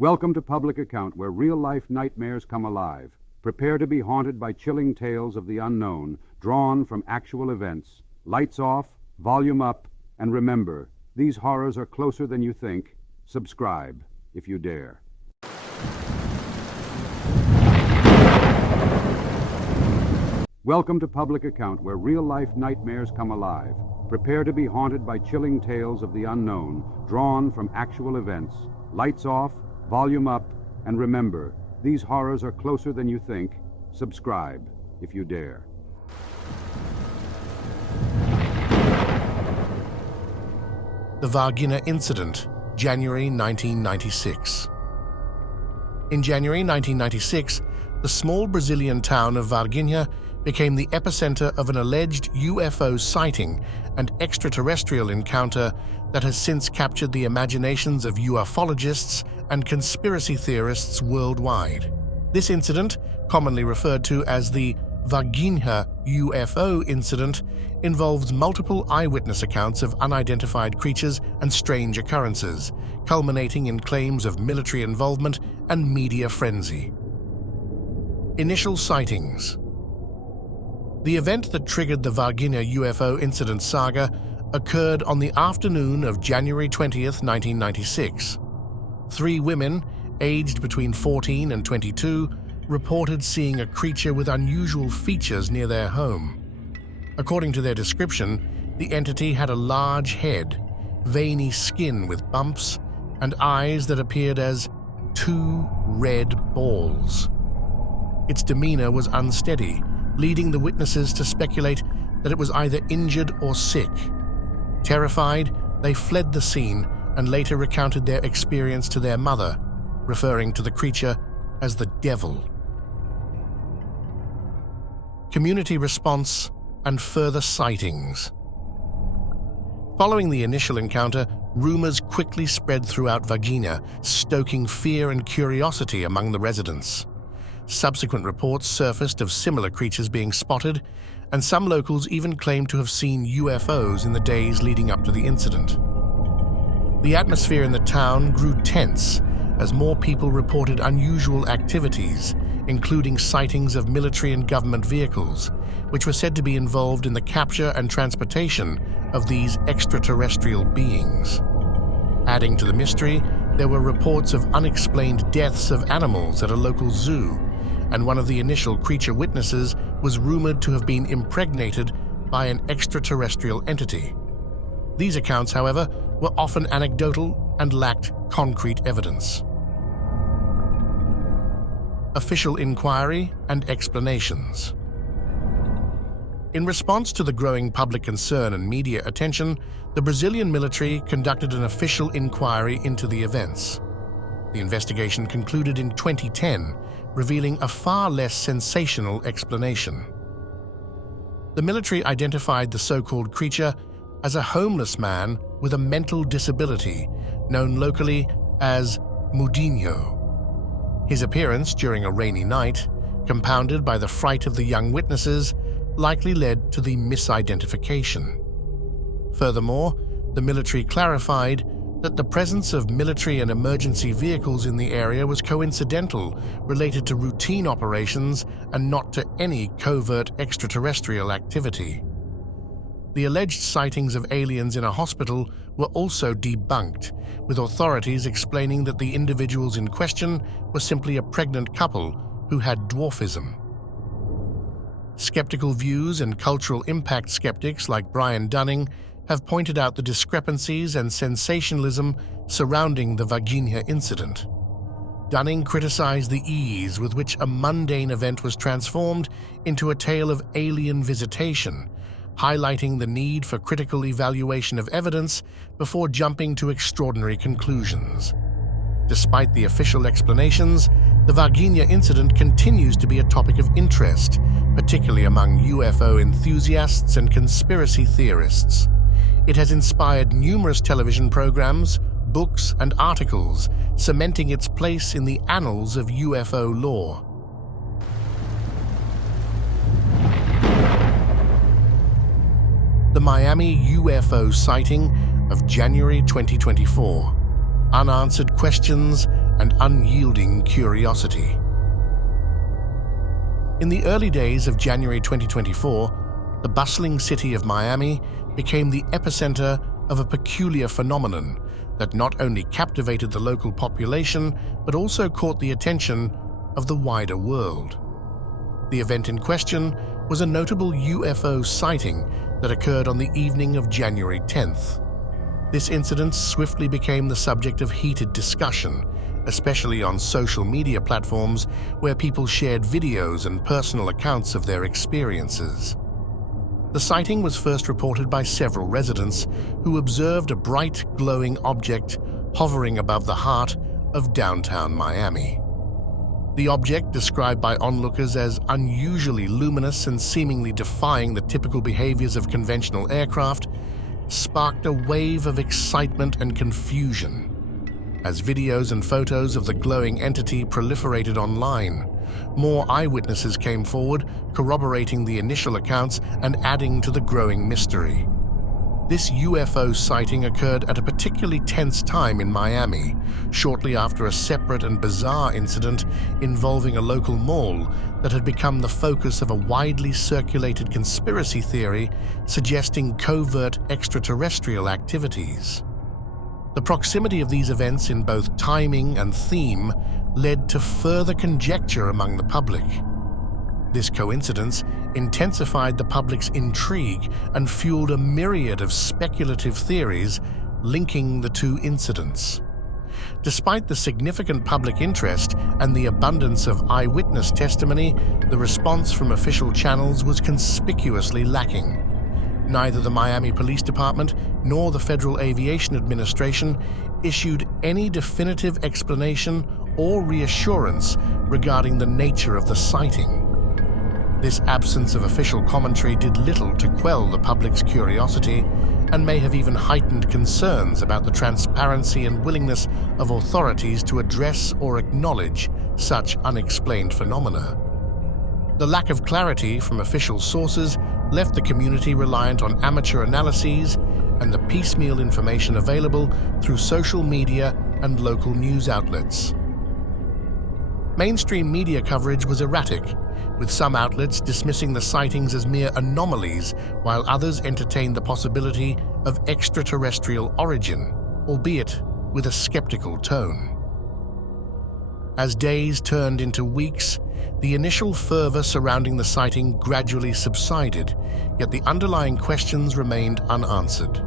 Welcome to Public Account, where real-life nightmares come alive. Prepare to be haunted by chilling tales of the unknown, drawn from actual events. Lights off, volume up, and remember, these horrors are closer than you think. Subscribe, if you dare. Welcome to Public Account, where real-life nightmares come alive. Prepare to be haunted by chilling tales of the unknown, drawn from actual events. Lights off, volume up, and remember, these horrors are closer than you think. Subscribe, if you dare. The Varginha Incident, January 1996. In January 1996, the small Brazilian town of Varginha became the epicenter of an alleged UFO sighting and extraterrestrial encounter that has since captured the imaginations of ufologists and conspiracy theorists worldwide. This incident, commonly referred to as the Varginha UFO incident, involves multiple eyewitness accounts of unidentified creatures and strange occurrences, culminating in claims of military involvement and media frenzy. Initial sightings. The event that triggered the Varginha UFO incident saga occurred on the afternoon of January 20th, 1996. 3 women, aged between 14 and 22, reported seeing a creature with unusual features near their home. According to their description, the entity had a large head, veiny skin with bumps, and eyes that appeared as 2 red balls. Its demeanor was unsteady, leading the witnesses to speculate that it was either injured or sick. Terrified, they fled the scene and later recounted their experience to their mother, referring to the creature as the devil. Community response and further sightings. Following the initial encounter, rumors quickly spread throughout Varginha, stoking fear and curiosity among the residents. Subsequent reports surfaced of similar creatures being spotted, and some locals even claimed to have seen UFOs in the days leading up to the incident. The atmosphere in the town grew tense as more people reported unusual activities, including sightings of military and government vehicles, which were said to be involved in the capture and transportation of these extraterrestrial beings. Adding to the mystery, there were reports of unexplained deaths of animals at a local zoo, and one of the initial creature witnesses was rumored to have been impregnated by an extraterrestrial entity. These accounts, however, were often anecdotal and lacked concrete evidence. Official inquiry and explanations. In response to the growing public concern and media attention, the Brazilian military conducted an official inquiry into the events. The investigation concluded in 2010, revealing a far less sensational explanation. The military identified the so-called creature as a homeless man with a mental disability, known locally as Mudinho. His appearance during a rainy night, compounded by the fright of the young witnesses, likely led to the misidentification. Furthermore, the military clarified that the presence of military and emergency vehicles in the area was coincidental, related to routine operations and not to any covert extraterrestrial activity. The alleged sightings of aliens in a hospital were also debunked, with authorities explaining that the individuals in question were simply a pregnant couple who had dwarfism. Skeptical views and cultural impact skeptics like Brian Dunning have pointed out the discrepancies and sensationalism surrounding the Varginha incident. Dunning criticized the ease with which a mundane event was transformed into a tale of alien visitation, highlighting the need for critical evaluation of evidence before jumping to extraordinary conclusions. Despite the official explanations, the Varginha incident continues to be a topic of interest, particularly among UFO enthusiasts and conspiracy theorists. It has inspired numerous television programs, books, and articles, cementing its place in the annals of UFO lore. The Miami UFO sighting of January 2024. unanswered questions, and unyielding curiosity. In the early days of January 2024, the bustling city of Miami became the epicenter of a peculiar phenomenon that not only captivated the local population, but also caught the attention of the wider world. The event in question was a notable UFO sighting that occurred on the evening of January 10th. This incident swiftly became the subject of heated discussion, especially on social media platforms where people shared videos and personal accounts of their experiences. The sighting was first reported by several residents who observed a bright, glowing object hovering above the heart of downtown Miami. The object, described by onlookers as unusually luminous and seemingly defying the typical behaviors of conventional aircraft, sparked a wave of excitement and confusion. As videos and photos of the glowing entity proliferated online, more eyewitnesses came forward, corroborating the initial accounts and adding to the growing mystery. This UFO sighting occurred at a particularly tense time in Miami, shortly after a separate and bizarre incident involving a local mall that had become the focus of a widely circulated conspiracy theory suggesting covert extraterrestrial activities. The proximity of these events in both timing and theme led to further conjecture among the public. This coincidence intensified the public's intrigue and fueled a myriad of speculative theories linking the two incidents. Despite the significant public interest and the abundance of eyewitness testimony, the response from official channels was conspicuously lacking. Neither the Miami Police Department nor the Federal Aviation Administration issued any definitive explanation or reassurance regarding the nature of the sighting. This absence of official commentary did little to quell the public's curiosity and may have even heightened concerns about the transparency and willingness of authorities to address or acknowledge such unexplained phenomena. The lack of clarity from official sources left the community reliant on amateur analyses and the piecemeal information available through social media and local news outlets. Mainstream media coverage was erratic, with some outlets dismissing the sightings as mere anomalies, while others entertained the possibility of extraterrestrial origin, albeit with a skeptical tone. As days turned into weeks, the initial fervor surrounding the sighting gradually subsided, yet the underlying questions remained unanswered.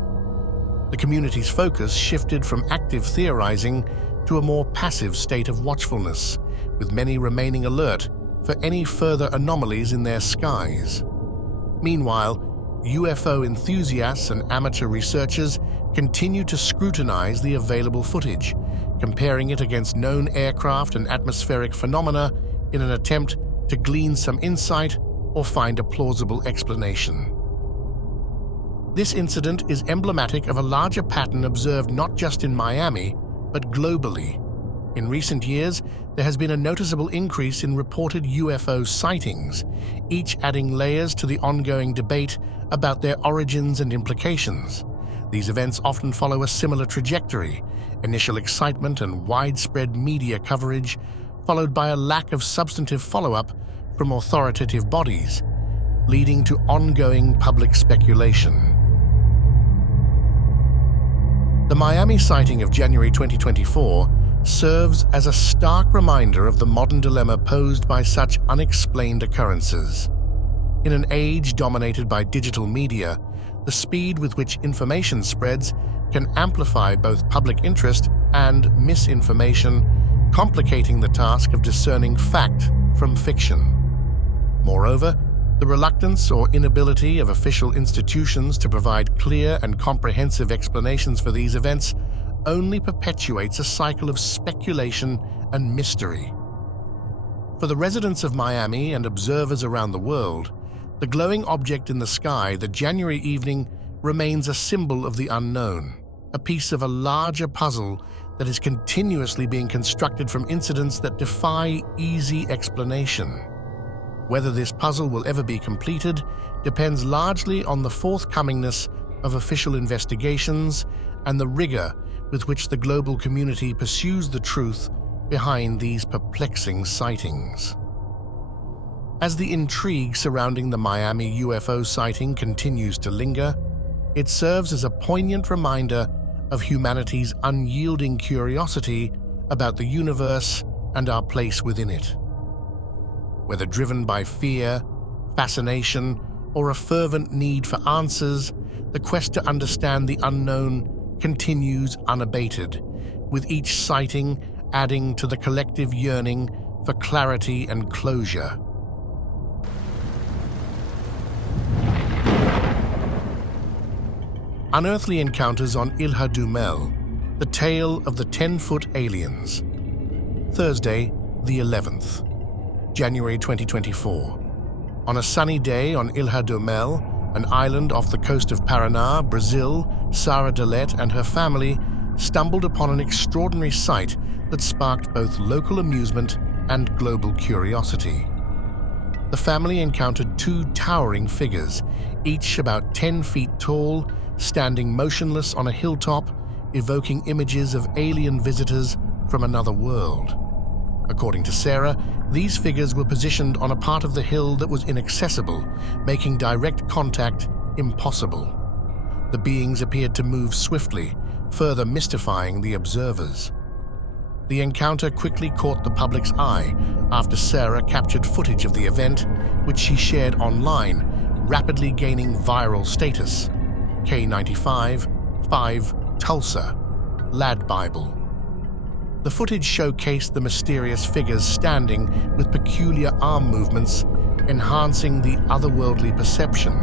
The community's focus shifted from active theorizing to a more passive state of watchfulness, with many remaining alert for any further anomalies in their skies. Meanwhile, UFO enthusiasts and amateur researchers continue to scrutinize the available footage, comparing it against known aircraft and atmospheric phenomena in an attempt to glean some insight or find a plausible explanation. This incident is emblematic of a larger pattern observed not just in Miami, but globally. In recent years, there has been a noticeable increase in reported UFO sightings, each adding layers to the ongoing debate about their origins and implications. These events often follow a similar trajectory: initial excitement and widespread media coverage, followed by a lack of substantive follow-up from authoritative bodies, leading to ongoing public speculation. The Miami sighting of January 2024 serves as a stark reminder of the modern dilemma posed by such unexplained occurrences. In an age dominated by digital media, the speed with which information spreads can amplify both public interest and misinformation, complicating the task of discerning fact from fiction. Moreover, the reluctance or inability of official institutions to provide clear and comprehensive explanations for these events only perpetuates a cycle of speculation and mystery. For the residents of Miami and observers around the world, the glowing object in the sky that January evening remains a symbol of the unknown, a piece of a larger puzzle that is continuously being constructed from incidents that defy easy explanation. Whether this puzzle will ever be completed depends largely on the forthcomingness of official investigations and the rigor with which the global community pursues the truth behind these perplexing sightings. As the intrigue surrounding the Miami UFO sighting continues to linger, it serves as a poignant reminder of humanity's unyielding curiosity about the universe and our place within it. Whether driven by fear, fascination, or a fervent need for answers, the quest to understand the unknown continues unabated, with each sighting adding to the collective yearning for clarity and closure. Unearthly encounters on Ilha du Mel, the tale of the 10-foot aliens. Thursday, the 11th, January 2024. On a sunny day on Ilha du Mel, an island off the coast of Paraná, Brazil, Sara Delette and her family stumbled upon an extraordinary sight that sparked both local amusement and global curiosity. The family encountered two towering figures, each about 10 feet tall, standing motionless on a hilltop, evoking images of alien visitors from another world. According to Sarah, these figures were positioned on a part of the hill that was inaccessible, making direct contact impossible. The beings appeared to move swiftly, further mystifying the observers. The encounter quickly caught the public's eye after Sarah captured footage of the event, which she shared online, rapidly gaining viral status. K95, 5, Tulsa, Lad Bible. The footage showcased the mysterious figures standing with peculiar arm movements, enhancing the otherworldly perception.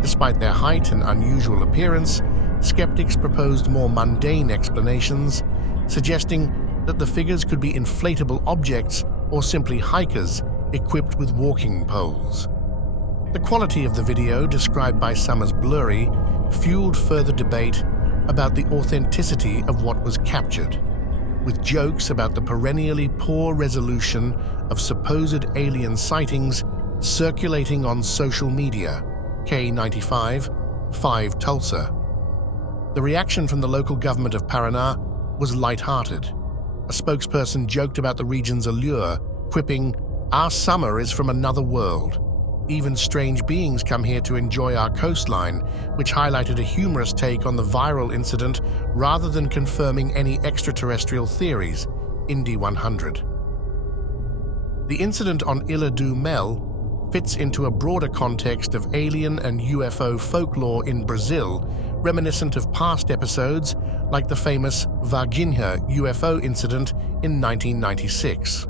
Despite their height and unusual appearance, skeptics proposed more mundane explanations, suggesting that the figures could be inflatable objects or simply hikers equipped with walking poles. The quality of the video, described by some as blurry, fueled further debate about the authenticity of what was captured, with jokes about the perennially poor resolution of supposed alien sightings circulating on social media. K95, 5 Tulsa. The reaction from the local government of Paraná was light-hearted. A spokesperson joked about the region's allure, quipping, "Our summer is from another world. Even strange beings come here to enjoy our coastline," which highlighted a humorous take on the viral incident rather than confirming any extraterrestrial theories. Indy 100. The incident on Ilha du Mel fits into a broader context of alien and UFO folklore in Brazil, reminiscent of past episodes like the famous Varginha UFO incident in 1996.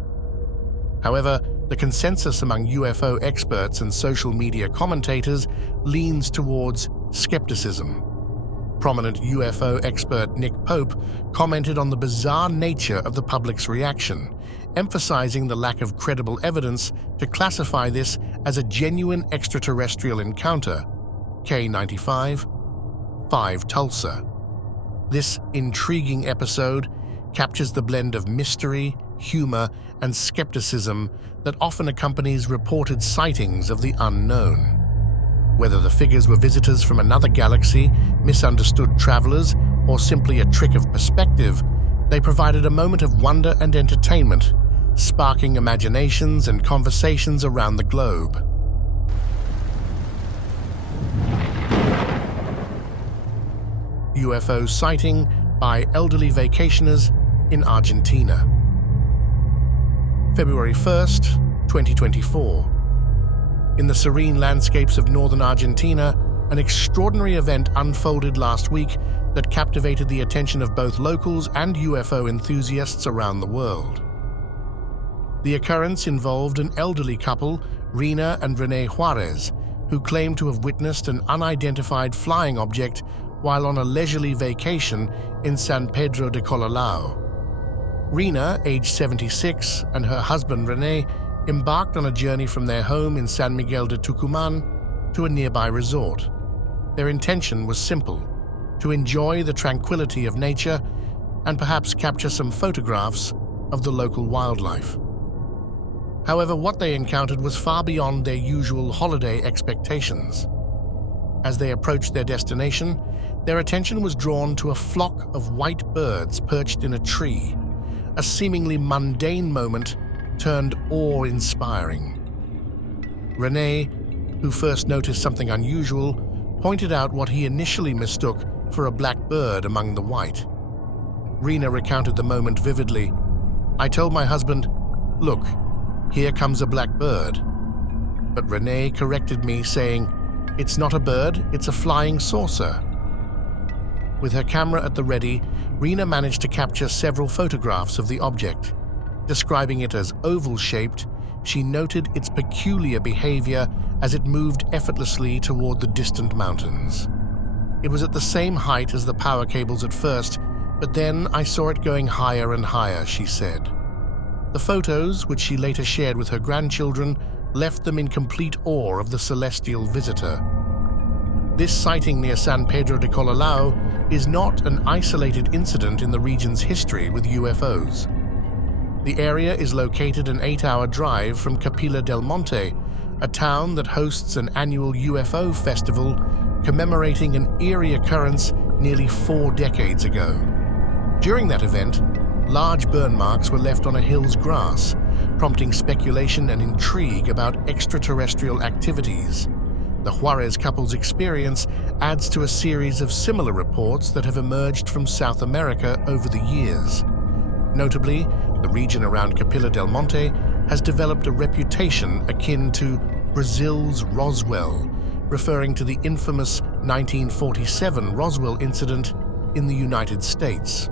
However, the consensus among UFO experts and social media commentators leans towards skepticism. Prominent UFO expert Nick Pope commented on the bizarre nature of the public's reaction, emphasizing the lack of credible evidence to classify this as a genuine extraterrestrial encounter. K95, 5 Tulsa. This intriguing episode captures the blend of mystery, humor, and skepticism that often accompanies reported sightings of the unknown. Whether the figures were visitors from another galaxy, misunderstood travelers, or simply a trick of perspective, they provided a moment of wonder and entertainment, sparking imaginations and conversations around the globe. UFO sighting by elderly vacationers in Argentina. February 1st, 2024. In the serene landscapes of northern Argentina, an extraordinary event unfolded last week that captivated the attention of both locals and UFO enthusiasts around the world. The occurrence involved an elderly couple, Rina and Rene Juarez, who claimed to have witnessed an unidentified flying object while on a leisurely vacation in San Pedro de Colalao. Rina, aged 76, and her husband Rene embarked on a journey from their home in San Miguel de Tucumán to a nearby resort. Their intention was simple: to enjoy the tranquility of nature and perhaps capture some photographs of the local wildlife. However, what they encountered was far beyond their usual holiday expectations. As they approached their destination, their attention was drawn to a flock of white birds perched in a tree. A seemingly mundane moment turned awe-inspiring. René, who first noticed something unusual, pointed out what he initially mistook for a black bird among the white. Rena recounted the moment vividly. "I told my husband, 'Look, here comes a black bird.' But René corrected me, saying, 'It's not a bird, it's a flying saucer.'" With her camera at the ready, Rena managed to capture several photographs of the object. Describing it as oval-shaped, she noted its peculiar behavior as it moved effortlessly toward the distant mountains. "It was at the same height as the power cables at first, but then I saw it going higher and higher," she said. The photos, which she later shared with her grandchildren, left them in complete awe of the celestial visitor. This sighting near San Pedro de Colalao is not an isolated incident in the region's history with UFOs. The area is located an 8-hour drive from Capilla del Monte, a town that hosts an annual UFO festival commemorating an eerie occurrence nearly 4 decades ago. During that event, large burn marks were left on a hill's grass, prompting speculation and intrigue about extraterrestrial activities. The Juarez couple's experience adds to a series of similar reports that have emerged from South America over the years. Notably, the region around Capilla del Monte has developed a reputation akin to Brazil's Roswell, referring to the infamous 1947 Roswell incident in the United States.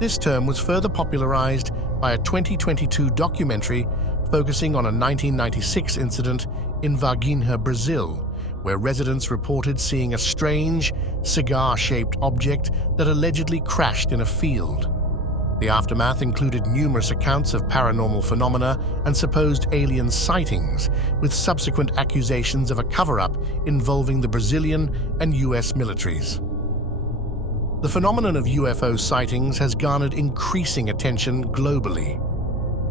This term was further popularized by a 2022 documentary focusing on a 1996 incident in Varginha, Brazil, where residents reported seeing a strange, cigar-shaped object that allegedly crashed in a field. The aftermath included numerous accounts of paranormal phenomena and supposed alien sightings, with subsequent accusations of a cover-up involving the Brazilian and US militaries. The phenomenon of UFO sightings has garnered increasing attention globally.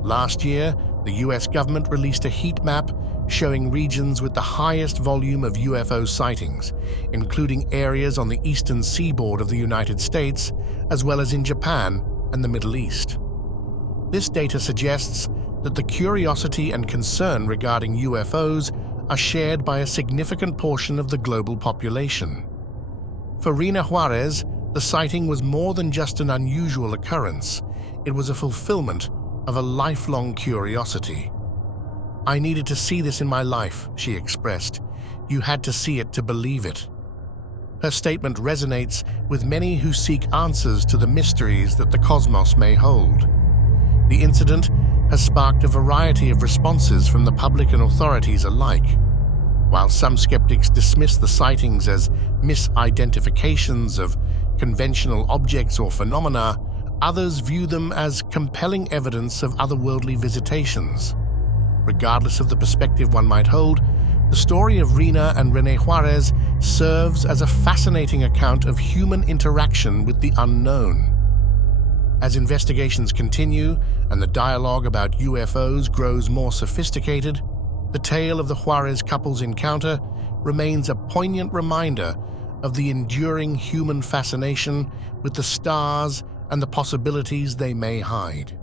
Last year, the US government released a heat map showing regions with the highest volume of UFO sightings, including areas on the eastern seaboard of the United States, as well as in Japan and the Middle East. This data suggests that the curiosity and concern regarding UFOs are shared by a significant portion of the global population. For Rena Juarez, the sighting was more than just an unusual occurrence. It was a fulfillment of a lifelong curiosity. "I needed to see this in my life," she expressed. "You had to see it to believe it." Her statement resonates with many who seek answers to the mysteries that the cosmos may hold. The incident has sparked a variety of responses from the public and authorities alike. While some skeptics dismiss the sightings as misidentifications of conventional objects or phenomena, others view them as compelling evidence of otherworldly visitations. Regardless of the perspective one might hold, the story of Rena and René Juarez serves as a fascinating account of human interaction with the unknown. As investigations continue and the dialogue about UFOs grows more sophisticated, the tale of the Juarez couple's encounter remains a poignant reminder of the enduring human fascination with the stars and the possibilities they may hide.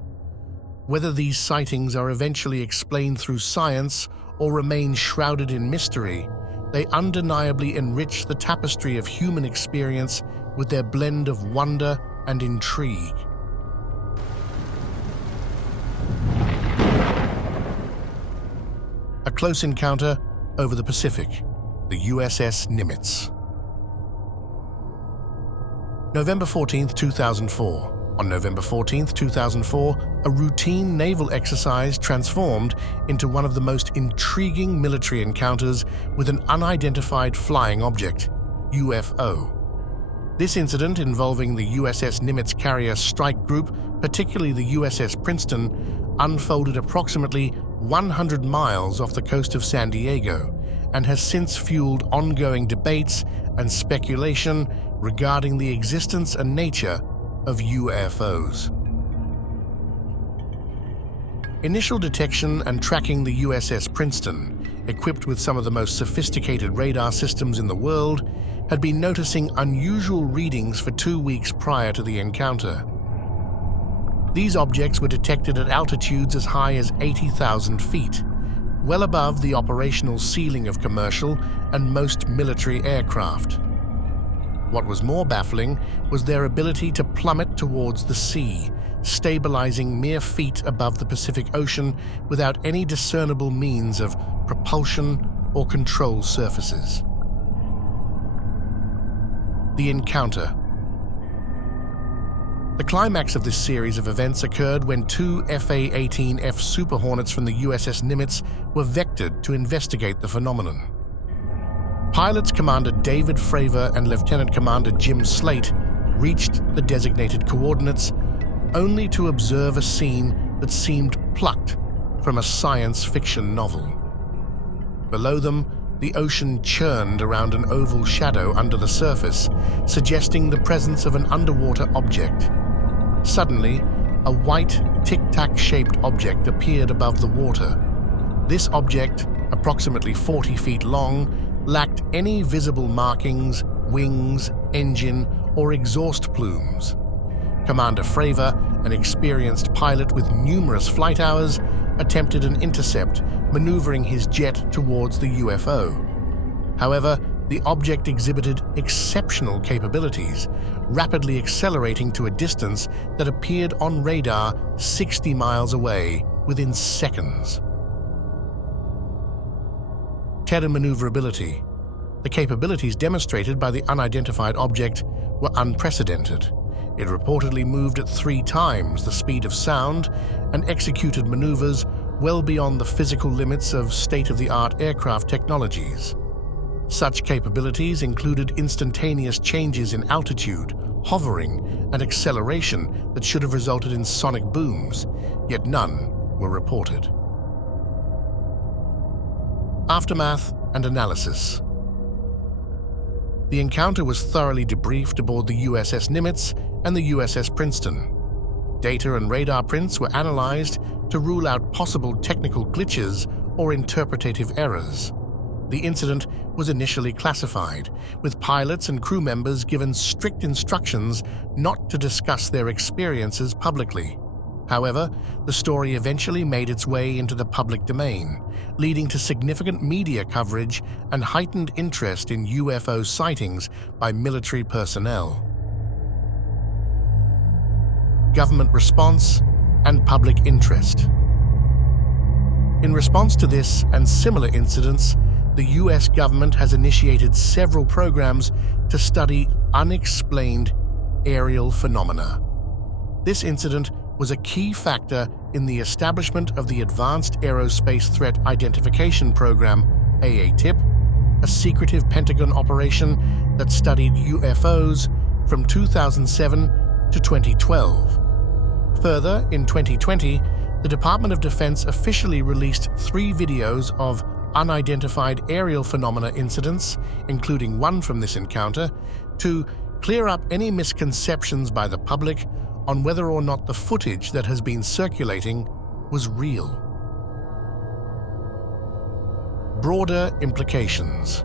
Whether these sightings are eventually explained through science or remain shrouded in mystery, they undeniably enrich the tapestry of human experience with their blend of wonder and intrigue. A close encounter over the Pacific, the USS Nimitz. November 14, 2004. On November 14, 2004, a routine naval exercise transformed into one of the most intriguing military encounters with an unidentified flying object, UFO. This incident, involving the USS Nimitz carrier strike group, particularly the USS Princeton, unfolded approximately 100 miles off the coast of San Diego and has since fueled ongoing debates and speculation regarding the existence and nature of UFOs. Initial detection and tracking the USS Princeton, equipped with some of the most sophisticated radar systems in the world, had been noticing unusual readings for 2 weeks prior to the encounter. These objects were detected at altitudes as high as 80,000 feet, well above the operational ceiling of commercial and most military aircraft. What was more baffling was their ability to plummet towards the sea, stabilizing mere feet above the Pacific Ocean without any discernible means of propulsion or control surfaces. The encounter. The climax of this series of events occurred when 2 FA-18F Super Hornets from the USS Nimitz were vectored to investigate the phenomenon. Pilots Commander David Fravor and Lieutenant Commander Jim Slate reached the designated coordinates only to observe a scene that seemed plucked from a science fiction novel. Below them, the ocean churned around an oval shadow under the surface, suggesting the presence of an underwater object. Suddenly, a white, tic-tac-shaped object appeared above the water. This object, approximately 40 feet long, lacked any visible markings, wings, engine, or exhaust plumes. Commander Fravor, an experienced pilot with numerous flight hours, attempted an intercept, maneuvering his jet towards the UFO. However, the object exhibited exceptional capabilities, rapidly accelerating to a distance that appeared on radar 60 miles away within seconds. Telemaneuverability. The capabilities demonstrated by the unidentified object were unprecedented. It reportedly moved at 3 times the speed of sound and executed maneuvers well beyond the physical limits of state-of-the-art aircraft technologies. Such capabilities included instantaneous changes in altitude, hovering, and acceleration that should have resulted in sonic booms, yet none were reported. Aftermath and analysis. The encounter was thoroughly debriefed aboard the USS Nimitz and the USS Princeton. Data and radar prints were analyzed to rule out possible technical glitches or interpretative errors. The incident was initially classified, with pilots and crew members given strict instructions not to discuss their experiences publicly. However, the story eventually made its way into the public domain, leading to significant media coverage and heightened interest in UFO sightings by military personnel. Government response and public interest. In response to this and similar incidents, the U.S. government has initiated several programs to study unexplained aerial phenomena. This incident was a key factor in the establishment of the Advanced Aerospace Threat Identification Program, AATIP, a secretive Pentagon operation that studied UFOs from 2007 to 2012. Further, in 2020, the Department of Defense officially released 3 videos of unidentified aerial phenomena incidents, including one from this encounter, to clear up any misconceptions by the public on whether or not the footage that has been circulating was real. Broader implications.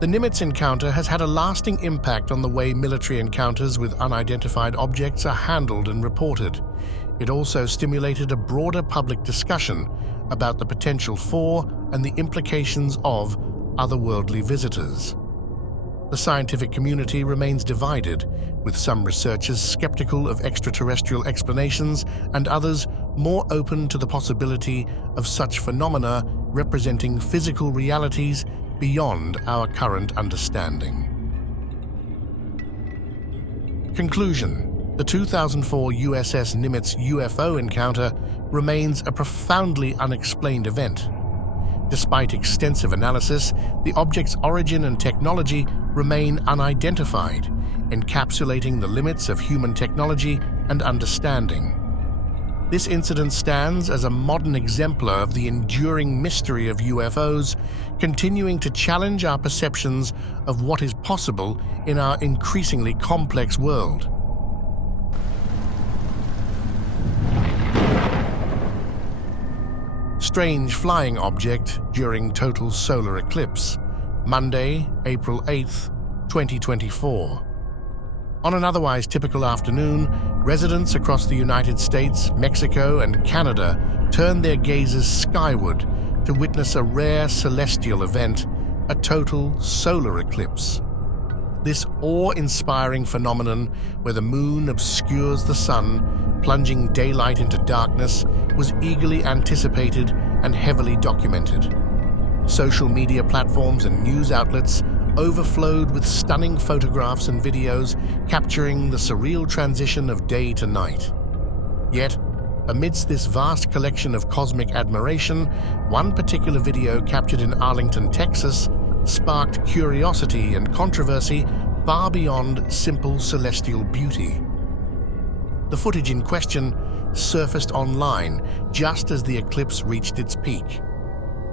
The Nimitz encounter has had a lasting impact on the way military encounters with unidentified objects are handled and reported. It also stimulated a broader public discussion about the potential for and the implications of otherworldly visitors. The scientific community remains divided, with some researchers skeptical of extraterrestrial explanations and others more open to the possibility of such phenomena representing physical realities beyond our current understanding. Conclusion. The 2004 USS Nimitz UFO encounter remains a profoundly unexplained event. Despite extensive analysis, the object's origin and technology remain unidentified, encapsulating the limits of human technology and understanding. This incident stands as a modern exemplar of the enduring mystery of UFOs, continuing to challenge our perceptions of what is possible in our increasingly complex world. Strange flying object during total solar eclipse. Monday, April 8th, 2024. On an otherwise typical afternoon, residents across the United States, Mexico, and Canada turned their gazes skyward to witness a rare celestial event, a total solar eclipse. This awe-inspiring phenomenon, where the moon obscures the sun, plunging daylight into darkness, was eagerly anticipated and heavily documented. Social media platforms and news outlets overflowed with stunning photographs and videos capturing the surreal transition of day to night. Yet, amidst this vast collection of cosmic admiration, one particular video captured in Arlington, Texas, sparked curiosity and controversy far beyond simple celestial beauty. The footage in question surfaced online just as the eclipse reached its peak.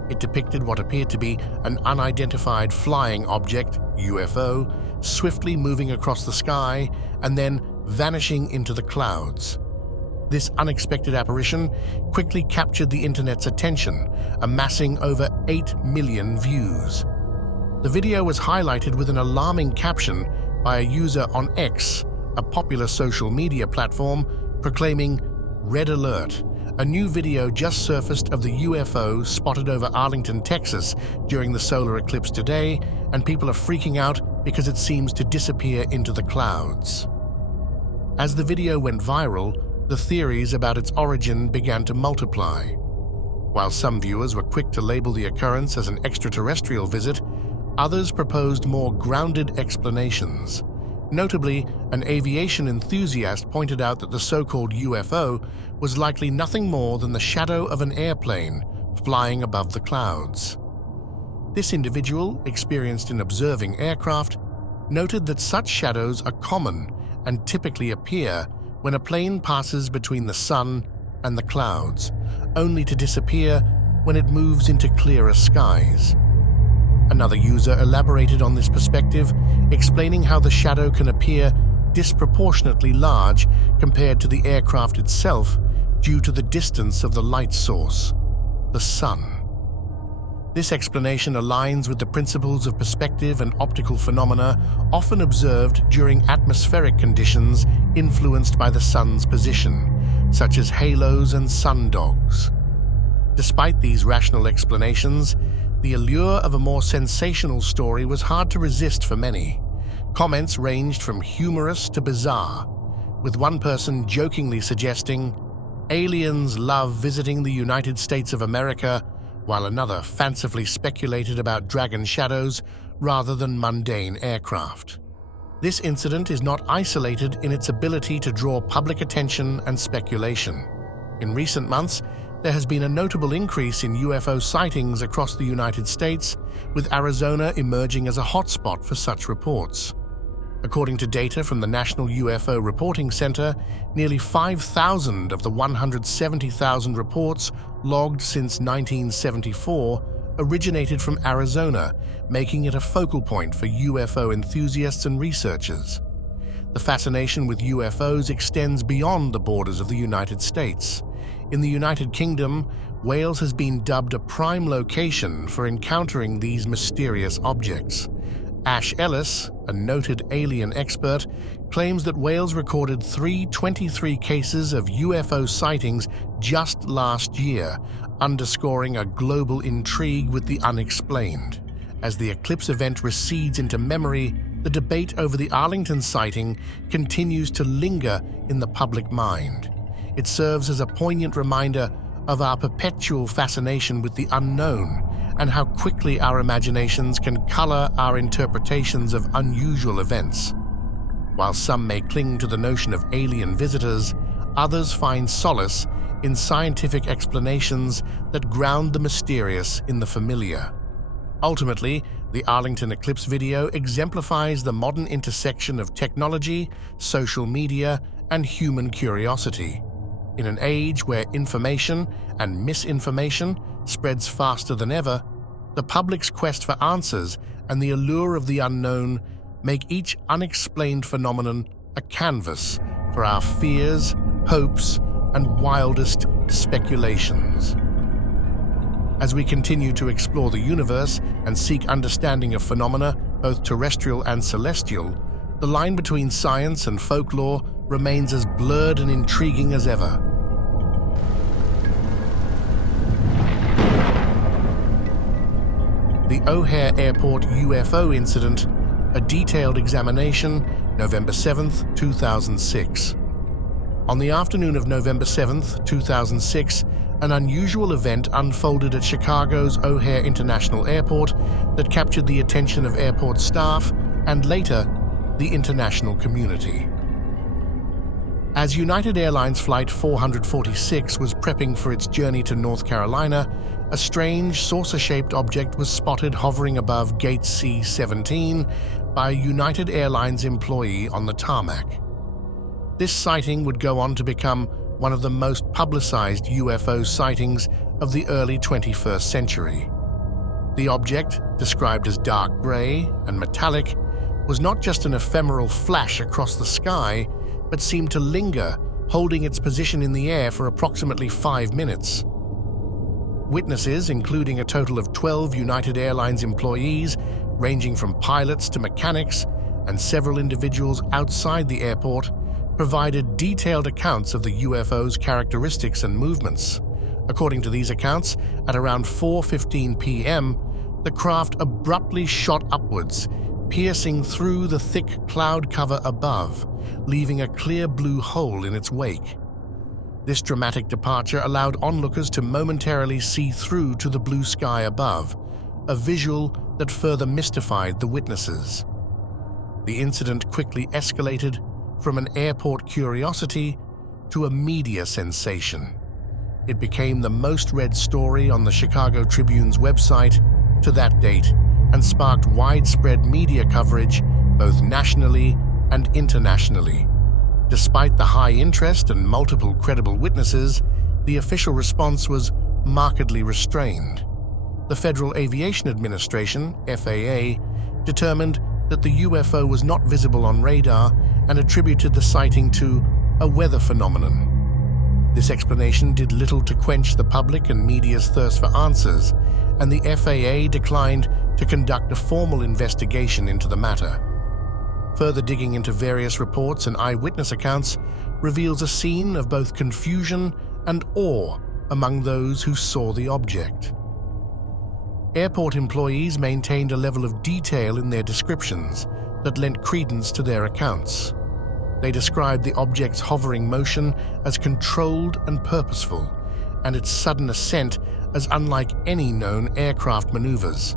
It depicted what appeared to be an unidentified flying object, UFO, swiftly moving across the sky and then vanishing into the clouds. This unexpected apparition quickly captured the internet's attention, amassing over 8 million views. The video was highlighted with an alarming caption by a user on X, a popular social media platform, proclaiming, "Red alert. A new video just surfaced of the UFO spotted over Arlington, Texas during the solar eclipse today, and people are freaking out because it seems to disappear into the clouds." As the video went viral, the theories about its origin began to multiply. While some viewers were quick to label the occurrence as an extraterrestrial visit, others proposed more grounded explanations. Notably, an aviation enthusiast pointed out that the so-called UFO was likely nothing more than the shadow of an airplane flying above the clouds. This individual, experienced in observing aircraft, noted that such shadows are common and typically appear when a plane passes between the sun and the clouds, only to disappear when it moves into clearer skies. Another user elaborated on this perspective, explaining how the shadow can appear disproportionately large compared to the aircraft itself due to the distance of the light source, the sun. This explanation aligns with the principles of perspective and optical phenomena often observed during atmospheric conditions influenced by the sun's position, such as halos and sundogs. Despite these rational explanations, the allure of a more sensational story was hard to resist for many. Comments ranged from humorous to bizarre, with one person jokingly suggesting, "Aliens love visiting the United States of America," while another fancifully speculated about dragon shadows rather than mundane aircraft. This incident is not isolated in its ability to draw public attention and speculation. In recent months, there has been a notable increase in UFO sightings across the United States, with Arizona emerging as a hotspot for such reports. According to data from the National UFO Reporting Center, nearly 5,000 of the 170,000 reports logged since 1974 originated from Arizona, making it a focal point for UFO enthusiasts and researchers. The fascination with UFOs extends beyond the borders of the United States. In the United Kingdom, Wales has been dubbed a prime location for encountering these mysterious objects. Ash Ellis, a noted alien expert, claims that Wales recorded 323 cases of UFO sightings just last year, underscoring a global intrigue with the unexplained. As the eclipse event recedes into memory, the debate over the Arlington sighting continues to linger in the public mind. It serves as a poignant reminder of our perpetual fascination with the unknown and how quickly our imaginations can color our interpretations of unusual events. While some may cling to the notion of alien visitors, others find solace in scientific explanations that ground the mysterious in the familiar. Ultimately, the Arlington eclipse video exemplifies the modern intersection of technology, social media, and human curiosity. In an age where information and misinformation spreads faster than ever, the public's quest for answers and the allure of the unknown make each unexplained phenomenon a canvas for our fears, hopes, and wildest speculations. As we continue to explore the universe and seek understanding of phenomena, both terrestrial and celestial, the line between science and folklore remains as blurred and intriguing as ever. The O'Hare Airport UFO incident, a detailed examination, November 7, 2006. On the afternoon of November 7, 2006, an unusual event unfolded at Chicago's O'Hare International Airport that captured the attention of airport staff and later, the international community. As United Airlines Flight 446 was prepping for its journey to North Carolina, a strange saucer-shaped object was spotted hovering above Gate C-17 by a United Airlines employee on the tarmac. This sighting would go on to become one of the most publicized UFO sightings of the early 21st century. The object, described as dark gray and metallic, was not just an ephemeral flash across the sky, but seemed to linger, holding its position in the air for approximately 5 minutes. Witnesses, including a total of 12 United Airlines employees, ranging from pilots to mechanics, and several individuals outside the airport, provided detailed accounts of the UFO's characteristics and movements. According to these accounts, at around 4:15 p.m., the craft abruptly shot upwards, piercing through the thick cloud cover above, leaving a clear blue hole in its wake. This dramatic departure allowed onlookers to momentarily see through to the blue sky above, a visual that further mystified the witnesses. The incident quickly escalated from an airport curiosity to a media sensation. It became the most read story on the Chicago Tribune's website to that date and sparked widespread media coverage both nationally and internationally. Despite the high interest and multiple credible witnesses, the official response was markedly restrained. The Federal Aviation Administration, FAA, determined that the UFO was not visible on radar and attributed the sighting to a weather phenomenon. This explanation did little to quench the public and media's thirst for answers, and the FAA declined to conduct a formal investigation into the matter. Further digging into various reports and eyewitness accounts reveals a scene of both confusion and awe among those who saw the object. Airport employees maintained a level of detail in their descriptions that lent credence to their accounts. They described the object's hovering motion as controlled and purposeful, and its sudden ascent as unlike any known aircraft maneuvers.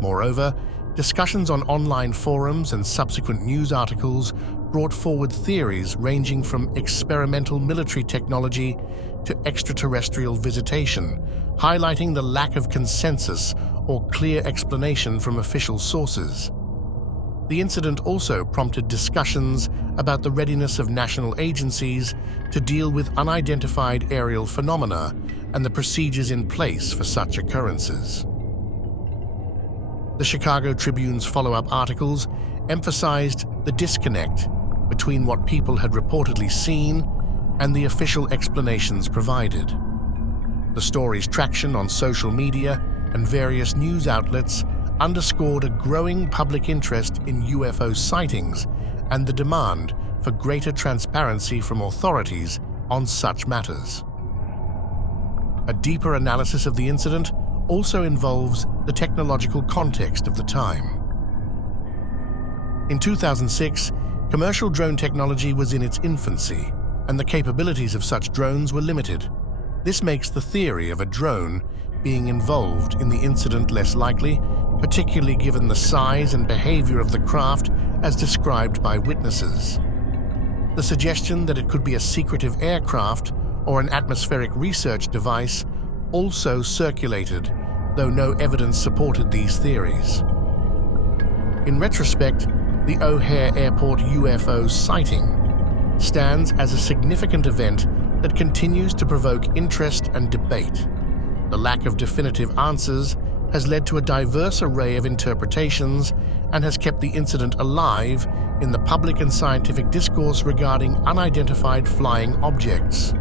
Moreover, discussions on online forums and subsequent news articles brought forward theories ranging from experimental military technology to extraterrestrial visitation, highlighting the lack of consensus or clear explanation from official sources. The incident also prompted discussions about the readiness of national agencies to deal with unidentified aerial phenomena and the procedures in place for such occurrences. The Chicago Tribune's follow-up articles emphasized the disconnect between what people had reportedly seen and the official explanations provided. The story's traction on social media and various news outlets underscored a growing public interest in UFO sightings and the demand for greater transparency from authorities on such matters. A deeper analysis of the incident also involves the technological context of the time. In 2006, commercial drone technology was in its infancy, and the capabilities of such drones were limited. This makes the theory of a drone being involved in the incident less likely, particularly given the size and behavior of the craft as described by witnesses. The suggestion that it could be a secretive aircraft or an atmospheric research device also circulated, though no evidence supported these theories. In retrospect, the O'Hare Airport UFO sighting stands as a significant event that continues to provoke interest and debate. The lack of definitive answers has led to a diverse array of interpretations and has kept the incident alive in the public and scientific discourse regarding unidentified flying objects.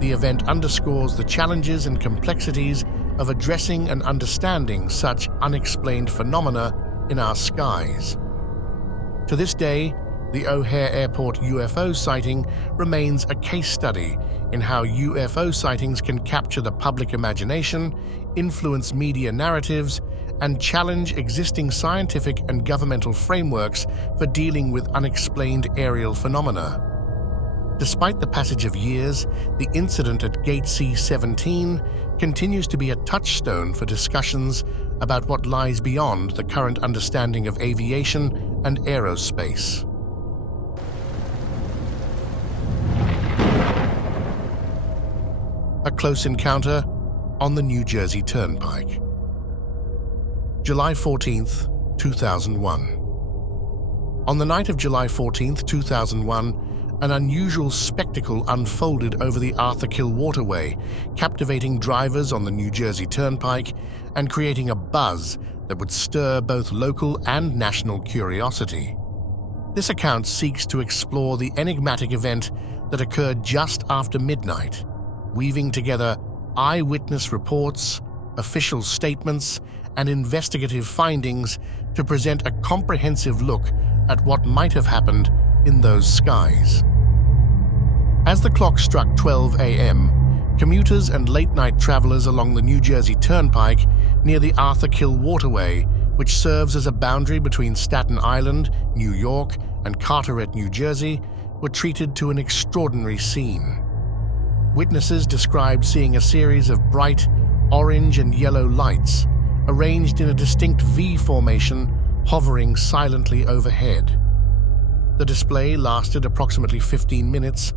The event underscores the challenges and complexities of addressing and understanding such unexplained phenomena in our skies. To this day, the O'Hare Airport UFO sighting remains a case study in how UFO sightings can capture the public imagination, influence media narratives, and challenge existing scientific and governmental frameworks for dealing with unexplained aerial phenomena. Despite the passage of years, the incident at Gate C-17 continues to be a touchstone for discussions about what lies beyond the current understanding of aviation and aerospace. A close encounter on the New Jersey Turnpike. July 14, 2001. On the night of July 14, 2001, an unusual spectacle unfolded over the Arthur Kill Waterway, captivating drivers on the New Jersey Turnpike and creating a buzz that would stir both local and national curiosity. This account seeks to explore the enigmatic event that occurred just after midnight, weaving together eyewitness reports, official statements, and investigative findings to present a comprehensive look at what might have happened in those skies. As the clock struck 12 a.m., commuters and late-night travelers along the New Jersey Turnpike near the Arthur Kill Waterway, which serves as a boundary between Staten Island, New York, and Carteret, New Jersey, were treated to an extraordinary scene. Witnesses described seeing a series of bright orange and yellow lights arranged in a distinct V formation hovering silently overhead. The display lasted approximately 15 minutes,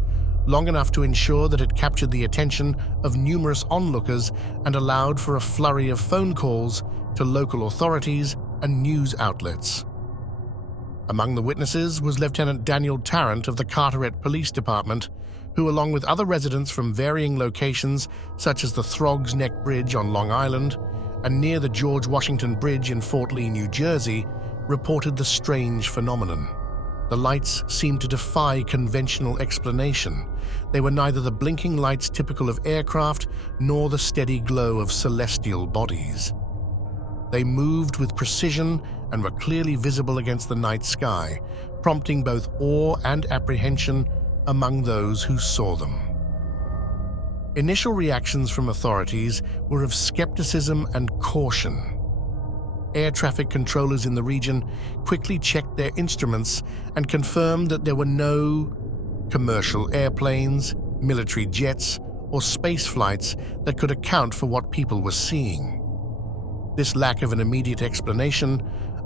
long enough to ensure that it captured the attention of numerous onlookers and allowed for a flurry of phone calls to local authorities and news outlets. Among the witnesses was Lieutenant Daniel Tarrant of the Carteret Police Department, who, along with other residents from varying locations such as the Throgs Neck Bridge on Long Island and near the George Washington Bridge in Fort Lee, New Jersey, reported the strange phenomenon. The lights seemed to defy conventional explanation. They were neither the blinking lights typical of aircraft nor the steady glow of celestial bodies. They moved with precision and were clearly visible against the night sky, prompting both awe and apprehension among those who saw them. Initial reactions from authorities were of skepticism and caution. Air traffic controllers in the region quickly checked their instruments and confirmed that there were no commercial airplanes, military jets, or space flights that could account for what people were seeing. This lack of an immediate explanation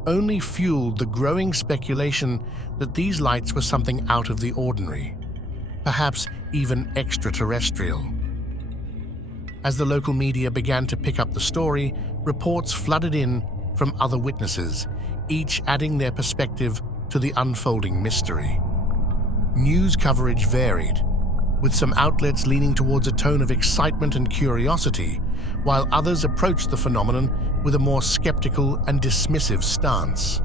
only fueled the growing speculation that these lights were something out of the ordinary, perhaps even extraterrestrial. As the local media began to pick up the story, reports flooded in from other witnesses, each adding their perspective to the unfolding mystery. News coverage varied, with some outlets leaning towards a tone of excitement and curiosity, while others approached the phenomenon with a more skeptical and dismissive stance.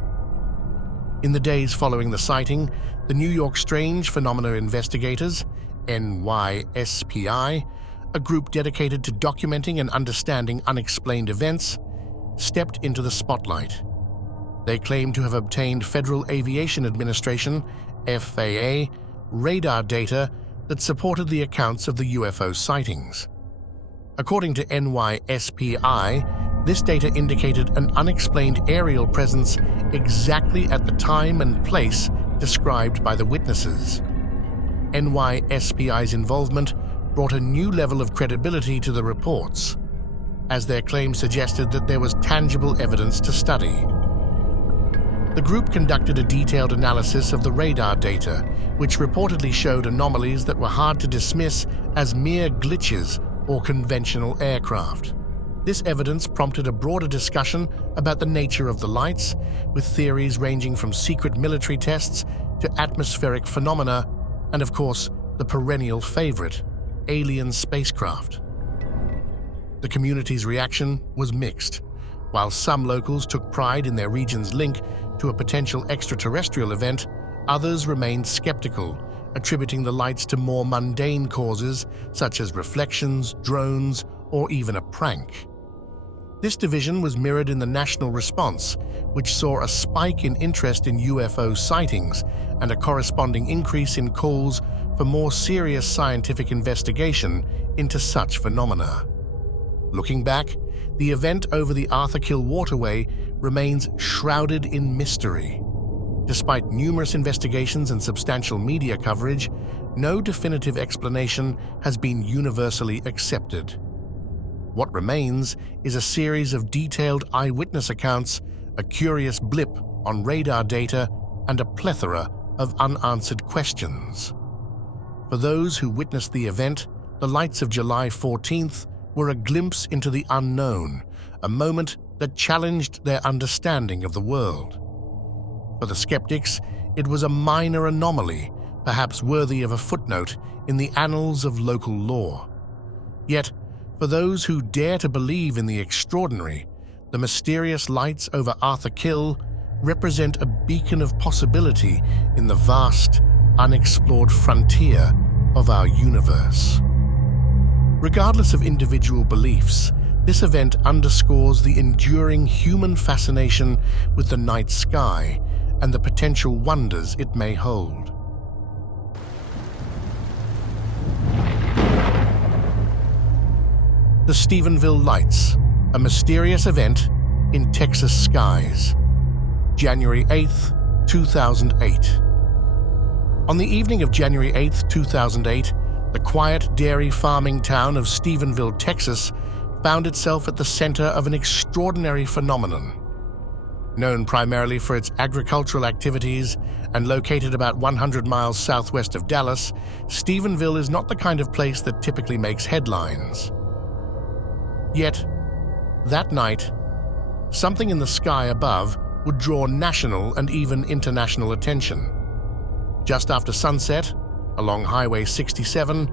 In the days following the sighting, the New York Strange Phenomena Investigators, NYSPI, a group dedicated to documenting and understanding unexplained events, stepped into the spotlight. They claimed to have obtained Federal Aviation Administration, FAA, radar data that supported the accounts of the UFO sightings. According to NYSPI, this data indicated an unexplained aerial presence exactly at the time and place described by the witnesses. NYSPI's involvement brought a new level of credibility to the reports, as their claims suggested that there was tangible evidence to study. The group conducted a detailed analysis of the radar data, which reportedly showed anomalies that were hard to dismiss as mere glitches or conventional aircraft. This evidence prompted a broader discussion about the nature of the lights, with theories ranging from secret military tests to atmospheric phenomena, and of course, the perennial favorite, alien spacecraft. The community's reaction was mixed. While some locals took pride in their region's link to a potential extraterrestrial event, others remained skeptical, attributing the lights to more mundane causes such as reflections, drones, or even a prank. This division was mirrored in the national response, which saw a spike in interest in UFO sightings and a corresponding increase in calls for more serious scientific investigation into such phenomena. Looking back, the event over the Arthur Kill Waterway remains shrouded in mystery. Despite numerous investigations and substantial media coverage, no definitive explanation has been universally accepted. What remains is a series of detailed eyewitness accounts, a curious blip on radar data, and a plethora of unanswered questions. For those who witnessed the event, the lights of July 14th were a glimpse into the unknown, a moment that challenged their understanding of the world. For the skeptics, it was a minor anomaly, perhaps worthy of a footnote in the annals of local lore. Yet, for those who dare to believe in the extraordinary, the mysterious lights over Arthur Kill represent a beacon of possibility in the vast, unexplored frontier of our universe. Regardless of individual beliefs, this event underscores the enduring human fascination with the night sky and the potential wonders it may hold. The Stephenville Lights, a mysterious event in Texas skies. January 8, 2008. On the evening of January 8, 2008, the quiet dairy farming town of Stephenville, Texas, found itself at the center of an extraordinary phenomenon. Known primarily for its agricultural activities and located about 100 miles southwest of Dallas, Stephenville is not the kind of place that typically makes headlines. Yet, that night, something in the sky above would draw national and even international attention. Just after sunset, along Highway 67,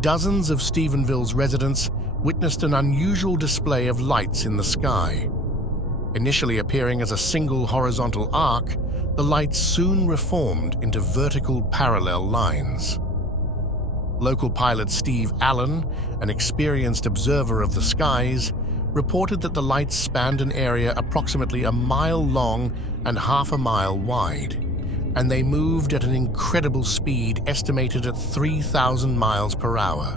dozens of Stephenville's residents witnessed an unusual display of lights in the sky. Initially appearing as a single horizontal arc, the lights soon reformed into vertical parallel lines. Local pilot Steve Allen, an experienced observer of the skies, reported that the lights spanned an area approximately a mile long and half a mile wide, and they moved at an incredible speed estimated at 3,000 miles per hour.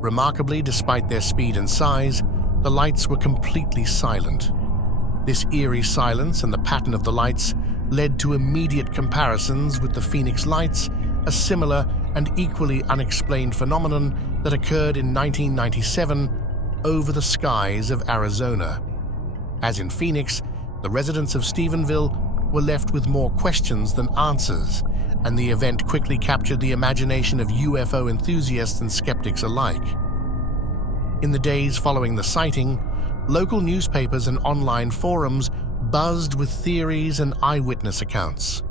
Remarkably, despite their speed and size, the lights were completely silent. This eerie silence and the pattern of the lights led to immediate comparisons with the Phoenix Lights, a similar and equally unexplained phenomenon that occurred in 1997 over the skies of Arizona. As in Phoenix, the residents of Stephenville were left with more questions than answers, and the event quickly captured the imagination of UFO enthusiasts and skeptics alike. In the days following the sighting, local newspapers and online forums buzzed with theories and eyewitness accounts.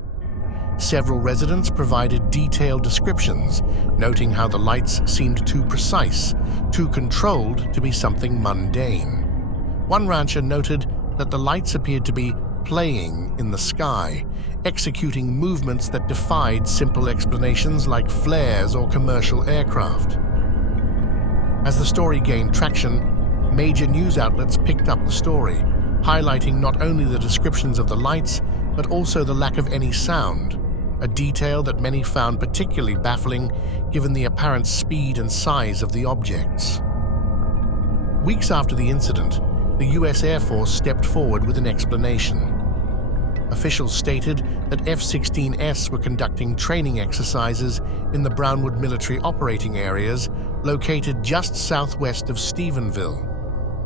Several residents provided detailed descriptions, noting how the lights seemed too precise, too controlled to be something mundane. One rancher noted that the lights appeared to be playing in the sky, executing movements that defied simple explanations like flares or commercial aircraft. As the story gained traction, major news outlets picked up the story, highlighting not only the descriptions of the lights, but also the lack of any sound, a detail that many found particularly baffling given the apparent speed and size of the objects. Weeks after the incident, the U.S. Air Force stepped forward with an explanation. Officials stated that F-16S were conducting training exercises in the Brownwood military operating areas located just southwest of Stephenville.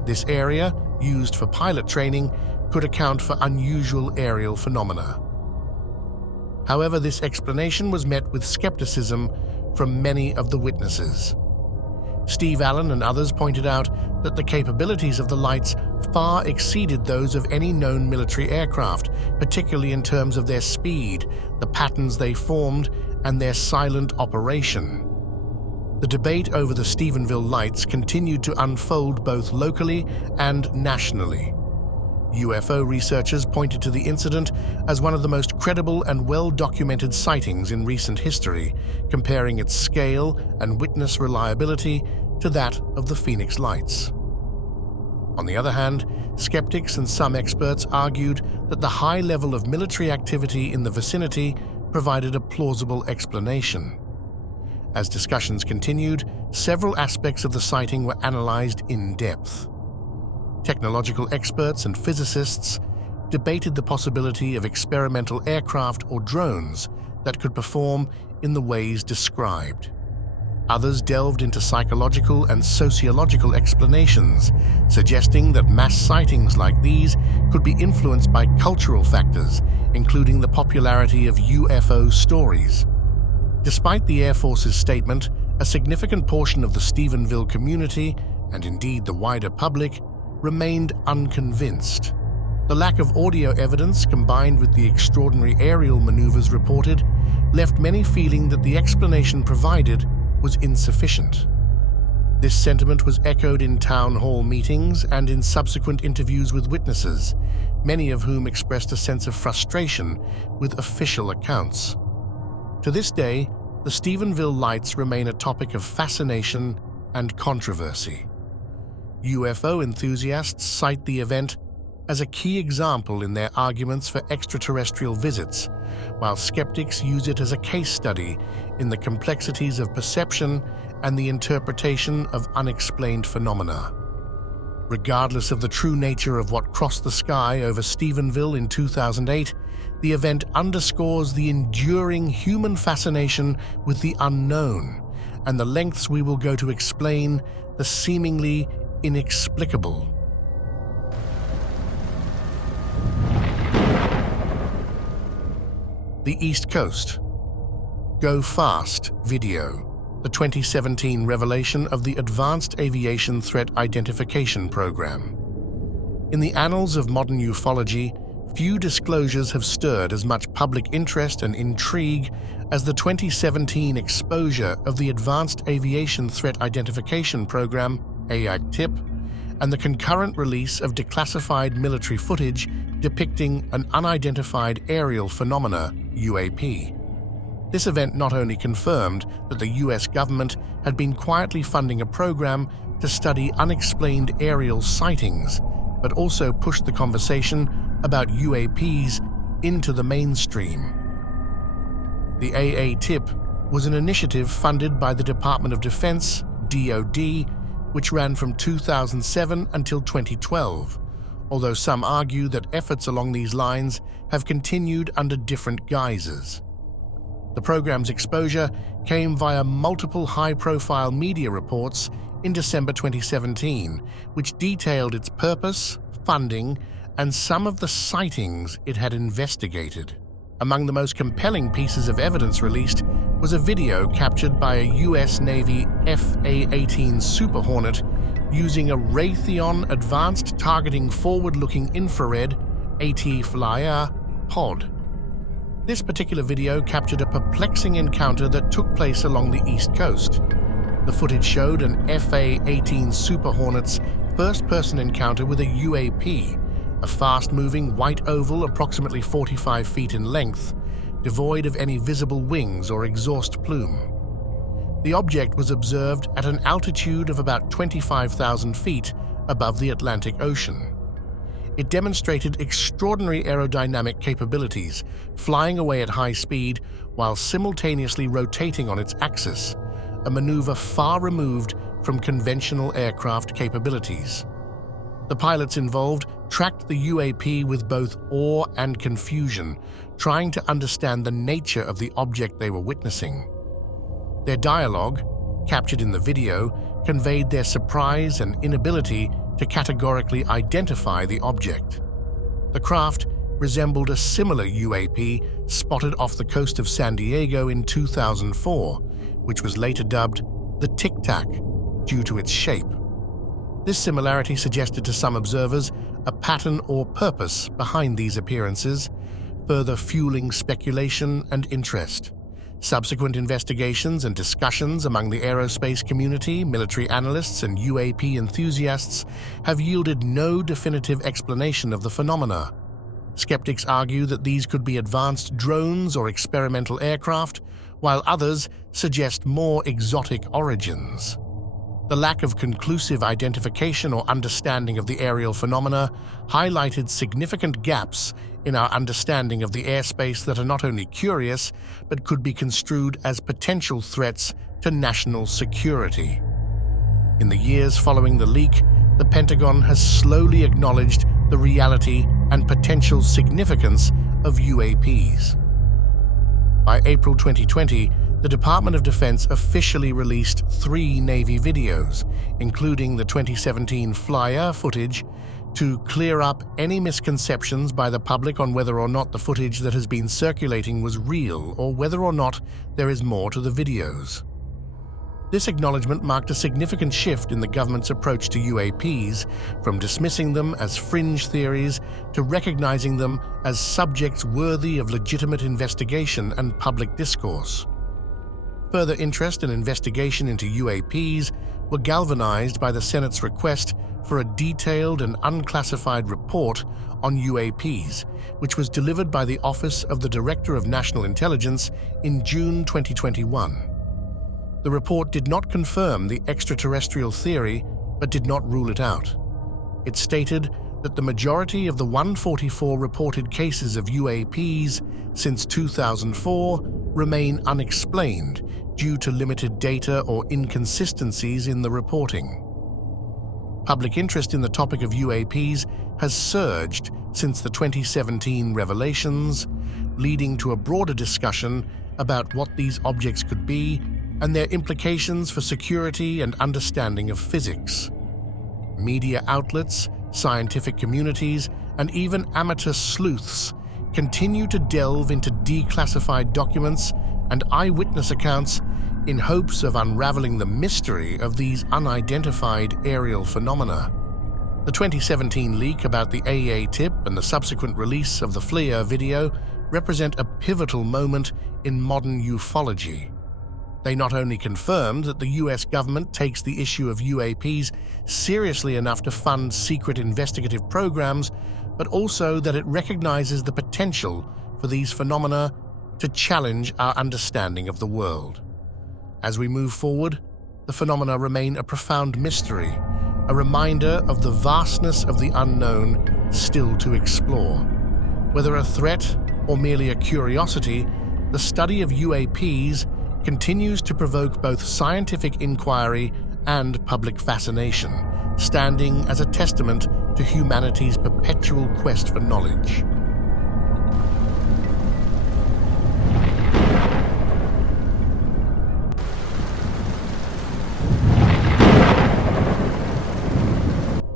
This area, used for pilot training, could account for unusual aerial phenomena. However, this explanation was met with skepticism from many of the witnesses. Steve Allen and others pointed out that the capabilities of the lights far exceeded those of any known military aircraft, particularly in terms of their speed, the patterns they formed, and their silent operation. The debate over the Stephenville lights continued to unfold both locally and nationally. UFO researchers pointed to the incident as one of the most credible and well-documented sightings in recent history, comparing its scale and witness reliability to that of the Phoenix Lights. On the other hand, skeptics and some experts argued that the high level of military activity in the vicinity provided a plausible explanation. As discussions continued, several aspects of the sighting were analyzed in depth. Technological experts and physicists debated the possibility of experimental aircraft or drones that could perform in the ways described. Others delved into psychological and sociological explanations, suggesting that mass sightings like these could be influenced by cultural factors, including the popularity of UFO stories. Despite the Air Force's statement, a significant portion of the Stephenville community, and indeed the wider public, remained unconvinced. The lack of audio evidence, combined with the extraordinary aerial maneuvers reported, left many feeling that the explanation provided was insufficient. This sentiment was echoed in town hall meetings and in subsequent interviews with witnesses, many of whom expressed a sense of frustration with official accounts. To this day, the Stephenville lights remain a topic of fascination and controversy. UFO enthusiasts cite the event as a key example in their arguments for extraterrestrial visits, while skeptics use it as a case study in the complexities of perception and the interpretation of unexplained phenomena. Regardless of the true nature of what crossed the sky over Stephenville in 2008, the event underscores the enduring human fascination with the unknown and the lengths we will go to explain the seemingly inexplicable. The East Coast. Go Fast video, the 2017 revelation of the Advanced Aviation Threat Identification Program. In the annals of modern ufology, few disclosures have stirred as much public interest and intrigue as the 2017 exposure of the Advanced Aviation Threat Identification Program, AAGTIP, and the concurrent release of declassified military footage depicting an unidentified aerial phenomena, UAP. This event not only confirmed that the US government had been quietly funding a program to study unexplained aerial sightings, but also pushed the conversation about UAPs into the mainstream. The AATIP was an initiative funded by the Department of Defense, DoD, which ran from 2007 until 2012, although some argue that efforts along these lines have continued under different guises. The program's exposure came via multiple high-profile media reports in December 2017, which detailed its purpose, funding, and some of the sightings it had investigated. Among the most compelling pieces of evidence released was a video captured by a US Navy FA-18 Super Hornet using a Raytheon Advanced Targeting Forward-Looking Infrared AT-FLIR pod. This particular video captured a perplexing encounter that took place along the East Coast. The footage showed an FA-18 Super Hornet's first-person encounter with a UAP, a fast-moving white oval approximately 45 feet in length, devoid of any visible wings or exhaust plume. The object was observed at an altitude of about 25,000 feet above the Atlantic Ocean. It demonstrated extraordinary aerodynamic capabilities, flying away at high speed while simultaneously rotating on its axis, a maneuver far removed from conventional aircraft capabilities. The pilots involved tracked the UAP with both awe and confusion, trying to understand the nature of the object they were witnessing. Their dialogue, captured in the video, conveyed their surprise and inability to categorically identify the object. The craft resembled a similar UAP spotted off the coast of San Diego in 2004, which was later dubbed the Tic Tac due to its shape. This similarity suggested to some observers a pattern or purpose behind these appearances, further fueling speculation and interest. Subsequent investigations and discussions among the aerospace community, military analysts, and UAP enthusiasts have yielded no definitive explanation of the phenomena. Skeptics argue that these could be advanced drones or experimental aircraft, while others suggest more exotic origins. The lack of conclusive identification or understanding of the aerial phenomena highlighted significant gaps in our understanding of the airspace that are not only curious, but could be construed as potential threats to national security. In the years following the leak, the Pentagon has slowly acknowledged the reality and potential significance of UAPs. By April 2020, the Department of Defense officially released 3 Navy videos, including the 2017 flyer footage, to clear up any misconceptions by the public on whether or not the footage that has been circulating was real or whether or not there is more to the videos. This acknowledgement marked a significant shift in the government's approach to UAPs, from dismissing them as fringe theories to recognizing them as subjects worthy of legitimate investigation and public discourse. Further interest and investigation into UAPs were galvanized by the Senate's request for a detailed and unclassified report on UAPs, which was delivered by the Office of the Director of National Intelligence in June 2021. The report did not confirm the extraterrestrial theory, but did not rule it out. It stated that the majority of the 144 reported cases of UAPs since 2004 remain unexplained due to limited data or inconsistencies in the reporting. Public interest in the topic of UAPs has surged since the 2017 revelations, leading to a broader discussion about what these objects could be and their implications for security and understanding of physics. Media outlets, scientific communities, and even amateur sleuths continue to delve into declassified documents and eyewitness accounts in hopes of unraveling the mystery of these unidentified aerial phenomena. The 2017 leak about the AA tip and the subsequent release of the FLIR video represent a pivotal moment in modern ufology. They not only confirmed that the US government takes the issue of UAPs seriously enough to fund secret investigative programs, but also that it recognizes the potential for these phenomena to challenge our understanding of the world. As we move forward, the phenomena remain a profound mystery, a reminder of the vastness of the unknown still to explore. Whether a threat or merely a curiosity, the study of UAPs continues to provoke both scientific inquiry and public fascination, standing as a testament to humanity's perpetual quest for knowledge.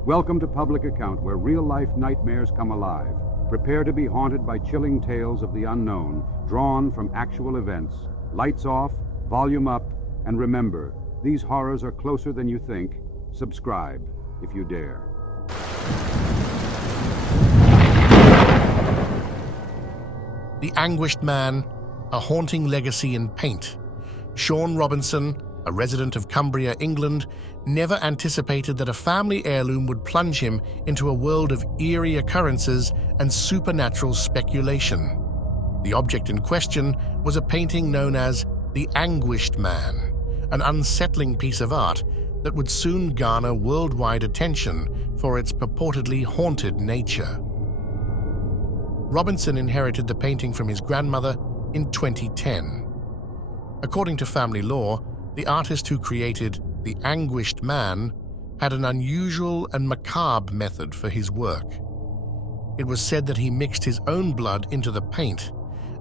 Welcome to Public Account, where real-life nightmares come alive. Prepare to be haunted by chilling tales of the unknown, drawn from actual events. Lights off, volume up, and remember, these horrors are closer than you think. Subscribe, if you dare. The Anguished Man, a haunting legacy in paint. Sean Robinson, a resident of Cumbria, England, never anticipated that a family heirloom would plunge him into a world of eerie occurrences and supernatural speculation. The object in question was a painting known as The Anguished Man, an unsettling piece of art that would soon garner worldwide attention for its purportedly haunted nature. Robinson inherited the painting from his grandmother in 2010. According to family lore, the artist who created The Anguished Man had an unusual and macabre method for his work. It was said that he mixed his own blood into the paint,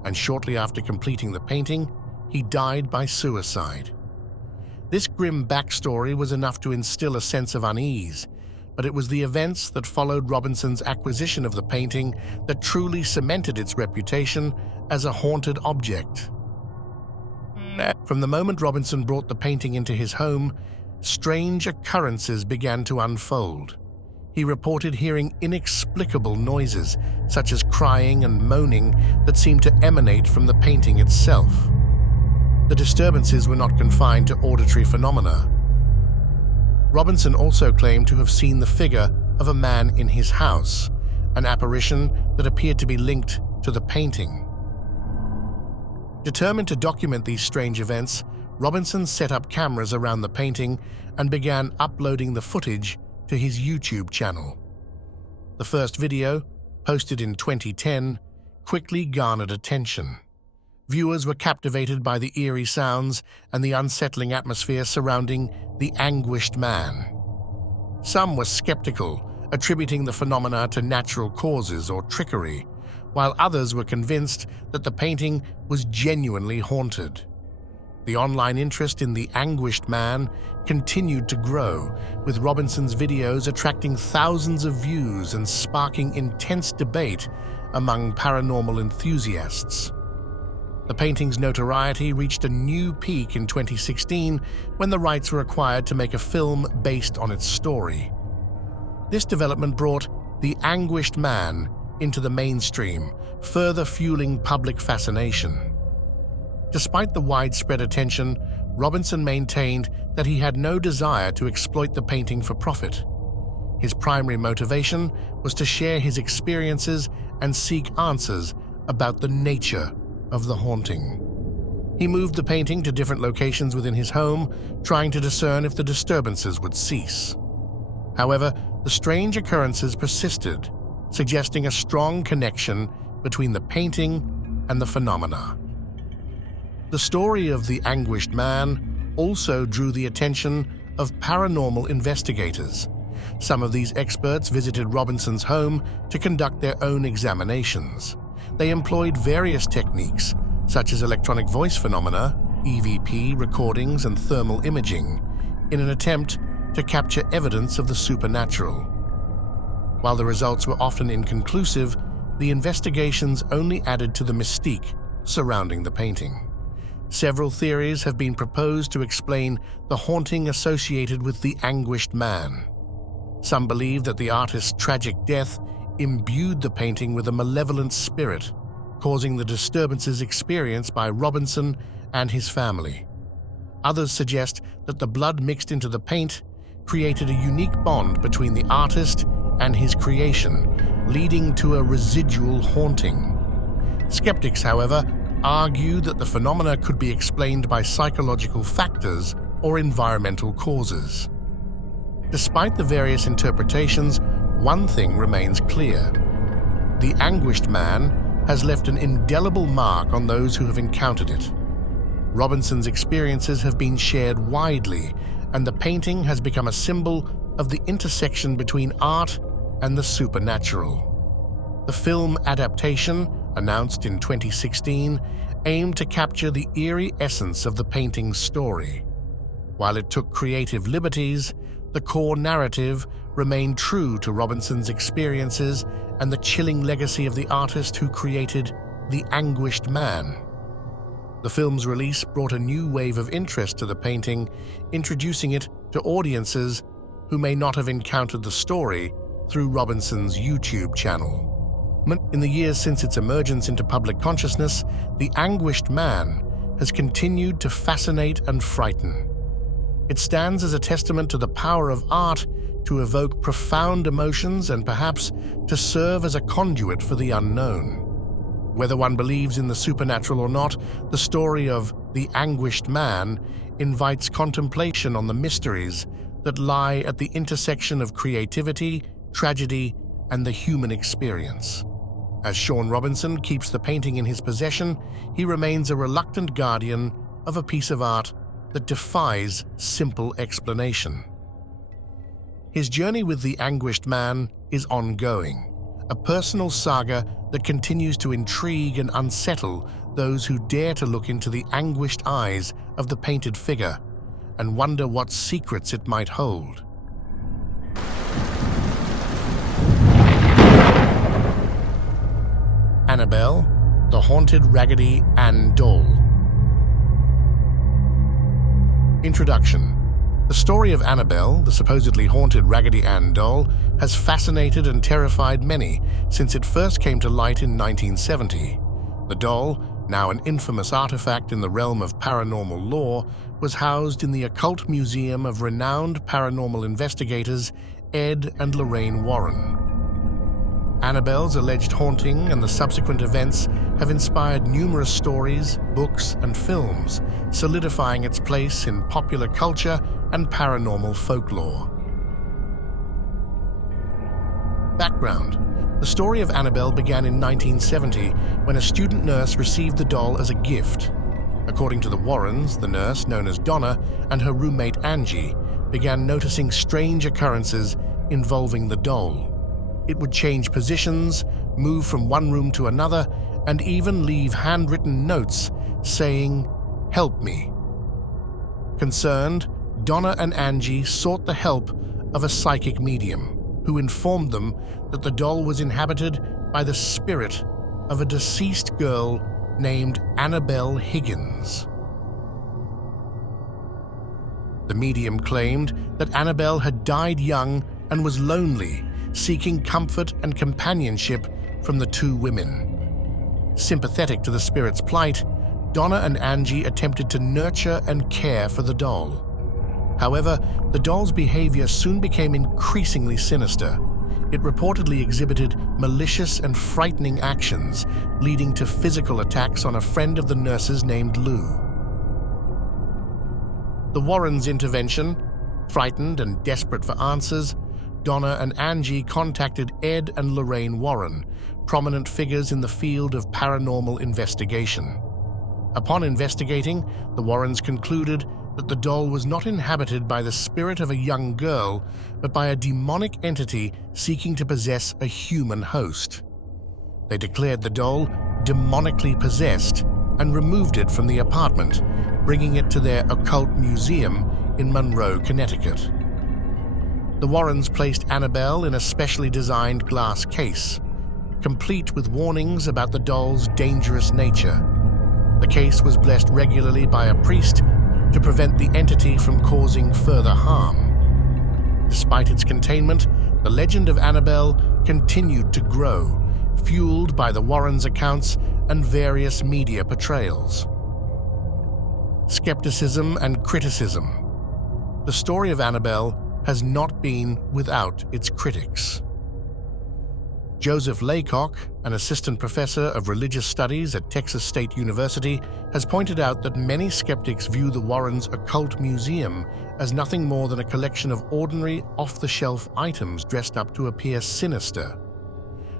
and shortly after completing the painting, he died by suicide. This grim backstory was enough to instill a sense of unease, but it was the events that followed Robinson's acquisition of the painting that truly cemented its reputation as a haunted object. From the moment Robinson brought the painting into his home, strange occurrences began to unfold. He reported hearing inexplicable noises, such as crying and moaning, that seemed to emanate from the painting itself. The disturbances were not confined to auditory phenomena. Robinson also claimed to have seen the figure of a man in his house, an apparition that appeared to be linked to the painting. Determined to document these strange events, Robinson set up cameras around the painting and began uploading the footage to his YouTube channel. The first video, posted in 2010, quickly garnered attention. Viewers were captivated by the eerie sounds and the unsettling atmosphere surrounding the anguished man. Some were skeptical, attributing the phenomena to natural causes or trickery, while others were convinced that the painting was genuinely haunted. The online interest in the anguished man continued to grow, with Robinson's videos attracting thousands of views and sparking intense debate among paranormal enthusiasts. The painting's notoriety reached a new peak in 2016 when the rights were acquired to make a film based on its story. This development brought the anguished man into the mainstream, further fueling public fascination. Despite the widespread attention, Robinson maintained that he had no desire to exploit the painting for profit. His primary motivation was to share his experiences and seek answers about the nature of the haunting. He moved the painting to different locations within his home, trying to discern if the disturbances would cease. However, the strange occurrences persisted, suggesting a strong connection between the painting and the phenomena. The story of the anguished man also drew the attention of paranormal investigators. Some of these experts visited Robinson's home to conduct their own examinations. They employed various techniques, such as electronic voice phenomena, EVP recordings, and thermal imaging, in an attempt to capture evidence of the supernatural. While the results were often inconclusive, the investigations only added to the mystique surrounding the painting. Several theories have been proposed to explain the haunting associated with the anguished man. Some believe that the artist's tragic death imbued the painting with a malevolent spirit, causing the disturbances experienced by Robinson and his family. Others suggest that the blood mixed into the paint created a unique bond between the artist and his creation, leading to a residual haunting. Skeptics, however, argue that the phenomena could be explained by psychological factors or environmental causes. Despite the various interpretations, one thing remains clear. The anguished man has left an indelible mark on those who have encountered it. Robinson's experiences have been shared widely, and the painting has become a symbol of the intersection between art and the supernatural. The film adaptation, announced in 2016, aimed to capture the eerie essence of the painting's story. While it took creative liberties, the core narrative remained true to Robinson's experiences and the chilling legacy of the artist who created the anguished man. The film's release brought a new wave of interest to the painting, introducing it to audiences who may not have encountered the story through Robinson's YouTube channel. In the years since its emergence into public consciousness, the anguished man has continued to fascinate and frighten. It stands as a testament to the power of art to evoke profound emotions and perhaps to serve as a conduit for the unknown. Whether one believes in the supernatural or not, the story of the anguished man invites contemplation on the mysteries that lie at the intersection of creativity, tragedy, and the human experience. As Sean Robinson keeps the painting in his possession, he remains a reluctant guardian of a piece of art that defies simple explanation. His journey with the anguished man is ongoing, a personal saga that continues to intrigue and unsettle those who dare to look into the anguished eyes of the painted figure and wonder what secrets it might hold. Annabelle, the Haunted Raggedy Ann Doll. Introduction. The story of Annabelle, the supposedly haunted Raggedy Ann doll, has fascinated and terrified many since it first came to light in 1970. The doll, now an infamous artifact in the realm of paranormal lore, was housed in the Occult Museum of renowned paranormal investigators Ed and Lorraine Warren. Annabelle's alleged haunting and the subsequent events have inspired numerous stories, books, and films, solidifying its place in popular culture and paranormal folklore. Background: the story of Annabelle began in 1970 when a student nurse received the doll as a gift. According to the Warrens, the nurse, known as Donna, and her roommate Angie began noticing strange occurrences involving the doll. It would change positions, move from one room to another, and even leave handwritten notes saying, "Help me." Concerned, Donna and Angie sought the help of a psychic medium, who informed them that the doll was inhabited by the spirit of a deceased girl named Annabelle Higgins. The medium claimed that Annabelle had died young and was lonely, seeking comfort and companionship from the two women. Sympathetic to the spirit's plight, Donna and Angie attempted to nurture and care for the doll. However, the doll's behavior soon became increasingly sinister. It reportedly exhibited malicious and frightening actions, leading to physical attacks on a friend of the nurse's named Lou. The Warrens' intervention: frightened and desperate for answers, Donna and Angie contacted Ed and Lorraine Warren, prominent figures in the field of paranormal investigation. Upon investigating, the Warrens concluded that the doll was not inhabited by the spirit of a young girl, but by a demonic entity seeking to possess a human host. They declared the doll demonically possessed and removed it from the apartment, bringing it to their occult museum in Monroe, Connecticut. The Warrens placed Annabelle in a specially designed glass case, complete with warnings about the doll's dangerous nature. The case was blessed regularly by a priest to prevent the entity from causing further harm. Despite its containment, the legend of Annabelle continued to grow, fueled by the Warrens' accounts and various media portrayals. Skepticism and criticism. The story of Annabelle has not been without its critics. Joseph Laycock, an assistant professor of religious studies at Texas State University, has pointed out that many skeptics view the Warrens' occult museum as nothing more than a collection of ordinary, off-the-shelf items dressed up to appear sinister.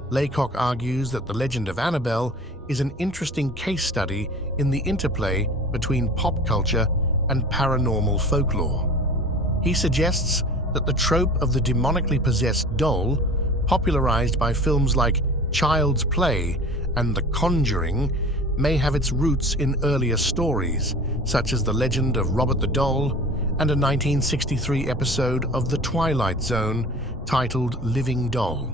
Laycock argues that the legend of Annabelle is an interesting case study in the interplay between pop culture and paranormal folklore. He suggests that the trope of the demonically possessed doll, popularized by films like Child's Play and The Conjuring, may have its roots in earlier stories, such as the legend of Robert the Doll and a 1963 episode of The Twilight Zone titled Living Doll.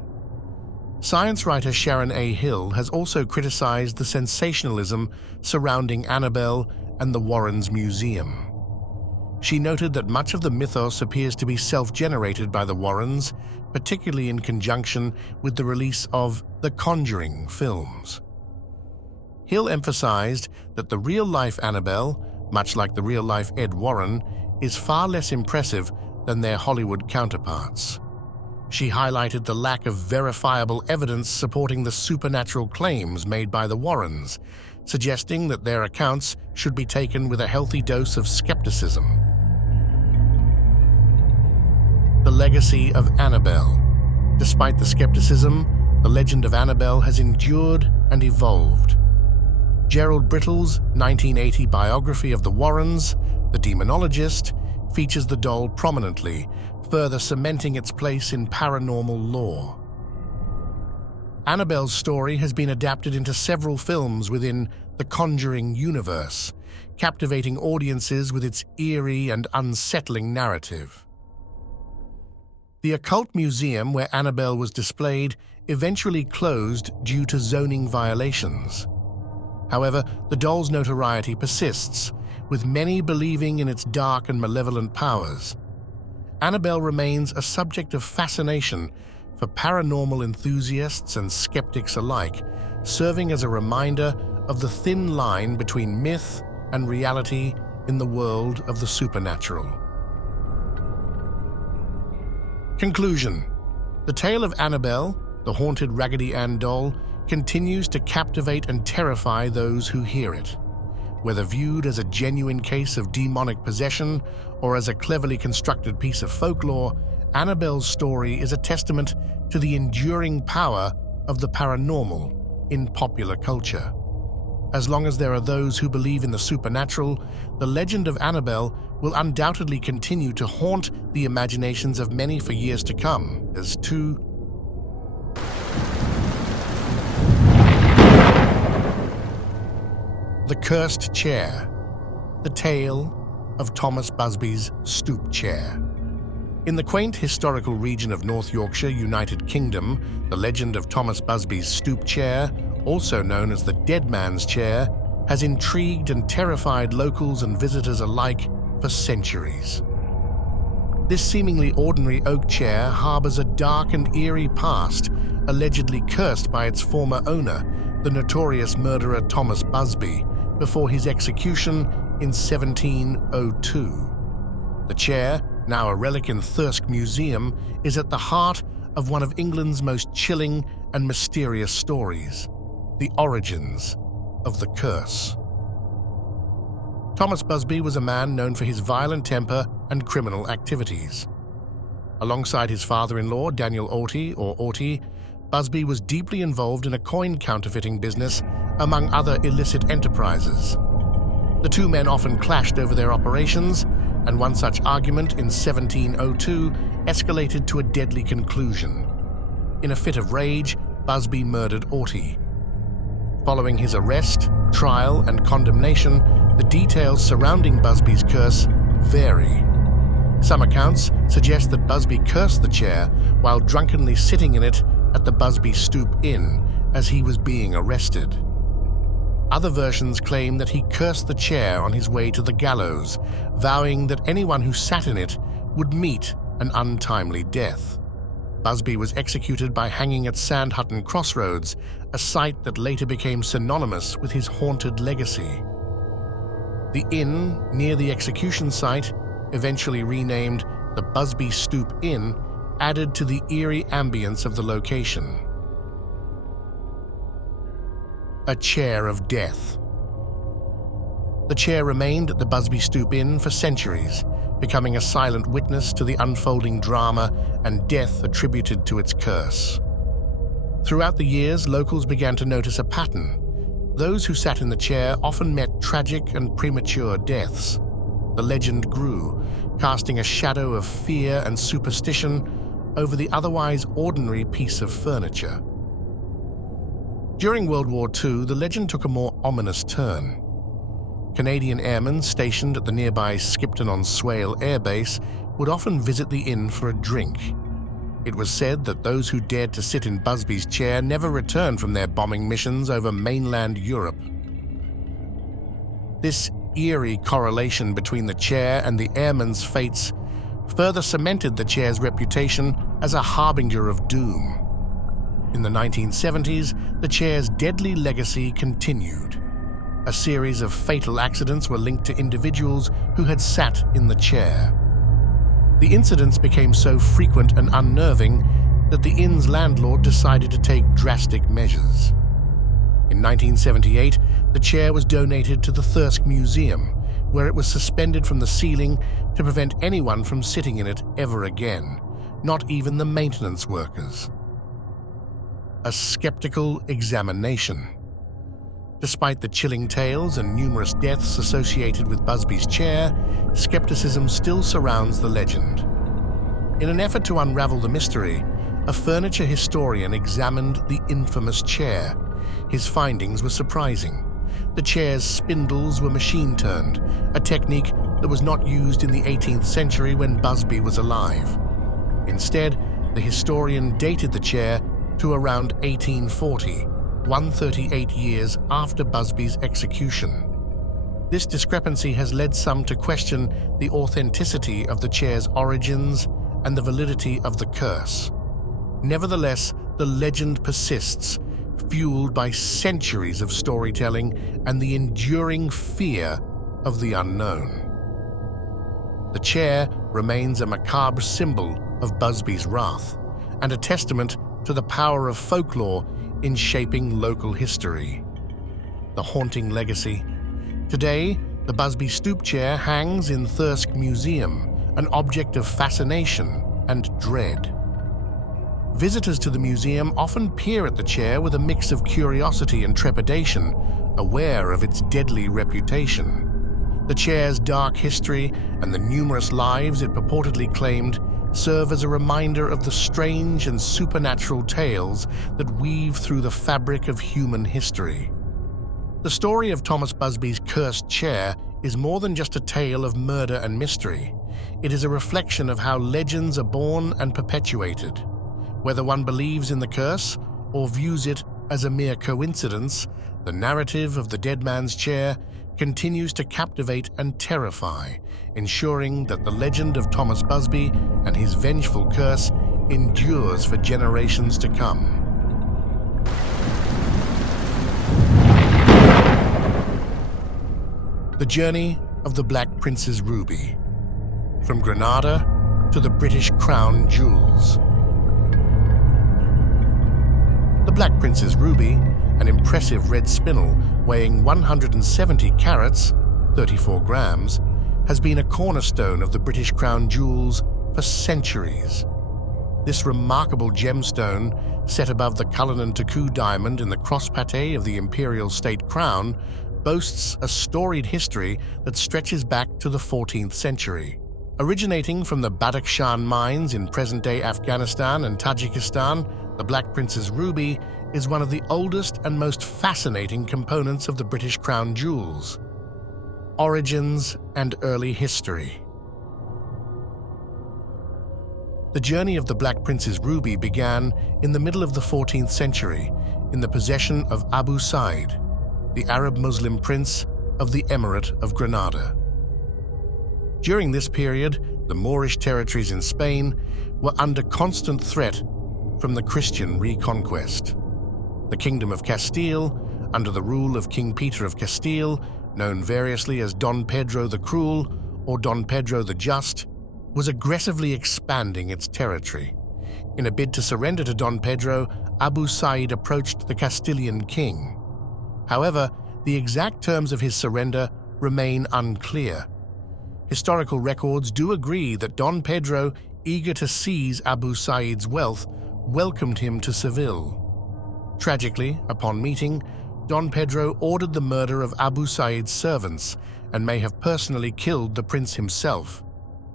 Science writer Sharon A. Hill has also criticized the sensationalism surrounding Annabelle and the Warrens' museum. She noted that much of the mythos appears to be self-generated by the Warrens, particularly in conjunction with the release of The Conjuring films. Hill emphasized that the real-life Annabelle, much like the real-life Ed Warren, is far less impressive than their Hollywood counterparts. She highlighted the lack of verifiable evidence supporting the supernatural claims made by the Warrens, suggesting that their accounts should be taken with a healthy dose of skepticism. The legacy of Annabelle. Despite the skepticism, the legend of Annabelle has endured and evolved. Gerald Brittle's 1980 biography of the Warrens, The Demonologist, features the doll prominently, further cementing its place in paranormal lore. Annabelle's story has been adapted into several films within the Conjuring universe, captivating audiences with its eerie and unsettling narrative. The occult museum where Annabelle was displayed eventually closed due to zoning violations. However, the doll's notoriety persists, with many believing in its dark and malevolent powers. Annabelle remains a subject of fascination for paranormal enthusiasts and skeptics alike, serving as a reminder of the thin line between myth and reality in the world of the supernatural. Conclusion. The tale of Annabelle, the haunted Raggedy Ann doll continues to captivate and terrify those who hear it. Whether viewed as a genuine case of demonic possession or as a cleverly constructed piece of folklore, Annabelle's story is a testament to the enduring power of the paranormal in popular culture. As long as there are those who believe in the supernatural, the legend of Annabelle will undoubtedly continue to haunt the imaginations of many for years to come. As to The Cursed Chair, the tale of Thomas Busby's stoop chair. In the quaint historical region of North Yorkshire, United Kingdom, the legend of Thomas Busby's stoop chair, also known as the Dead Man's Chair, has intrigued and terrified locals and visitors alike for centuries. This seemingly ordinary oak chair harbors a dark and eerie past, allegedly cursed by its former owner, the notorious murderer Thomas Busby, before his execution in 1702. The chair, now a relic in Thirsk Museum, is at the heart of one of England's most chilling and mysterious stories, the origins of the curse. Thomas Busby was a man known for his violent temper and criminal activities. Alongside his father-in-law, Daniel Orty, or Orty, Busby was deeply involved in a coin counterfeiting business, among other illicit enterprises. The two men often clashed over their operations, and one such argument in 1702 escalated to a deadly conclusion. In a fit of rage, Busby murdered Orty. Following his arrest, trial, and condemnation, the details surrounding Busby's curse vary. Some accounts suggest that Busby cursed the chair while drunkenly sitting in it at the Busby Stoop Inn as he was being arrested. Other versions claim that he cursed the chair on his way to the gallows, vowing that anyone who sat in it would meet an untimely death. Busby was executed by hanging at Sandhutton Crossroads, a site that later became synonymous with his haunted legacy. The inn near the execution site, eventually renamed the Busby Stoop Inn, added to the eerie ambience of the location. A chair of death. The chair remained at the Busby Stoop Inn for centuries, becoming a silent witness to the unfolding drama and death attributed to its curse. Throughout the years, locals began to notice a pattern. Those who sat in the chair often met tragic and premature deaths. The legend grew, casting a shadow of fear and superstition over the otherwise ordinary piece of furniture. During World War II, the legend took a more ominous turn. Canadian airmen stationed at the nearby Skipton-on-Swale Air Base would often visit the inn for a drink. It was said that those who dared to sit in Busby's chair never returned from their bombing missions over mainland Europe. This eerie correlation between the chair and the airmen's fates further cemented the chair's reputation as a harbinger of doom. In the 1970s, the chair's deadly legacy continued. A series of fatal accidents were linked to individuals who had sat in the chair. The incidents became so frequent and unnerving that the inn's landlord decided to take drastic measures. In 1978, the chair was donated to the Thirsk Museum, where it was suspended from the ceiling to prevent anyone from sitting in it ever again, not even the maintenance workers. A skeptical examination. Despite the chilling tales and numerous deaths associated with Busby's chair, skepticism still surrounds the legend. In an effort to unravel the mystery, a furniture historian examined the infamous chair. His findings were surprising. The chair's spindles were machine-turned, a technique that was not used in the 18th century when Busby was alive. Instead, the historian dated the chair to around 1840, 138 years after Busby's execution. This discrepancy has led some to question the authenticity of the chair's origins and the validity of the curse. Nevertheless, the legend persists, fueled by centuries of storytelling and the enduring fear of the unknown. The chair remains a macabre symbol of Busby's wrath and a testament to the power of folklore in shaping local history. The haunting legacy. Today, the Busby Stoop Chair hangs in Thirsk Museum, an object of fascination and dread. Visitors to the museum often peer at the chair with a mix of curiosity and trepidation, aware of its deadly reputation. The chair's dark history and the numerous lives it purportedly claimed serve as a reminder of the strange and supernatural tales that weave through the fabric of human history. The story of Thomas Busby's cursed chair is more than just a tale of murder and mystery. It is a reflection of how legends are born and perpetuated. Whether one believes in the curse or views it as a mere coincidence, the narrative of the dead man's chair continues to captivate and terrify, ensuring that the legend of Thomas Busby and his vengeful curse endures for generations to come. The journey of the Black Prince's ruby, from Granada to the British Crown jewels. The Black Prince's ruby, an impressive red spinel weighing 170 carats, 34 grams, has been a cornerstone of the British Crown jewels for centuries. This remarkable gemstone, set above the Cullinan Taku diamond in the cross-pate of the Imperial State Crown, boasts a storied history that stretches back to the 14th century. Originating from the Badakhshan mines in present-day Afghanistan and Tajikistan, the Black Prince's ruby is one of the oldest and most fascinating components of the British Crown jewels. Origins and early history. The journey of the Black Prince's ruby began in the middle of the 14th century in the possession of Abu Sa'id, the Arab Muslim prince of the Emirate of Granada. During this period, the Moorish territories in Spain were under constant threat from the Christian reconquest. The Kingdom of Castile, under the rule of King Peter of Castile, known variously as Don Pedro the Cruel or Don Pedro the Just, was aggressively expanding its territory. In a bid to surrender to Don Pedro, Abu Sa'id approached the Castilian king. However, the exact terms of his surrender remain unclear. Historical records do agree that Don Pedro, eager to seize Abu Sa'id's wealth, welcomed him to Seville. Tragically, upon meeting, Don Pedro ordered the murder of Abu Sa'id's servants and may have personally killed the prince himself.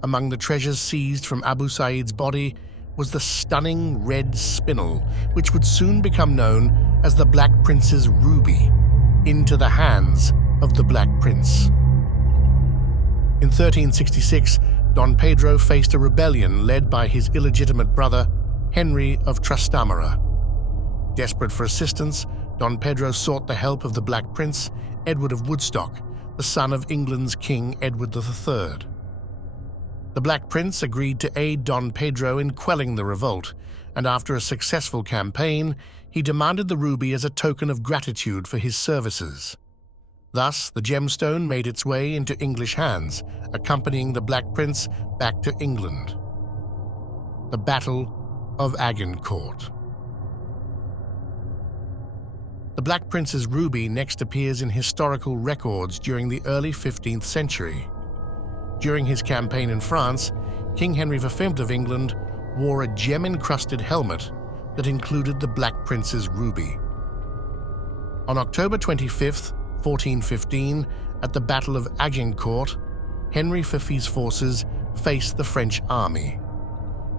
Among the treasures seized from Abu Sa'id's body was the stunning red spinel, which would soon become known as the Black Prince's ruby, into the hands of the Black Prince. In 1366, Don Pedro faced a rebellion led by his illegitimate brother, Henry of Trastamara. Desperate for assistance, Don Pedro sought the help of the Black Prince, Edward of Woodstock, the son of England's King Edward III. The Black Prince agreed to aid Don Pedro in quelling the revolt, and after a successful campaign, he demanded the ruby as a token of gratitude for his services. Thus, the gemstone made its way into English hands, accompanying the Black Prince back to England. The Battle of Agincourt. The Black Prince's ruby next appears in historical records during the early 15th century. During his campaign in France, King Henry V of England wore a gem-encrusted helmet that included the Black Prince's ruby. On October 25, 1415, at the Battle of Agincourt, Henry V's forces faced the French army.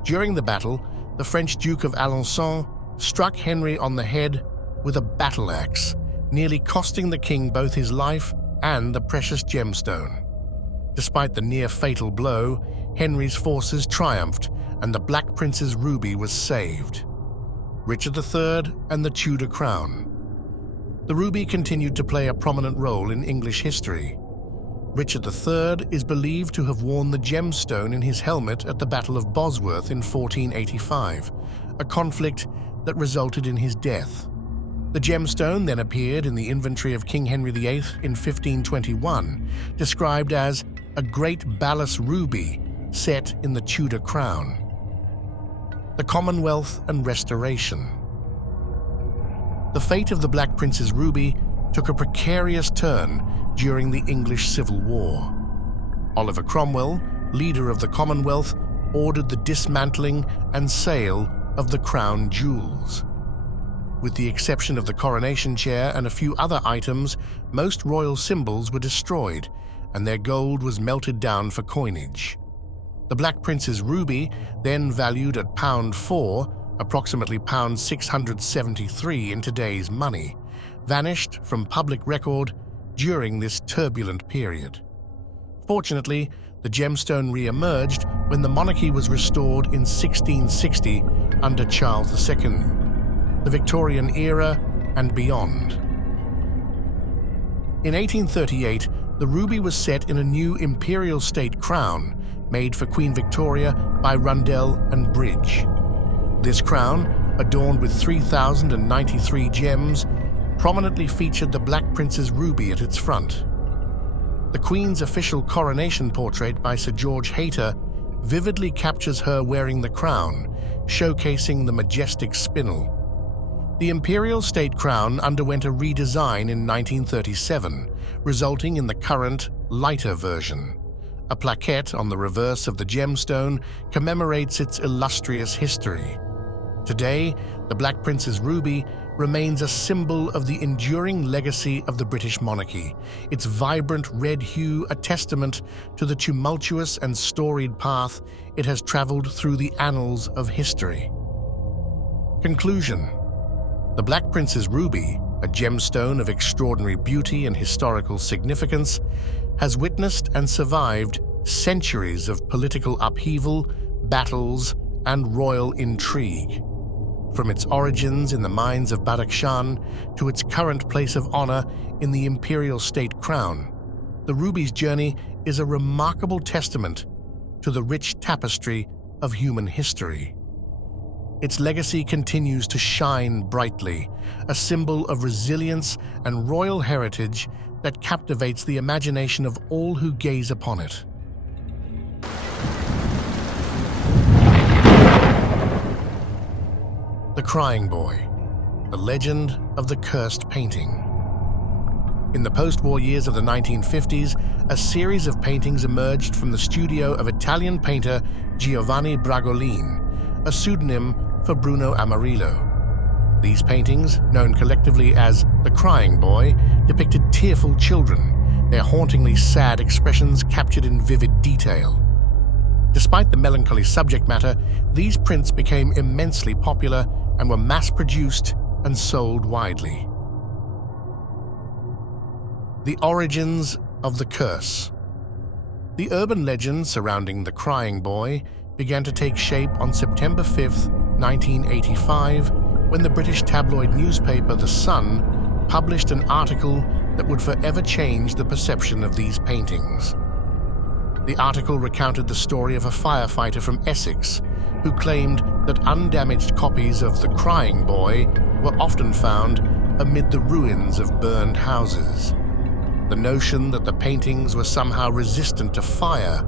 During the battle, the French Duke of Alençon struck Henry on the head with a battle axe, nearly costing the king both his life and the precious gemstone. Despite the near-fatal blow, Henry's forces triumphed and the Black Prince's ruby was saved. Richard III and the Tudor crown. The ruby continued to play a prominent role in English history. Richard III is believed to have worn the gemstone in his helmet at the Battle of Bosworth in 1485, a conflict that resulted in his death. The gemstone then appeared in the inventory of King Henry VIII in 1521, described as a great balas ruby set in the Tudor crown. the Commonwealth and Restoration. The fate of the Black Prince's ruby took a precarious turn during the English Civil War. Oliver Cromwell, leader of the Commonwealth, ordered the dismantling and sale of the crown jewels. With the exception of the coronation chair and a few other items, most royal symbols were destroyed, and their gold was melted down for coinage. The Black Prince's ruby, then valued at £4, approximately £673 in today's money, vanished from public record during this turbulent period. Fortunately, the gemstone re-emerged when the monarchy was restored in 1660 under Charles II, the Victorian era and beyond. In 1838, the ruby was set in a new imperial state crown made for Queen Victoria by Rundell and Bridge. This crown, adorned with 3,093 gems, prominently featured the Black Prince's ruby at its front. The Queen's official coronation portrait by Sir George Hayter vividly captures her wearing the crown, showcasing the majestic spinel. The imperial state crown underwent a redesign in 1937, resulting in the current, lighter version. A plaquette on the reverse of the gemstone commemorates its illustrious history. Today, the Black Prince's ruby remains a symbol of the enduring legacy of the British monarchy, its vibrant red hue a testament to the tumultuous and storied path it has traveled through the annals of history. Conclusion. The Black Prince's ruby, a gemstone of extraordinary beauty and historical significance, has witnessed and survived centuries of political upheaval, battles, and royal intrigue. From its origins in the mines of Badakhshan to its current place of honor in the imperial state crown, the ruby's journey is a remarkable testament to the rich tapestry of human history. Its legacy continues to shine brightly, a symbol of resilience and royal heritage that captivates the imagination of all who gaze upon it. The Crying Boy, the legend of the cursed painting. In the post-war years of the 1950s, a series of paintings emerged from the studio of Italian painter Giovanni Bragolin, a pseudonym for Bruno Amarillo. These paintings, known collectively as The Crying Boy, depicted tearful children, their hauntingly sad expressions captured in vivid detail. Despite the melancholy subject matter, these prints became immensely popular and were mass-produced and sold widely. The origins of the curse. The urban legend surrounding the Crying Boy began to take shape on September 5, 1985, when the British tabloid newspaper The Sun published an article that would forever change the perception of these paintings. The article recounted the story of a firefighter from Essex who claimed that undamaged copies of The Crying Boy were often found amid the ruins of burned houses. The notion that the paintings were somehow resistant to fire,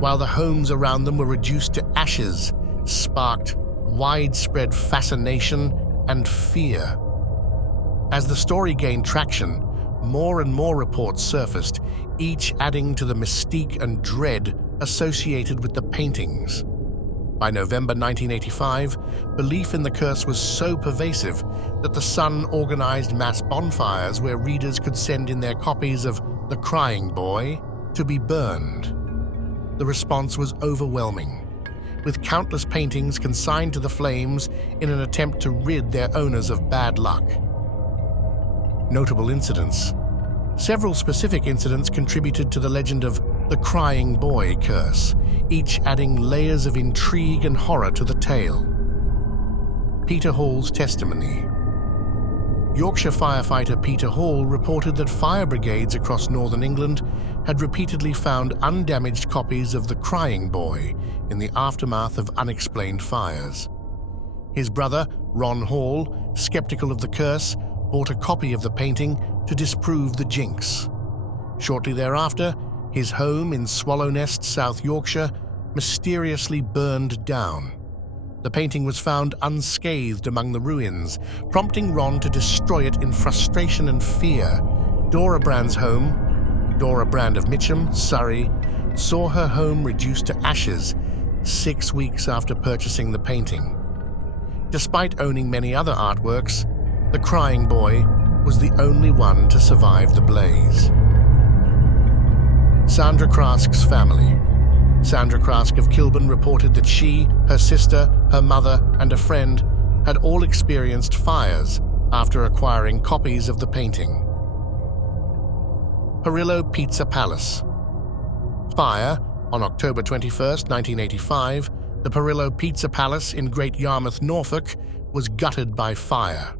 while the homes around them were reduced to ashes, sparked widespread fascination and fear. As the story gained traction, more and more reports surfaced, each adding to the mystique and dread associated with the paintings. By November 1985, belief in the curse was so pervasive that The Sun organized mass bonfires where readers could send in their copies of The Crying Boy to be burned. The response was overwhelming, with countless paintings consigned to the flames in an attempt to rid their owners of bad luck. Notable incidents. Several specific incidents contributed to the legend of the Crying Boy curse, each adding layers of intrigue and horror to the tale. Peter Hall's testimony. Yorkshire firefighter Peter Hall reported that fire brigades across northern England had repeatedly found undamaged copies of The Crying Boy in the aftermath of unexplained fires. His brother, Ron Hall, skeptical of the curse, bought a copy of the painting to disprove the jinx. Shortly thereafter, his home in Swallownest, South Yorkshire, mysteriously burned down. The painting was found unscathed among the ruins, prompting Ron to destroy it in frustration and fear. Dora Brand's home, Dora Brand of Mitcham, Surrey, saw her home reduced to ashes 6 weeks after purchasing the painting. Despite owning many other artworks, the crying boy was the only one to survive the blaze. Sandra Krask's family. Sandra Krask of Kilburn reported that she, her sister, her mother, and a friend had all experienced fires after acquiring copies of the painting. Perillo Pizza Palace. Fire. On October 21, 1985, the Perillo Pizza Palace in Great Yarmouth, Norfolk, was gutted by fire.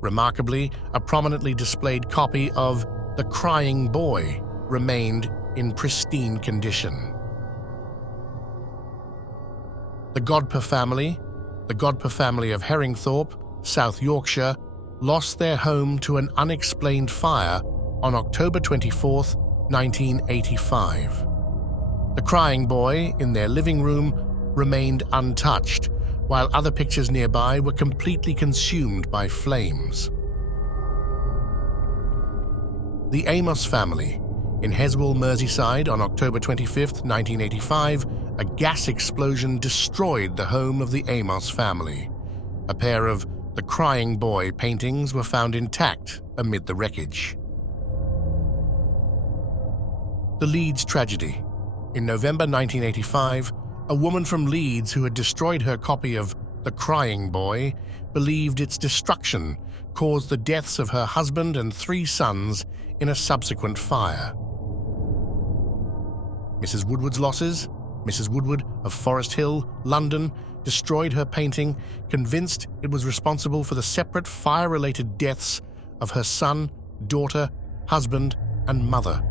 Remarkably, a prominently displayed copy of The Crying Boy remained in pristine condition. The Godper family of Herringthorpe, South Yorkshire, lost their home to an unexplained fire on October 24, 1985. The crying boy in their living room remained untouched, while other pictures nearby were completely consumed by flames. The Amos family. In Heswall, Merseyside, on October 25, 1985, a gas explosion destroyed the home of the Amos family. A pair of The Crying Boy paintings were found intact amid the wreckage. The Leeds tragedy. In November 1985, a woman from Leeds who had destroyed her copy of The Crying Boy believed its destruction caused the deaths of her husband and 3 sons in a subsequent fire. Mrs. Woodward's losses. Mrs. Woodward of Forest Hill, London, destroyed her painting, convinced it was responsible for the separate fire-related deaths of her son, daughter, husband, and mother.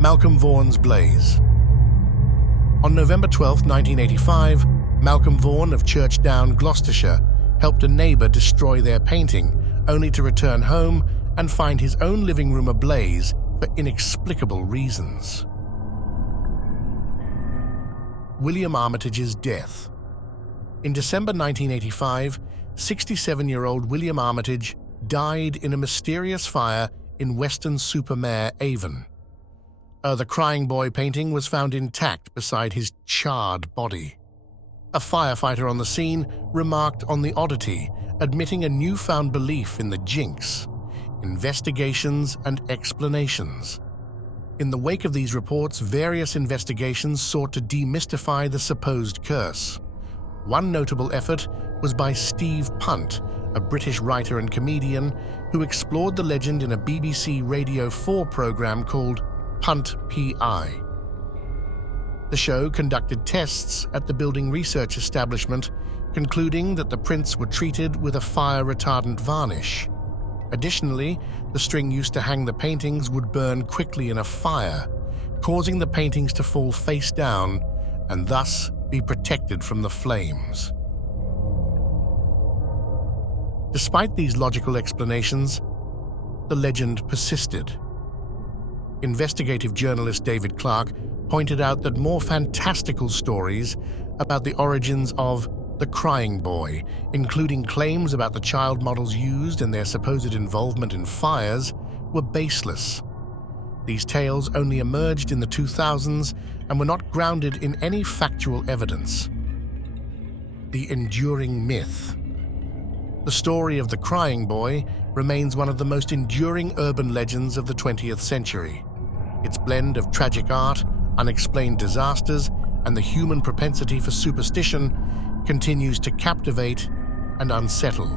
Malcolm Vaughan's blaze. On November 12, 1985, Malcolm Vaughan of Churchdown, Gloucestershire, helped a neighbour destroy their painting, only to return home and find his own living room ablaze for inexplicable reasons. William Armitage's death. In December 1985, 67-year-old William Armitage died in a mysterious fire in Weston-super-Mare, Avon. The Crying Boy painting was found intact beside his charred body. A firefighter on the scene remarked on the oddity, admitting a newfound belief in the jinx, investigations and explanations. In the wake of these reports, various investigations sought to demystify the supposed curse. One notable effort was by Steve Punt, a British writer and comedian who explored the legend in a BBC Radio 4 program called Punt P.I. The show conducted tests at the building research establishment, concluding that the prints were treated with a fire-retardant varnish. Additionally, the string used to hang the paintings would burn quickly in a fire, causing the paintings to fall face down and thus be protected from the flames. Despite these logical explanations, the legend persisted. Investigative journalist David Clarke pointed out that more fantastical stories about the origins of The Crying Boy, including claims about the child models used and their supposed involvement in fires, were baseless. These tales only emerged in the 2000s and were not grounded in any factual evidence. The enduring myth. The story of The Crying Boy remains one of the most enduring urban legends of the 20th century. Its blend of tragic art, unexplained disasters, and the human propensity for superstition continues to captivate and unsettle.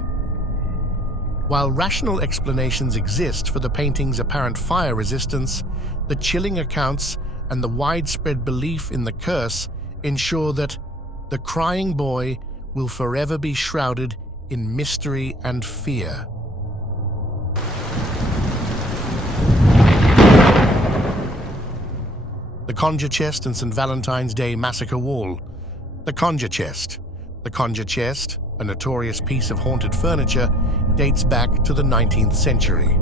While rational explanations exist for the painting's apparent fire resistance, the chilling accounts and the widespread belief in the curse ensure that The Crying Boy will forever be shrouded in mystery and fear. The Conjure Chest and St. Valentine's Day Massacre Wall. The Conjure Chest. The Conjure Chest, a notorious piece of haunted furniture, dates back to the 19th century.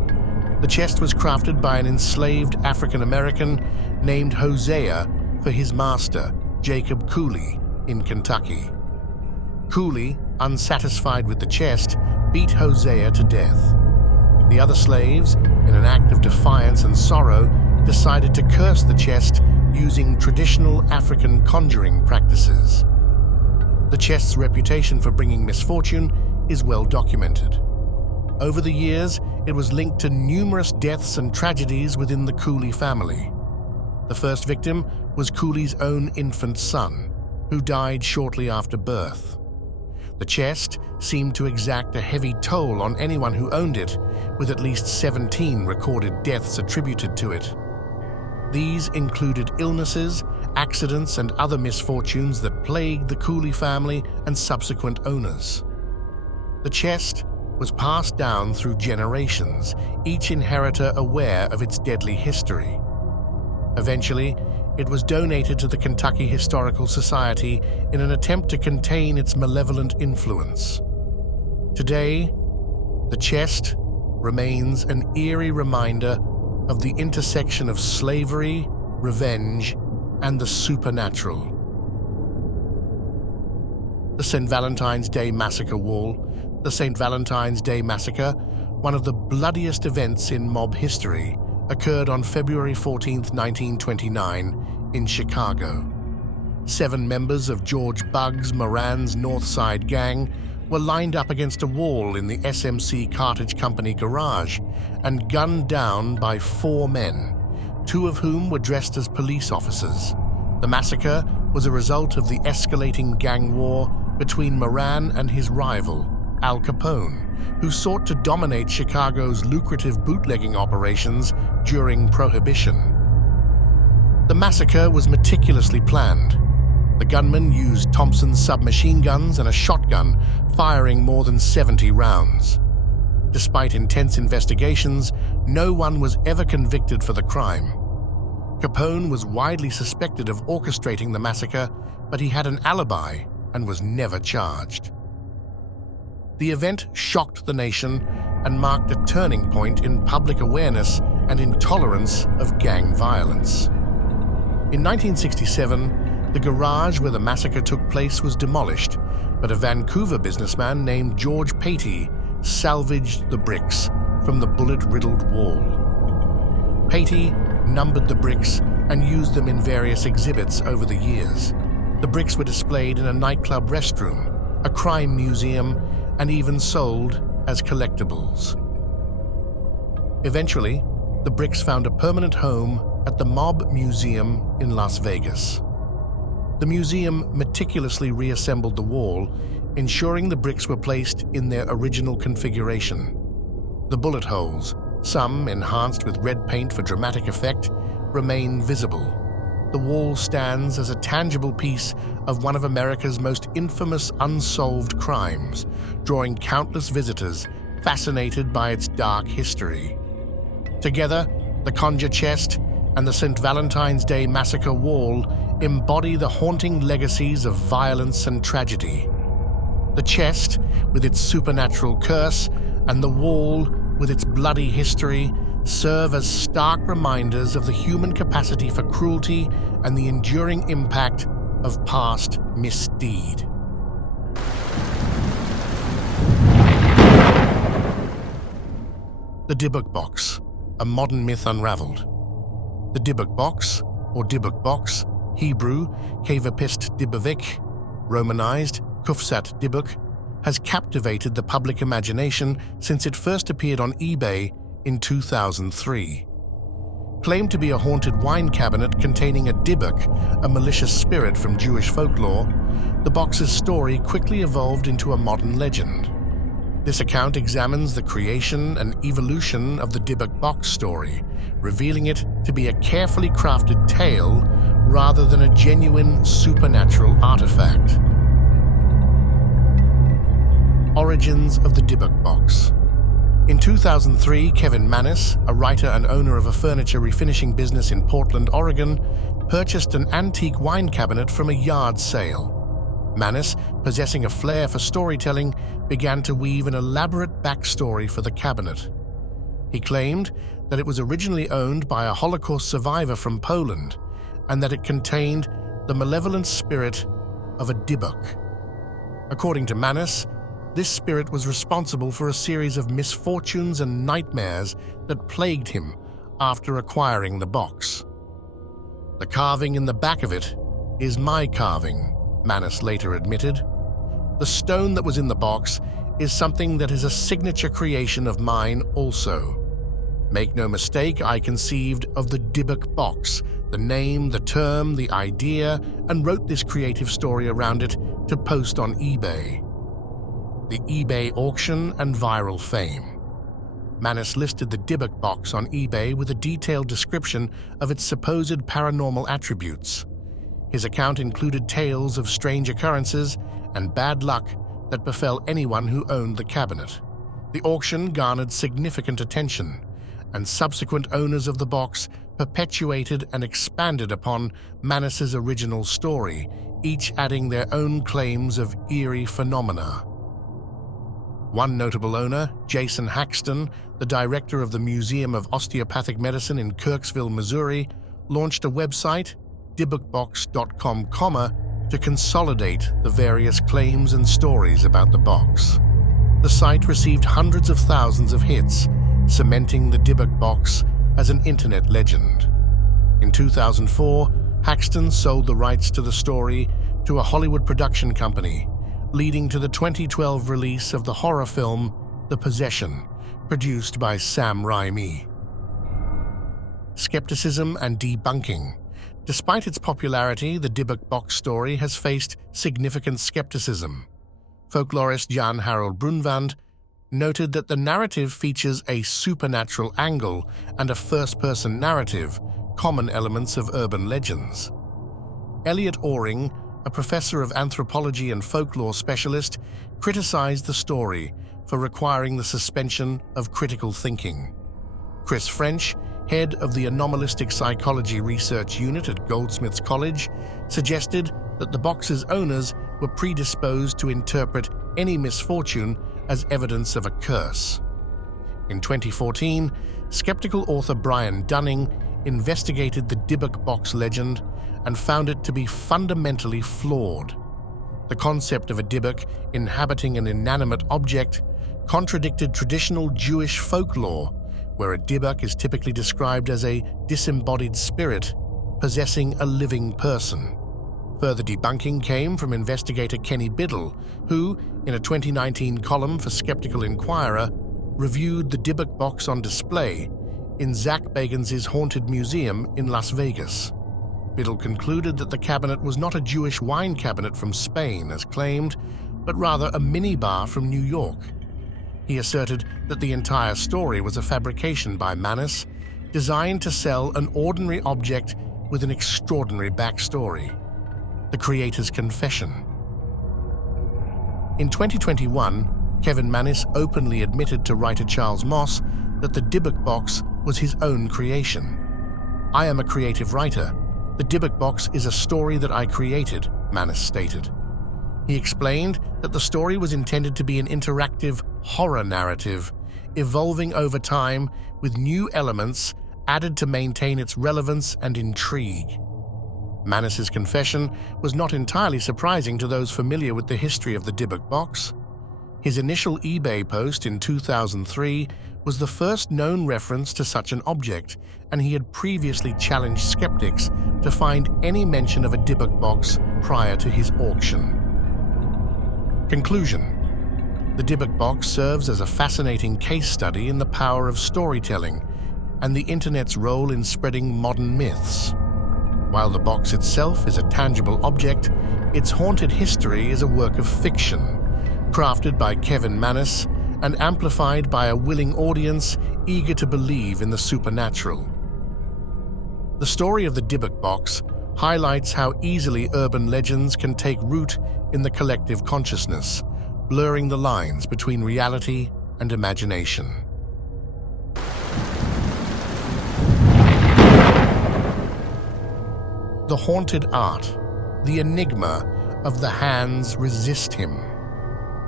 The chest was crafted by an enslaved African-American named Hosea for his master, Jacob Cooley, in Kentucky. Cooley, unsatisfied with the chest, beat Hosea to death. The other slaves, in an act of defiance and sorrow, decided to curse the chest using traditional African conjuring practices. The chest's reputation for bringing misfortune is well documented. Over the years, it was linked to numerous deaths and tragedies within the Cooley family. The first victim was Cooley's own infant son, who died shortly after birth. The chest seemed to exact a heavy toll on anyone who owned it, with at least 17 recorded deaths attributed to it. These included illnesses, accidents, and other misfortunes that plagued the Cooley family and subsequent owners. The chest was passed down through generations, each inheritor aware of its deadly history. Eventually, it was donated to the Kentucky Historical Society in an attempt to contain its malevolent influence. Today, the chest remains an eerie reminder of the intersection of slavery, revenge, and the supernatural. The St. Valentine's Day Massacre Wall. The St. Valentine's Day Massacre, one of the bloodiest events in mob history, occurred on February 14, 1929, in Chicago. 7 members of George Bugs Moran's North Side gang were lined up against a wall in the SMC Cartage Company garage and gunned down by 4 men, 2 of whom were dressed as police officers. The massacre was a result of the escalating gang war between Moran and his rival, Al Capone, who sought to dominate Chicago's lucrative bootlegging operations during Prohibition. The massacre was meticulously planned. The gunmen used Thompson's submachine guns and a shotgun, firing more than 70 rounds. Despite intense investigations, no one was ever convicted for the crime. Capone was widely suspected of orchestrating the massacre, but he had an alibi and was never charged. The event shocked the nation and marked a turning point in public awareness and intolerance of gang violence. In 1967, the garage where the massacre took place was demolished, but a Vancouver businessman named George Patey salvaged the bricks from the bullet-riddled wall. Patey numbered the bricks and used them in various exhibits over the years. The bricks were displayed in a nightclub restroom, a crime museum, and even sold as collectibles. Eventually, the bricks found a permanent home at the Mob Museum in Las Vegas. The museum meticulously reassembled the wall, ensuring the bricks were placed in their original configuration. The bullet holes, some enhanced with red paint for dramatic effect, remain visible. The wall stands as a tangible piece of one of America's most infamous unsolved crimes, drawing countless visitors fascinated by its dark history. Together, the Conjure Chest and the St. Valentine's Day Massacre Wall embody the haunting legacies of violence and tragedy. The chest, with its supernatural curse, and the wall, with its bloody history, serve as stark reminders of the human capacity for cruelty and the enduring impact of past misdeed. The Dybbuk Box, a modern myth unraveled. The Dybbuk Box, or Dybbuk Box, Hebrew, Kavapist Dybbavik, Romanized, Kufsat Dybbuk, has captivated the public imagination since it first appeared on eBay in 2003. Claimed to be a haunted wine cabinet containing a dybbuk, a malicious spirit from Jewish folklore, the box's story quickly evolved into a modern legend. This account examines the creation and evolution of the Dybbuk Box story, revealing it to be a carefully crafted tale rather than a genuine supernatural artifact. Origins of the Dybbuk Box. In 2003, Kevin Mannis, a writer and owner of a furniture refinishing business in Portland, Oregon, purchased an antique wine cabinet from a yard sale. Mannis, possessing a flair for storytelling, began to weave an elaborate backstory for the cabinet. He claimed that it was originally owned by a Holocaust survivor from Poland, and that it contained the malevolent spirit of a Dybbuk. According to Manus, this spirit was responsible for a series of misfortunes and nightmares that plagued him after acquiring the box. "The carving in the back of it is my carving," Manus later admitted. "The stone that was in the box is something that is a signature creation of mine also. Make no mistake, I conceived of the Dybbuk box, the name, the term, the idea, and wrote this creative story around it to post on eBay." The eBay auction and viral fame. Manus listed the Dybbuk box on eBay with a detailed description of its supposed paranormal attributes. His account included tales of strange occurrences and bad luck that befell anyone who owned the cabinet. The auction garnered significant attention, and subsequent owners of the box perpetuated and expanded upon Manus's original story, each adding their own claims of eerie phenomena. One notable owner, Jason Haxton, the director of the Museum of Osteopathic Medicine in Kirksville, Missouri, launched a website, dybbukbox.com, to consolidate the various claims and stories about the box. The site received hundreds of thousands of hits, cementing the Dybbuk box as an internet legend. In 2004, Haxton sold the rights to the story to a Hollywood production company, leading to the 2012 release of the horror film The Possession, produced by Sam Raimi. Skepticism and debunking. Despite its popularity, the Dybbuk box story has faced significant skepticism. Folklorist Jan Harold Brunvand noted that the narrative features a supernatural angle and a first-person narrative, common elements of urban legends. Elliot Oring, a professor of anthropology and folklore specialist, criticized the story for requiring the suspension of critical thinking. Chris French, head of the Anomalistic Psychology Research Unit at Goldsmiths College, suggested that the box's owners were predisposed to interpret any misfortune as evidence of a curse. In 2014, skeptical author Brian Dunning investigated the Dybbuk box legend and found it to be fundamentally flawed. The concept of a Dybbuk inhabiting an inanimate object contradicted traditional Jewish folklore, where a Dybbuk is typically described as a disembodied spirit possessing a living person. Further debunking came from investigator Kenny Biddle, who, in a 2019 column for Skeptical Inquirer, reviewed the Dybbuk box on display in Zach Bagans' Haunted Museum in Las Vegas. Biddle concluded that the cabinet was not a Jewish wine cabinet from Spain, as claimed, but rather a minibar from New York. He asserted that the entire story was a fabrication by Manus, designed to sell an ordinary object with an extraordinary backstory. The creator's confession. In 2021, Kevin Manus openly admitted to writer Charles Moss that the Dybbuk box was his own creation. "I am a creative writer. The Dybbuk box is a story that I created," Manus stated. He explained that the story was intended to be an interactive horror narrative, evolving over time with new elements added to maintain its relevance and intrigue. Manus's confession was not entirely surprising to those familiar with the history of the Dybbuk box. His initial eBay post in 2003 was the first known reference to such an object, and he had previously challenged skeptics to find any mention of a Dybbuk box prior to his auction. Conclusion. The Dybbuk box serves as a fascinating case study in the power of storytelling and the Internet's role in spreading modern myths. While the box itself is a tangible object, its haunted history is a work of fiction, crafted by Kevin Manus and amplified by a willing audience eager to believe in the supernatural. The story of the Dybbuk box highlights how easily urban legends can take root in the collective consciousness, blurring the lines between reality and imagination. The haunted art, the enigma of the hands resist him.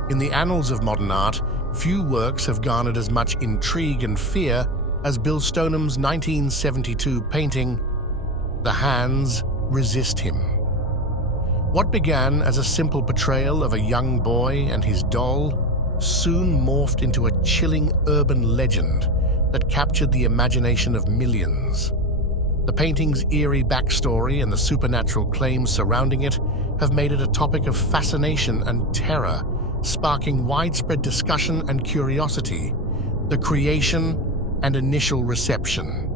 In the annals of modern art, few works have garnered as much intrigue and fear as Bill Stonham's 1972 painting, The Hands Resist Him. What began as a simple portrayal of a young boy and his doll soon morphed into a chilling urban legend that captured the imagination of millions. The painting's eerie backstory and the supernatural claims surrounding it have made it a topic of fascination and terror, sparking widespread discussion and curiosity. The creation and initial reception.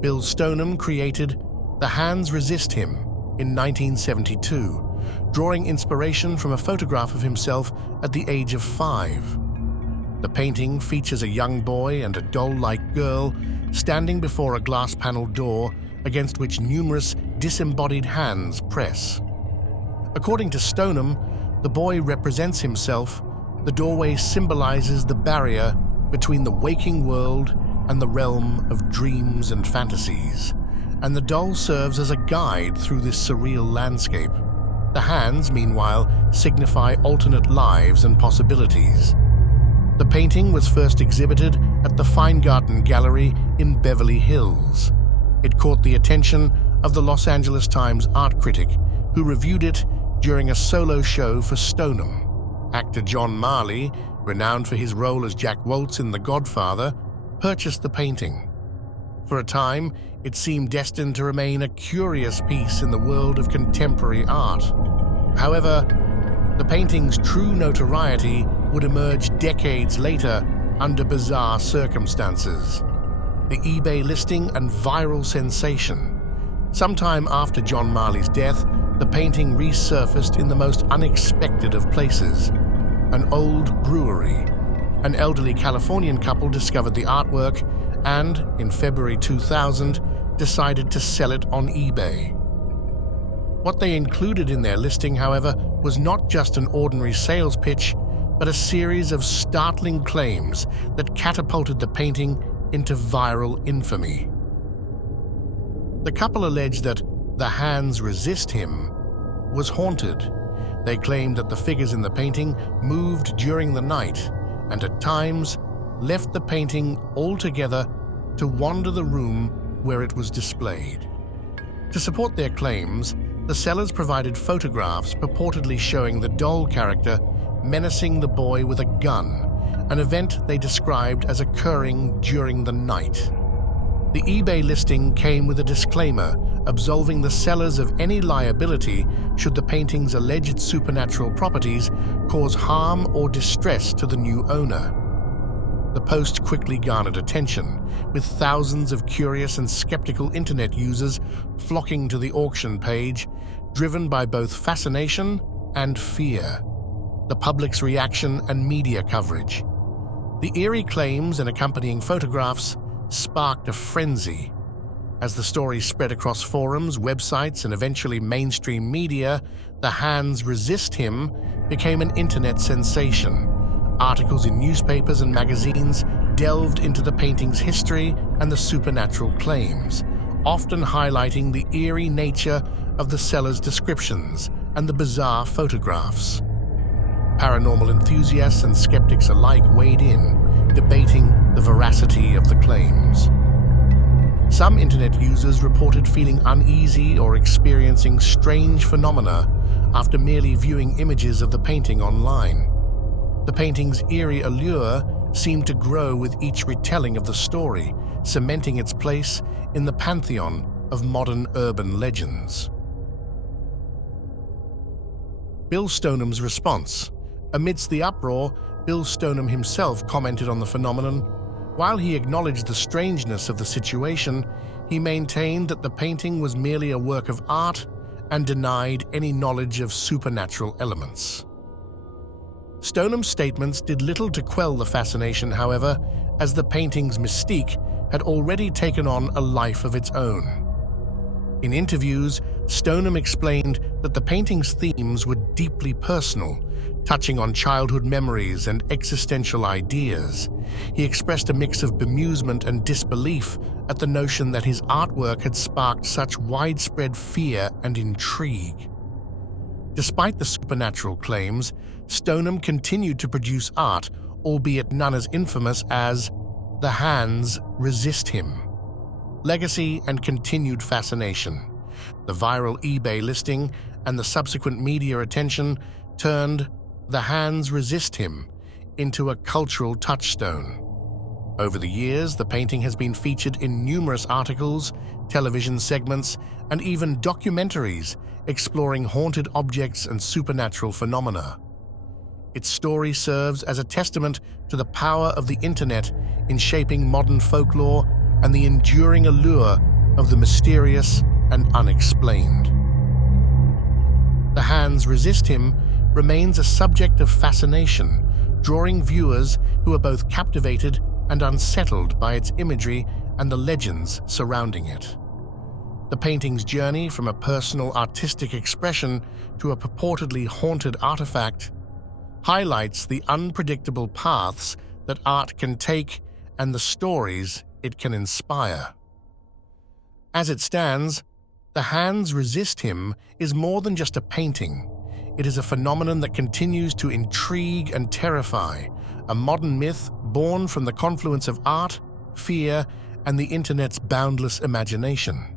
Bill Stoneham created The Hands Resist Him in 1972, drawing inspiration from a photograph of himself at the age of 5. The painting features a young boy and a doll-like girl standing before a glass-paneled door against which numerous disembodied hands press. According to Stoneham, the boy represents himself. The doorway symbolizes the barrier between the waking world and the realm of dreams and fantasies, and the doll serves as a guide through this surreal landscape. The hands, meanwhile, signify alternate lives and possibilities. The painting was first exhibited at the Feingarten Gallery in Beverly Hills. It caught the attention of the Los Angeles Times art critic, who reviewed it during a solo show for Stoneham. Actor John Marley, renowned for his role as Jack Woltz in The Godfather, purchased the painting. For a time, it seemed destined to remain a curious piece in the world of contemporary art. However, the painting's true notoriety would emerge decades later under bizarre circumstances. The eBay listing and viral sensation. Sometime after John Marley's death, the painting resurfaced in the most unexpected of places, an old brewery. An elderly Californian couple discovered the artwork and, in February 2000, decided to sell it on eBay. What they included in their listing, however, was not just an ordinary sales pitch, but a series of startling claims that catapulted the painting into viral infamy. The couple alleged that The Hands Resist Him was haunted. They claimed that the figures in the painting moved during the night and at times left the painting altogether to wander the room where it was displayed. To support their claims, the sellers provided photographs purportedly showing the doll character menacing the boy with a gun, an event they described as occurring during the night. The eBay listing came with a disclaimer absolving the sellers of any liability should the painting's alleged supernatural properties cause harm or distress to the new owner. The post quickly garnered attention, with thousands of curious and skeptical internet users flocking to the auction page, driven by both fascination and fear. The public's reaction and media coverage. The eerie claims and accompanying photographs sparked a frenzy. As the story spread across forums, websites, and eventually mainstream media, The Hands Resist Him became an internet sensation. Articles in newspapers and magazines delved into the painting's history and the supernatural claims, often highlighting the eerie nature of the seller's descriptions and the bizarre photographs. Paranormal enthusiasts and skeptics alike weighed in, debating the veracity of the claims. Some internet users reported feeling uneasy or experiencing strange phenomena after merely viewing images of the painting online. The painting's eerie allure seemed to grow with each retelling of the story, cementing its place in the pantheon of modern urban legends. Bill Stoneham's response. Amidst the uproar, Bill Stoneham himself commented on the phenomenon. While he acknowledged the strangeness of the situation, he maintained that the painting was merely a work of art and denied any knowledge of supernatural elements. Stoneham's statements did little to quell the fascination, however, as the painting's mystique had already taken on a life of its own. In interviews, Stoneham explained that the painting's themes were deeply personal, touching on childhood memories and existential ideas. He expressed a mix of bemusement and disbelief at the notion that his artwork had sparked such widespread fear and intrigue. Despite the supernatural claims, Stoneham continued to produce art, albeit none as infamous as The Hands Resist Him. Legacy and continued fascination. The viral eBay listing and the subsequent media attention turned "The Hands Resist Him" into a cultural touchstone. Over the years, the painting has been featured in numerous articles, television segments, and even documentaries exploring haunted objects and supernatural phenomena. Its story serves as a testament to the power of the internet in shaping modern folklore and the enduring allure of the mysterious and unexplained. The Hands Resist Him remains a subject of fascination, drawing viewers who are both captivated and unsettled by its imagery and the legends surrounding it. The painting's journey from a personal artistic expression to a purportedly haunted artifact highlights the unpredictable paths that art can take and the stories it can inspire. As it stands, The Hands Resist Him is more than just a painting. It is a phenomenon that continues to intrigue and terrify, a modern myth born from the confluence of art, fear, and the internet's boundless imagination.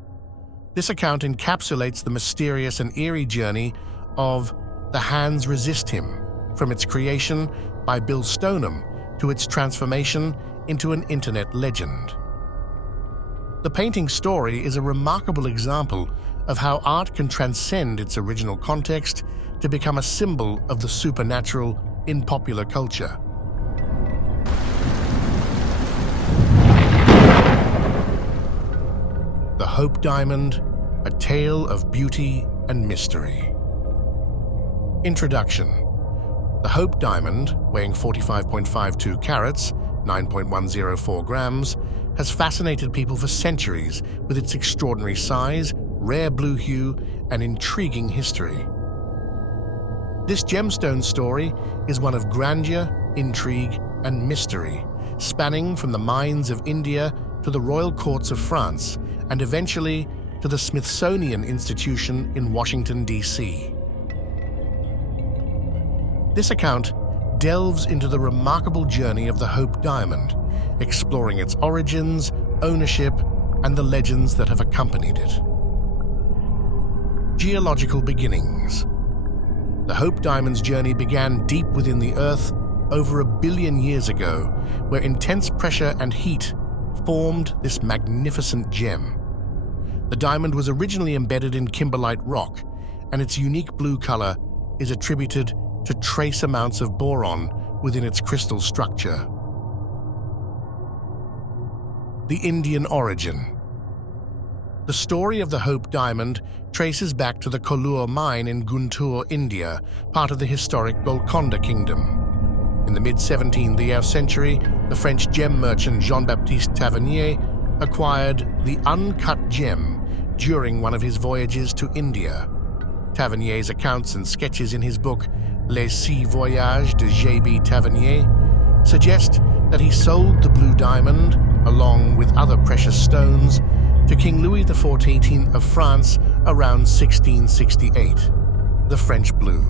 This account encapsulates the mysterious and eerie journey of The Hands Resist Him, from its creation by Bill Stoneham to its transformation into an internet legend. The painting's story is a remarkable example of how art can transcend its original context to become a symbol of the supernatural in popular culture. The Hope Diamond, a tale of beauty and mystery. Introduction. The Hope Diamond, weighing 45.52 carats, 9.104 grams, has fascinated people for centuries with its extraordinary size, rare blue hue, and intriguing history. This gemstone story is one of grandeur, intrigue, and mystery, spanning from the mines of India to the royal courts of France, and eventually to the Smithsonian Institution in Washington, D.C. This account delves into the remarkable journey of the Hope Diamond, exploring its origins, ownership, and the legends that have accompanied it. Geological beginnings. The Hope Diamond's journey began deep within the Earth over 1 billion years ago, where intense pressure and heat formed this magnificent gem. The diamond was originally embedded in kimberlite rock, and its unique blue color is attributed to trace amounts of boron within its crystal structure. The Indian origin. The story of the Hope Diamond traces back to the Kollur mine in Guntur, India, part of the historic Golconda Kingdom. In the mid-17th century, the French gem merchant Jean-Baptiste Tavernier acquired the uncut gem during one of his voyages to India. Tavernier's accounts and sketches in his book Les 6 Voyages de J.B. Tavernier suggest that he sold the blue diamond, along with other precious stones, to King Louis XIV of France around 1668, the French blue.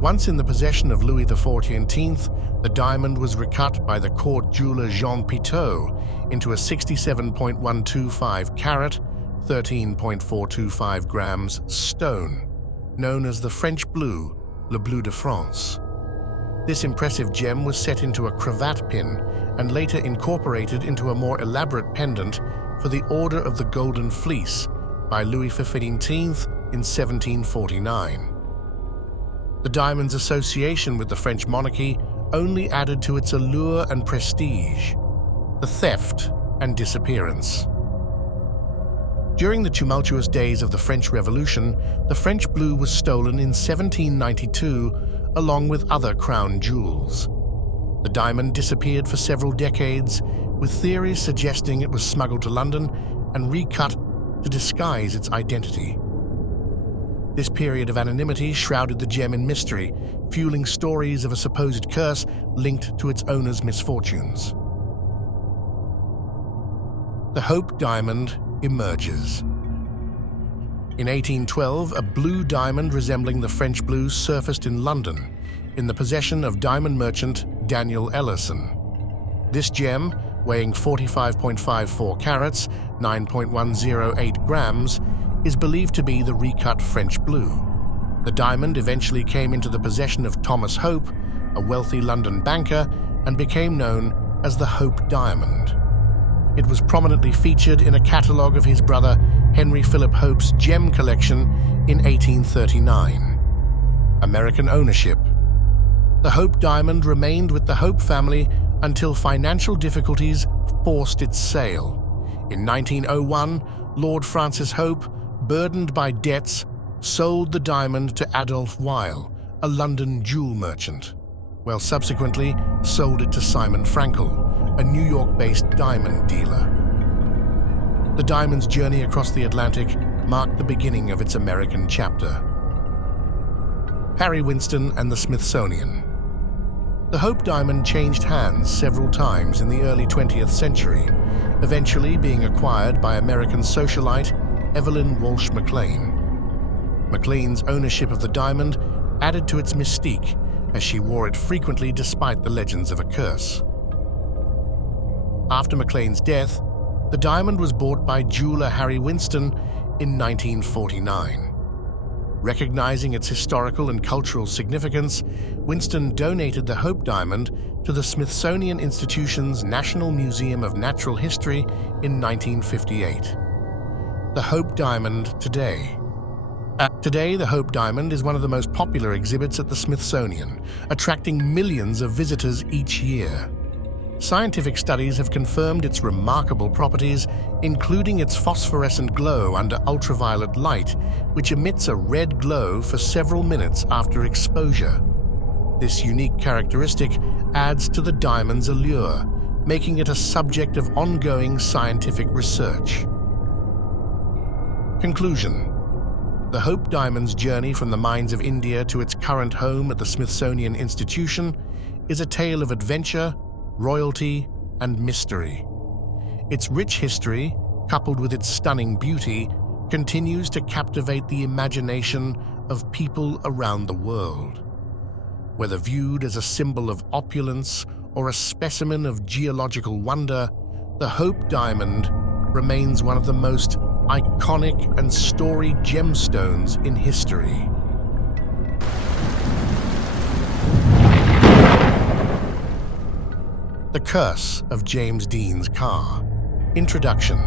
Once in the possession of Louis XIV, the diamond was recut by the court jeweler Jean Pitot into a 67.125 carat, 13.425 grams stone, known as the French blue, Le Bleu de France. This impressive gem was set into a cravat pin and later incorporated into a more elaborate pendant for the Order of the Golden Fleece by Louis XV in 1749. The diamond's association with the French monarchy only added to its allure and prestige: the theft and disappearance. During the tumultuous days of the French Revolution, the French blue was stolen in 1792 along with other crown jewels. The diamond disappeared for several decades, with theories suggesting it was smuggled to London and recut to disguise its identity. This period of anonymity shrouded the gem in mystery, fueling stories of a supposed curse linked to its owner's misfortunes. The Hope Diamond emerges. In 1812, a blue diamond resembling the French blue surfaced in London, in the possession of diamond merchant Daniel Ellison. This gem, weighing 45.54 carats, 9.108 grams, is believed to be the recut French blue. The diamond eventually came into the possession of Thomas Hope, a wealthy London banker, and became known as the Hope Diamond. It was prominently featured in a catalogue of his brother Henry Philip Hope's gem collection in 1839. American ownership. The Hope Diamond remained with the Hope family until financial difficulties forced its sale. In 1901, Lord Francis Hope, burdened by debts, sold the diamond to Adolph Weil, a London jewel merchant, while subsequently sold it to Simon Frankel, a New York-based diamond dealer. The diamond's journey across the Atlantic marked the beginning of its American chapter. Harry Winston and the Smithsonian. The Hope Diamond changed hands several times in the early 20th century, eventually being acquired by American socialite Evelyn Walsh McLean. McLean's ownership of the diamond added to its mystique, as she wore it frequently despite the legends of a curse. After McLean's death, the diamond was bought by jeweler Harry Winston in 1949. Recognizing its historical and cultural significance, Winston donated the Hope Diamond to the Smithsonian Institution's National Museum of Natural History in 1958. The Hope Diamond today. Today, the Hope Diamond is one of the most popular exhibits at the Smithsonian, attracting millions of visitors each year. Scientific studies have confirmed its remarkable properties, including its phosphorescent glow under ultraviolet light, which emits a red glow for several minutes after exposure. This unique characteristic adds to the diamond's allure, making it a subject of ongoing scientific research. Conclusion. The Hope Diamond's journey from the mines of India to its current home at the Smithsonian Institution is a tale of adventure, royalty, and mystery. Its rich history, coupled with its stunning beauty, continues to captivate the imagination of people around the world. Whether viewed as a symbol of opulence or a specimen of geological wonder, the Hope Diamond remains one of the most iconic and storied gemstones in history. The Curse of James Dean's Car. Introduction.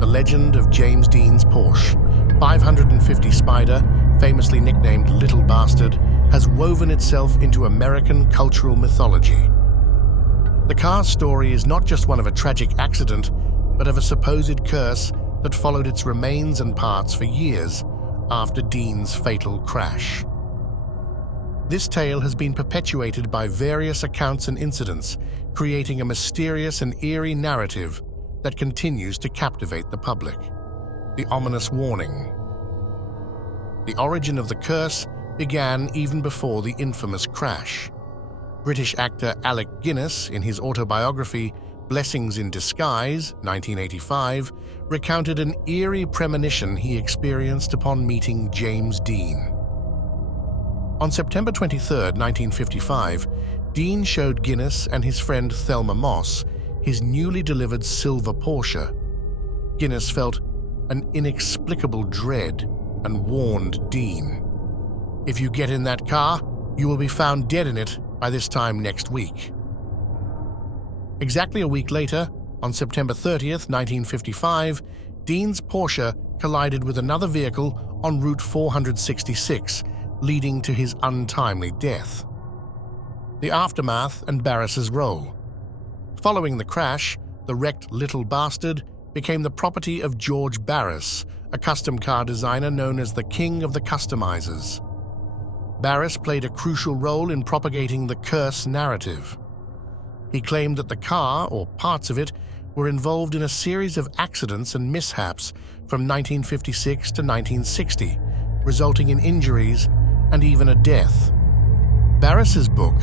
The legend of James Dean's Porsche 550 Spider, famously nicknamed Little Bastard, has woven itself into American cultural mythology. The car's story is not just one of a tragic accident, but of a supposed curse that followed its remains and parts for years after Dean's fatal crash. This tale has been perpetuated by various accounts and incidents, creating a mysterious and eerie narrative that continues to captivate the public. The ominous warning. The origin of the curse began even before the infamous crash. British actor Alec Guinness, in his autobiography Blessings in Disguise, 1985, recounted an eerie premonition he experienced upon meeting James Dean. On September 23, 1955, Dean showed Guinness and his friend Thelma Moss his newly delivered silver Porsche. Guinness felt an inexplicable dread and warned Dean, "If you get in that car, you will be found dead in it by this time next week." Exactly a week later, on September 30th, 1955, Dean's Porsche collided with another vehicle on Route 466, leading to his untimely death. The aftermath and Barris's role. Following the crash, the wrecked Little Bastard became the property of George Barris, a custom car designer known as the King of the Customizers. Barris played a crucial role in propagating the curse narrative. He claimed that the car, or parts of it, were involved in a series of accidents and mishaps from 1956 to 1960, resulting in injuries and even a death. Barris's book,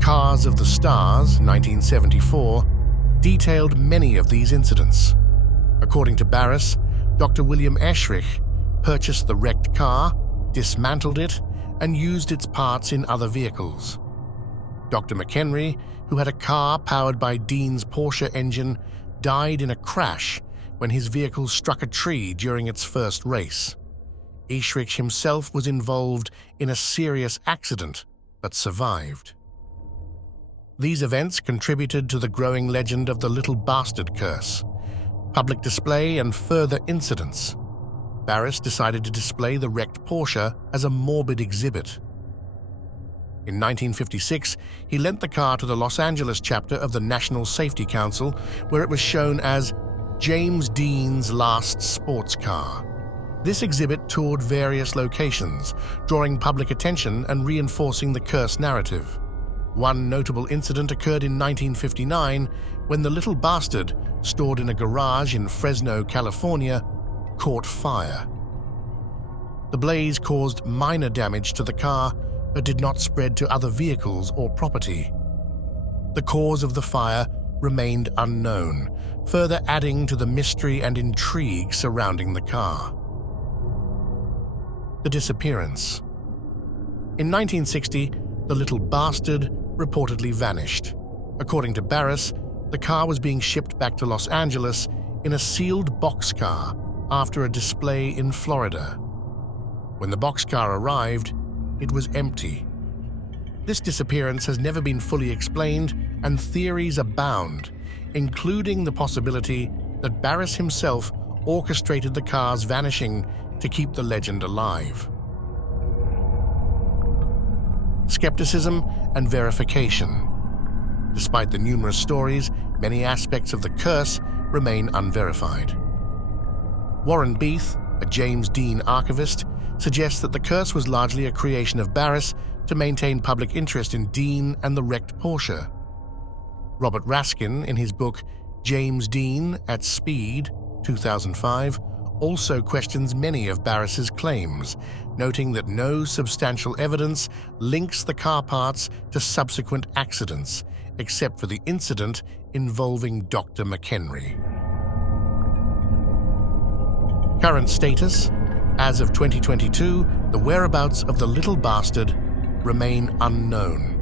Cars of the Stars, 1974, detailed many of these incidents. According to Barris, Dr. William Eschrich purchased the wrecked car, dismantled it, and used its parts in other vehicles. Dr. McHenry, who had a car powered by Dean's Porsche engine, died in a crash when his vehicle struck a tree during its first race. Eschrich himself was involved in a serious accident but survived. These events contributed to the growing legend of the Little Bastard curse. Public display and further incidents. Barris decided to display the wrecked Porsche as a morbid exhibit. In 1956, he lent the car to the Los Angeles chapter of the National Safety Council, where it was shown as James Dean's last sports car. This exhibit toured various locations, drawing public attention and reinforcing the curse narrative. One notable incident occurred in 1959 when the Little Bastard, stored in a garage in Fresno, California, caught fire. The blaze caused minor damage to the car, but did not spread to other vehicles or property. The cause of the fire remained unknown, further adding to the mystery and intrigue surrounding the car. The disappearance. In 1960, the Little Bastard reportedly vanished. According to Barris, the car was being shipped back to Los Angeles in a sealed boxcar after a display in Florida. When the boxcar arrived, it was empty. This disappearance has never been fully explained, and theories abound, including the possibility that Barris himself orchestrated the car's vanishing to keep the legend alive. Skepticism and verification. Despite the numerous stories, many aspects of the curse remain unverified. Warren Beath, a James Dean archivist, suggests that the curse was largely a creation of Barris to maintain public interest in Dean and the wrecked Porsche. Robert Raskin, in his book James Dean at Speed, 2005, also questions many of Barris's claims, noting that no substantial evidence links the car parts to subsequent accidents, except for the incident involving Dr. McHenry. Current status: as of 2022, the whereabouts of the Little Bastard remain unknown.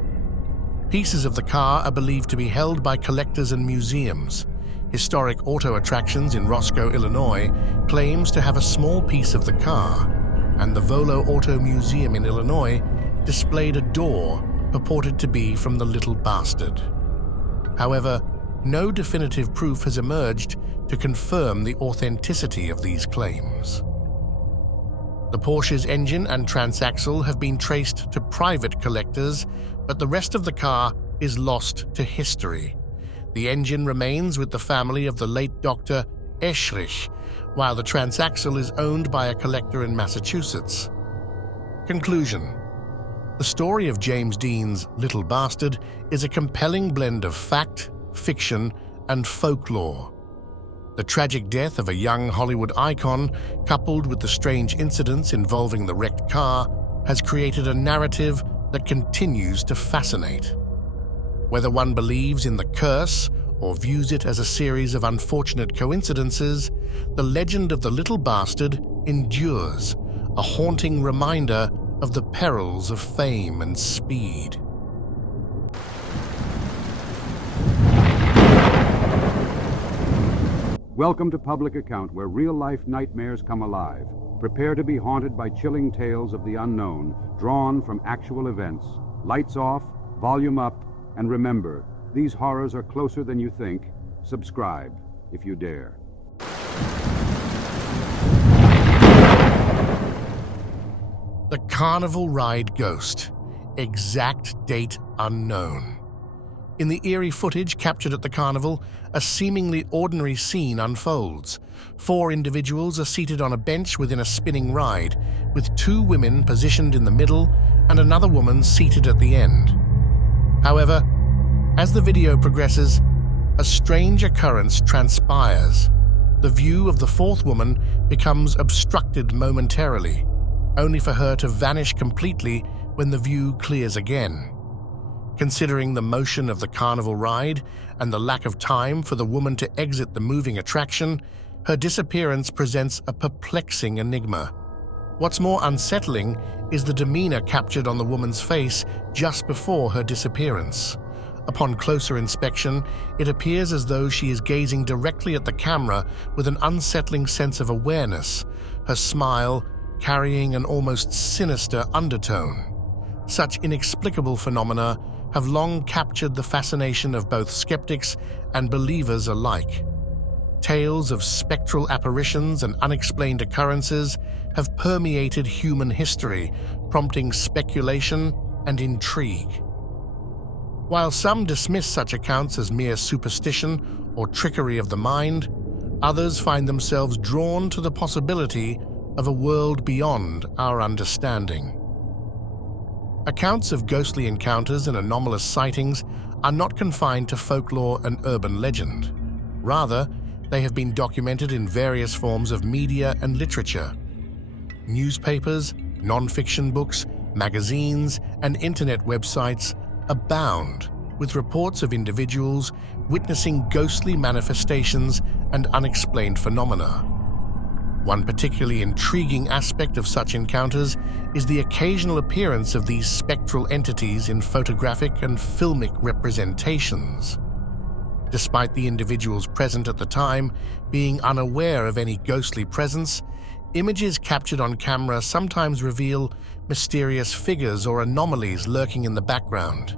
Pieces of the car are believed to be held by collectors and museums. Historic Auto Attractions in Roscoe, Illinois, claims to have a small piece of the car, and the Volo Auto Museum in Illinois displayed a door purported to be from the Little Bastard. However, no definitive proof has emerged to confirm the authenticity of these claims. The Porsche's engine and transaxle have been traced to private collectors, but the rest of the car is lost to history. The engine remains with the family of the late Dr. Eschrich, while the transaxle is owned by a collector in Massachusetts. Conclusion: the story of James Dean's Little Bastard is a compelling blend of fact, fiction, and folklore. The tragic death of a young Hollywood icon, coupled with the strange incidents involving the wrecked car, has created a narrative that continues to fascinate. Whether one believes in the curse or views it as a series of unfortunate coincidences, the legend of the Little Bastard endures, a haunting reminder of the perils of fame and speed. Welcome to Public Account, where real-life nightmares come alive. Prepare to be haunted by chilling tales of the unknown, drawn from actual events. Lights off, volume up, and remember, these horrors are closer than you think. Subscribe, if you dare. The Carnival Ride Ghost. Exact date unknown. In the eerie footage captured at the carnival, a seemingly ordinary scene unfolds. 4 individuals are seated on a bench within a spinning ride, with 2 women positioned in the middle and another woman seated at the end. However, as the video progresses, a strange occurrence transpires. The view of the 4th woman becomes obstructed momentarily, only for her to vanish completely when the view clears again. Considering the motion of the carnival ride and the lack of time for the woman to exit the moving attraction, her disappearance presents a perplexing enigma. What's more unsettling is the demeanor captured on the woman's face just before her disappearance. Upon closer inspection, it appears as though she is gazing directly at the camera with an unsettling sense of awareness, her smile carrying an almost sinister undertone. Such inexplicable phenomena have long captured the fascination of both skeptics and believers alike. Tales of spectral apparitions and unexplained occurrences have permeated human history, prompting speculation and intrigue. While some dismiss such accounts as mere superstition or trickery of the mind, others find themselves drawn to the possibility of a world beyond our understanding. Accounts of ghostly encounters and anomalous sightings are not confined to folklore and urban legend. Rather, they have been documented in various forms of media and literature. Newspapers, non-fiction books, magazines, and internet websites abound with reports of individuals witnessing ghostly manifestations and unexplained phenomena. One particularly intriguing aspect of such encounters is the occasional appearance of these spectral entities in photographic and filmic representations. Despite the individuals present at the time being unaware of any ghostly presence, images captured on camera sometimes reveal mysterious figures or anomalies lurking in the background.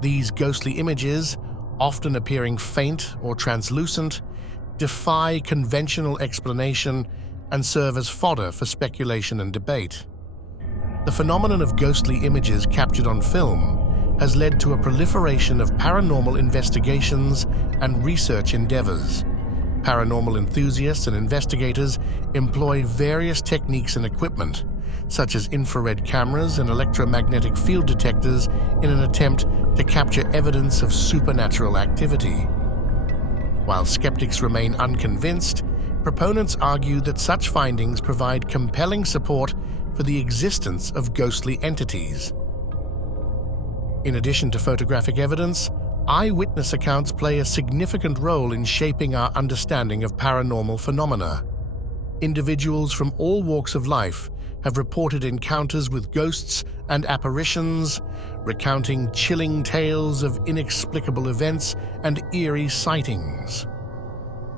These ghostly images, often appearing faint or translucent, defy conventional explanation and serve as fodder for speculation and debate. The phenomenon of ghostly images captured on film has led to a proliferation of paranormal investigations and research endeavors. Paranormal enthusiasts and investigators employ various techniques and equipment, such as infrared cameras and electromagnetic field detectors, in an attempt to capture evidence of supernatural activity. While skeptics remain unconvinced, proponents argue that such findings provide compelling support for the existence of ghostly entities. In addition to photographic evidence, eyewitness accounts play a significant role in shaping our understanding of paranormal phenomena. Individuals from all walks of life have reported encounters with ghosts and apparitions, recounting chilling tales of inexplicable events and eerie sightings.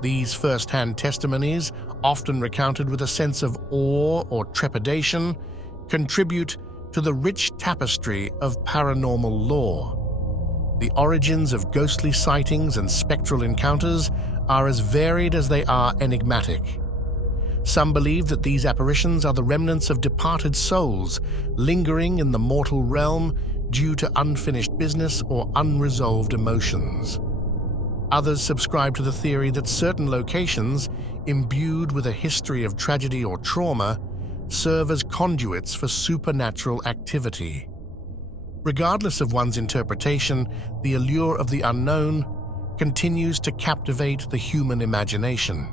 These first-hand testimonies, often recounted with a sense of awe or trepidation, contribute to the rich tapestry of paranormal lore. The origins of ghostly sightings and spectral encounters are as varied as they are enigmatic. Some believe that these apparitions are the remnants of departed souls lingering in the mortal realm due to unfinished business or unresolved emotions. Others subscribe to the theory that certain locations, imbued with a history of tragedy or trauma, serve as conduits for supernatural activity. Regardless of one's interpretation, the allure of the unknown continues to captivate the human imagination.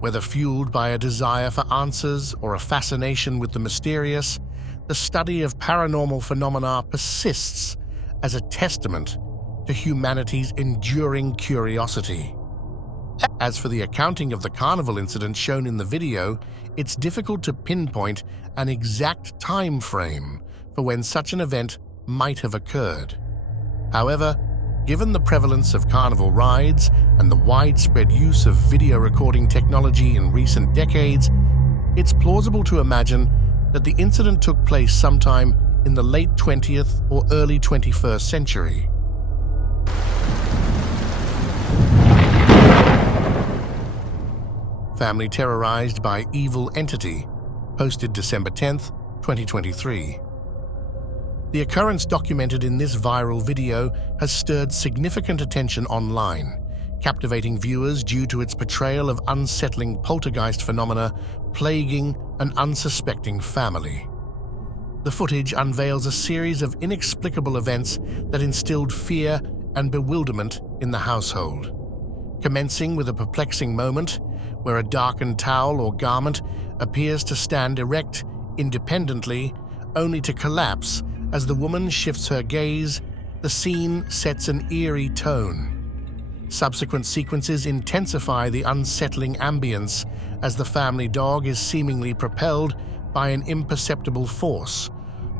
Whether fueled by a desire for answers or a fascination with the mysterious, the study of paranormal phenomena persists as a testament to humanity's enduring curiosity. As for the accounting of the carnival incident shown in the video, it's difficult to pinpoint an exact time frame for when such an event might have occurred. However, given the prevalence of carnival rides and the widespread use of video recording technology in recent decades, it's plausible to imagine that the incident took place sometime in the late 20th or early 21st century. Family terrorized by evil entity, posted December 10th, 2023. The occurrence documented in this viral video has stirred significant attention online, captivating viewers due to its portrayal of unsettling poltergeist phenomena plaguing an unsuspecting family. The footage unveils a series of inexplicable events that instilled fear and bewilderment in the household, commencing with a perplexing moment where a darkened towel or garment appears to stand erect independently, only to collapse as the woman shifts her gaze. The scene sets an eerie tone. Subsequent sequences intensify the unsettling ambience as the family dog is seemingly propelled by an imperceptible force,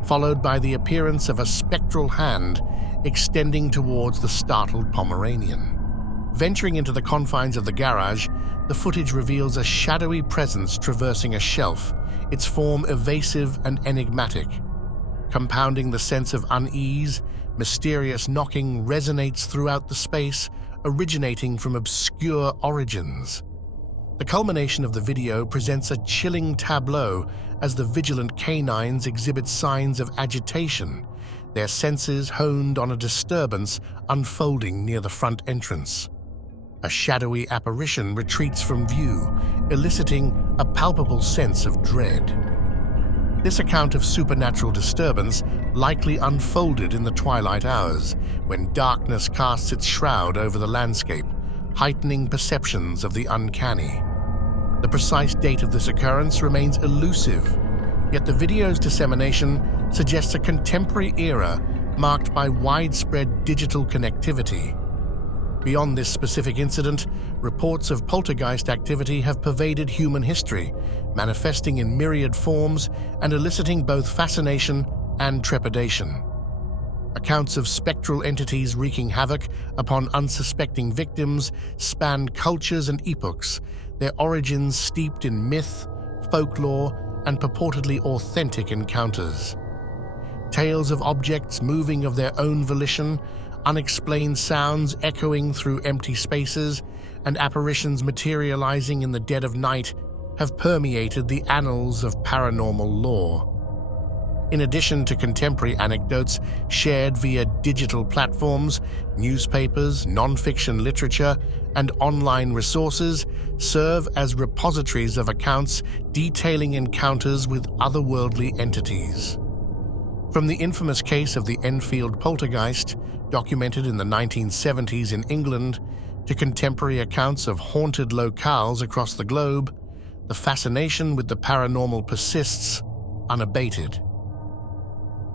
followed by the appearance of a spectral hand extending towards the startled Pomeranian. Venturing into the confines of the garage, the footage reveals a shadowy presence traversing a shelf, its form evasive and enigmatic. Compounding the sense of unease, mysterious knocking resonates throughout the space, originating from obscure origins. The culmination of the video presents a chilling tableau as the vigilant canines exhibit signs of agitation, their senses honed on a disturbance unfolding near the front entrance. A shadowy apparition retreats from view, eliciting a palpable sense of dread. This account of supernatural disturbance likely unfolded in the twilight hours, when darkness casts its shroud over the landscape, heightening perceptions of the uncanny. The precise date of this occurrence remains elusive, yet the video's dissemination suggests a contemporary era marked by widespread digital connectivity. Beyond this specific incident, reports of poltergeist activity have pervaded human history, manifesting in myriad forms and eliciting both fascination and trepidation. Accounts of spectral entities wreaking havoc upon unsuspecting victims span cultures and epochs, their origins steeped in myth, folklore, and purportedly authentic encounters. Tales of objects moving of their own volition, unexplained sounds echoing through empty spaces, and apparitions materializing in the dead of night have permeated the annals of paranormal lore. In addition to contemporary anecdotes shared via digital platforms, newspapers, non-fiction literature, and online resources serve as repositories of accounts detailing encounters with otherworldly entities. From the infamous case of the Enfield poltergeist, documented in the 1970s in England, to contemporary accounts of haunted locales across the globe, the fascination with the paranormal persists unabated.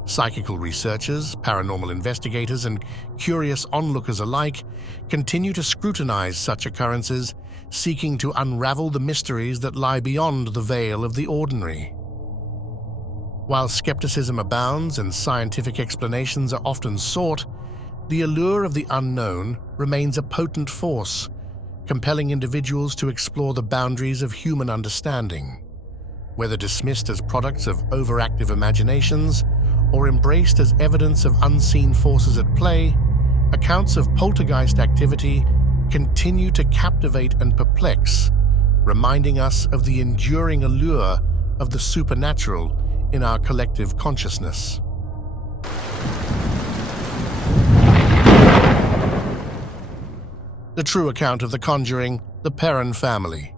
Psychical researchers, paranormal investigators, and curious onlookers alike continue to scrutinize such occurrences, seeking to unravel the mysteries that lie beyond the veil of the ordinary. While skepticism abounds and scientific explanations are often sought, the allure of the unknown remains a potent force, compelling individuals to explore the boundaries of human understanding. Whether dismissed as products of overactive imaginations or embraced as evidence of unseen forces at play, accounts of poltergeist activity continue to captivate and perplex, reminding us of the enduring allure of the supernatural in our collective consciousness. The true account of The Conjuring, the Perron family.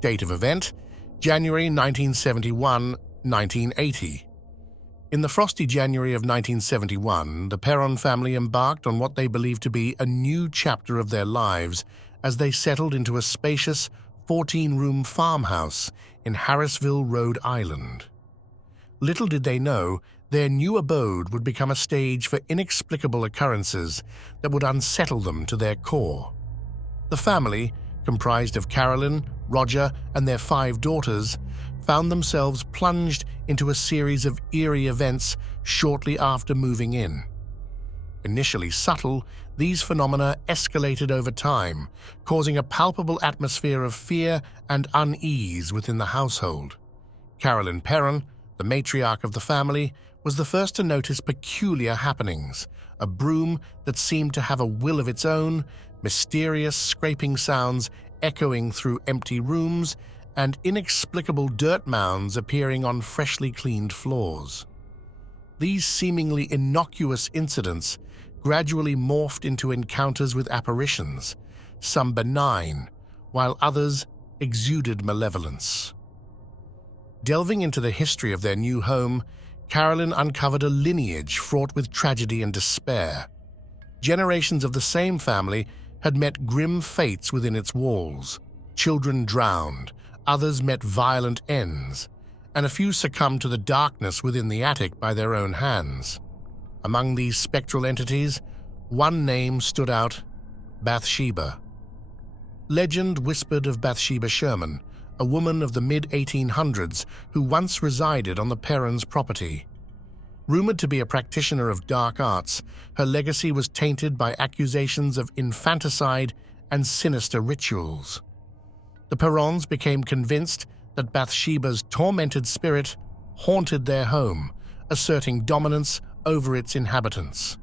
Date of event, January 1971, 1980. In the frosty January of 1971, the Perron family embarked on what they believed to be a new chapter of their lives as they settled into a spacious 14-room farmhouse in Harrisville, Rhode Island. Little did they know, their new abode would become a stage for inexplicable occurrences that would unsettle them to their core. The family, comprised of Carolyn, Roger, and their 5 daughters, found themselves plunged into a series of eerie events shortly after moving in. Initially subtle, these phenomena escalated over time, causing a palpable atmosphere of fear and unease within the household. Carolyn Perron, the matriarch of the family, was the first to notice peculiar happenings: a broom that seemed to have a will of its own, mysterious scraping sounds echoing through empty rooms, and inexplicable dirt mounds appearing on freshly cleaned floors. These seemingly innocuous incidents gradually morphed into encounters with apparitions, some benign, while others exuded malevolence. Delving into the history of their new home, Carolyn uncovered a lineage fraught with tragedy and despair. Generations of the same family had met grim fates within its walls. Children drowned, others met violent ends, and a few succumbed to the darkness within the attic by their own hands. Among these spectral entities, one name stood out: Bathsheba. Legend whispered of Bathsheba Sherman, a woman of the mid-1800s who once resided on the Perrons' property. Rumored to be a practitioner of dark arts, her legacy was tainted by accusations of infanticide and sinister rituals. The Perrons became convinced that Bathsheba's tormented spirit haunted their home, asserting dominance over its inhabitants.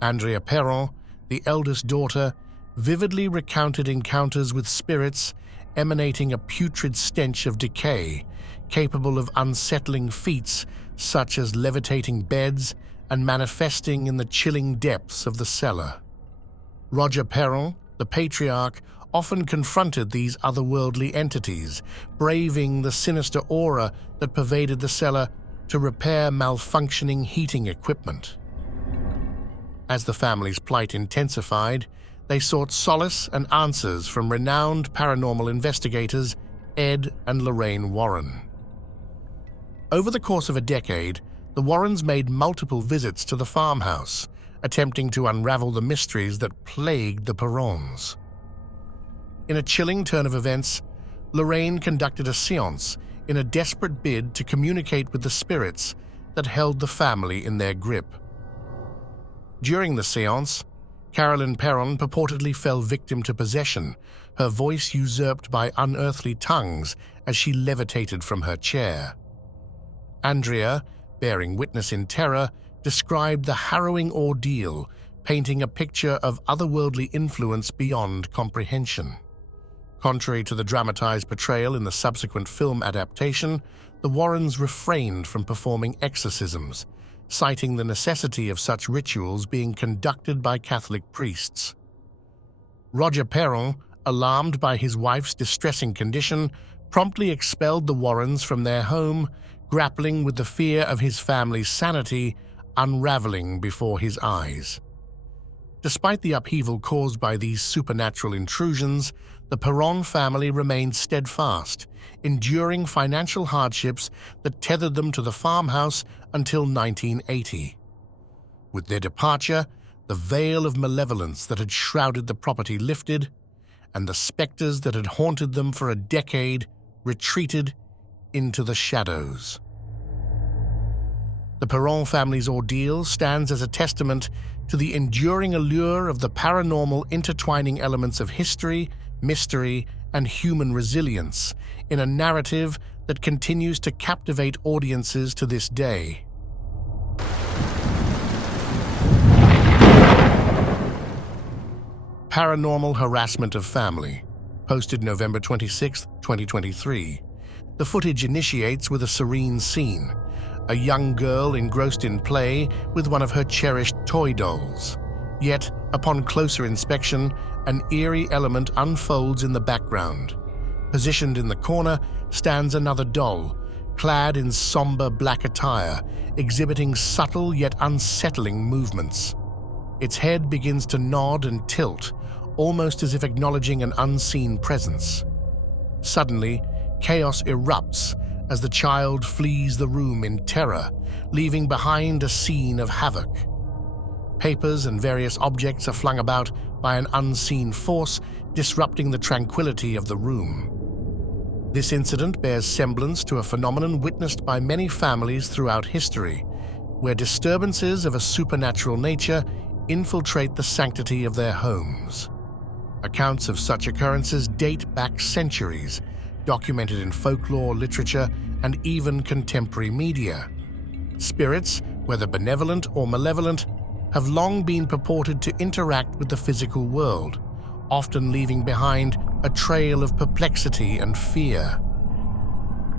Andrea Perron, the eldest daughter, vividly recounted encounters with spirits emanating a putrid stench of decay, capable of unsettling feats such as levitating beds and manifesting in the chilling depths of the cellar. Roger Perron, the patriarch, often confronted these otherworldly entities, braving the sinister aura that pervaded the cellar to repair malfunctioning heating equipment. As the family's plight intensified, they sought solace and answers from renowned paranormal investigators Ed and Lorraine Warren. Over the course of a decade, the Warrens made multiple visits to the farmhouse, attempting to unravel the mysteries that plagued the Perrons. In a chilling turn of events, Lorraine conducted a séance in a desperate bid to communicate with the spirits that held the family in their grip. During the séance, Carolyn Perron purportedly fell victim to possession, her voice usurped by unearthly tongues as she levitated from her chair. Andrea, bearing witness in terror, described the harrowing ordeal, painting a picture of otherworldly influence beyond comprehension. Contrary to the dramatized portrayal in the subsequent film adaptation, the Warrens refrained from performing exorcisms, citing the necessity of such rituals being conducted by Catholic priests. Roger Perron, alarmed by his wife's distressing condition, promptly expelled the Warrens from their home, grappling with the fear of his family's sanity unraveling before his eyes. Despite the upheaval caused by these supernatural intrusions, the Perron family remained steadfast, enduring financial hardships that tethered them to the farmhouse until 1980. With their departure, the veil of malevolence that had shrouded the property lifted, and the specters that had haunted them for a decade retreated into the shadows. The Perron family's ordeal stands as a testament to the enduring allure of the paranormal intertwining elements of history, mystery, and human resilience in a narrative that continues to captivate audiences to this day. Paranormal Harassment of Family, posted November 26, 2023. The footage initiates with a serene scene, a young girl engrossed in play with one of her cherished toy dolls. Yet, upon closer inspection, an eerie element unfolds in the background. Positioned in the corner stands another doll, clad in somber black attire, exhibiting subtle yet unsettling movements. Its head begins to nod and tilt, almost as if acknowledging an unseen presence. Suddenly, chaos erupts as the child flees the room in terror, leaving behind a scene of havoc. Papers and various objects are flung about by an unseen force, disrupting the tranquility of the room. This incident bears semblance to a phenomenon witnessed by many families throughout history, where disturbances of a supernatural nature infiltrate the sanctity of their homes. Accounts of such occurrences date back centuries, documented in folklore, literature, and even contemporary media. Spirits, whether benevolent or malevolent, have long been purported to interact with the physical world, often leaving behind a trail of perplexity and fear.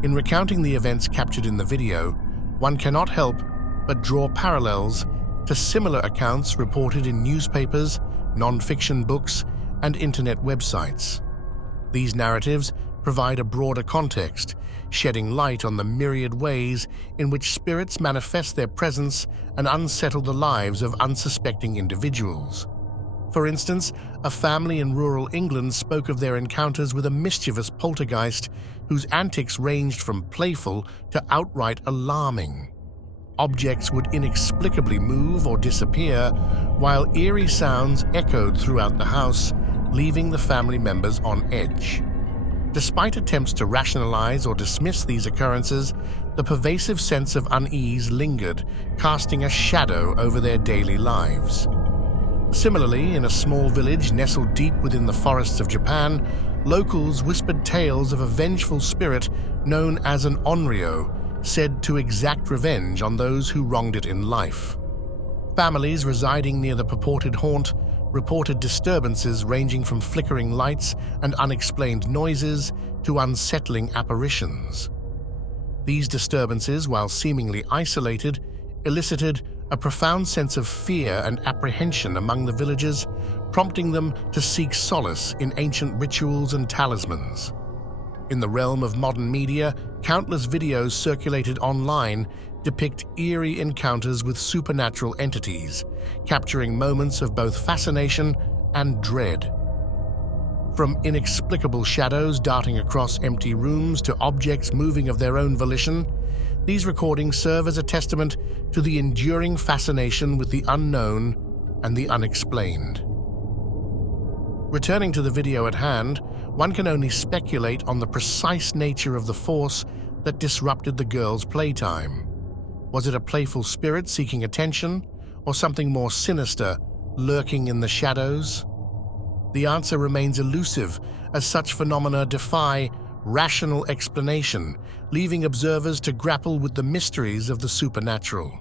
In recounting the events captured in the video, one cannot help but draw parallels to similar accounts reported in newspapers, non-fiction books, and internet websites. These narratives provide a broader context, shedding light on the myriad ways in which spirits manifest their presence and unsettle the lives of unsuspecting individuals. For instance, a family in rural England spoke of their encounters with a mischievous poltergeist whose antics ranged from playful to outright alarming. Objects would inexplicably move or disappear, while eerie sounds echoed throughout the house, leaving the family members on edge. Despite attempts to rationalize or dismiss these occurrences, the pervasive sense of unease lingered, casting a shadow over their daily lives. Similarly, in a small village nestled deep within the forests of Japan, locals whispered tales of a vengeful spirit known as an onryo, said to exact revenge on those who wronged it in life. Families residing near the purported haunt reported disturbances ranging from flickering lights and unexplained noises to unsettling apparitions. These disturbances, while seemingly isolated, elicited a profound sense of fear and apprehension among the villagers, prompting them to seek solace in ancient rituals and talismans. In the realm of modern media, countless videos circulated online depict eerie encounters with supernatural entities, capturing moments of both fascination and dread. From inexplicable shadows darting across empty rooms to objects moving of their own volition, these recordings serve as a testament to the enduring fascination with the unknown and the unexplained. Returning to the video at hand, one can only speculate on the precise nature of the force that disrupted the girls' playtime. Was it a playful spirit seeking attention, or something more sinister lurking in the shadows? The answer remains elusive, as such phenomena defy rational explanation, leaving observers to grapple with the mysteries of the supernatural.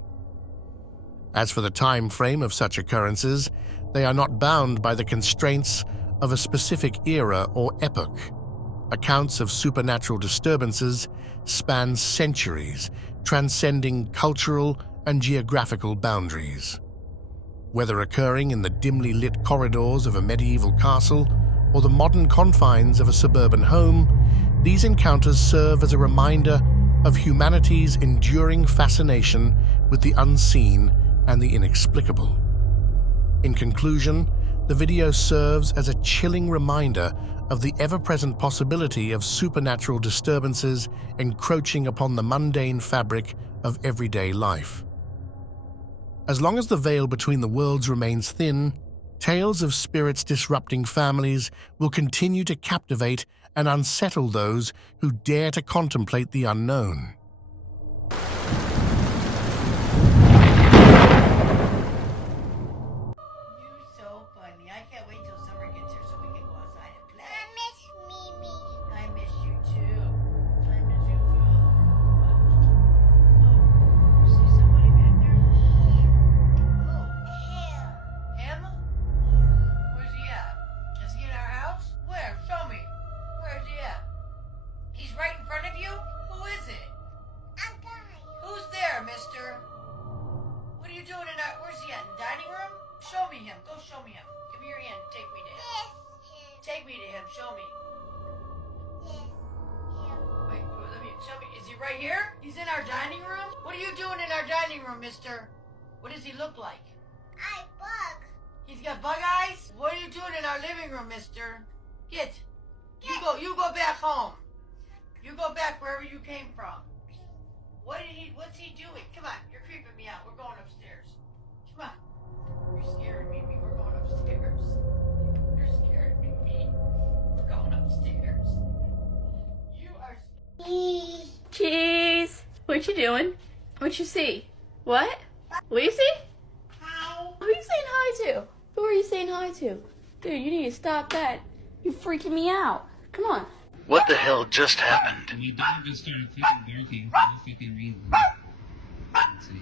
As for the time frame of such occurrences, they are not bound by the constraints of a specific era or epoch. Accounts of supernatural disturbances span centuries, transcending cultural and geographical boundaries. Whether occurring in the dimly lit corridors of a medieval castle or the modern confines of a suburban home, these encounters serve as a reminder of humanity's enduring fascination with the unseen and the inexplicable. In conclusion, the video serves as a chilling reminder of the ever-present possibility of supernatural disturbances encroaching upon the mundane fabric of everyday life. As long as the veil between the worlds remains thin, tales of spirits disrupting families will continue to captivate and unsettle those who dare to contemplate the unknown. Take me to him. Show me. Wait, let me show me. Is he right here? He's in our dining room? What are you doing in our dining room, mister? What does he look like? Bug. He's got bug eyes? What are you doing in our living room, mister? Get. You go back home. You go back wherever you came from. What's he doing? Come on, you're creeping me out. We're going upstairs. Come on. You're scaring me. We're going upstairs. You're scaring me. We're going upstairs. You are... Cheese. What you doing? What you see? What? What you see? Hi. Who are you saying hi to? Who are you saying hi to? Dude, you need to stop that. You're freaking me out. Come on. What the hell just happened? And you don't even start fucking barking for no fucking reason. Let's see.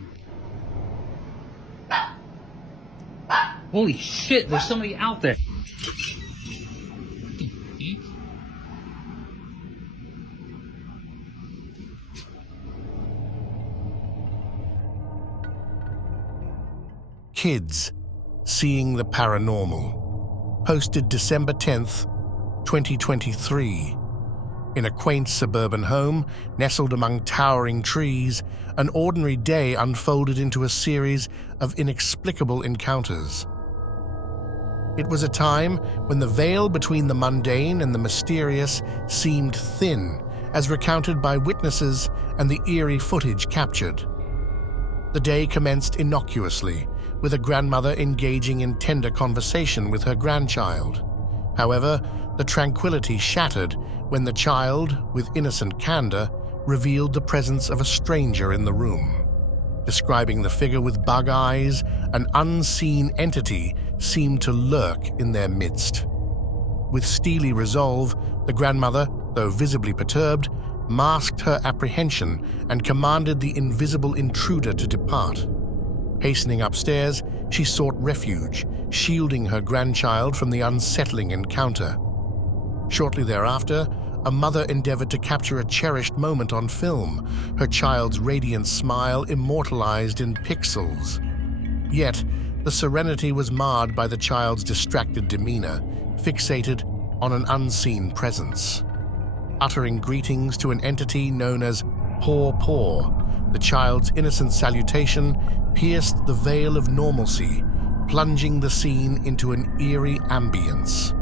Holy shit, there's somebody out there. What the fuck? Kids Seeing the Paranormal, posted December 10th, 2023. In a quaint suburban home, nestled among towering trees, an ordinary day unfolded into a series of inexplicable encounters. It was a time when the veil between the mundane and the mysterious seemed thin, as recounted by witnesses and the eerie footage captured. The day commenced innocuously, with a grandmother engaging in tender conversation with her grandchild. However, the tranquility shattered when the child, with innocent candor, revealed the presence of a stranger in the room. Describing the figure with bug eyes, an unseen entity seemed to lurk in their midst. With steely resolve, the grandmother, though visibly perturbed, masked her apprehension and commanded the invisible intruder to depart. Hastening upstairs, she sought refuge, shielding her grandchild from the unsettling encounter. Shortly thereafter, a mother endeavored to capture a cherished moment on film, her child's radiant smile immortalized in pixels. Yet, the serenity was marred by the child's distracted demeanor, fixated on an unseen presence. Uttering greetings to an entity known as Paw Paw, the child's innocent salutation pierced the veil of normalcy, plunging the scene into an eerie ambience.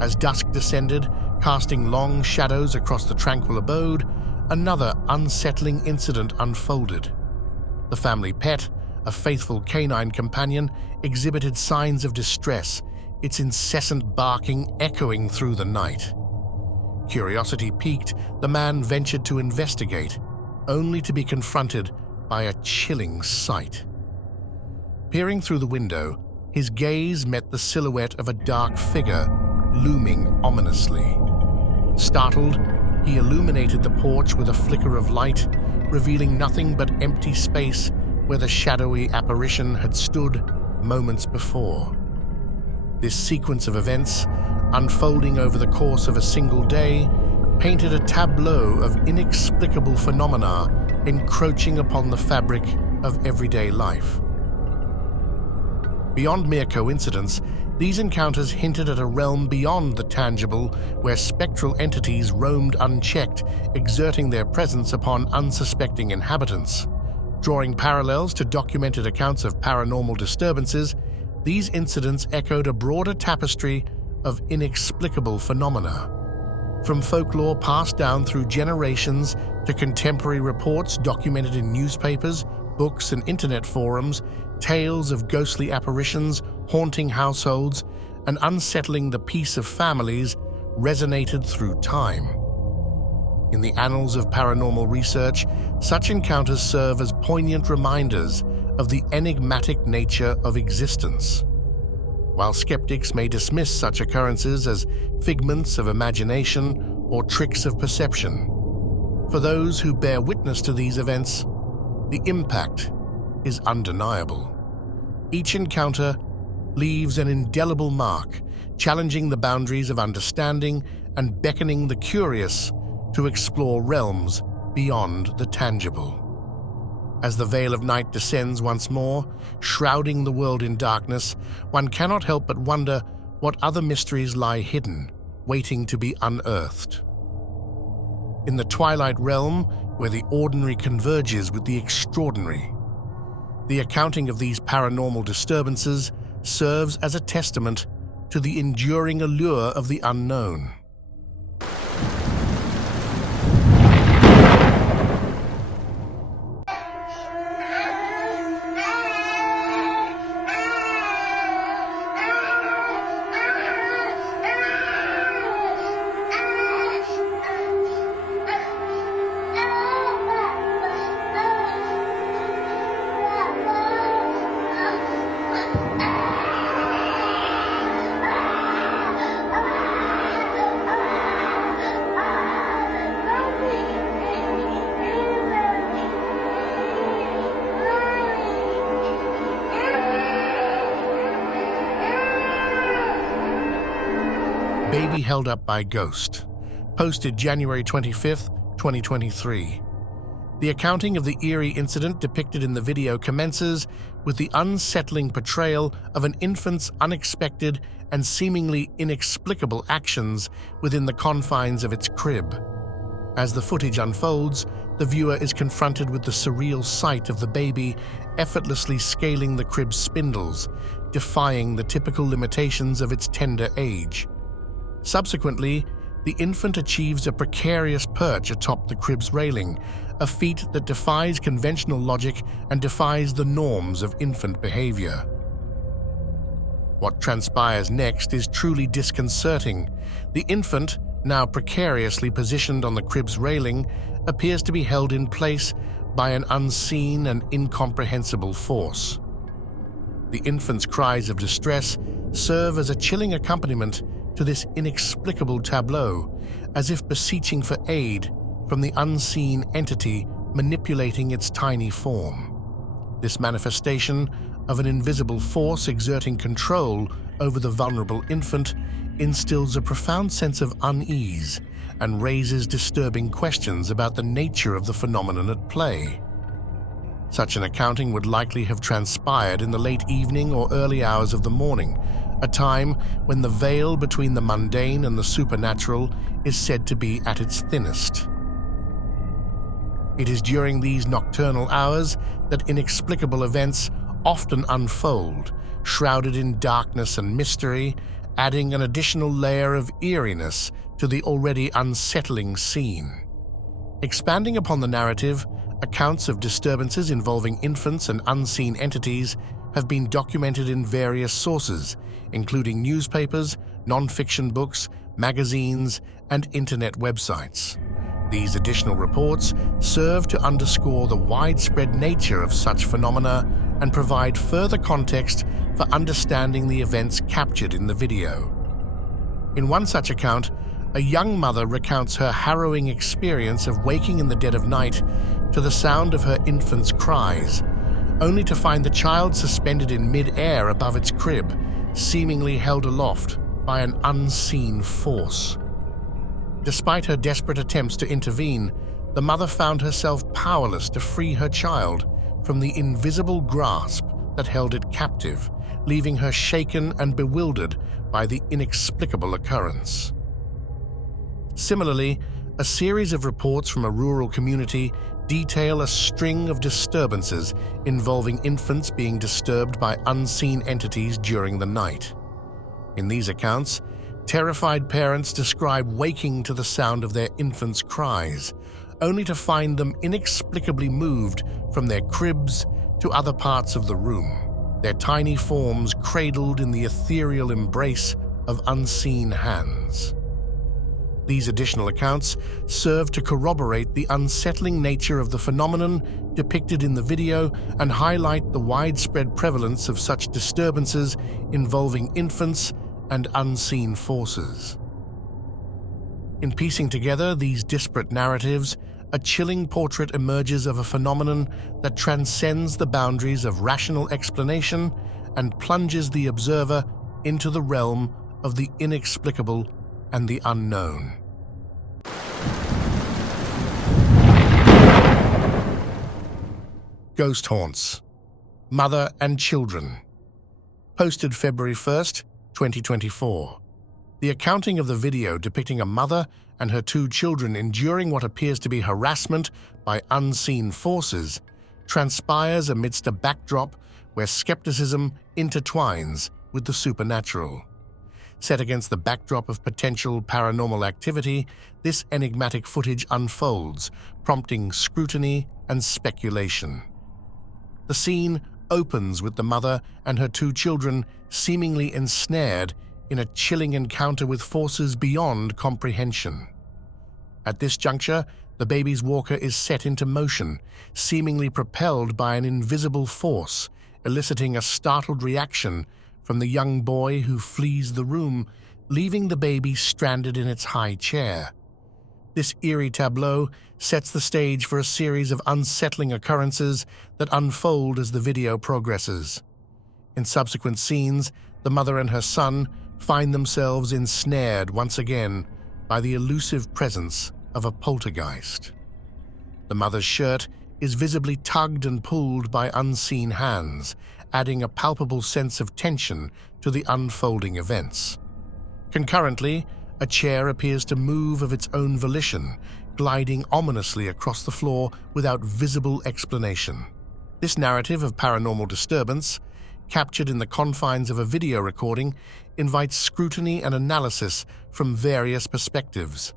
As dusk descended, casting long shadows across the tranquil abode, another unsettling incident unfolded. The family pet, a faithful canine companion, exhibited signs of distress, its incessant barking echoing through the night. Curiosity piqued, the man ventured to investigate, only to be confronted by a chilling sight. Peering through the window, his gaze met the silhouette of a dark figure looming ominously. Startled, he illuminated the porch with a flicker of light, revealing nothing but empty space where the shadowy apparition had stood moments before. This sequence of events, unfolding over the course of a single day, painted a tableau of inexplicable phenomena encroaching upon the fabric of everyday life. Beyond mere coincidence, these encounters hinted at a realm beyond the tangible, where spectral entities roamed unchecked, exerting their presence upon unsuspecting inhabitants. Drawing parallels to documented accounts of paranormal disturbances, these incidents echoed a broader tapestry of inexplicable phenomena. From folklore passed down through generations to contemporary reports documented in newspapers, books, and internet forums, tales of ghostly apparitions haunting households and unsettling the peace of families resonated through time. In the annals of paranormal research, such encounters serve as poignant reminders of the enigmatic nature of existence. While skeptics may dismiss such occurrences as figments of imagination or tricks of perception, for those who bear witness to these events, the impact is undeniable. Each encounter leaves an indelible mark, challenging the boundaries of understanding and beckoning the curious to explore realms beyond the tangible. As the veil of night descends once more, shrouding the world in darkness, one cannot help but wonder what other mysteries lie hidden, waiting to be unearthed. In the twilight realm, where the ordinary converges with the extraordinary, the accounting of these paranormal disturbances serves as a testament to the enduring allure of the unknown. Baby held up by ghost. Posted January 25, 2023. The accounting of the eerie incident depicted in the video commences with the unsettling portrayal of an infant's unexpected and seemingly inexplicable actions within the confines of its crib. As the footage unfolds, the viewer is confronted with the surreal sight of the baby effortlessly scaling the crib's spindles, defying the typical limitations of its tender age. Subsequently, the infant achieves a precarious perch atop the crib's railing, a feat that defies conventional logic and defies the norms of infant behavior. What transpires next is truly disconcerting. The infant, now precariously positioned on the crib's railing, appears to be held in place by an unseen and incomprehensible force. The infant's cries of distress serve as a chilling accompaniment to this inexplicable tableau, as if beseeching for aid from the unseen entity manipulating its tiny form. This manifestation of an invisible force exerting control over the vulnerable infant instills a profound sense of unease and raises disturbing questions about the nature of the phenomenon at play. Such an accounting would likely have transpired in the late evening or early hours of the morning, a time when the veil between the mundane and the supernatural is said to be at its thinnest. It is during these nocturnal hours that inexplicable events often unfold, shrouded in darkness and mystery, adding an additional layer of eeriness to the already unsettling scene. Expanding upon the narrative, accounts of disturbances involving infants and unseen entities have been documented in various sources, including newspapers, non-fiction books, magazines, and internet websites. These additional reports serve to underscore the widespread nature of such phenomena and provide further context for understanding the events captured in the video. In one such account, a young mother recounts her harrowing experience of waking in the dead of night to the sound of her infant's cries, only to find the child suspended in mid-air above its crib, seemingly held aloft by an unseen force. Despite her desperate attempts to intervene, the mother found herself powerless to free her child from the invisible grasp that held it captive, leaving her shaken and bewildered by the inexplicable occurrence. Similarly, a series of reports from a rural community detail a string of disturbances involving infants being disturbed by unseen entities during the night. In these accounts, terrified parents describe waking to the sound of their infants' cries, only to find them inexplicably moved from their cribs to other parts of the room, their tiny forms cradled in the ethereal embrace of unseen hands. These additional accounts serve to corroborate the unsettling nature of the phenomenon depicted in the video and highlight the widespread prevalence of such disturbances involving infants and unseen forces. In piecing together these disparate narratives, a chilling portrait emerges of a phenomenon that transcends the boundaries of rational explanation and plunges the observer into the realm of the inexplicable and the unknown. Ghost Haunts, Mother and Children. Posted February 1st, 2024. The accounting of the video depicting a mother and her two children enduring what appears to be harassment by unseen forces transpires amidst a backdrop where skepticism intertwines with the supernatural. Set against the backdrop of potential paranormal activity, this enigmatic footage unfolds, prompting scrutiny and speculation. The scene opens with the mother and her two children seemingly ensnared in a chilling encounter with forces beyond comprehension. At this juncture, the baby's walker is set into motion, seemingly propelled by an invisible force, eliciting a startled reaction from the young boy who flees the room, leaving the baby stranded in its high chair. This eerie tableau sets the stage for a series of unsettling occurrences that unfold as the video progresses. In subsequent scenes, the mother and her son find themselves ensnared once again by the elusive presence of a poltergeist. The mother's shirt is visibly tugged and pulled by unseen hands, adding a palpable sense of tension to the unfolding events. Concurrently, a chair appears to move of its own volition, gliding ominously across the floor without visible explanation. This narrative of paranormal disturbance, captured in the confines of a video recording, invites scrutiny and analysis from various perspectives.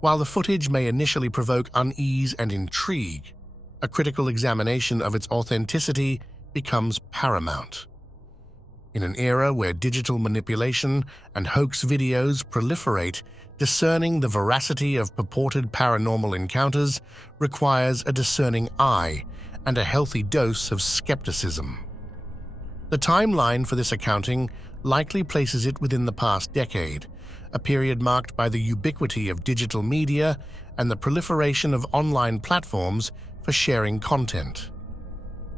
While the footage may initially provoke unease and intrigue, a critical examination of its authenticity becomes paramount. In an era where digital manipulation and hoax videos proliferate, discerning the veracity of purported paranormal encounters requires a discerning eye and a healthy dose of skepticism. The timeline for this accounting likely places it within the past decade, a period marked by the ubiquity of digital media and the proliferation of online platforms for sharing content.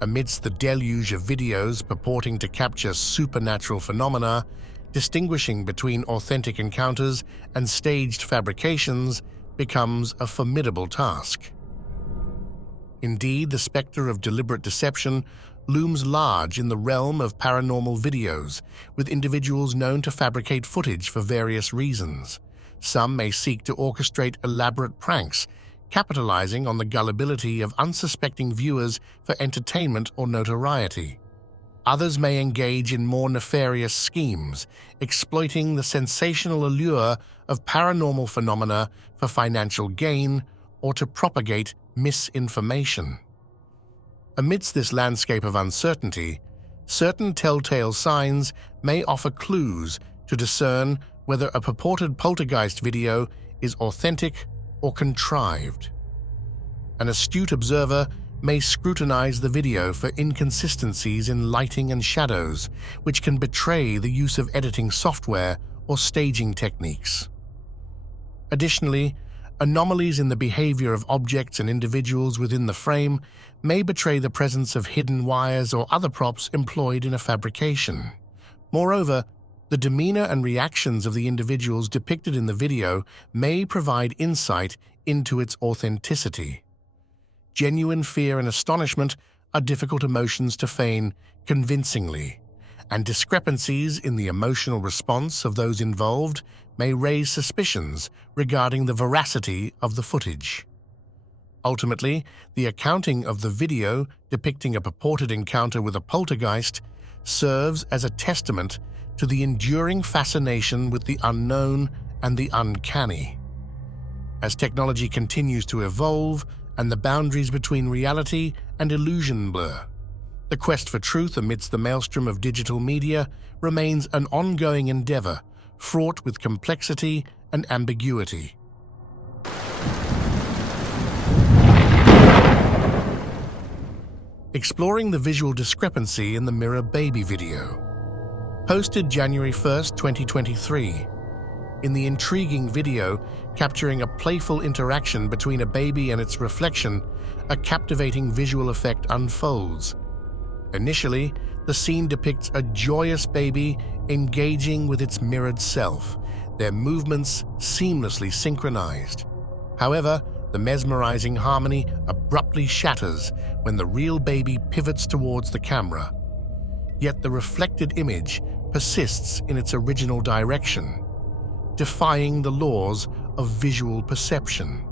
Amidst the deluge of videos purporting to capture supernatural phenomena, distinguishing between authentic encounters and staged fabrications becomes a formidable task. Indeed, the specter of deliberate deception looms large in the realm of paranormal videos, with individuals known to fabricate footage for various reasons. Some may seek to orchestrate elaborate pranks, capitalizing on the gullibility of unsuspecting viewers for entertainment or notoriety. Others may engage in more nefarious schemes, exploiting the sensational allure of paranormal phenomena for financial gain or to propagate misinformation. Amidst this landscape of uncertainty, certain telltale signs may offer clues to discern whether a purported poltergeist video is authentic or contrived. An astute observer may scrutinize the video for inconsistencies in lighting and shadows, which can betray the use of editing software or staging techniques. Additionally, anomalies in the behavior of objects and individuals within the frame may betray the presence of hidden wires or other props employed in a fabrication. Moreover, the demeanor and reactions of the individuals depicted in the video may provide insight into its authenticity. Genuine fear and astonishment are difficult emotions to feign convincingly, and discrepancies in the emotional response of those involved may raise suspicions regarding the veracity of the footage. Ultimately, the accounting of the video depicting a purported encounter with a poltergeist serves as a testament to the enduring fascination with the unknown and the uncanny. As technology continues to evolve and the boundaries between reality and illusion blur, the quest for truth amidst the maelstrom of digital media remains an ongoing endeavor, fraught with complexity and ambiguity. Exploring the visual discrepancy in the Mirror Baby video. Posted January 1st, 2023. In the intriguing video, capturing a playful interaction between a baby and its reflection, a captivating visual effect unfolds. Initially, the scene depicts a joyous baby engaging with its mirrored self, their movements seamlessly synchronized. However, the mesmerizing harmony abruptly shatters when the real baby pivots towards the camera. Yet the reflected image persists in its original direction, defying the laws of visual perception.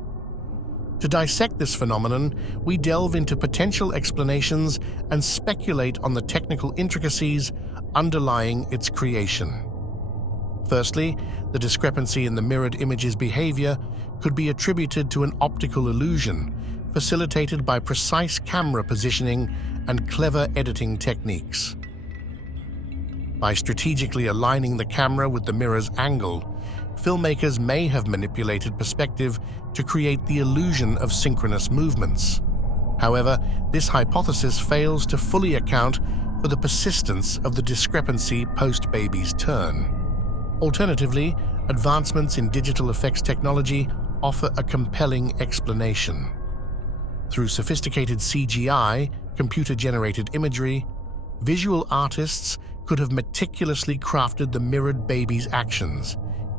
To dissect this phenomenon, we delve into potential explanations and speculate on the technical intricacies underlying its creation. Firstly, the discrepancy in the mirrored image's behavior could be attributed to an optical illusion, facilitated by precise camera positioning and clever editing techniques. By strategically aligning the camera with the mirror's angle, filmmakers may have manipulated perspective to create the illusion of synchronous movements. However, this hypothesis fails to fully account for the persistence of the discrepancy post-baby's turn. Alternatively, advancements in digital effects technology offer a compelling explanation. Through sophisticated CGI, computer-generated imagery, visual artists could have meticulously crafted the mirrored baby's actions,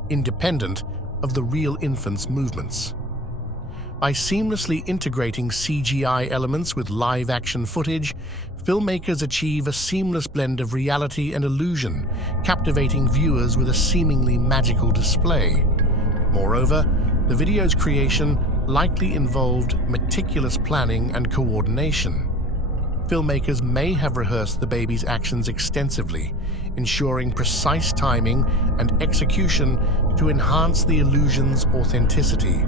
independent of the real infant's movements. By seamlessly integrating CGI elements with live-action footage, filmmakers achieve a seamless blend of reality and illusion, captivating viewers with a seemingly magical display. Moreover, the video's creation likely involved meticulous planning and coordination. Filmmakers may have rehearsed the baby's actions extensively, ensuring precise timing and execution to enhance the illusion's authenticity.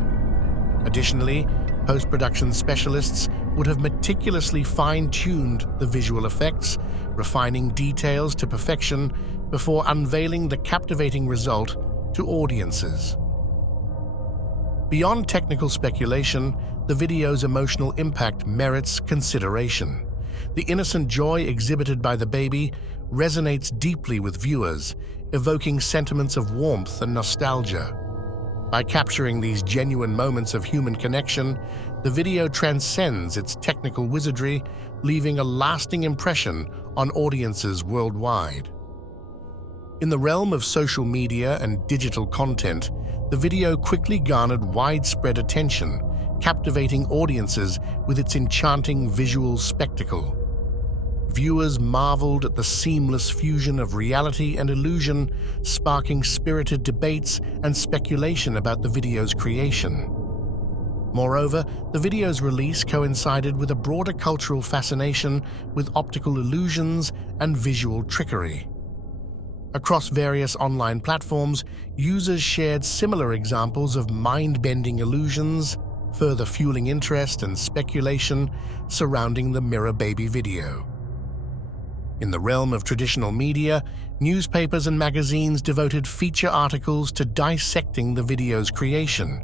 Additionally, post-production specialists would have meticulously fine-tuned the visual effects, refining details to perfection before unveiling the captivating result to audiences. Beyond technical speculation, the video's emotional impact merits consideration. The innocent joy exhibited by the baby resonates deeply with viewers, evoking sentiments of warmth and nostalgia. By capturing these genuine moments of human connection, the video transcends its technical wizardry, leaving a lasting impression on audiences worldwide. In the realm of social media and digital content, the video quickly garnered widespread attention, captivating audiences with its enchanting visual spectacle. Viewers marveled at the seamless fusion of reality and illusion, sparking spirited debates and speculation about the video's creation. Moreover, the video's release coincided with a broader cultural fascination with optical illusions and visual trickery. Across various online platforms, users shared similar examples of mind-bending illusions, further fueling interest and speculation surrounding the Mirror Baby video. In the realm of traditional media, newspapers and magazines devoted feature articles to dissecting the video's creation,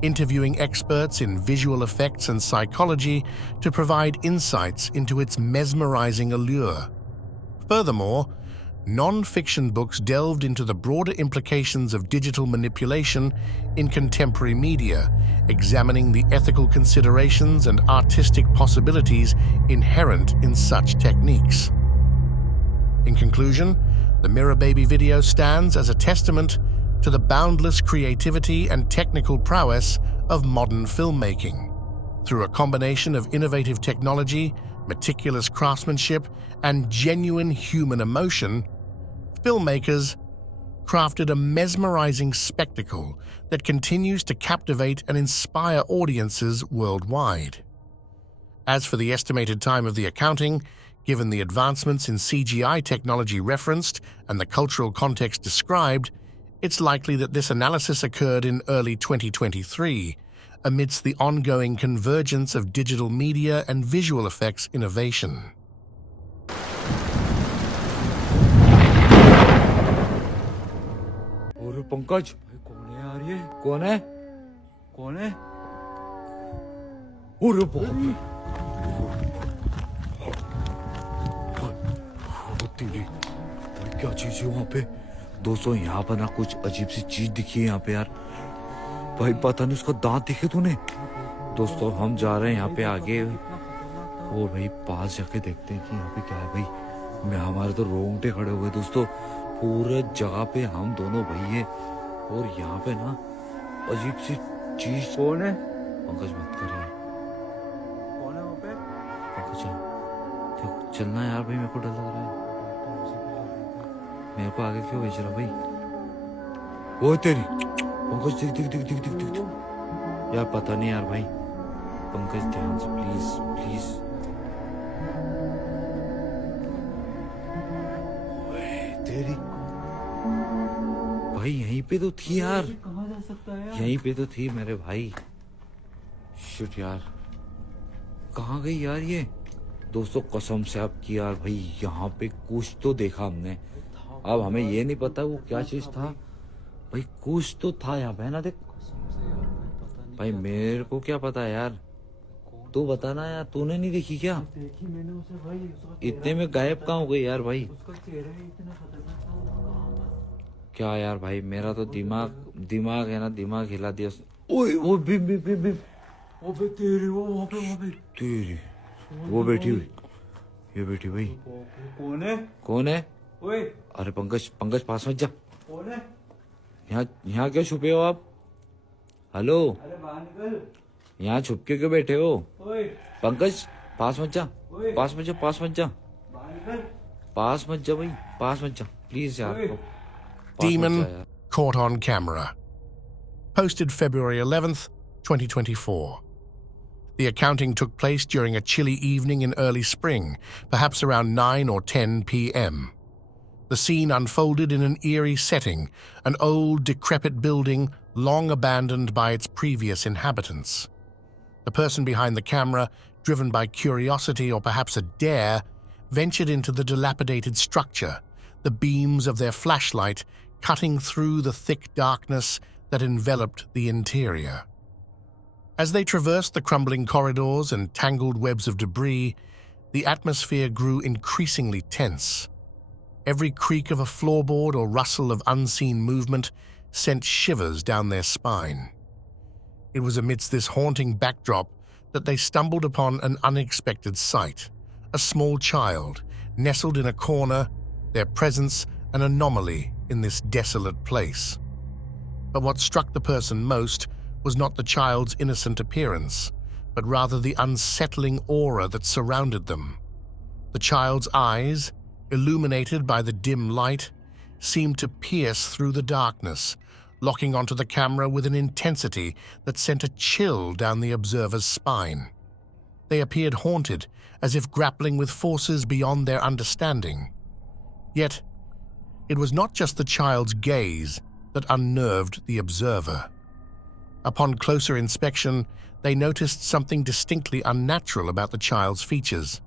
interviewing experts in visual effects and psychology to provide insights into its mesmerizing allure. Furthermore, non-fiction books delved into the broader implications of digital manipulation in contemporary media, examining the ethical considerations and artistic possibilities inherent in such techniques. In conclusion, the Mirror Baby video stands as a testament to the boundless creativity and technical prowess of modern filmmaking. Through a combination of innovative technology, meticulous craftsmanship, and genuine human emotion, filmmakers crafted a mesmerizing spectacle that continues to captivate and inspire audiences worldwide. As for the estimated time of the accounting, given the advancements in CGI technology referenced and the cultural context described, it's likely that this analysis occurred in early 2023, amidst the ongoing convergence of digital media and visual effects innovation. और पंकज कौन है यार ये कौन है कौन है अरे बाप रे तेरी क्या चीज है वहाँ पे दोस्तों यहाँ पर ना कुछ अजीब सी चीज दिखी है यहाँ पे यार भाई पता नहीं उसका दांत दिखे तूने दोस्तों हम जा रहे हैं यहाँ पे आगे और भाई पास जाके देखते हैं कि यहाँ पे क्या है भाई मैं हमारे तो रोंगटे खड़े हुए दोस्तों पूरे जगह पे हम दोनों भाई है और यहाँ पे ना अजीब सी चीज कौन है पंकज मत कर यार कौन है वहाँ पे पंकज चलना यार भाई मेरे को डर लग रहा है मेरे को आगे क्यों भेज रहा भाई वो तेरी पंकज दिख दिख दिख दिख दिख दिख यार पता नहीं यार भाई पंकज ध्यान से प्लीज प्लीज तेरी भाई यहीं पे तो थी यार कहाँ जा सकता है यहीं पे तो थी मेरे भाई शिट यार कहाँ गई यार ये दोस्तों कसम से आप की यार भाई यहाँ पे कुछ तो देखा हमने अब हमें ये नहीं पता वो क्या चीज था भाई कुछ तो था यहाँ पे ना देख भाई मेरे को क्या पता यार तू बता ना यार तूने नहीं देखी क्या देखी मैंने उसे भाई इतने में गायब कहाँ हो गई यार भाई उसका चेहरा ही इतना खतरनाक था क्या यार भाई मेरा तो दिमाग है ना दिमाग हिला दिया ओए वो बिम बिम बिम बिम ओबे तेरी वो वहाँ पे तेरी वो बैठी हुई ये बैठी भाई कौन है ओए अरे पंकज पास मत जा कौन है यहाँ क्यों छुपे हो आप हेलो अरे बाहर निकल यहाँ छुप के क्यों बैठे हो ओए पंकज पास मत जा पास मत जा बाहर निकल पास मत जा भाई पास मत जा प्लीज यार Demon caught on camera. Posted February 11th, 2024. The accounting took place during a chilly evening in early spring, perhaps around 9 or 10 p.m. The scene unfolded in an eerie setting, an old, decrepit building long abandoned by its previous inhabitants. The person behind the camera, driven by curiosity or perhaps a dare, ventured into the dilapidated structure, the beams of their flashlight cutting through the thick darkness that enveloped the interior. As they traversed the crumbling corridors and tangled webs of debris, the atmosphere grew increasingly tense. Every creak of a floorboard or rustle of unseen movement sent shivers down their spine. It was amidst this haunting backdrop that they stumbled upon an unexpected sight: a small child nestled in a corner, their presence an anomaly in this desolate place. But what struck the person most was not the child's innocent appearance, but rather the unsettling aura that surrounded them. The child's eyes, illuminated by the dim light, seemed to pierce through the darkness, locking onto the camera with an intensity that sent a chill down the observer's spine. They appeared haunted, as if grappling with forces beyond their understanding. Yet, it was not just the child's gaze that unnerved the observer. Upon closer inspection, they noticed something distinctly unnatural about the child's features.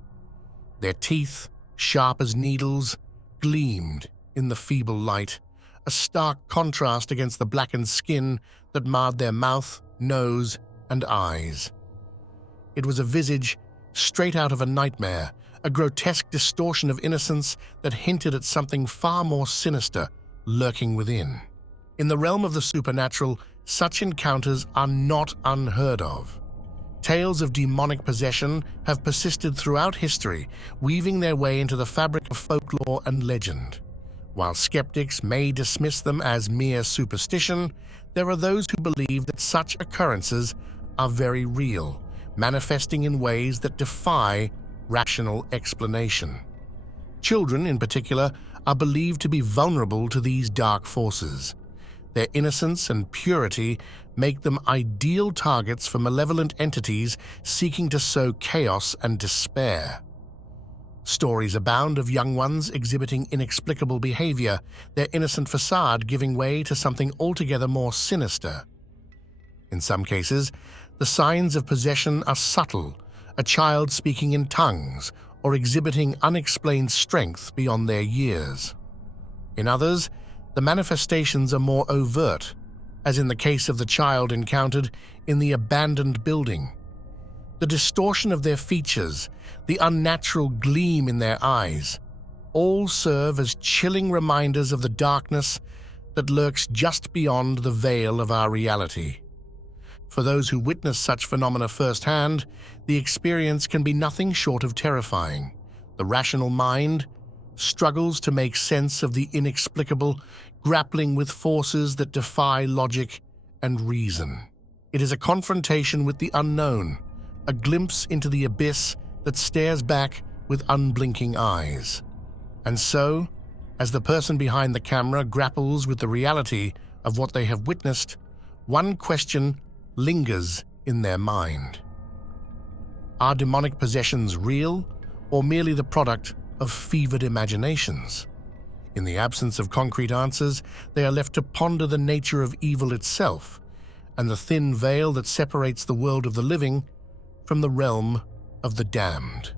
Their teeth, sharp as needles, gleamed in the feeble light, a stark contrast against the blackened skin that marred their mouth, nose, and eyes. It was a visage straight out of a nightmare, a grotesque distortion of innocence that hinted at something far more sinister lurking within. In the realm of the supernatural, such encounters are not unheard of. Tales of demonic possession have persisted throughout history, weaving their way into the fabric of folklore and legend. While skeptics may dismiss them as mere superstition, there are those who believe that such occurrences are very real, manifesting in ways that defy rational explanation. Children, in particular, are believed to be vulnerable to these dark forces. Their innocence and purity make them ideal targets for malevolent entities seeking to sow chaos and despair. Stories abound of young ones exhibiting inexplicable behavior, their innocent facade giving way to something altogether more sinister. In some cases, the signs of possession are subtle, a child speaking in tongues or exhibiting unexplained strength beyond their years. In others, the manifestations are more overt, as in the case of the child encountered in the abandoned building. The distortion of their features, the unnatural gleam in their eyes, all serve as chilling reminders of the darkness that lurks just beyond the veil of our reality. For those who witness such phenomena firsthand, the experience can be nothing short of terrifying. The rational mind struggles to make sense of the inexplicable, grappling with forces that defy logic and reason. It is a confrontation with the unknown, a glimpse into the abyss that stares back with unblinking eyes. And so, as the person behind the camera grapples with the reality of what they have witnessed, one question lingers in their mind. Are demonic possessions real, or merely the product of fevered imaginations? In the absence of concrete answers, they are left to ponder the nature of evil itself and the thin veil that separates the world of the living from the realm of the damned.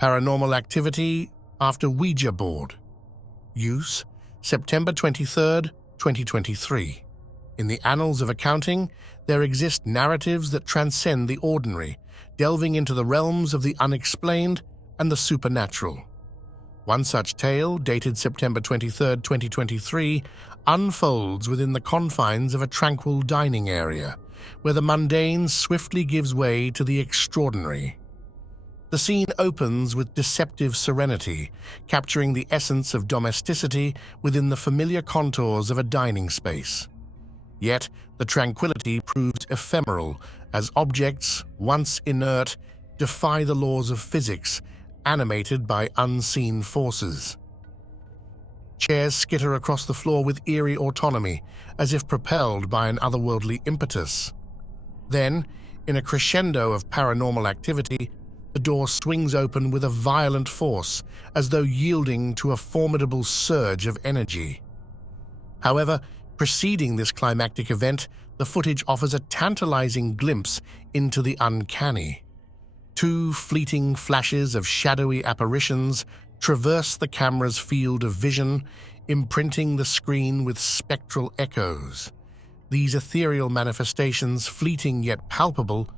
Paranormal activity after Ouija board. Use September 23, 2023. In the annals of accounting, there exist narratives that transcend the ordinary, delving into the realms of the unexplained and the supernatural. One such tale, dated September 23, 2023, unfolds within the confines of a tranquil dining area, where the mundane swiftly gives way to the extraordinary. The scene opens with deceptive serenity, capturing the essence of domesticity within the familiar contours of a dining space. Yet, the tranquility proves ephemeral as objects, once inert, defy the laws of physics, animated by unseen forces. Chairs skitter across the floor with eerie autonomy, as if propelled by an otherworldly impetus. Then, in a crescendo of paranormal activity, the door swings open with a violent force, as though yielding to a formidable surge of energy. However, preceding this climactic event, the footage offers a tantalizing glimpse into the uncanny. Two fleeting flashes of shadowy apparitions traverse the camera's field of vision, imprinting the screen with spectral echoes. These ethereal manifestations, fleeting yet palpable,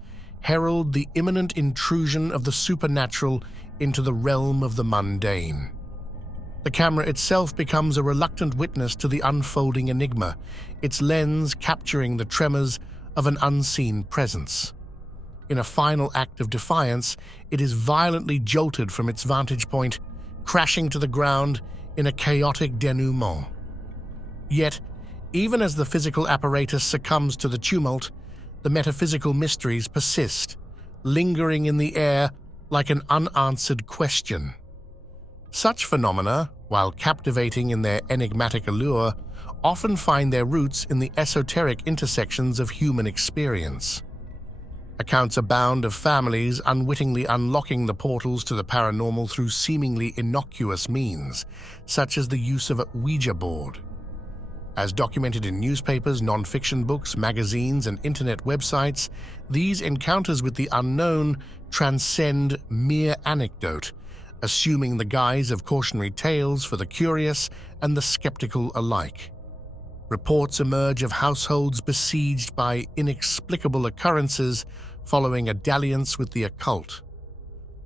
herald the imminent intrusion of the supernatural into the realm of the mundane. The camera itself becomes a reluctant witness to the unfolding enigma, its lens capturing the tremors of an unseen presence. In a final act of defiance, it is violently jolted from its vantage point, crashing to the ground in a chaotic denouement. Yet, even as the physical apparatus succumbs to the tumult, the metaphysical mysteries persist, lingering in the air like an unanswered question. Such phenomena, while captivating in their enigmatic allure, often find their roots in the esoteric intersections of human experience. Accounts abound of families unwittingly unlocking the portals to the paranormal through seemingly innocuous means, such as the use of a Ouija board. As documented in newspapers, non-fiction books, magazines, and internet websites, these encounters with the unknown transcend mere anecdote, assuming the guise of cautionary tales for the curious and the skeptical alike. Reports emerge of households besieged by inexplicable occurrences following a dalliance with the occult.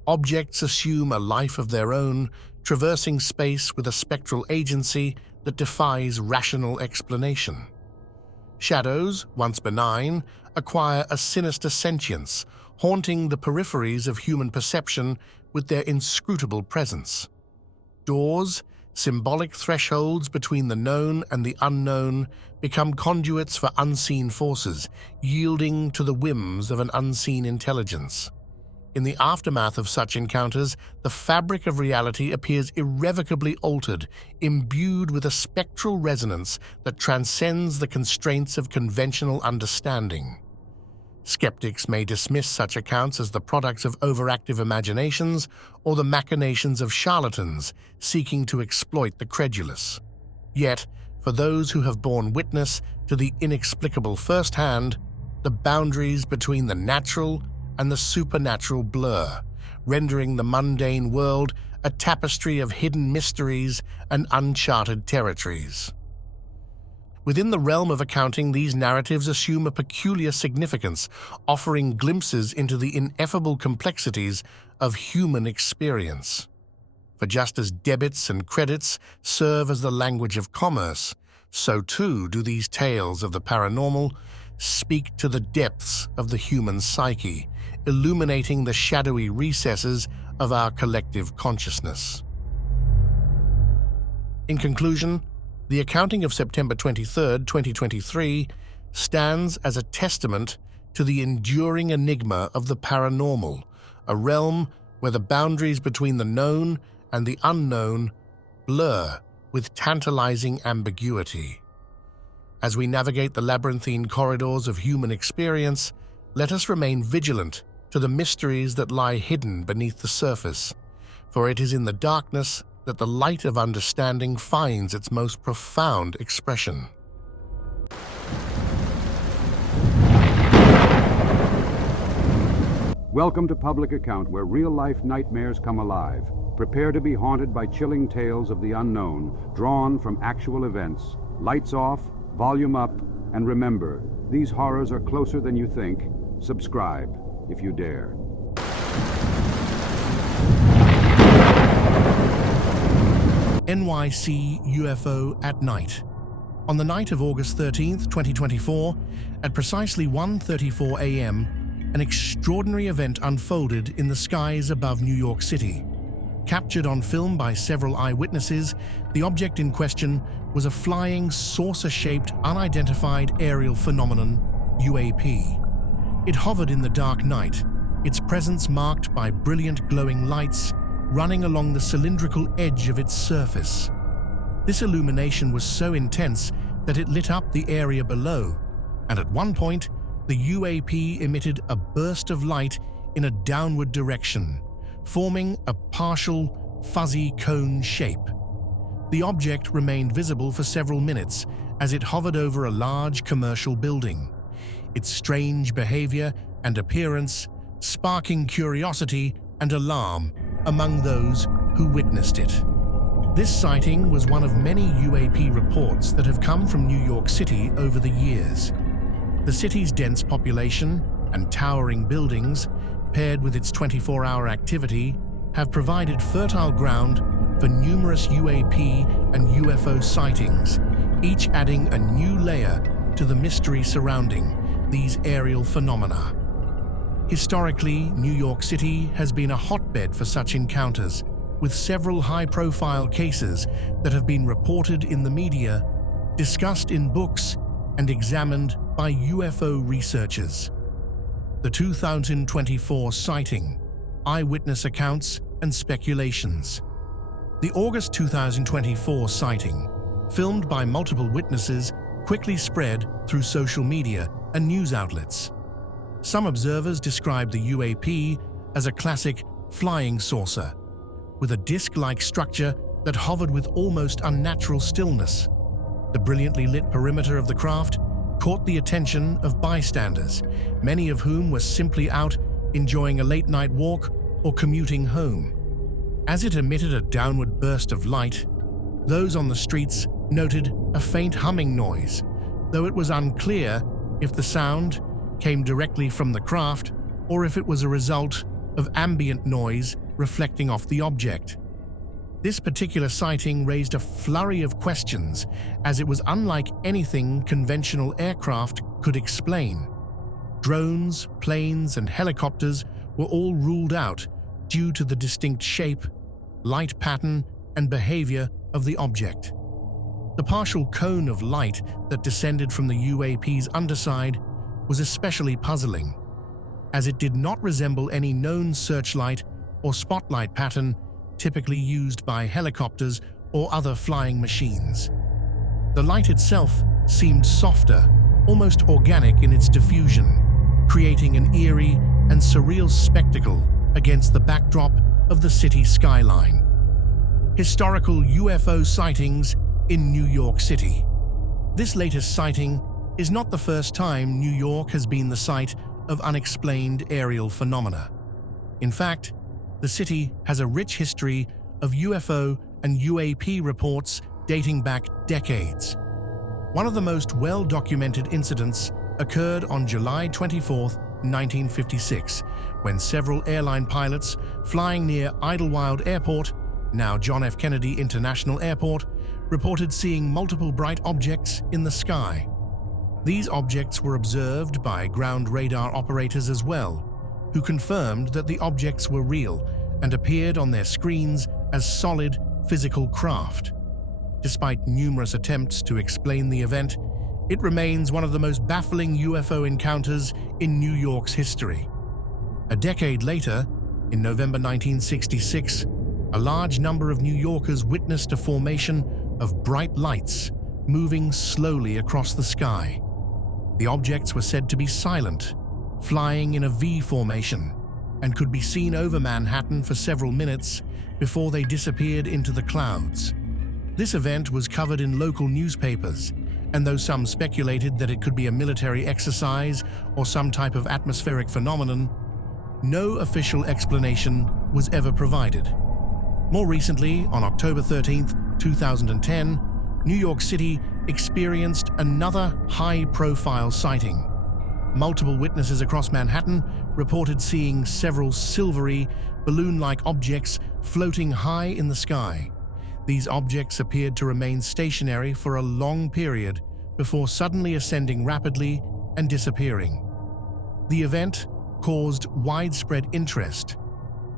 Objects assume a life of their own, traversing space with a spectral agency that defies rational explanation. Shadows, once benign, acquire a sinister sentience, haunting the peripheries of human perception with their inscrutable presence. Doors, symbolic thresholds between the known and the unknown, become conduits for unseen forces, yielding to the whims of an unseen intelligence. In the aftermath of such encounters, the fabric of reality appears irrevocably altered, imbued with a spectral resonance that transcends the constraints of conventional understanding. Skeptics may dismiss such accounts as the products of overactive imaginations or the machinations of charlatans seeking to exploit the credulous. Yet, for those who have borne witness to the inexplicable firsthand, the boundaries between the natural and the supernatural blur, rendering the mundane world a tapestry of hidden mysteries and uncharted territories. Within the realm of accounting, these narratives assume a peculiar significance, offering glimpses into the ineffable complexities of human experience. For just as debits and credits serve as the language of commerce, so too do these tales of the paranormal speak to the depths of the human psyche, illuminating the shadowy recesses of our collective consciousness. In conclusion, the accounting of September 23, 2023 stands as a testament to the enduring enigma of the paranormal, a realm where the boundaries between the known and the unknown blur with tantalizing ambiguity. As we navigate the labyrinthine corridors of human experience, let us remain vigilant to the mysteries that lie hidden beneath the surface, for it is in the darkness that the light of understanding finds its most profound expression. Welcome to Public Account, where real-life nightmares come alive. Prepare to be haunted by chilling tales of the unknown, drawn from actual events. Lights off, volume up, and remember, these horrors are closer than you think. Subscribe, if you dare. NYC UFO at night. On the night of August 13th, 2024, at precisely 1:34 a.m., an extraordinary event unfolded in the skies above New York City. Captured on film by several eyewitnesses, the object in question was a flying, saucer-shaped, unidentified aerial phenomenon, UAP. It hovered in the dark night, its presence marked by brilliant glowing lights running along the cylindrical edge of its surface. This illumination was so intense that it lit up the area below, and at one point, the UAP emitted a burst of light in a downward direction, forming a partial, fuzzy cone shape. The object remained visible for several minutes as it hovered over a large commercial building, its strange behavior and appearance sparking curiosity and alarm among those who witnessed it. This sighting was one of many UAP reports that have come from New York City over the years. The city's dense population and towering buildings, paired with its 24-hour activity, have provided fertile ground for numerous UAP and UFO sightings, each adding a new layer to the mystery surrounding these aerial phenomena. Historically, New York City has been a hotbed for such encounters, with several high-profile cases that have been reported in the media, discussed in books, and examined by UFO researchers. The 2024 sighting, eyewitness accounts, and speculations. The August 2024 sighting, filmed by multiple witnesses, quickly spread through social media and news outlets. Some observers described the UAP as a classic flying saucer, with a disc-like structure that hovered with almost unnatural stillness. The brilliantly lit perimeter of the craft caught the attention of bystanders, many of whom were simply out enjoying a late-night walk or commuting home. As it emitted a downward burst of light, those on the streets noted a faint humming noise, though it was unclear if the sound came directly from the craft or if it was a result of ambient noise reflecting off the object. This particular sighting raised a flurry of questions, as it was unlike anything conventional aircraft could explain. Drones, planes, and helicopters were all ruled out due to the distinct shape, light pattern, and behavior of the object. The partial cone of light that descended from the UAP's underside was especially puzzling, as it did not resemble any known searchlight or spotlight pattern typically used by helicopters or other flying machines. The light itself seemed softer, almost organic in its diffusion, creating an eerie and surreal spectacle against the backdrop of the city skyline. Historical UFO sightings in New York City. This latest sighting is not the first time New York has been the site of unexplained aerial phenomena. In fact, the city has a rich history of UFO and UAP reports dating back decades. One of the most well-documented incidents occurred on July 24, 1956, when several airline pilots flying near Idlewild Airport, now John F. Kennedy International Airport, reported seeing multiple bright objects in the sky. These objects were observed by ground radar operators as well, who confirmed that the objects were real and appeared on their screens as solid, physical craft. Despite numerous attempts to explain the event, it remains one of the most baffling UFO encounters in New York's history. A decade later, in November 1966, a large number of New Yorkers witnessed a formation of bright lights moving slowly across the sky. The objects were said to be silent, flying in a V formation, and could be seen over Manhattan for several minutes before they disappeared into the clouds. This event was covered in local newspapers, and though some speculated that it could be a military exercise or some type of atmospheric phenomenon, no official explanation was ever provided. More recently, on October 13, 2010, New York City experienced another high-profile sighting. Multiple witnesses across Manhattan reported seeing several silvery, balloon-like objects floating high in the sky. These objects appeared to remain stationary for a long period before suddenly ascending rapidly and disappearing. The event caused widespread interest,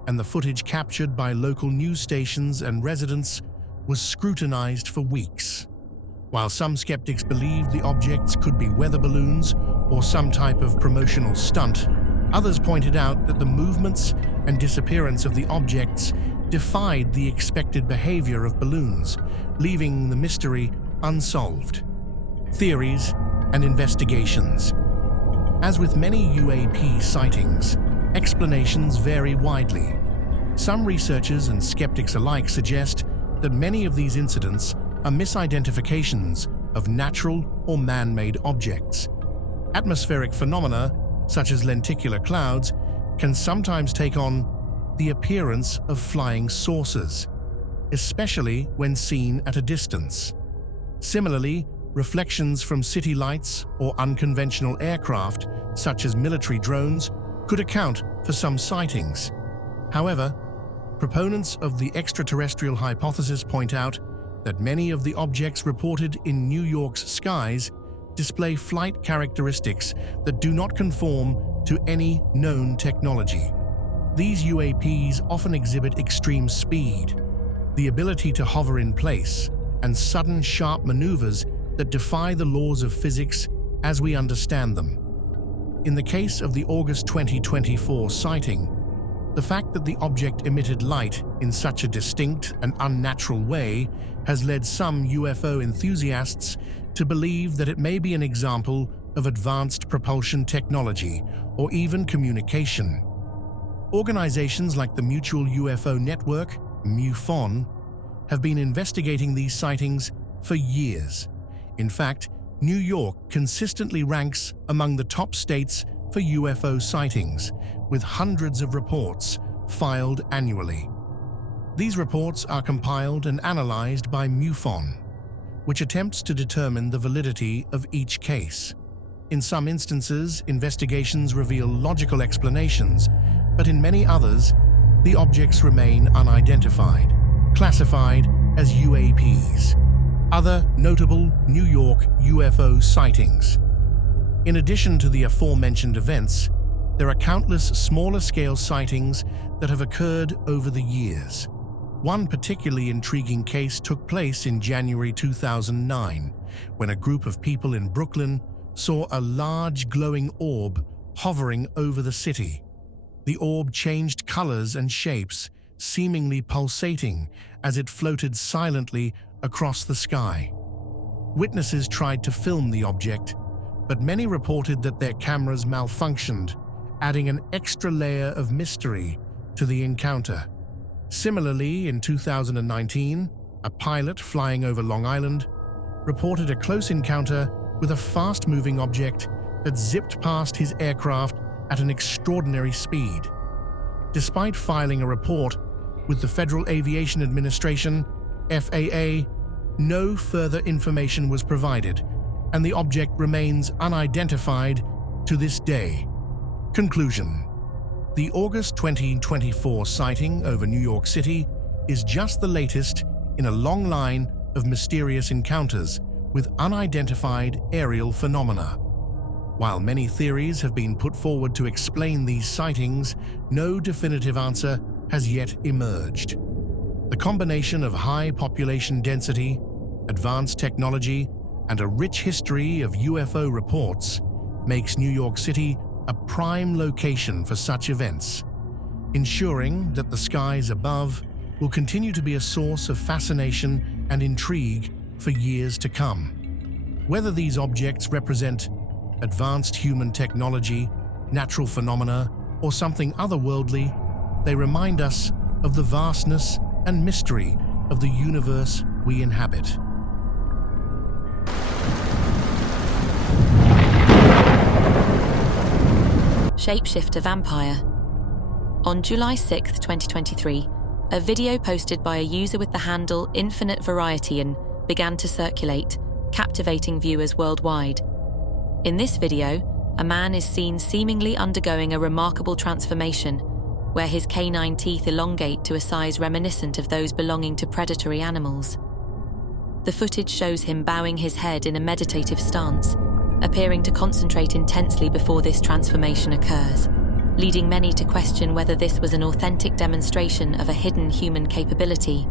and the footage captured by local news stations and residents was scrutinized for weeks. While some skeptics believed the objects could be weather balloons or some type of promotional stunt, others pointed out that the movements and disappearance of the objects defied the expected behavior of balloons, leaving the mystery unsolved. Theories and investigations. As with many UAP sightings, explanations vary widely. Some researchers and skeptics alike suggest that many of these incidents are misidentifications of natural or man-made objects. Atmospheric phenomena, such as lenticular clouds, can sometimes take on the appearance of flying saucers, especially when seen at a distance. Similarly, reflections from city lights or unconventional aircraft, such as military drones, could account for some sightings. However, proponents of the extraterrestrial hypothesis point out that many of the objects reported in New York's skies display flight characteristics that do not conform to any known technology. These UAPs often exhibit extreme speed, the ability to hover in place, and sudden sharp maneuvers that defy the laws of physics as we understand them. In the case of the August 2024 sighting, the fact that the object emitted light in such a distinct and unnatural way has led some UFO enthusiasts to believe that it may be an example of advanced propulsion technology or even communication. Organizations like the Mutual UFO Network, MUFON, have been investigating these sightings for years. In fact, New York consistently ranks among the top states for UFO sightings, with hundreds of reports filed annually. These reports are compiled and analyzed by MUFON, which attempts to determine the validity of each case. In some instances, investigations reveal logical explanations, but in many others, the objects remain unidentified, classified as UAPs. Other notable New York UFO sightings. In addition to the aforementioned events, there are countless smaller-scale sightings that have occurred over the years. One particularly intriguing case took place in January 2009, when a group of people in Brooklyn saw a large glowing orb hovering over the city. The orb changed colors and shapes, seemingly pulsating as it floated silently across the sky. Witnesses tried to film the object, but many reported that their cameras malfunctioned, adding an extra layer of mystery to the encounter. Similarly, in 2019, a pilot flying over Long Island reported a close encounter with a fast-moving object that zipped past his aircraft at an extraordinary speed. Despite filing a report with the Federal Aviation Administration, FAA, no further information was provided, and the object remains unidentified to this day. Conclusion. The August 2024 sighting over New York City is just the latest in a long line of mysterious encounters with unidentified aerial phenomena. While many theories have been put forward to explain these sightings, no definitive answer has yet emerged. The combination of high population density, advanced technology, and a rich history of UFO reports makes New York City a prime location for such events, ensuring that the skies above will continue to be a source of fascination and intrigue for years to come. Whether these objects represent advanced human technology, natural phenomena, or something otherworldly, they remind us of the vastness and mystery of the universe we inhabit. Shapeshifter vampire. On July 6, 2023, a video posted by a user with the handle Infinite Varietyan began to circulate, captivating viewers worldwide. In this video, a man is seen seemingly undergoing a remarkable transformation, where his canine teeth elongate to a size reminiscent of those belonging to predatory animals. The footage shows him bowing his head in a meditative stance, appearing to concentrate intensely before this transformation occurs, leading many to question whether this was an authentic demonstration of a hidden human capability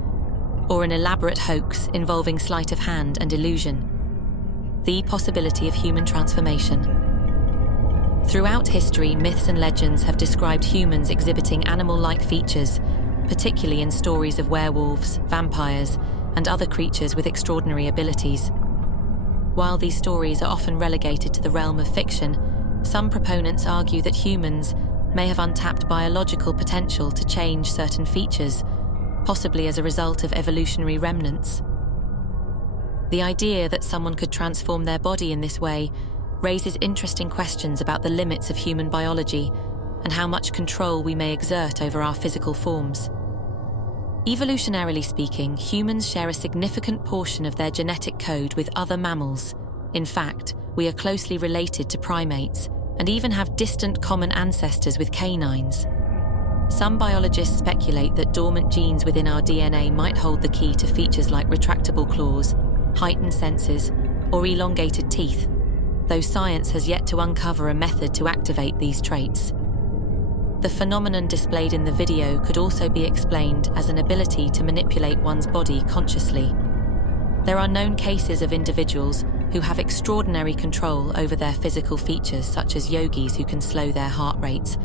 or an elaborate hoax involving sleight of hand and illusion. The possibility of human transformation. Throughout history, myths and legends have described humans exhibiting animal-like features, particularly in stories of werewolves, vampires, and other creatures with extraordinary abilities. While these stories are often relegated to the realm of fiction, some proponents argue that humans may have untapped biological potential to change certain features, possibly as a result of evolutionary remnants. The idea that someone could transform their body in this way raises interesting questions about the limits of human biology and how much control we may exert over our physical forms. Evolutionarily speaking, humans share a significant portion of their genetic code with other mammals. In fact, we are closely related to primates and even have distant common ancestors with canines. Some biologists speculate that dormant genes within our DNA might hold the key to features like retractable claws, heightened senses, or elongated teeth, though science has yet to uncover a method to activate these traits. The phenomenon displayed in the video could also be explained as an ability to manipulate one's body consciously. There are known cases of individuals who have extraordinary control over their physical features, such as yogis who can slow their heart rates,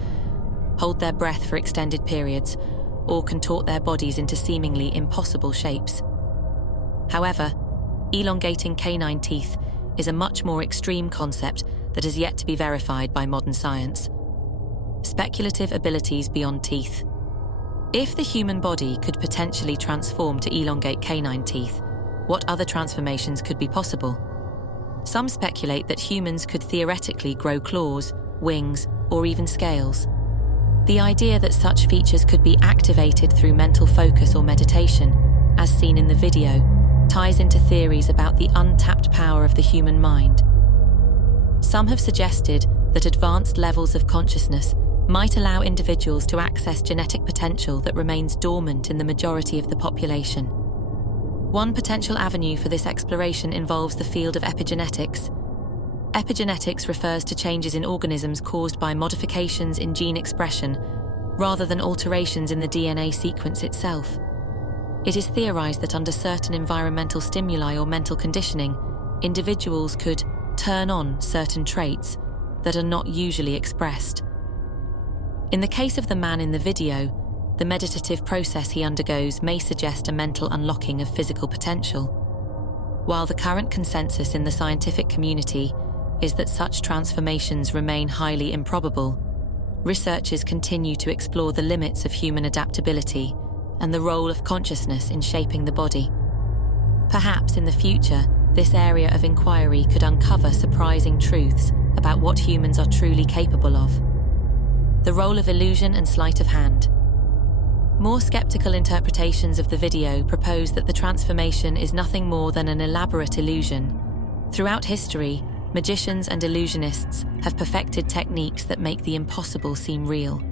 hold their breath for extended periods, or contort their bodies into seemingly impossible shapes. However, elongating canine teeth is a much more extreme concept that has yet to be verified by modern science. Speculative abilities beyond teeth. If the human body could potentially transform to elongate canine teeth, what other transformations could be possible? Some speculate that humans could theoretically grow claws, wings, or even scales. The idea that such features could be activated through mental focus or meditation, as seen in the video, ties into theories about the untapped power of the human mind. Some have suggested that advanced levels of consciousness might allow individuals to access genetic potential that remains dormant in the majority of the population. One potential avenue for this exploration involves the field of epigenetics. Epigenetics refers to changes in organisms caused by modifications in gene expression, rather than alterations in the DNA sequence itself. It is theorized that under certain environmental stimuli or mental conditioning, individuals could turn on certain traits that are not usually expressed. In the case of the man in the video, the meditative process he undergoes may suggest a mental unlocking of physical potential. While the current consensus in the scientific community is that such transformations remain highly improbable, researchers continue to explore the limits of human adaptability and the role of consciousness in shaping the body. Perhaps in the future, this area of inquiry could uncover surprising truths about what humans are truly capable of. The role of illusion and sleight of hand. More skeptical interpretations of the video propose that the transformation is nothing more than an elaborate illusion. Throughout history, magicians and illusionists have perfected techniques that make the impossible seem real.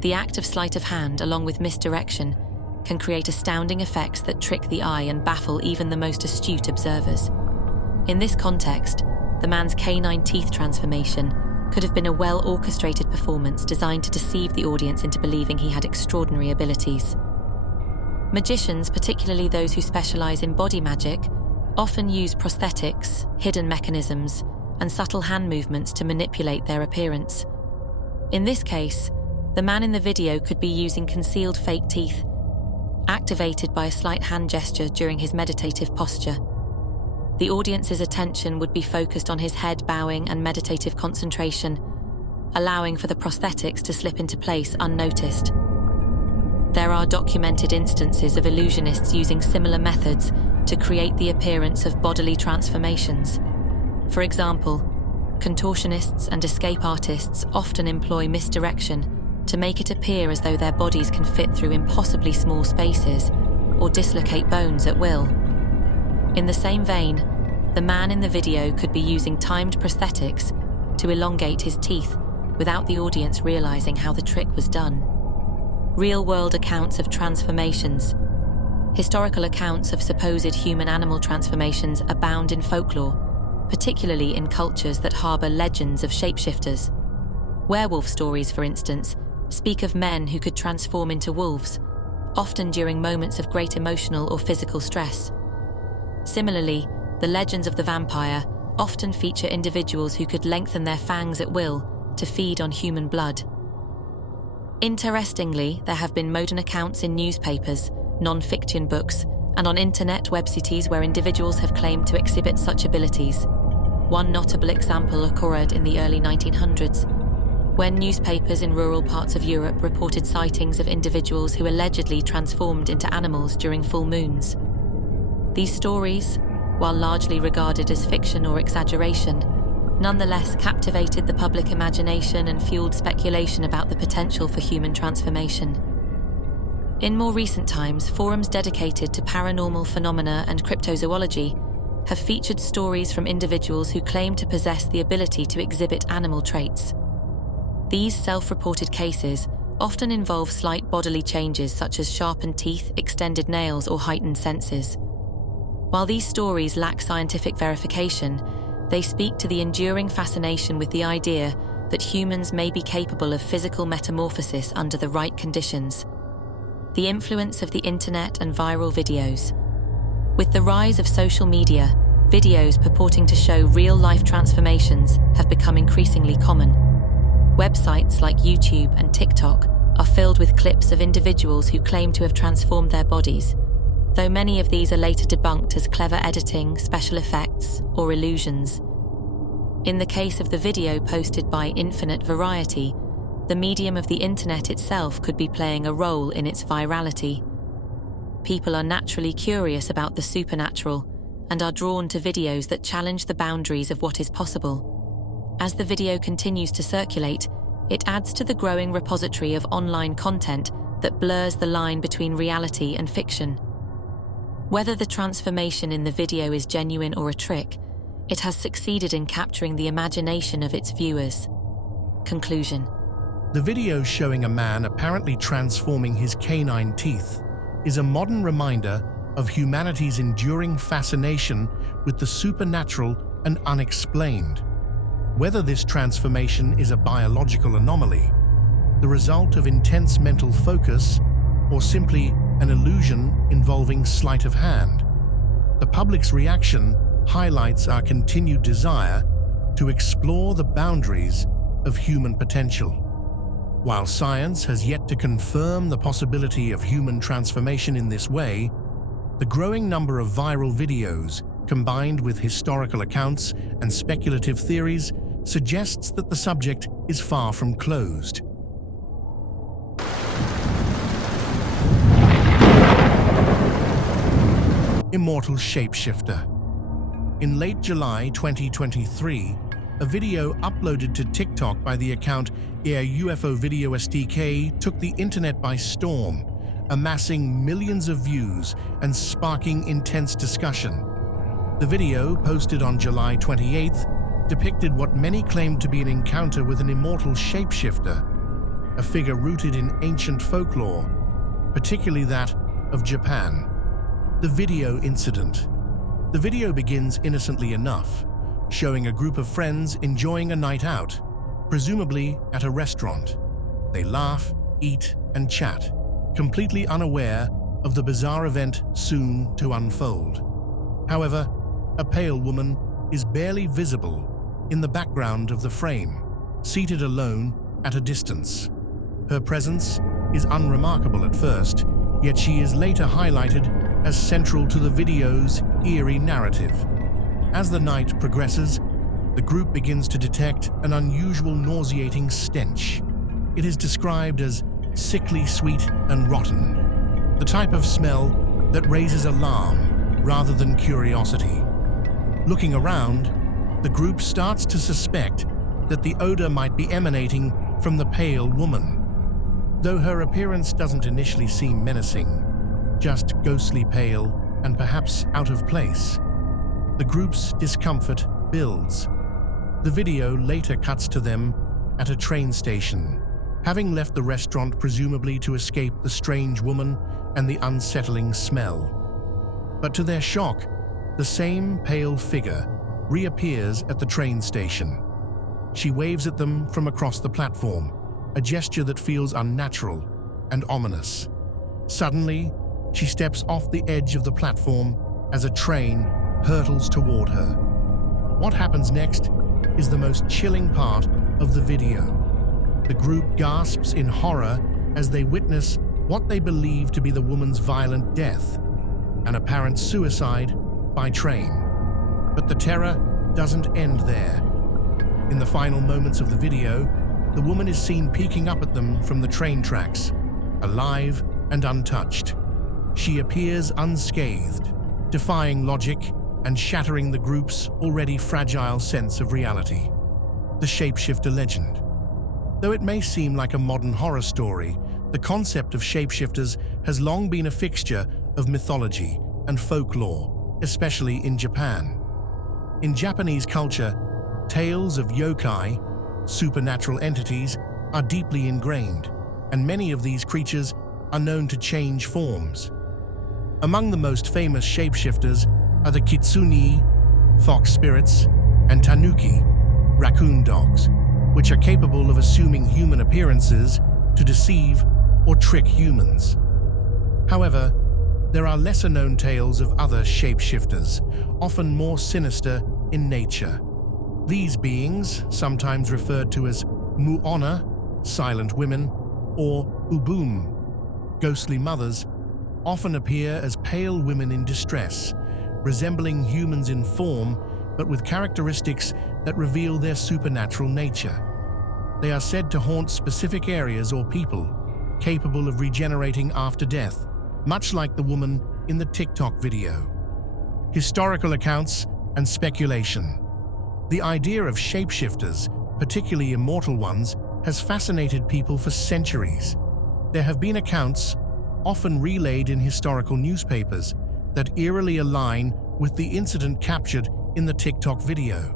The act of sleight of hand, along with misdirection, can create astounding effects that trick the eye and baffle even the most astute observers. In this context, the man's canine teeth transformation could have been a well-orchestrated performance designed to deceive the audience into believing he had extraordinary abilities. Magicians, particularly those who specialize in body magic, often use prosthetics, hidden mechanisms, and subtle hand movements to manipulate their appearance. In this case, the man in the video could be using concealed fake teeth, activated by a slight hand gesture during his meditative posture. The audience's attention would be focused on his head bowing and meditative concentration, allowing for the prosthetics to slip into place unnoticed. There are documented instances of illusionists using similar methods to create the appearance of bodily transformations. For example, contortionists and escape artists often employ misdirection to make it appear as though their bodies can fit through impossibly small spaces or dislocate bones at will. In the same vein, the man in the video could be using timed prosthetics to elongate his teeth without the audience realizing how the trick was done. Real-world accounts of transformations. Historical accounts of supposed human-animal transformations abound in folklore, particularly in cultures that harbor legends of shapeshifters. Werewolf stories, for instance, speak of men who could transform into wolves, often during moments of great emotional or physical stress. Similarly, the legends of the vampire often feature individuals who could lengthen their fangs at will to feed on human blood. Interestingly, there have been modern accounts in newspapers, non-fiction books, and on internet websites where individuals have claimed to exhibit such abilities. One notable example occurred in the early 1900s, when newspapers in rural parts of Europe reported sightings of individuals who allegedly transformed into animals during full moons. These stories, while largely regarded as fiction or exaggeration, nonetheless captivated the public imagination and fueled speculation about the potential for human transformation. In more recent times, forums dedicated to paranormal phenomena and cryptozoology have featured stories from individuals who claim to possess the ability to exhibit animal traits. These self-reported cases often involve slight bodily changes such as sharpened teeth, extended nails, or heightened senses. While these stories lack scientific verification, they speak to the enduring fascination with the idea that humans may be capable of physical metamorphosis under the right conditions. The influence of the internet and viral videos. With the rise of social media, videos purporting to show real-life transformations have become increasingly common. Websites like YouTube and TikTok are filled with clips of individuals who claim to have transformed their bodies, though many of these are later debunked as clever editing, special effects, or illusions. In the case of the video posted by Infinite Variety, the medium of the internet itself could be playing a role in its virality. People are naturally curious about the supernatural and are drawn to videos that challenge the boundaries of what is possible. As the video continues to circulate, it adds to the growing repository of online content that blurs the line between reality and fiction. Whether the transformation in the video is genuine or a trick, it has succeeded in capturing the imagination of its viewers. Conclusion. The video showing a man apparently transforming his canine teeth is a modern reminder of humanity's enduring fascination with the supernatural and unexplained. Whether this transformation is a biological anomaly, the result of intense mental focus, or simply an illusion involving sleight of hand, the public's reaction highlights our continued desire to explore the boundaries of human potential. While science has yet to confirm the possibility of human transformation in this way, the growing number of viral videos, combined with historical accounts and speculative theories, suggests that the subject is far from closed. Immortal Shapeshifter. In late July 2023, a video uploaded to TikTok by the account UFO Video SDK took the internet by storm, amassing millions of views and sparking intense discussion. The video, posted on July 28th, depicted what many claimed to be an encounter with an immortal shapeshifter, a figure rooted in ancient folklore, particularly that of Japan. The video incident. The video begins innocently enough, showing a group of friends enjoying a night out, presumably at a restaurant. They laugh, eat, and chat, completely unaware of the bizarre event soon to unfold. However, a pale woman is barely visible in the background of the frame, seated alone at a distance. Her presence is unremarkable at first, yet she is later highlighted as central to the video's eerie narrative. As the night progresses, the group begins to detect an unusual nauseating stench. It is described as sickly sweet and rotten, the type of smell that raises alarm rather than curiosity. Looking around, the group starts to suspect that the odor might be emanating from the pale woman. Though her appearance doesn't initially seem menacing, just ghostly pale and perhaps out of place, the group's discomfort builds. The video later cuts to them at a train station, having left the restaurant presumably to escape the strange woman and the unsettling smell. But to their shock, the same pale figure reappears at the train station. She waves at them from across the platform, a gesture that feels unnatural and ominous. Suddenly, she steps off the edge of the platform as a train hurtles toward her. What happens next is the most chilling part of the video. The group gasps in horror as they witness what they believe to be the woman's violent death, an apparent suicide by train. But the terror doesn't end there. In the final moments of the video, the woman is seen peeking up at them from the train tracks, alive and untouched. She appears unscathed, defying logic and shattering the group's already fragile sense of reality. The shapeshifter legend. Though it may seem like a modern horror story, the concept of shapeshifters has long been a fixture of mythology and folklore, especially in Japan. In Japanese culture, tales of yokai, supernatural entities, are deeply ingrained, and many of these creatures are known to change forms. Among the most famous shapeshifters are the kitsune, fox spirits, and tanuki, raccoon dogs, which are capable of assuming human appearances to deceive or trick humans. However, there are lesser-known tales of other shapeshifters, often more sinister in nature. These beings, sometimes referred to as muona, silent women, or ubum, ghostly mothers, often appear as pale women in distress, resembling humans in form, but with characteristics that reveal their supernatural nature. They are said to haunt specific areas or people, capable of regenerating after death, much like the woman in the TikTok video. Historical accounts and speculation. The idea of shapeshifters, particularly immortal ones, has fascinated people for centuries. There have been accounts, often relayed in historical newspapers, that eerily align with the incident captured in the TikTok video.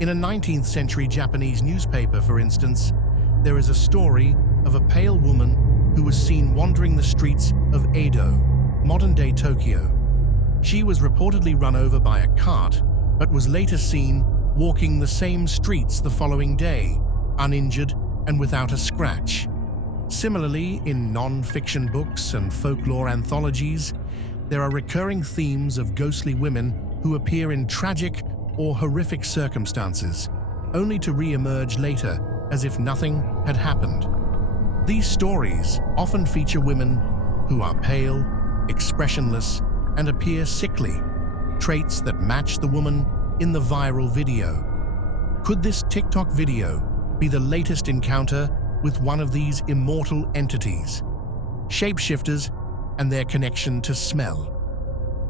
In a 19th century Japanese newspaper, for instance, there is a story of a pale woman who was seen wandering the streets of Edo, modern-day Tokyo. She was reportedly run over by a cart, but was later seen walking the same streets the following day, uninjured and without a scratch. Similarly, in non-fiction books and folklore anthologies, there are recurring themes of ghostly women who appear in tragic or horrific circumstances, only to re-emerge later as if nothing had happened. These stories often feature women who are pale, expressionless, and appear sickly, traits that match the woman in the viral video. Could this TikTok video be the latest encounter with one of these immortal entities, shapeshifters, and their connection to smell?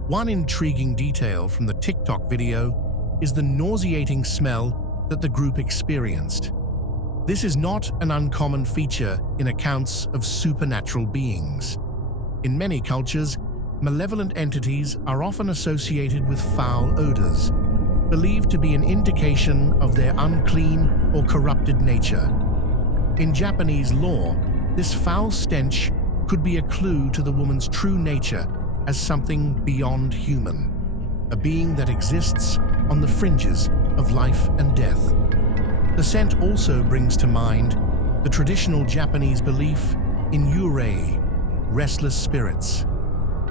One intriguing detail from the TikTok video is the nauseating smell that the group experienced. This is not an uncommon feature in accounts of supernatural beings. In many cultures, malevolent entities are often associated with foul odors, believed to be an indication of their unclean or corrupted nature. In Japanese lore, this foul stench could be a clue to the woman's true nature as something beyond human, a being that exists on the fringes of life and death. The scent also brings to mind the traditional Japanese belief in yurei, restless spirits.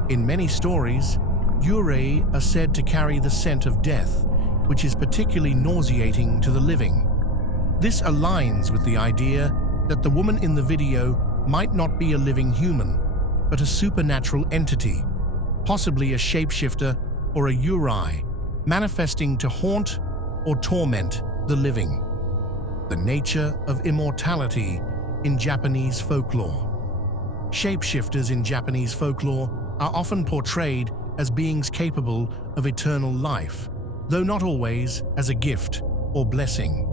In many stories, yurei are said to carry the scent of death, which is particularly nauseating to the living. This aligns with the idea that the woman in the video might not be a living human, but a supernatural entity, possibly a shapeshifter or a yurei, manifesting to haunt or torment the living. The nature of immortality in Japanese folklore. Shapeshifters in Japanese folklore are often portrayed as beings capable of eternal life, though not always as a gift or blessing.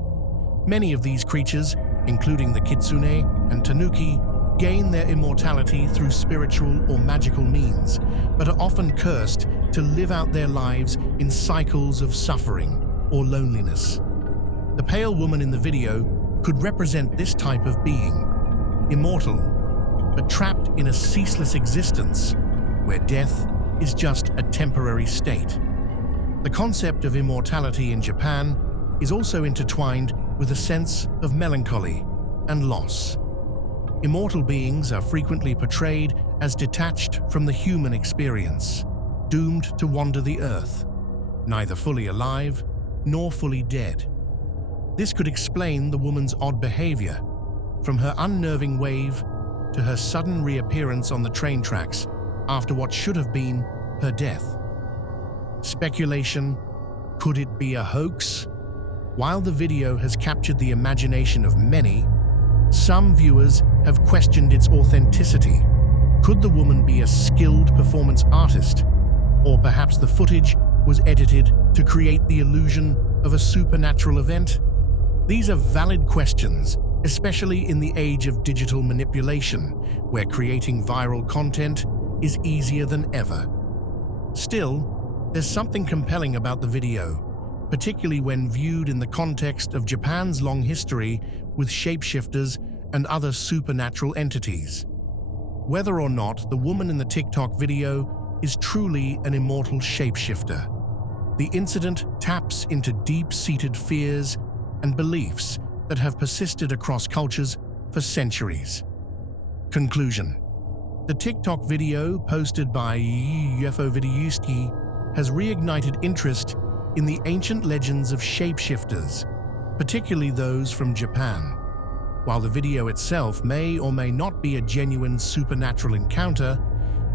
Many of these creatures, including the kitsune and tanuki, gain their immortality through spiritual or magical means, but are often cursed to live out their lives in cycles of suffering or loneliness. The pale woman in the video could represent this type of being, immortal, but trapped in a ceaseless existence where death is just a temporary state. The concept of immortality in Japan is also intertwined with a sense of melancholy and loss. Immortal beings are frequently portrayed as detached from the human experience, doomed to wander the earth, neither fully alive nor fully dead. This could explain the woman's odd behavior, from her unnerving wave to her sudden reappearance on the train tracks after what should have been her death. Speculation: could it be a hoax? While the video has captured the imagination of many, some viewers have questioned its authenticity. Could the woman be a skilled performance artist? Or perhaps the footage was edited to create the illusion of a supernatural event? These are valid questions, especially in the age of digital manipulation, where creating viral content is easier than ever. Still, there's something compelling about the video, particularly when viewed in the context of Japan's long history with shapeshifters and other supernatural entities. Whether or not the woman in the TikTok video is truly an immortal shapeshifter, the incident taps into deep-seated fears and beliefs that have persisted across cultures for centuries. Conclusion: the TikTok video posted by UFO Videoski has reignited interest in the ancient legends of shapeshifters, particularly those from Japan. While the video itself may or may not be a genuine supernatural encounter,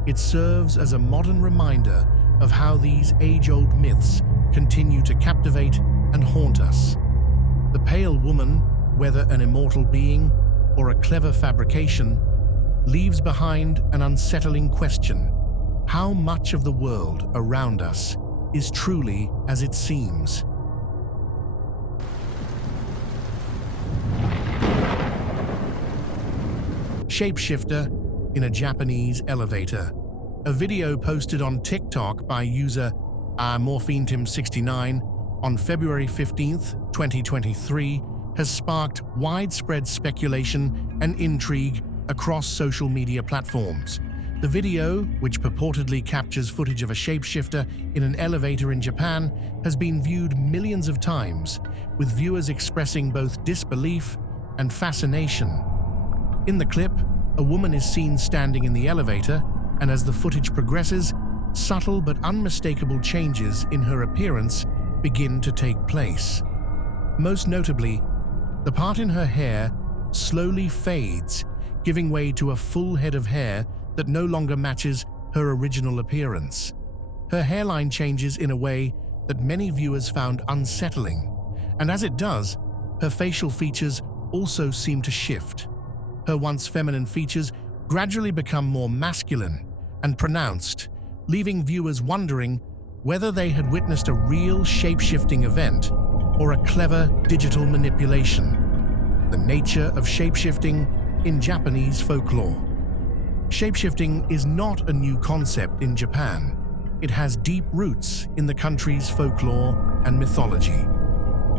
it serves as a modern reminder of how these age-old myths continue to captivate and haunt us. The pale woman, whether an immortal being or a clever fabrication, leaves behind an unsettling question: how much of the world around us is truly as it seems? Shapeshifter in a Japanese elevator. A video posted on TikTok by user morphinetim69 on February 15th, 2023, has sparked widespread speculation and intrigue across social media platforms. The video, which purportedly captures footage of a shapeshifter in an elevator in Japan, has been viewed millions of times, with viewers expressing both disbelief and fascination. In the clip, a woman is seen standing in the elevator, and as the footage progresses, subtle but unmistakable changes in her appearance begin to take place. Most notably, the part in her hair slowly fades, giving way to a full head of hair that no longer matches her original appearance. Her hairline changes in a way that many viewers found unsettling, and as it does, her facial features also seem to shift. Her once feminine features gradually become more masculine and pronounced, leaving viewers wondering whether they had witnessed a real shape-shifting event or a clever digital manipulation. The nature of shape-shifting in Japanese folklore. Shape-shifting is not a new concept in Japan. It has deep roots in the country's folklore and mythology.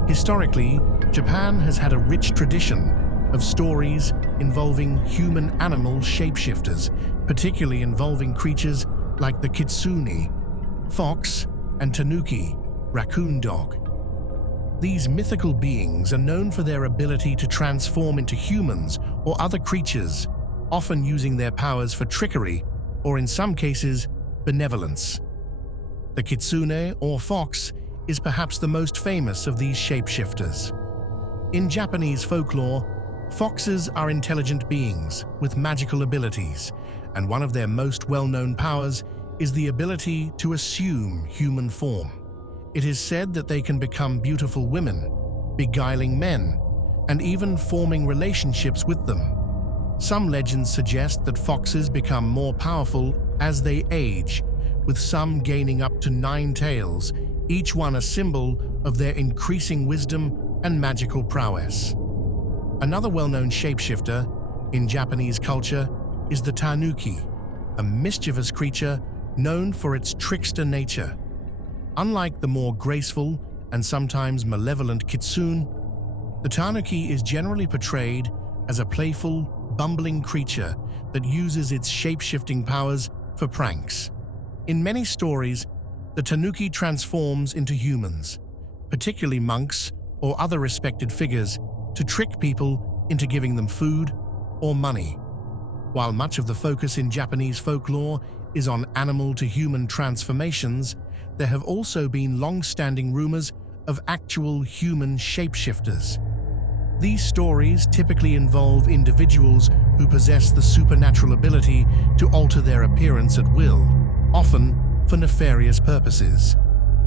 Historically, Japan has had a rich tradition of stories involving human-animal shapeshifters, particularly involving creatures like the kitsune, fox, and tanuki, raccoon dog. These mythical beings are known for their ability to transform into humans or other creatures, often using their powers for trickery or, in some cases, benevolence. The kitsune, or fox, is perhaps the most famous of these shapeshifters. In Japanese folklore, foxes are intelligent beings with magical abilities, and one of their most well-known powers is the ability to assume human form. It is said that they can become beautiful women, beguiling men, and even forming relationships with them. Some legends suggest that foxes become more powerful as they age, with some gaining up to 9 tails, each one a symbol of their increasing wisdom and magical prowess. Another well-known shapeshifter in Japanese culture is the tanuki, a mischievous creature known for its trickster nature. Unlike the more graceful and sometimes malevolent kitsune, the tanuki is generally portrayed as a playful, bumbling creature that uses its shape-shifting powers for pranks. In many stories, the tanuki transforms into humans, particularly monks or other respected figures, to trick people into giving them food or money. While much of the focus in Japanese folklore is on animal-to-human transformations, there have also been long-standing rumors of actual human shapeshifters. These stories typically involve individuals who possess the supernatural ability to alter their appearance at will, often for nefarious purposes.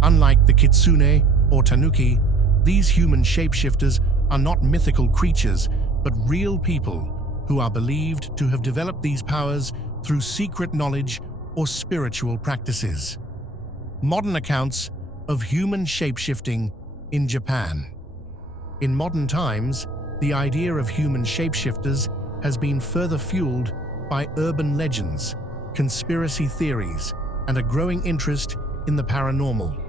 Unlike the kitsune or tanuki, these human shapeshifters are not mythical creatures, but real people who are believed to have developed these powers through secret knowledge or spiritual practices. Modern accounts of human shapeshifting in Japan. In modern times, the idea of human shapeshifters has been further fueled by urban legends, conspiracy theories, and a growing interest in the paranormal.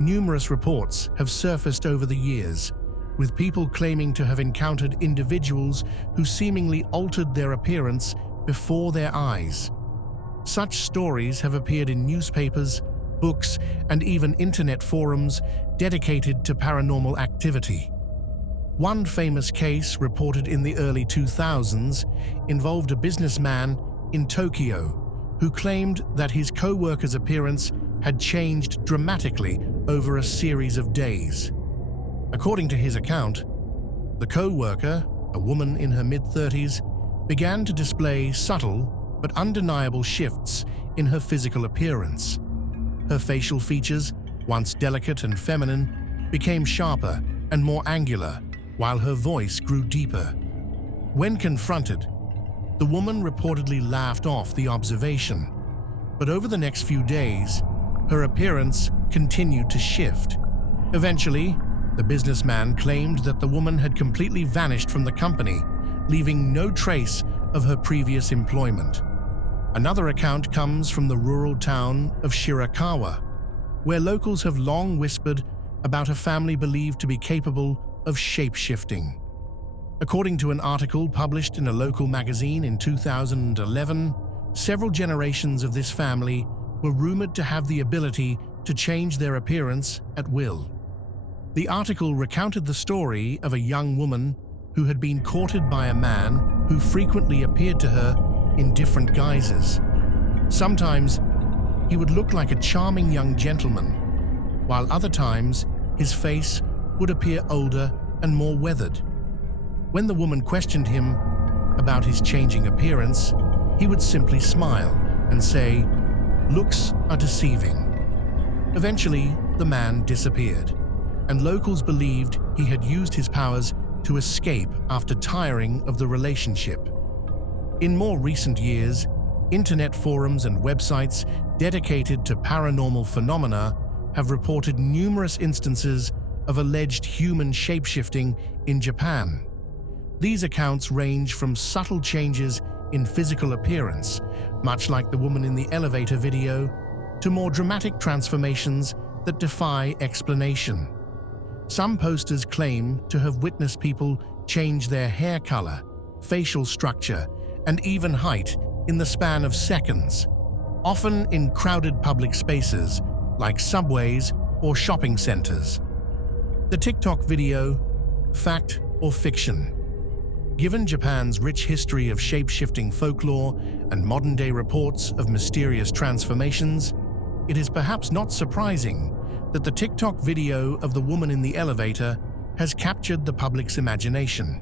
Numerous reports have surfaced over the years, with people claiming to have encountered individuals who seemingly altered their appearance before their eyes. Such stories have appeared in newspapers, books, and even internet forums dedicated to paranormal activity. One famous case reported in the early 2000s involved a businessman in Tokyo who claimed that his co-worker's appearance had changed dramatically over a series of days. According to his account, the co-worker, a woman in her mid-30s, began to display subtle but undeniable shifts in her physical appearance. Her facial features, once delicate and feminine, became sharper and more angular, while her voice grew deeper. When confronted, the woman reportedly laughed off the observation, but over the next few days, her appearance continued to shift. Eventually, the businessman claimed that the woman had completely vanished from the company, leaving no trace of her previous employment. Another account comes from the rural town of Shirakawa, where locals have long whispered about a family believed to be capable of shape-shifting. According to an article published in a local magazine in 2011, several generations of this family were rumored to have the ability to change their appearance at will. The article recounted the story of a young woman who had been courted by a man who frequently appeared to her in different guises. Sometimes, he would look like a charming young gentleman, while other times, his face would appear older and more weathered. When the woman questioned him about his changing appearance, he would simply smile and say, "Looks are deceiving." Eventually, the man disappeared, and locals believed he had used his powers to escape after tiring of the relationship. In more recent years, internet forums and websites dedicated to paranormal phenomena have reported numerous instances of alleged human shapeshifting in Japan. These accounts range from subtle changes in physical appearance, much like the woman in the elevator video, to more dramatic transformations that defy explanation. Some posters claim to have witnessed people change their hair color, facial structure, and even height in the span of seconds, often in crowded public spaces like subways or shopping centers. The TikTok video, fact or fiction? Given Japan's rich history of shape-shifting folklore and modern-day reports of mysterious transformations, it is perhaps not surprising that the TikTok video of the woman in the elevator has captured the public's imagination.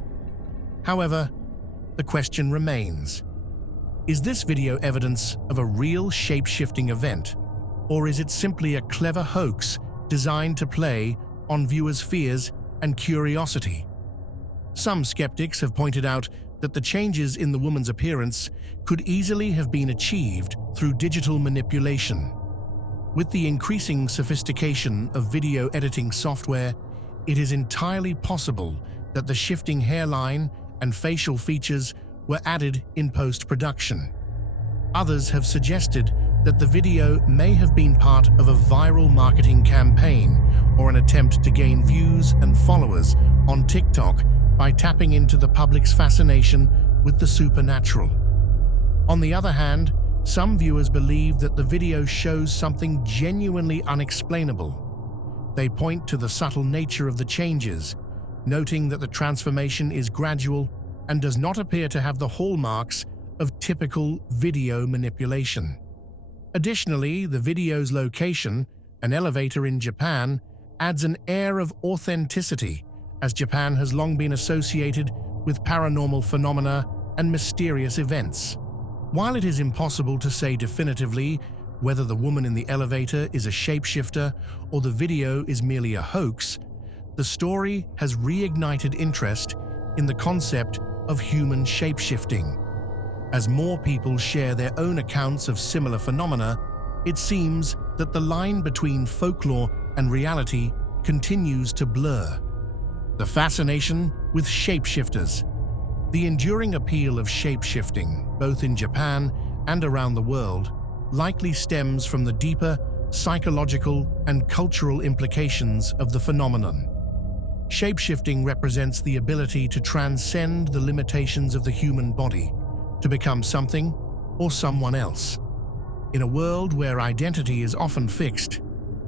However, the question remains: is this video evidence of a real shape-shifting event, or is it simply a clever hoax designed to play on viewers' fears and curiosity. Some skeptics have pointed out that the changes in the woman's appearance could easily have been achieved through digital manipulation. With the increasing sophistication of video editing software, it is entirely possible that the shifting hairline and facial features were added in post-production. Others have suggested that the video may have been part of a viral marketing campaign or an attempt to gain views and followers on TikTok by tapping into the public's fascination with the supernatural. On the other hand, some viewers believe that the video shows something genuinely unexplainable. They point to the subtle nature of the changes, noting that the transformation is gradual and does not appear to have the hallmarks of typical video manipulation. Additionally, the video's location, an elevator in Japan, adds an air of authenticity, as Japan has long been associated with paranormal phenomena and mysterious events. While it is impossible to say definitively whether the woman in the elevator is a shapeshifter or the video is merely a hoax, the story has reignited interest in the concept of human shapeshifting. As more people share their own accounts of similar phenomena, it seems that the line between folklore and reality continues to blur. The fascination with shapeshifters. The enduring appeal of shapeshifting, both in Japan and around the world, likely stems from the deeper psychological and cultural implications of the phenomenon. Shapeshifting represents the ability to transcend the limitations of the human body, to become something or someone else. In a world where identity is often fixed,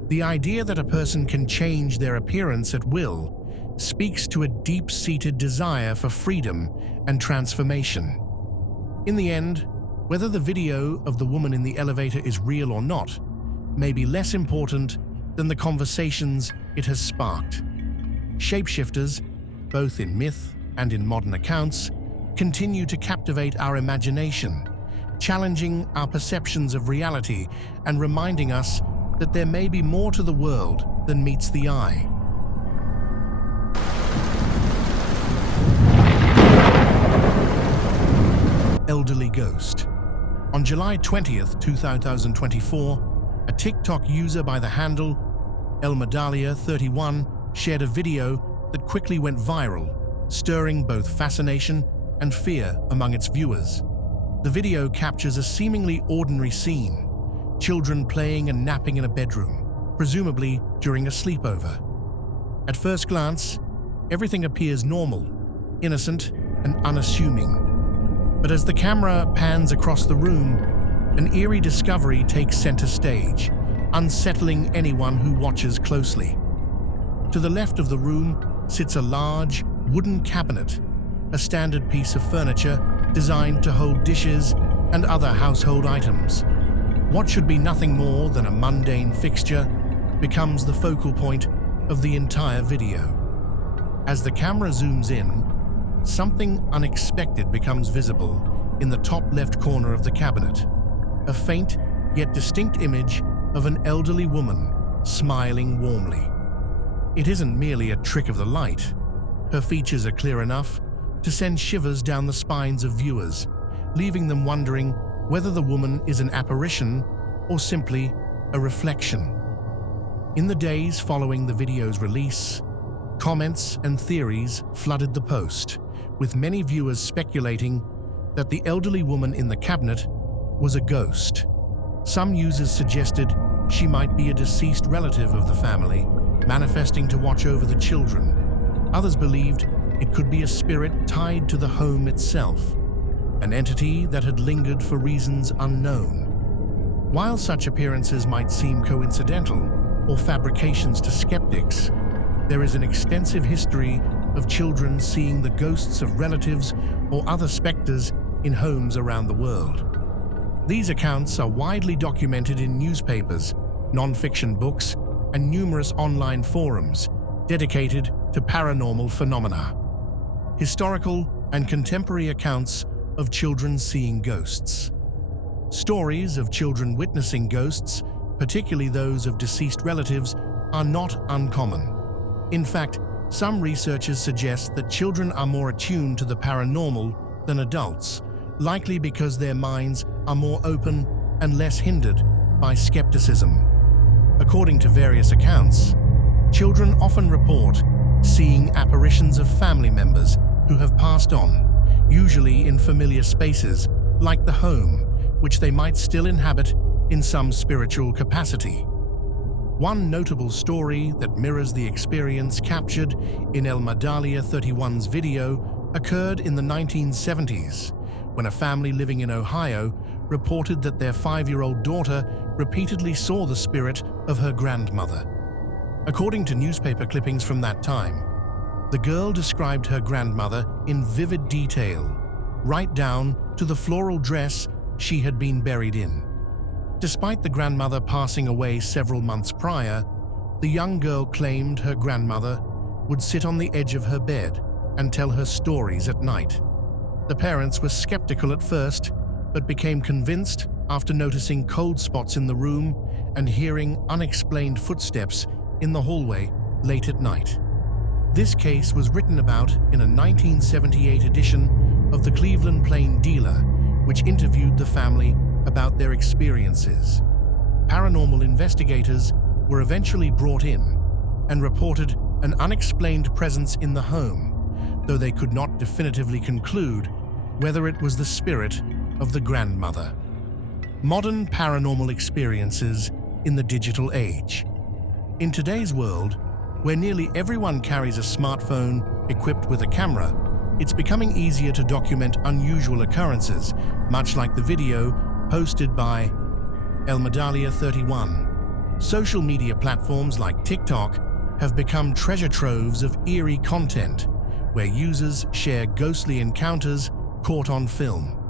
the idea that a person can change their appearance at will speaks to a deep-seated desire for freedom and transformation. In the end, whether the video of the woman in the elevator is real or not may be less important than the conversations it has sparked. Shapeshifters, both in myth and in modern accounts, continue to captivate our imagination, challenging our perceptions of reality and reminding us that there may be more to the world than meets the eye. Elderly ghost. On July 20th, 2024, a TikTok user by the handle elmedalia31 shared a video that quickly went viral, stirring both fascination and fear among its viewers. The video captures a seemingly ordinary scene: children playing and napping in a bedroom, presumably during a sleepover. At first glance, everything appears normal, innocent, and unassuming. But as the camera pans across the room, an eerie discovery takes center stage, unsettling anyone who watches closely. To the left of the room sits a large, wooden cabinet, a standard piece of furniture designed to hold dishes and other household items. What should be nothing more than a mundane fixture becomes the focal point of the entire video. As the camera zooms in, something unexpected becomes visible in the top left corner of the cabinet. A faint yet distinct image of an elderly woman smiling warmly. It isn't merely a trick of the light. Her features are clear enough to send shivers down the spines of viewers, leaving them wondering whether the woman is an apparition or simply a reflection. In the days following the video's release, comments and theories flooded the post, with many viewers speculating that the elderly woman in the cabinet was a ghost. Some users suggested she might be a deceased relative of the family, manifesting to watch over the children. Others believed it could be a spirit tied to the home itself, an entity that had lingered for reasons unknown. While such appearances might seem coincidental or fabrications to skeptics, there is an extensive history of children seeing the ghosts of relatives or other specters in homes around the world. These accounts are widely documented in newspapers, non-fiction books, and numerous online forums dedicated to paranormal phenomena. Historical and contemporary accounts of children seeing ghosts. Stories of children witnessing ghosts, particularly those of deceased relatives, are not uncommon. In fact, some researchers suggest that children are more attuned to the paranormal than adults, likely because their minds are more open and less hindered by skepticism. According to various accounts, children often report seeing apparitions of family members who have passed on, usually in familiar spaces like the home, which they might still inhabit in some spiritual capacity. One notable story that mirrors the experience captured in El Madalia 31's video occurred in the 1970s, when a family living in Ohio reported that their 5-year-old daughter repeatedly saw the spirit of her grandmother. According to newspaper clippings from that time, the girl described her grandmother in vivid detail, right down to the floral dress she had been buried in. Despite the grandmother passing away several months prior, the young girl claimed her grandmother would sit on the edge of her bed and tell her stories at night. The parents were skeptical at first, but became convinced after noticing cold spots in the room and hearing unexplained footsteps in the hallway late at night. This case was written about in a 1978 edition of the Cleveland Plain Dealer, which interviewed the family about their experiences. Paranormal investigators were eventually brought in and reported an unexplained presence in the home, though they could not definitively conclude whether it was the spirit of the grandmother. Modern paranormal experiences in the digital age. In today's world, where nearly everyone carries a smartphone equipped with a camera, it's becoming easier to document unusual occurrences, much like the video posted by El Madalia 31. Social media platforms like TikTok have become treasure troves of eerie content, where users share ghostly encounters caught on film.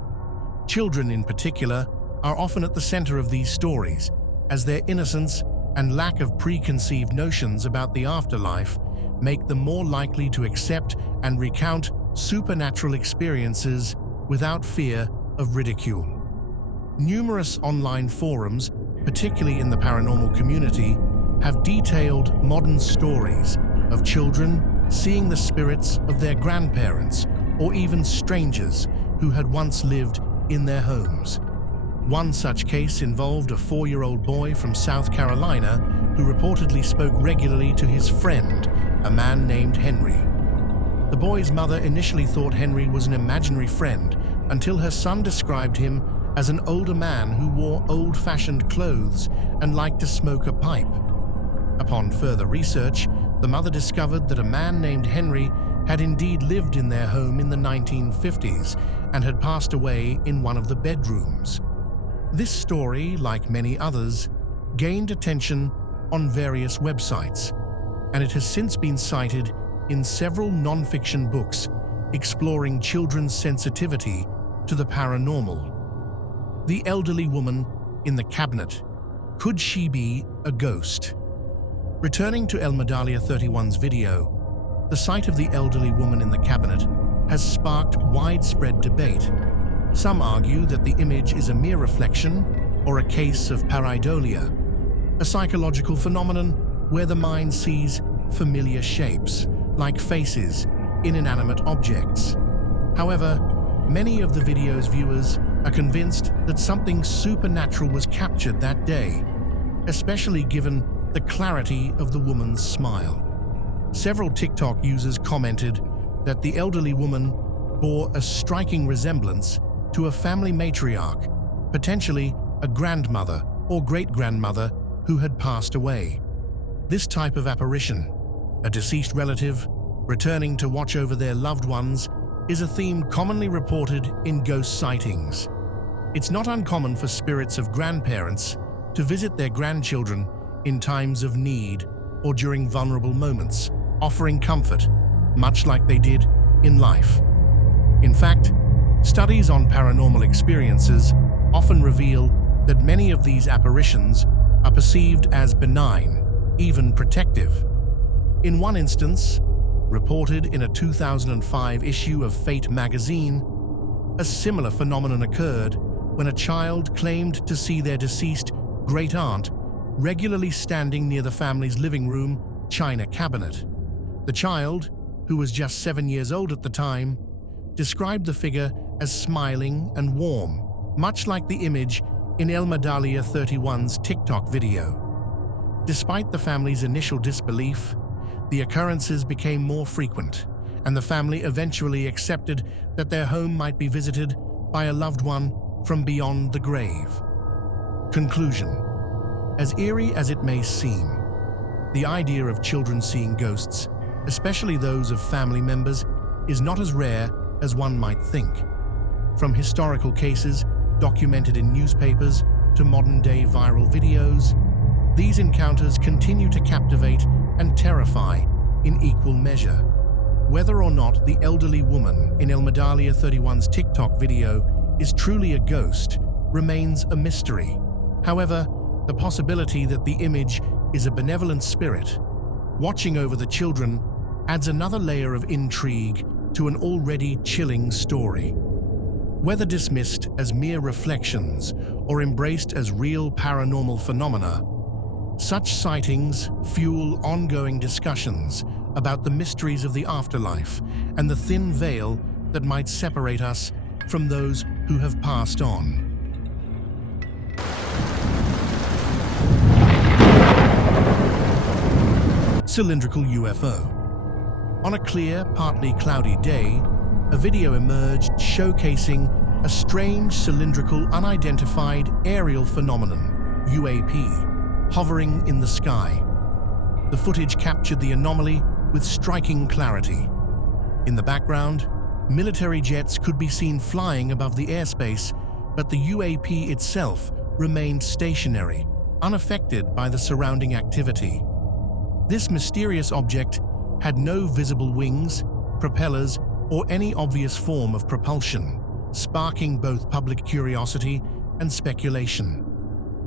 Children, in particular, are often at the center of these stories, as their innocence and lack of preconceived notions about the afterlife make them more likely to accept and recount supernatural experiences without fear of ridicule. Numerous online forums, particularly in the paranormal community, have detailed modern stories of children seeing the spirits of their grandparents or even strangers who had once lived in their homes. One such case involved a 4-year-old boy from South Carolina who reportedly spoke regularly to his friend, a man named Henry. The boy's mother initially thought Henry was an imaginary friend until her son described him as an older man who wore old-fashioned clothes and liked to smoke a pipe. Upon further research, the mother discovered that a man named Henry had indeed lived in their home in the 1950s and had passed away in one of the bedrooms. This story, like many others, gained attention on various websites, and it has since been cited in several non-fiction books exploring children's sensitivity to the paranormal. The elderly woman in the cabinet. Could she be a ghost? Returning to El Madalia 31's video, the sight of the elderly woman in the cabinet has sparked widespread debate. Some argue that the image is a mere reflection or a case of pareidolia, a psychological phenomenon where the mind sees familiar shapes, like faces, in inanimate objects. However, many of the video's viewers are convinced that something supernatural was captured that day, especially given the clarity of the woman's smile. Several TikTok users commented that the elderly woman bore a striking resemblance to a family matriarch, potentially a grandmother or great-grandmother who had passed away. This type of apparition, a deceased relative returning to watch over their loved ones, is a theme commonly reported in ghost sightings. It's not uncommon for spirits of grandparents to visit their grandchildren in times of need or during vulnerable moments, offering comfort, much like they did in life. In fact, studies on paranormal experiences often reveal that many of these apparitions are perceived as benign, even protective. In one instance, reported in a 2005 issue of Fate magazine, a similar phenomenon occurred when a child claimed to see their deceased great-aunt regularly standing near the family's living room china cabinet. The child, who was just 7 years old at the time, described the figure as smiling and warm, much like the image in El Medallia 31's TikTok video. Despite the family's initial disbelief, the occurrences became more frequent, and the family eventually accepted that their home might be visited by a loved one from beyond the grave. Conclusion. As eerie as it may seem, the idea of children seeing ghosts, especially those of family members, is not as rare as one might think. From historical cases documented in newspapers to modern-day viral videos, these encounters continue to captivate and terrify in equal measure. Whether or not the elderly woman in El Medallia 31's TikTok video is truly a ghost remains a mystery. However, the possibility that the image is a benevolent spirit watching over the children adds another layer of intrigue to an already chilling story. Whether dismissed as mere reflections or embraced as real paranormal phenomena, such sightings fuel ongoing discussions about the mysteries of the afterlife and the thin veil that might separate us from those who have passed on. Cylindrical UFO. On a clear, partly cloudy day, a video emerged showcasing a strange cylindrical unidentified aerial phenomenon, UAP, hovering in the sky. The footage captured the anomaly with striking clarity. In the background, military jets could be seen flying above the airspace, but the UAP itself remained stationary, unaffected by the surrounding activity. This mysterious object had no visible wings, propellers, or any obvious form of propulsion, sparking both public curiosity and speculation.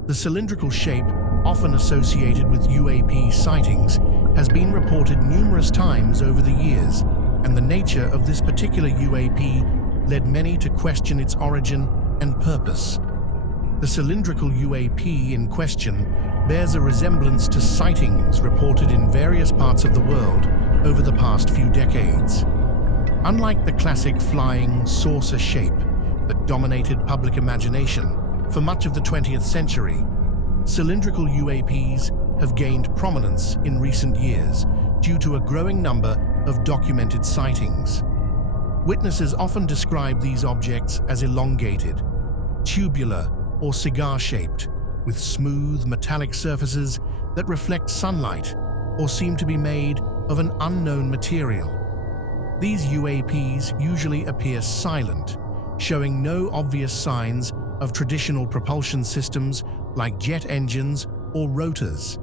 The cylindrical shape, often associated with UAP sightings, has been reported numerous times over the years, and the nature of this particular UAP led many to question its origin and purpose. The cylindrical UAP in question bears a resemblance to sightings reported in various parts of the world over the past few decades. Unlike the classic flying saucer shape that dominated public imagination for much of the 20th century, cylindrical UAPs have gained prominence in recent years due to a growing number of documented sightings. Witnesses often describe these objects as elongated, tubular, or cigar-shaped, with smooth metallic surfaces that reflect sunlight or seem to be made of an unknown material. These UAPs usually appear silent, showing no obvious signs of traditional propulsion systems like jet engines or rotors.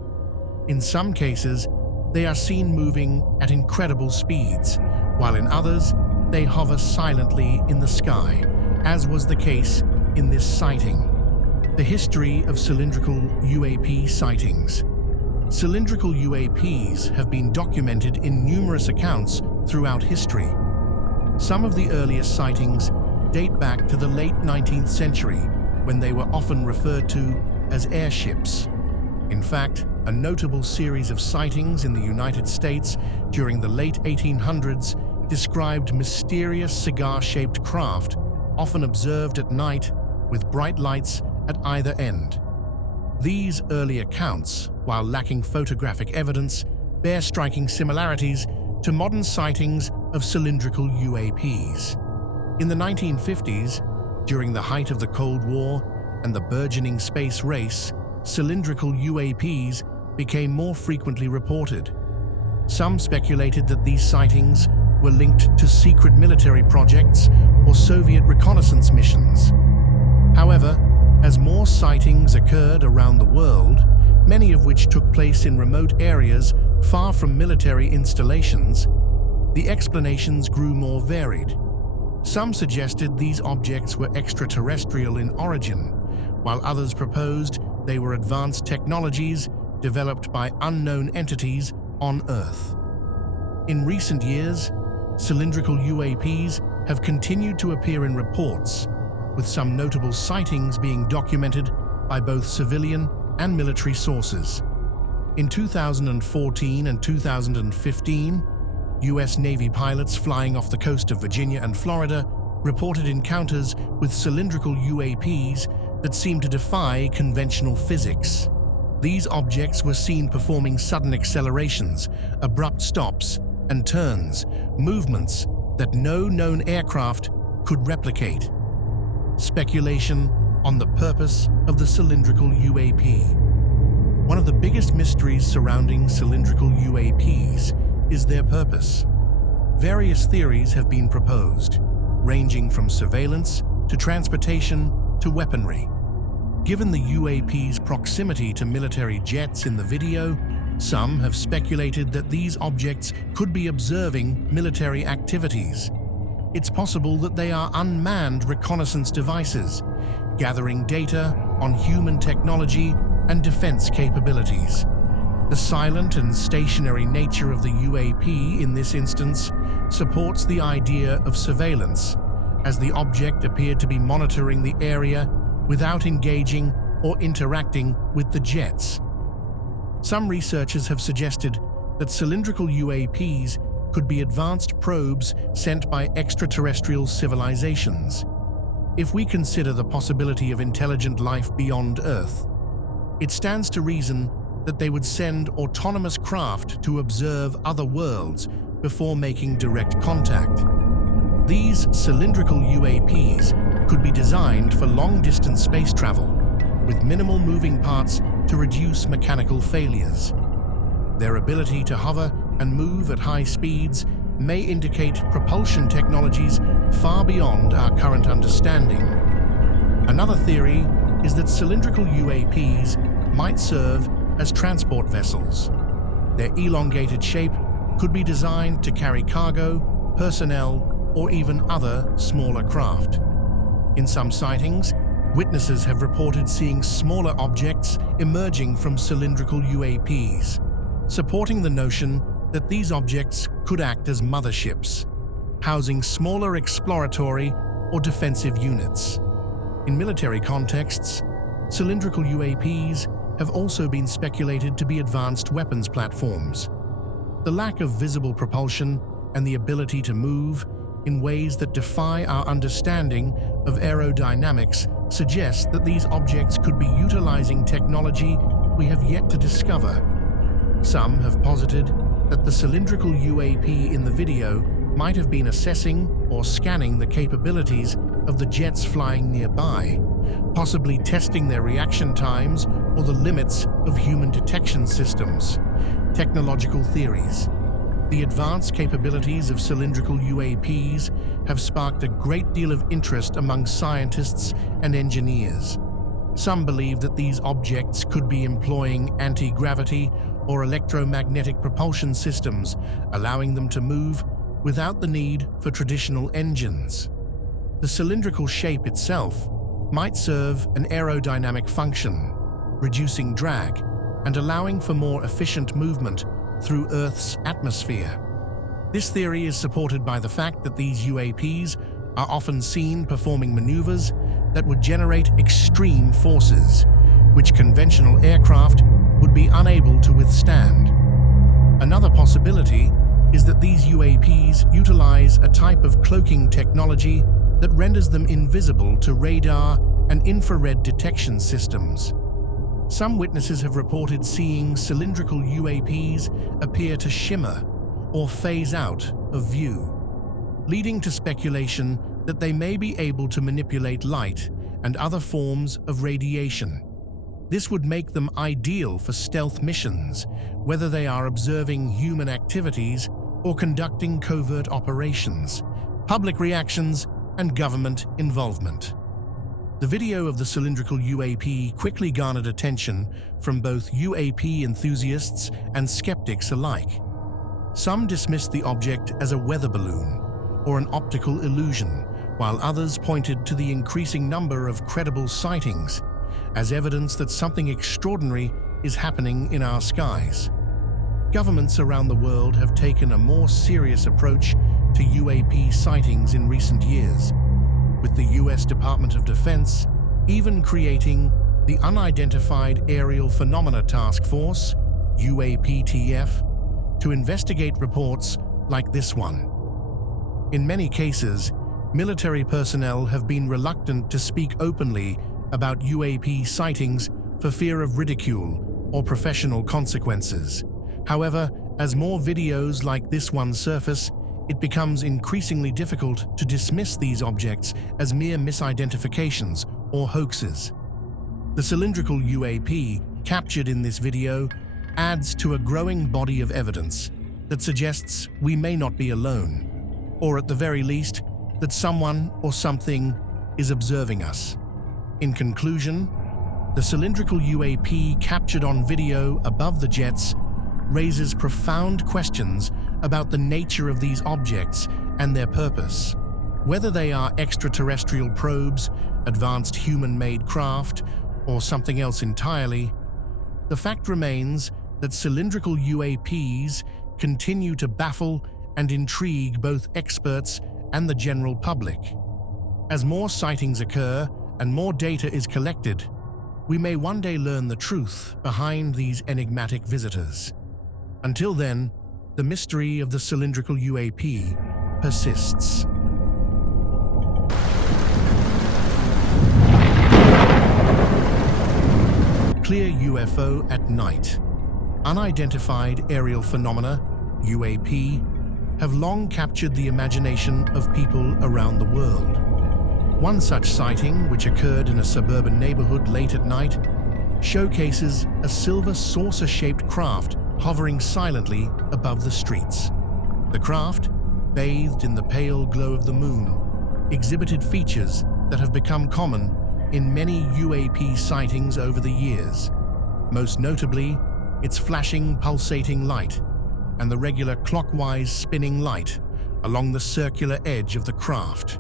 In some cases, they are seen moving at incredible speeds, while in others, they hover silently in the sky, as was the case in this sighting. The history of cylindrical UAP sightings. Cylindrical UAPs have been documented in numerous accounts throughout history. Some of the earliest sightings date back to the late 19th century, when they were often referred to as airships. In fact, a notable series of sightings in the United States during the late 1800s described mysterious cigar-shaped craft, often observed at night with bright lights at either end. These early accounts, while lacking photographic evidence, bear striking similarities to modern sightings of cylindrical UAPs. In the 1950s, during the height of the Cold War and the burgeoning space race, cylindrical UAPs became more frequently reported. Some speculated that these sightings were linked to secret military projects or Soviet reconnaissance missions. However, as more sightings occurred around the world, many of which took place in remote areas far from military installations, the explanations grew more varied. Some suggested these objects were extraterrestrial in origin, while others proposed they were advanced technologies developed by unknown entities on Earth. In recent years, cylindrical UAPs have continued to appear in reports, with some notable sightings being documented by both civilian and military sources. In 2014 and 2015, U.S. Navy pilots flying off the coast of Virginia and Florida reported encounters with cylindrical UAPs that seemed to defy conventional physics. These objects were seen performing sudden accelerations, abrupt stops, and turns, movements that no known aircraft could replicate. Speculation on the purpose of the cylindrical UAP. One of the biggest mysteries surrounding cylindrical UAPs is their purpose. Various theories have been proposed, ranging from surveillance to transportation to weaponry. Given the UAP's proximity to military jets in the video, some have speculated that these objects could be observing military activities. It's possible that they are unmanned reconnaissance devices, gathering data on human technology and defense capabilities. The silent and stationary nature of the UAP in this instance supports the idea of surveillance, as the object appeared to be monitoring the area without engaging or interacting with the jets. Some researchers have suggested that cylindrical UAPs could be advanced probes sent by extraterrestrial civilizations. If we consider the possibility of intelligent life beyond Earth, it stands to reason that they would send autonomous craft to observe other worlds before making direct contact. These cylindrical UAPs could be designed for long-distance space travel, with minimal moving parts to reduce mechanical failures. Their ability to hover and move at high speeds may indicate propulsion technologies far beyond our current understanding. Another theory is that cylindrical UAPs might serve as transport vessels. Their elongated shape could be designed to carry cargo, personnel, or even other smaller craft. In some sightings, witnesses have reported seeing smaller objects emerging from cylindrical UAPs, supporting the notion that these objects could act as motherships, housing smaller exploratory or defensive units. In military contexts, cylindrical UAPs have also been speculated to be advanced weapons platforms. The lack of visible propulsion and the ability to move in ways that defy our understanding of aerodynamics suggests that these objects could be utilizing technology we have yet to discover. Some have posited that the cylindrical UAP in the video might have been assessing or scanning the capabilities of the jets flying nearby, possibly testing their reaction times or the limits of human detection systems. Technological theories. The advanced capabilities of cylindrical UAPs have sparked a great deal of interest among scientists and engineers. Some believe that these objects could be employing anti-gravity or electromagnetic propulsion systems, allowing them to move without the need for traditional engines. The cylindrical shape itself might serve an aerodynamic function, reducing drag and allowing for more efficient movement through Earth's atmosphere. This theory is supported by the fact that these UAPs are often seen performing maneuvers that would generate extreme forces, which conventional aircraft would be unable to withstand. Another possibility is that these UAPs utilize a type of cloaking technology that renders them invisible to radar and infrared detection systems. Some witnesses have reported seeing cylindrical UAPs appear to shimmer or phase out of view, leading to speculation that they may be able to manipulate light and other forms of radiation. This would make them ideal for stealth missions, whether they are observing human activities or conducting covert operations, public reactions, and government involvement. The video of the cylindrical UAP quickly garnered attention from both UAP enthusiasts and skeptics alike. Some dismissed the object as a weather balloon or an optical illusion, while others pointed to the increasing number of credible sightings as evidence that something extraordinary is happening in our skies. Governments around the world have taken a more serious approach to UAP sightings in recent years, with the US Department of Defense even creating the Unidentified Aerial Phenomena Task Force, UAPTF, to investigate reports like this one. In many cases, military personnel have been reluctant to speak openly about UAP sightings for fear of ridicule or professional consequences. However, as more videos like this one surface, it becomes increasingly difficult to dismiss these objects as mere misidentifications or hoaxes. The cylindrical UAP captured in this video adds to a growing body of evidence that suggests we may not be alone, or at the very least, that someone or something is observing us. In conclusion, the cylindrical UAP captured on video above the jets raises profound questions about the nature of these objects and their purpose. Whether they are extraterrestrial probes, advanced human-made craft, or something else entirely, the fact remains that cylindrical UAPs continue to baffle and intrigue both experts and the general public. As more sightings occur and more data is collected, we may one day learn the truth behind these enigmatic visitors. Until then, the mystery of the cylindrical UAP persists. Clear UFO at night. Unidentified aerial phenomena, UAP, have long captured the imagination of people around the world. One such sighting, which occurred in a suburban neighborhood late at night, showcases a silver saucer-shaped craft hovering silently above the streets. The craft, bathed in the pale glow of the moon, exhibited features that have become common in many UAP sightings over the years, most notably its flashing, pulsating light and the regular clockwise spinning light along the circular edge of the craft.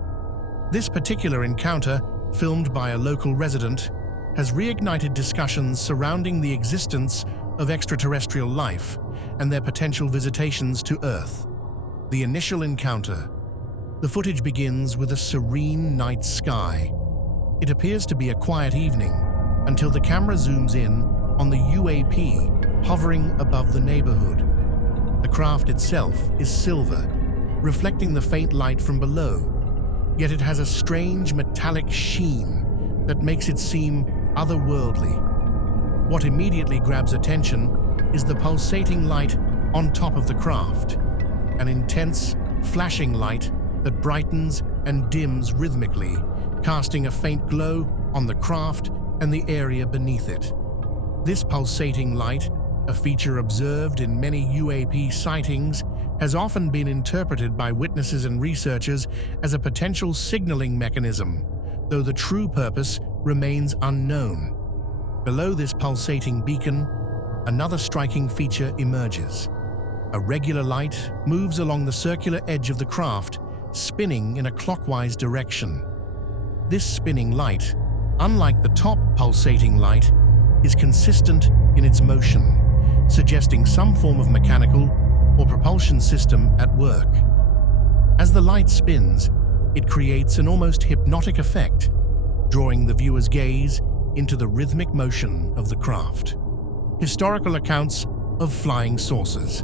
This particular encounter, filmed by a local resident, has reignited discussions surrounding the existence of extraterrestrial life and their potential visitations to Earth. The initial encounter. The footage begins with a serene night sky. It appears to be a quiet evening until the camera zooms in on the UAP hovering above the neighborhood. The craft itself is silver, reflecting the faint light from below, yet it has a strange metallic sheen that makes it seem otherworldly. What immediately grabs attention is the pulsating light on top of the craft, an intense, flashing light that brightens and dims rhythmically, casting a faint glow on the craft and the area beneath it. This pulsating light, a feature observed in many UAP sightings, has often been interpreted by witnesses and researchers as a potential signaling mechanism, though the true purpose remains unknown. Below this pulsating beacon, another striking feature emerges. A regular light moves along the circular edge of the craft, spinning in a clockwise direction. This spinning light, unlike the top pulsating light, is consistent in its motion, suggesting some form of mechanical or propulsion system at work. As the light spins, it creates an almost hypnotic effect, drawing the viewer's gaze into the rhythmic motion of the craft. Historical accounts of flying saucers.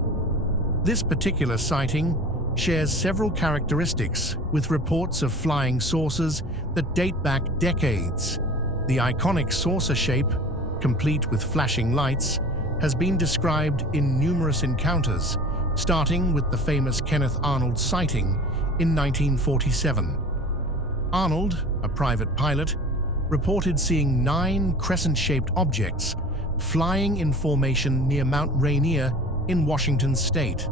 This particular sighting shares several characteristics with reports of flying saucers that date back decades. The iconic saucer shape, complete with flashing lights, has been described in numerous encounters, starting with the famous Kenneth Arnold sighting in 1947. Arnold, a private pilot, reported seeing 9 crescent-shaped objects flying in formation near Mount Rainier in Washington state.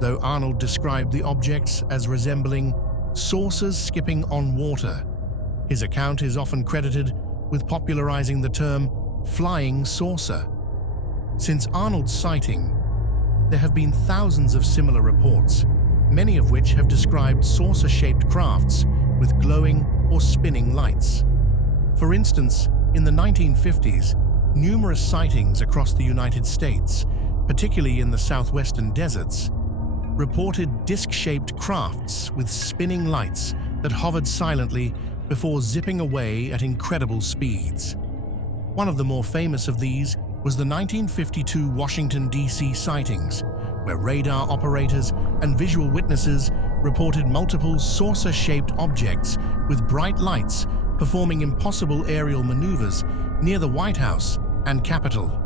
Though Arnold described the objects as resembling saucers skipping on water, his account is often credited with popularizing the term flying saucer. Since Arnold's sighting, there have been thousands of similar reports, many of which have described saucer-shaped crafts with glowing or spinning lights. For instance, in the 1950s, numerous sightings across the United States, particularly in the southwestern deserts, reported disc-shaped crafts with spinning lights that hovered silently before zipping away at incredible speeds. One of the more famous of these was the 1952 Washington, D.C. sightings, where radar operators and visual witnesses reported multiple saucer-shaped objects with bright lights performing impossible aerial maneuvers near the White House and Capitol.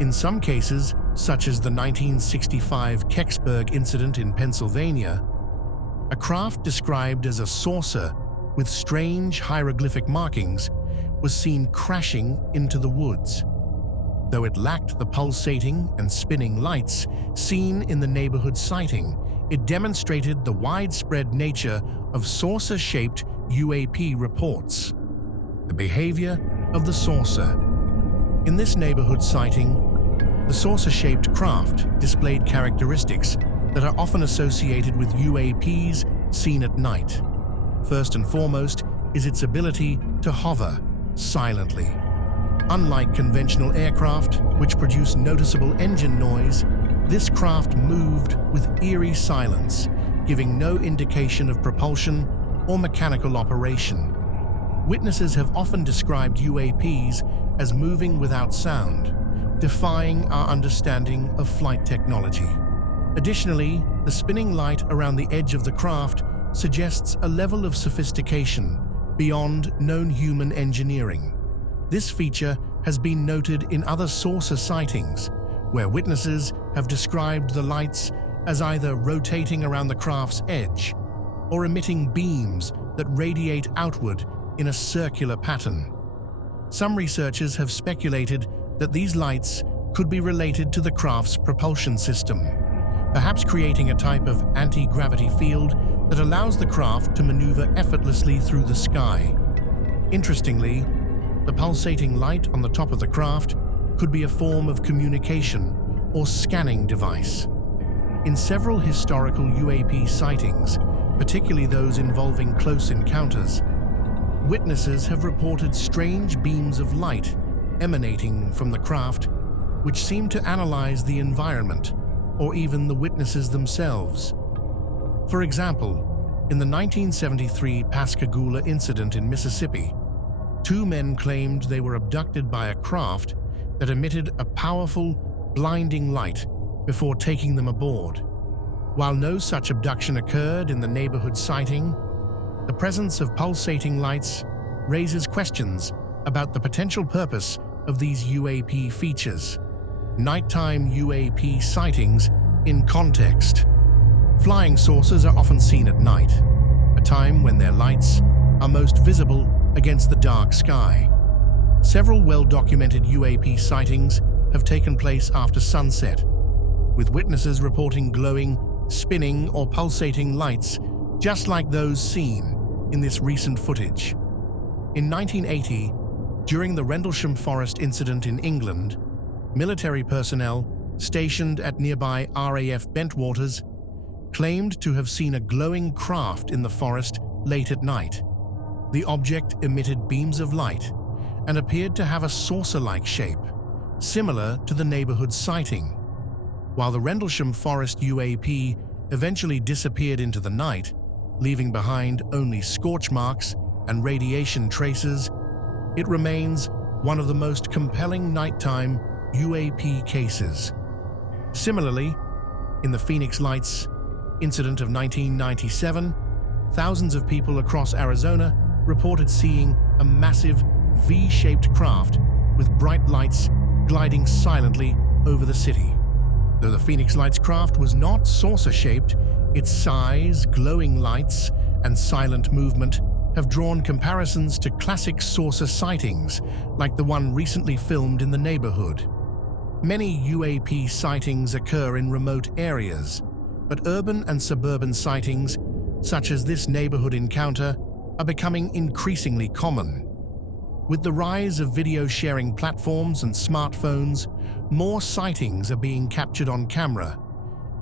In some cases, such as the 1965 Kecksburg incident in Pennsylvania, a craft described as a saucer with strange hieroglyphic markings was seen crashing into the woods. Though it lacked the pulsating and spinning lights seen in the neighborhood sighting, it demonstrated the widespread nature of saucer-shaped UAP reports. The behavior of the saucer. In this neighborhood sighting, the saucer-shaped craft displayed characteristics that are often associated with UAPs seen at night. First and foremost is its ability to hover silently. Unlike conventional aircraft, which produce noticeable engine noise, this craft moved with eerie silence, giving no indication of propulsion or mechanical operation. Witnesses have often described UAPs as moving without sound, defying our understanding of flight technology. Additionally, the spinning light around the edge of the craft suggests a level of sophistication beyond known human engineering. This feature has been noted in other saucer sightings, where witnesses have described the lights as either rotating around the craft's edge or emitting beams that radiate outward in a circular pattern. Some researchers have speculated that these lights could be related to the craft's propulsion system, perhaps creating a type of anti-gravity field that allows the craft to maneuver effortlessly through the sky. Interestingly, the pulsating light on the top of the craft could be a form of communication or scanning device. In several historical UAP sightings, particularly those involving close encounters, witnesses have reported strange beams of light emanating from the craft, which seem to analyze the environment or even the witnesses themselves. For example, in the 1973 Pascagoula incident in Mississippi, 2 men claimed they were abducted by a craft that emitted a powerful, blinding light before taking them aboard. While no such abduction occurred in the neighborhood sighting, the presence of pulsating lights raises questions about the potential purpose of these UAP features. Nighttime UAP sightings in context. Flying saucers are often seen at night, a time when their lights are most visible against the dark sky. Several well-documented UAP sightings have taken place after sunset, with witnesses reporting glowing, spinning, or pulsating lights just like those seen in this recent footage. In 1980, during the Rendlesham Forest incident in England, military personnel stationed at nearby RAF Bentwaters claimed to have seen a glowing craft in the forest late at night. The object emitted beams of light and appeared to have a saucer-like shape, similar to the neighborhood sighting. While the Rendlesham Forest UAP eventually disappeared into the night, leaving behind only scorch marks and radiation traces, it remains one of the most compelling nighttime UAP cases. Similarly, in the Phoenix Lights incident of 1997, thousands of people across Arizona reported seeing a massive V-shaped craft with bright lights gliding silently over the city. Though the Phoenix Lights craft was not saucer-shaped, its size, glowing lights, and silent movement have drawn comparisons to classic saucer sightings like the one recently filmed in the neighborhood. Many UAP sightings occur in remote areas, but urban and suburban sightings, such as this neighborhood encounter, are becoming increasingly common. With the rise of video sharing platforms and smartphones, more sightings are being captured on camera,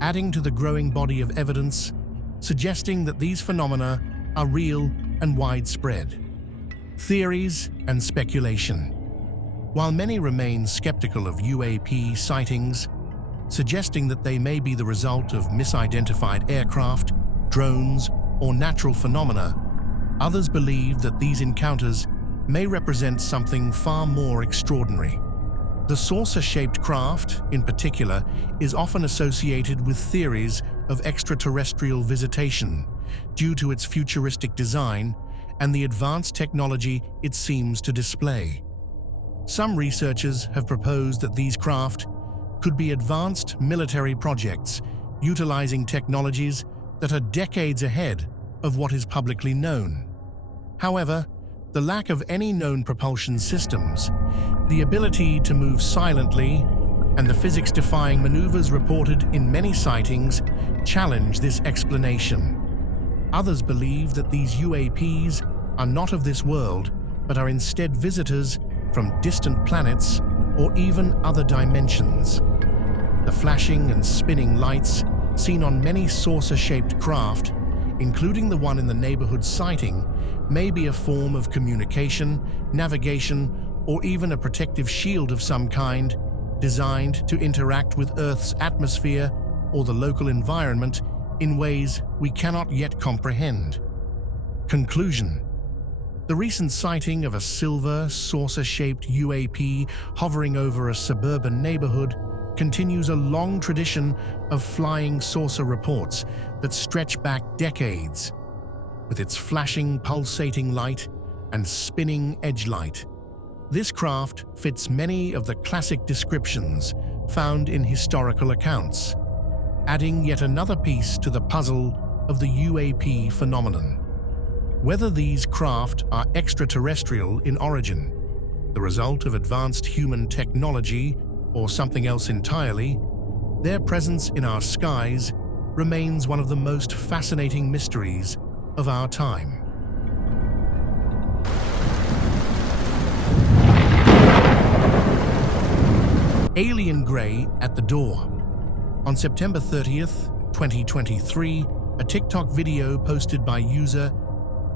adding to the growing body of evidence, suggesting that these phenomena are real and widespread. Theories and speculation. While many remain skeptical of UAP sightings, suggesting that they may be the result of misidentified aircraft, drones, or natural phenomena, others believe that these encounters may represent something far more extraordinary. The saucer-shaped craft, in particular, is often associated with theories of extraterrestrial visitation due to its futuristic design and the advanced technology it seems to display. Some researchers have proposed that these craft could be advanced military projects utilizing technologies that are decades ahead of what is publicly known. However, the lack of any known propulsion systems, the ability to move silently, and the physics-defying maneuvers reported in many sightings challenge this explanation. Others believe that these UAPs are not of this world, but are instead visitors from distant planets or even other dimensions. The flashing and spinning lights seen on many saucer-shaped craft, including the one in the neighborhood sighting, may be a form of communication, navigation, or even a protective shield of some kind, designed to interact with Earth's atmosphere or the local environment in ways we cannot yet comprehend. Conclusion: the recent sighting of a silver, saucer-shaped UAP hovering over a suburban neighborhood continues a long tradition of flying saucer reports that stretch back decades. With its flashing, pulsating light and spinning edge light, this craft fits many of the classic descriptions found in historical accounts, adding yet another piece to the puzzle of the UAP phenomenon. Whether these craft are extraterrestrial in origin, the result of advanced human technology, or something else entirely, their presence in our skies remains one of the most fascinating mysteries of our time. Alien Grey at the Door. On September 30th, 2023, a TikTok video posted by user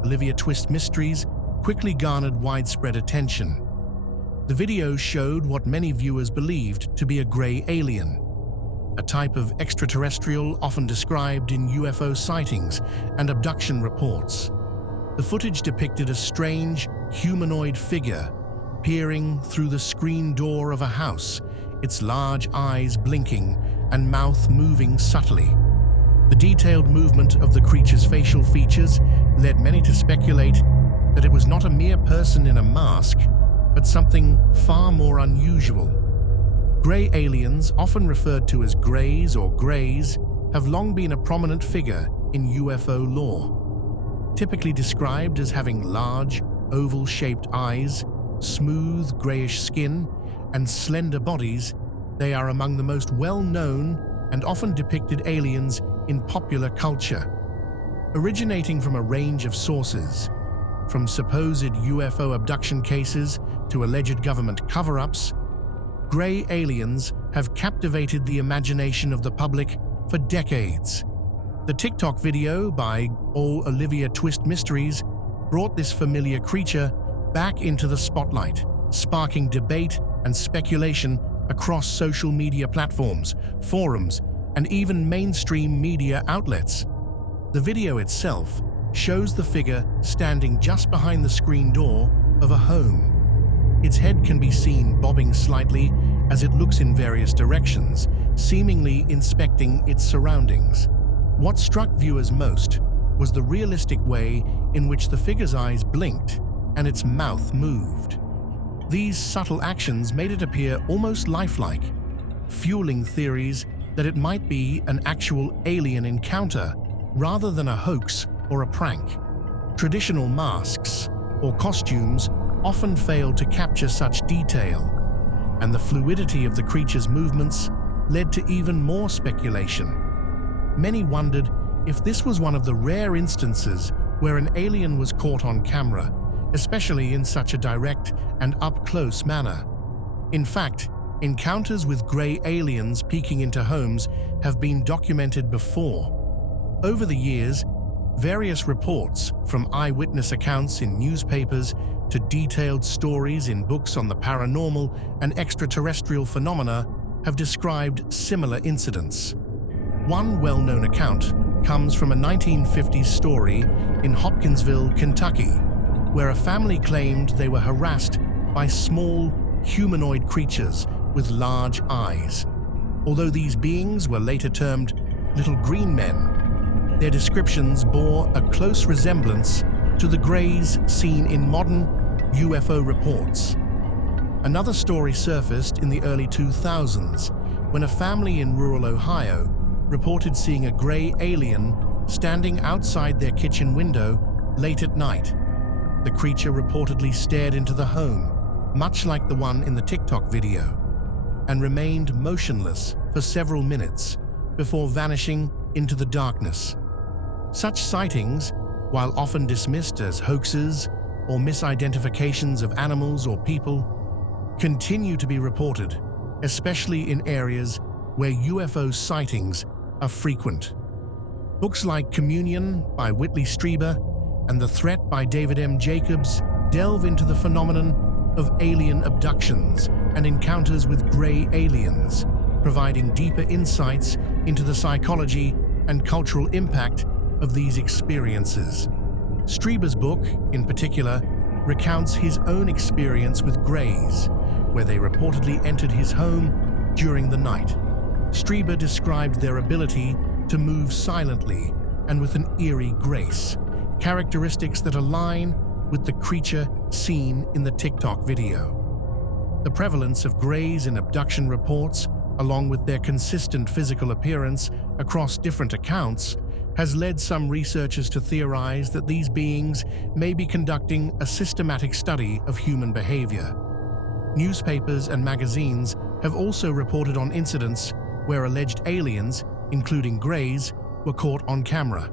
Olivia Twist Mysteries quickly garnered widespread attention. The video showed what many viewers believed to be a grey alien, a type of extraterrestrial often described in UFO sightings and abduction reports. The footage depicted a strange, humanoid figure peering through the screen door of a house, its large eyes blinking and mouth moving subtly. The detailed movement of the creature's facial features led many to speculate that it was not a mere person in a mask, but something far more unusual. Grey aliens, often referred to as greys or greys, have long been a prominent figure in UFO lore. Typically described as having large, oval-shaped eyes, smooth greyish skin, and slender bodies, they are among the most well-known and often depicted aliens in popular culture. Originating from a range of sources, from supposed UFO abduction cases to alleged government cover-ups, grey aliens have captivated the imagination of the public for decades. The TikTok video by Olivia Twist Mysteries brought this familiar creature back into the spotlight, sparking debate and speculation across social media platforms, forums, and even mainstream media outlets. The video itself shows the figure standing just behind the screen door of a home. Its head can be seen bobbing slightly as it looks in various directions, seemingly inspecting its surroundings. What struck viewers most was the realistic way in which the figure's eyes blinked and its mouth moved. These subtle actions made it appear almost lifelike, fueling theories that it might be an actual alien encounter rather than a hoax or a prank. Traditional masks or costumes often fail to capture such detail, and the fluidity of the creature's movements led to even more speculation. Many wondered if this was one of the rare instances where an alien was caught on camera, especially in such a direct and up-close manner. In fact, encounters with grey aliens peeking into homes have been documented before. Over the years, various reports, from eyewitness accounts in newspapers to detailed stories in books on the paranormal and extraterrestrial phenomena, have described similar incidents. One well-known account comes from a 1950s story in Hopkinsville, Kentucky, where a family claimed they were harassed by small, humanoid creatures with large eyes. Although these beings were later termed little green men, their descriptions bore a close resemblance to the greys seen in modern UFO reports. Another story surfaced in the early 2000s when a family in rural Ohio reported seeing a grey alien standing outside their kitchen window late at night. The creature reportedly stared into the home, much like the one in the TikTok video, and remained motionless for several minutes before vanishing into the darkness. Such sightings, while often dismissed as hoaxes or misidentifications of animals or people, continue to be reported, especially in areas where UFO sightings are frequent. Books like Communion by Whitley Strieber and The Threat by David M. Jacobs delve into the phenomenon of alien abductions and encounters with gray aliens, providing deeper insights into the psychology and cultural impact of these experiences. Strieber's book, in particular, recounts his own experience with greys, where they reportedly entered his home during the night. Strieber described their ability to move silently and with an eerie grace, characteristics that align with the creature seen in the TikTok video. The prevalence of greys in abduction reports, along with their consistent physical appearance across different accounts, has led some researchers to theorize that these beings may be conducting a systematic study of human behavior. Newspapers and magazines have also reported on incidents where alleged aliens, including greys, were caught on camera.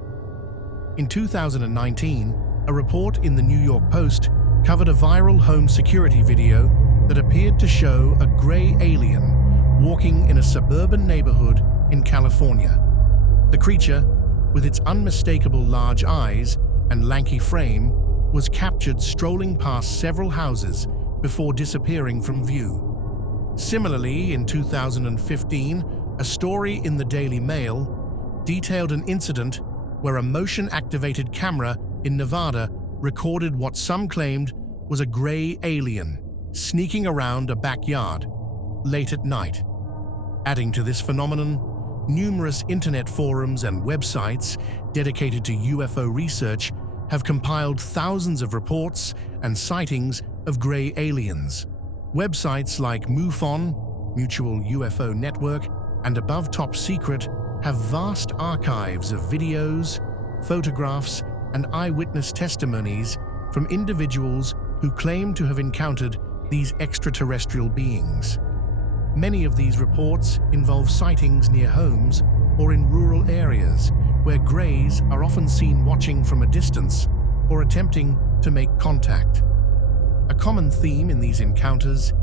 In 2019, a report in the New York Post covered a viral home security video that appeared to show a gray alien walking in a suburban neighborhood in California. The creature, with its unmistakable large eyes and lanky frame, was captured strolling past several houses before disappearing from view. Similarly, in 2015, a story in the Daily Mail detailed an incident where a motion-activated camera in Nevada recorded what some claimed was a gray alien sneaking around a backyard late at night. Adding to this phenomenon, numerous internet forums and websites dedicated to UFO research have compiled thousands of reports and sightings of gray aliens. Websites like MUFON, Mutual UFO Network, and Above Top Secret have vast archives of videos, photographs, and eyewitness testimonies from individuals who claim to have encountered these extraterrestrial beings. Many of these reports involve sightings near homes or in rural areas where greys are often seen watching from a distance or attempting to make contact. A common theme in these encounters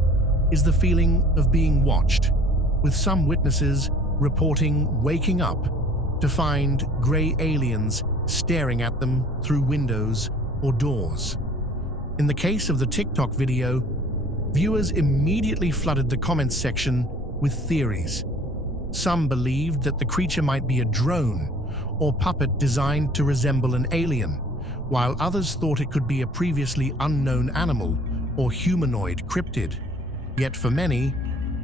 is the feeling of being watched, with some witnesses reporting waking up to find gray aliens staring at them through windows or doors. In the case of the TikTok video, viewers immediately flooded the comments section with theories. Some believed that the creature might be a drone or puppet designed to resemble an alien, while others thought it could be a previously unknown animal or humanoid cryptid. Yet for many,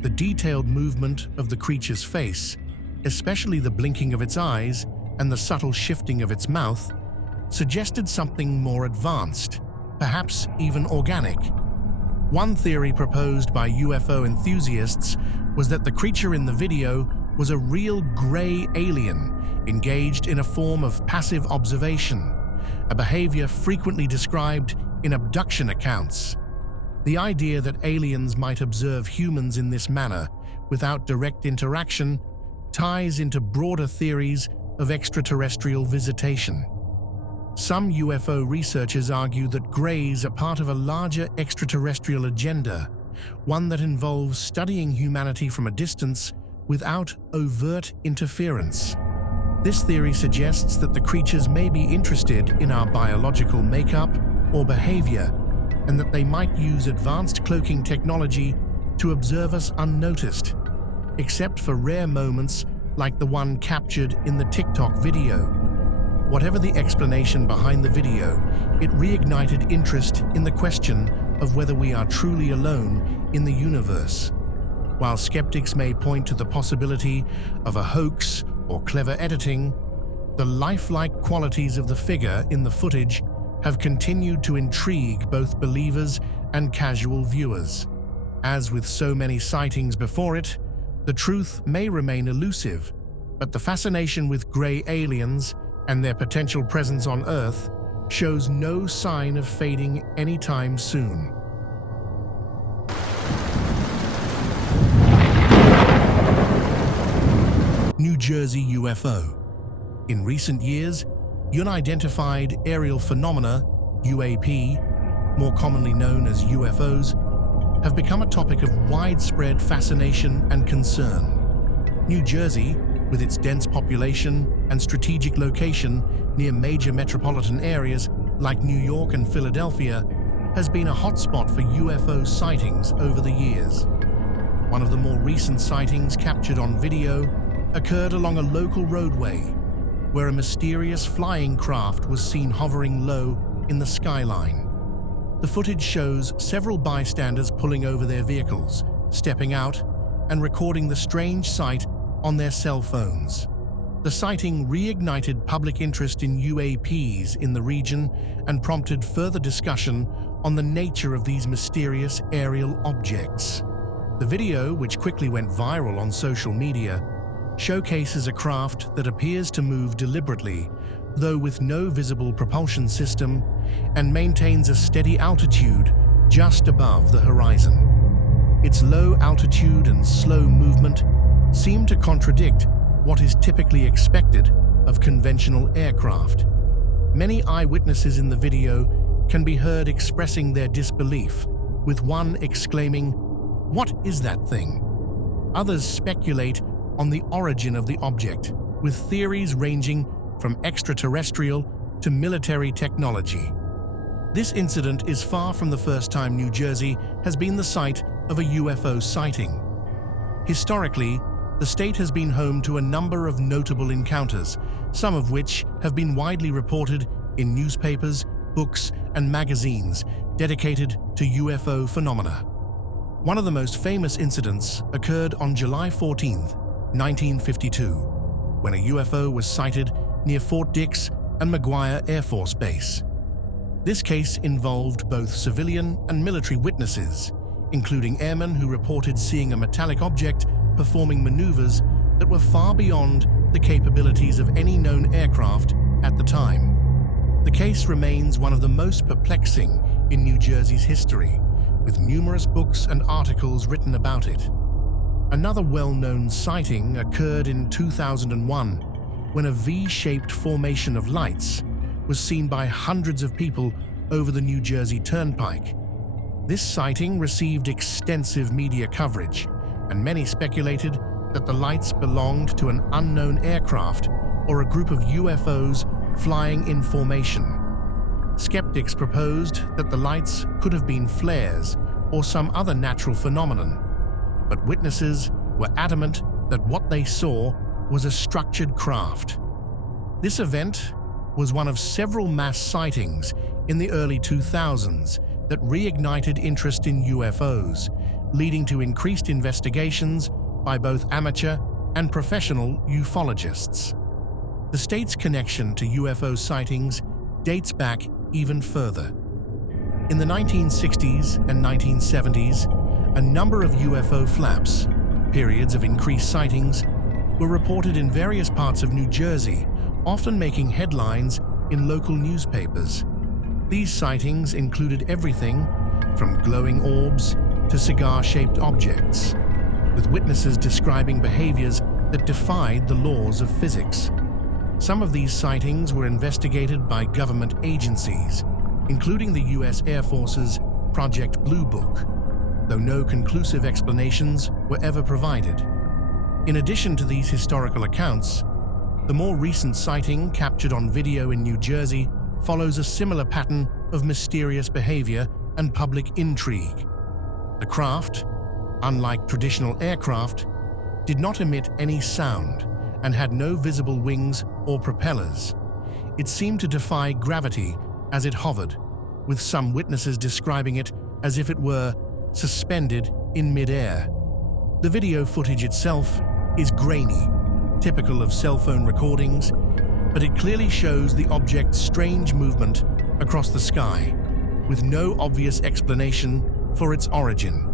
the detailed movement of the creature's face, especially the blinking of its eyes and the subtle shifting of its mouth, suggested something more advanced, perhaps even organic. One theory proposed by UFO enthusiasts was that the creature in the video was a real gray alien engaged in a form of passive observation, a behavior frequently described in abduction accounts. The idea that aliens might observe humans in this manner without direct interaction ties into broader theories of extraterrestrial visitation. Some UFO researchers argue that greys are part of a larger extraterrestrial agenda, one that involves studying humanity from a distance without overt interference. This theory suggests that the creatures may be interested in our biological makeup or behavior, and that they might use advanced cloaking technology to observe us unnoticed, except for rare moments like the one captured in the TikTok video. Whatever the explanation behind the video, it reignited interest in the question of whether we are truly alone in the universe. While skeptics may point to the possibility of a hoax or clever editing, the lifelike qualities of the figure in the footage have continued to intrigue both believers and casual viewers. As with so many sightings before it, the truth may remain elusive, but the fascination with grey aliens and their potential presence on Earth shows no sign of fading anytime soon. New Jersey UFO. In recent years, unidentified aerial phenomena, UAP, more commonly known as UFOs, have become a topic of widespread fascination and concern. New Jersey, with its dense population and strategic location near major metropolitan areas like New York and Philadelphia, has been a hotspot for UFO sightings over the years. One of the more recent sightings captured on video occurred along a local roadway, where a mysterious flying craft was seen hovering low in the skyline. The footage shows several bystanders pulling over their vehicles, stepping out, and recording the strange sight on their cell phones. The sighting reignited public interest in UAPs in the region and prompted further discussion on the nature of these mysterious aerial objects. The video, which quickly went viral on social media, showcases a craft that appears to move deliberately, though with no visible propulsion system, and maintains a steady altitude just above the horizon. Its low altitude and slow movement seem to contradict what is typically expected of conventional aircraft. Many eyewitnesses in the video can be heard expressing their disbelief, with one exclaiming, "What is that thing?" Others speculate on the origin of the object, with theories ranging from extraterrestrial to military technology. This incident is far from the first time New Jersey has been the site of a UFO sighting. Historically, the state has been home to a number of notable encounters, some of which have been widely reported in newspapers, books, and magazines dedicated to UFO phenomena. One of the most famous incidents occurred on July 14, 1952, when a UFO was sighted near Fort Dix and McGuire Air Force Base. This case involved both civilian and military witnesses, including airmen who reported seeing a metallic object performing maneuvers that were far beyond the capabilities of any known aircraft at the time. The case remains one of the most perplexing in New Jersey's history, with numerous books and articles written about it. Another well-known sighting occurred in 2001, when a V-shaped formation of lights was seen by hundreds of people over the New Jersey Turnpike. This sighting received extensive media coverage, and many speculated that the lights belonged to an unknown aircraft or a group of UFOs flying in formation. Skeptics proposed that the lights could have been flares or some other natural phenomenon, but witnesses were adamant that what they saw was a structured craft. This event was one of several mass sightings in the early 2000s that reignited interest in UFOs, leading to increased investigations by both amateur and professional ufologists. The state's connection to UFO sightings dates back even further. In the 1960s and 1970s, a number of UFO flaps, periods of increased sightings, were reported in various parts of New Jersey, often making headlines in local newspapers. These sightings included everything from glowing orbs to cigar-shaped objects, with witnesses describing behaviors that defied the laws of physics. Some of these sightings were investigated by government agencies, including the U.S. Air Force's Project Blue Book, though no conclusive explanations were ever provided. In addition to these historical accounts, the more recent sighting captured on video in New Jersey follows a similar pattern of mysterious behavior and public intrigue. The craft, unlike traditional aircraft, did not emit any sound and had no visible wings or propellers. It seemed to defy gravity as it hovered, with some witnesses describing it as if it were suspended in mid-air. The video footage itself is grainy, typical of cell phone recordings, but it clearly shows the object's strange movement across the sky, with no obvious explanation for its origin.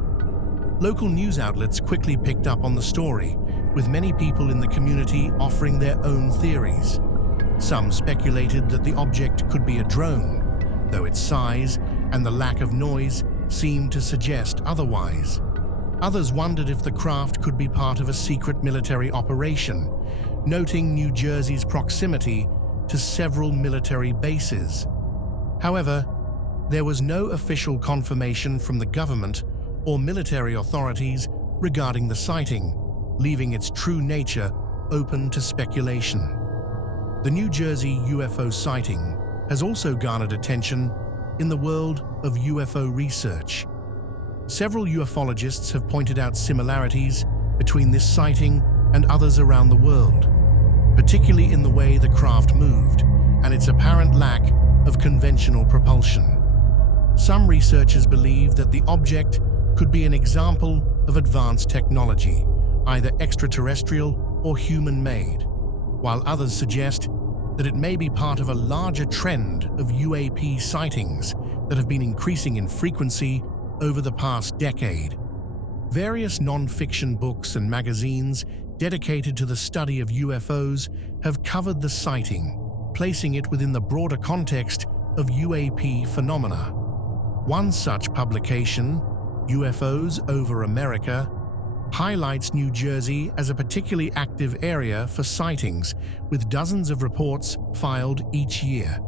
Local news outlets quickly picked up on the story, with many people in the community offering their own theories. Some speculated that the object could be a drone, though its size and the lack of noise seemed to suggest otherwise. Others wondered if the craft could be part of a secret military operation, noting New Jersey's proximity to several military bases. However, there was no official confirmation from the government or military authorities regarding the sighting, leaving its true nature open to speculation. The New Jersey UFO sighting has also garnered attention in the world of UFO research. Several ufologists have pointed out similarities between this sighting and others around the world, particularly in the way the craft moved and its apparent lack of conventional propulsion. Some researchers believe that the object could be an example of advanced technology, either extraterrestrial or human-made, while others suggest that it may be part of a larger trend of UAP sightings that have been increasing in frequency over the past decade. Various non-fiction books and magazines dedicated to the study of UFOs have covered the sighting, placing it within the broader context of UAP phenomena. One such publication, UFOs Over America, highlights New Jersey as a particularly active area for sightings, with dozens of reports filed each year.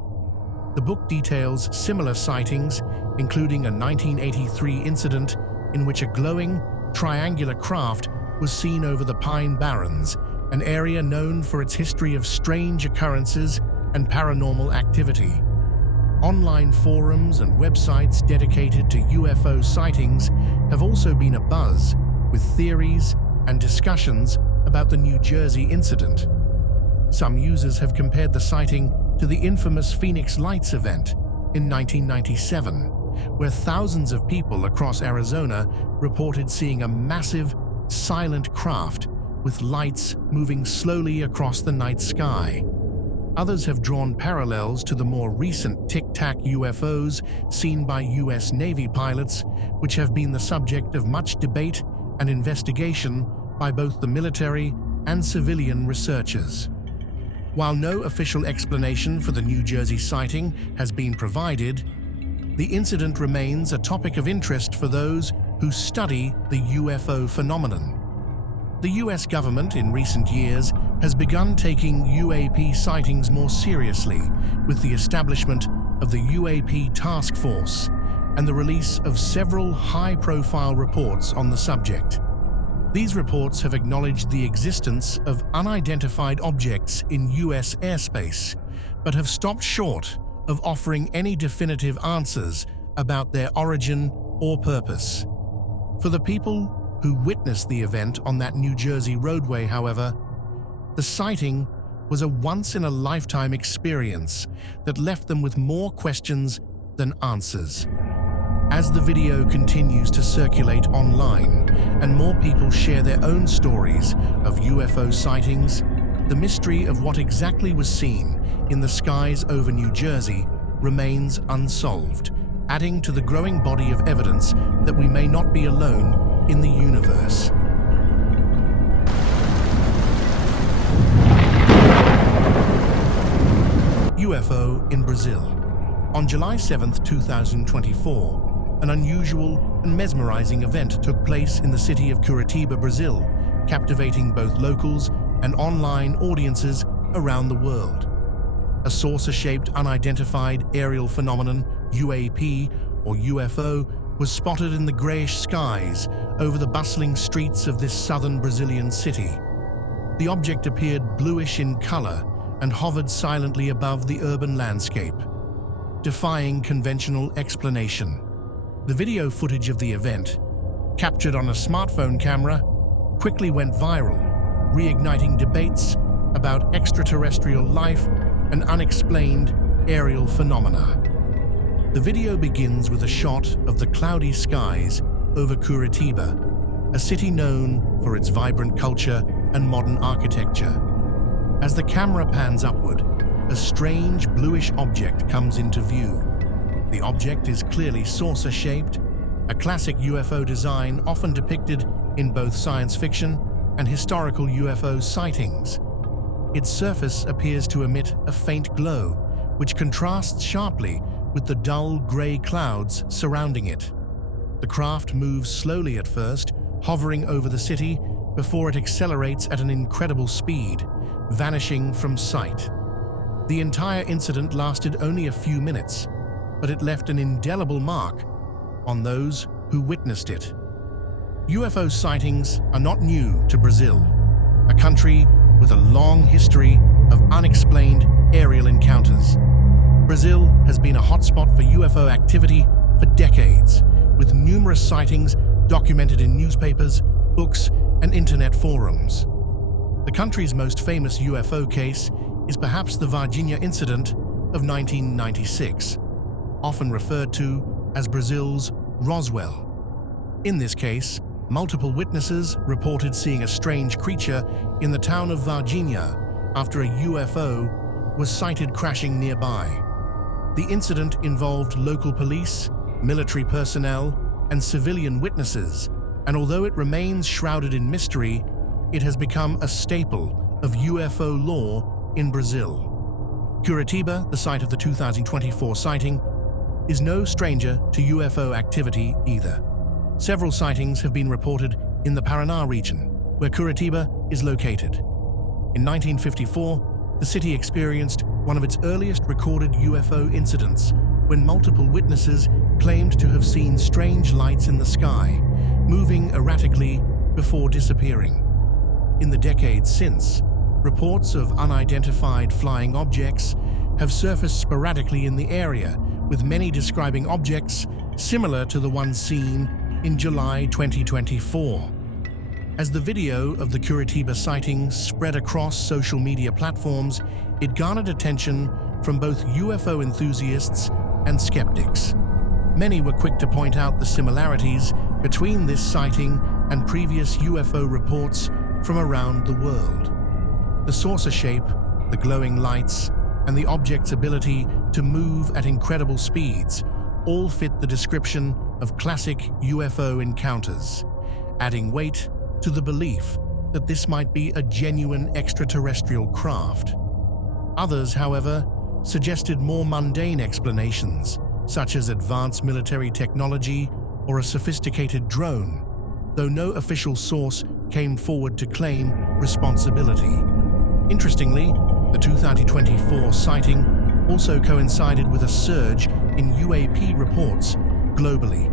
The book details similar sightings, including a 1983 incident in which a glowing, triangular craft was seen over the Pine Barrens, an area known for its history of strange occurrences and paranormal activity. Online forums and websites dedicated to UFO sightings have also been abuzz, with theories and discussions about the New Jersey incident. Some users have compared the sighting to the infamous Phoenix Lights event in 1997, where thousands of people across Arizona reported seeing a massive, silent craft with lights moving slowly across the night sky. Others have drawn parallels to the more recent Tic Tac UFOs seen by US Navy pilots, which have been the subject of much debate and investigation by both the military and civilian researchers. While no official explanation for the New Jersey sighting has been provided, the incident remains a topic of interest for those who study the UFO phenomenon. The US government in recent years has begun taking UAP sightings more seriously, with the establishment of the UAP Task Force and the release of several high-profile reports on the subject. These reports have acknowledged the existence of unidentified objects in US airspace, but have stopped short of offering any definitive answers about their origin or purpose. For the people who witnessed the event on that New Jersey roadway, however, the sighting was a once-in-a-lifetime experience that left them with more questions than answers. As the video continues to circulate online and more people share their own stories of UFO sightings, the mystery of what exactly was seen in the skies over New Jersey remains unsolved, adding to the growing body of evidence that we may not be alone in the universe. UFO in Brazil. On July 7, 2024, an unusual and mesmerizing event took place in the city of Curitiba, Brazil, captivating both locals and online audiences around the world. A saucer-shaped unidentified aerial phenomenon, UAP or UFO, was spotted in the grayish skies over the bustling streets of this southern Brazilian city. The object appeared bluish in color and hovered silently above the urban landscape, defying conventional explanation. The video footage of the event, captured on a smartphone camera, quickly went viral, reigniting debates about extraterrestrial life and unexplained aerial phenomena. The video begins with a shot of the cloudy skies over Curitiba, a city known for its vibrant culture and modern architecture. As the camera pans upward, a strange bluish object comes into view. The object is clearly saucer-shaped, a classic UFO design often depicted in both science fiction and historical UFO sightings. Its surface appears to emit a faint glow, which contrasts sharply with the dull gray clouds surrounding it. The craft moves slowly at first, hovering over the city before it accelerates at an incredible speed, vanishing from sight. The entire incident lasted only a few minutes, but it left an indelible mark on those who witnessed it. UFO sightings are not new to Brazil, a country with a long history of unexplained aerial encounters. Brazil has been a hotspot for UFO activity for decades, with numerous sightings documented in newspapers, books, and internet forums. The country's most famous UFO case is perhaps the Varginha incident of 1996, often referred to as Brazil's Roswell. In this case, multiple witnesses reported seeing a strange creature in the town of Varginha after a UFO was sighted crashing nearby. The incident involved local police, military personnel, and civilian witnesses, and although it remains shrouded in mystery, it has become a staple of UFO lore in Brazil. Curitiba, the site of the 2024 sighting, is no stranger to UFO activity either. Several sightings have been reported in the Paraná region, where Curitiba is located. In 1954, the city experienced one of its earliest recorded UFO incidents when multiple witnesses claimed to have seen strange lights in the sky, moving erratically before disappearing. In the decades since, reports of unidentified flying objects have surfaced sporadically in the area, with many describing objects similar to the one seen in July 2024. As the video of the Curitiba sighting spread across social media platforms, it garnered attention from both UFO enthusiasts and skeptics. Many were quick to point out the similarities between this sighting and previous UFO reports from around the world. The saucer shape, the glowing lights, and the object's ability to move at incredible speeds all fit the description of classic UFO encounters, adding weight to the belief that this might be a genuine extraterrestrial craft. Others, however, suggested more mundane explanations, such as advanced military technology or a sophisticated drone, though no official source came forward to claim responsibility. Interestingly, the 2024 sighting also coincided with a surge in UAP reports globally.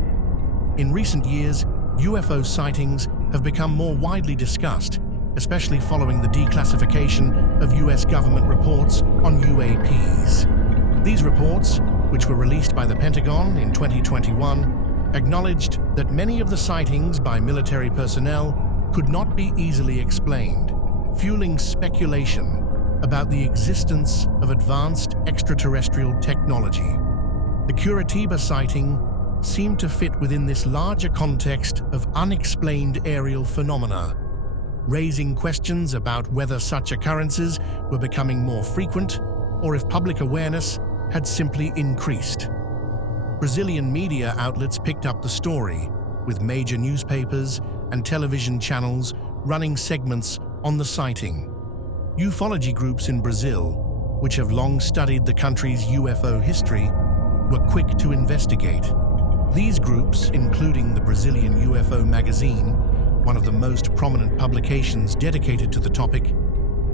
In recent years, UFO sightings have become more widely discussed, especially following the declassification of US government reports on UAPs. These reports, which were released by the Pentagon in 2021, acknowledged that many of the sightings by military personnel could not be easily explained, fueling speculation about the existence of advanced extraterrestrial technology. The Curitiba sighting seemed to fit within this larger context of unexplained aerial phenomena, raising questions about whether such occurrences were becoming more frequent or if public awareness had simply increased. Brazilian media outlets picked up the story, with major newspapers and television channels running segments on the sighting. Ufology groups in Brazil, which have long studied the country's UFO history, were quick to investigate. These groups, including the Brazilian UFO magazine, one of the most prominent publications dedicated to the topic,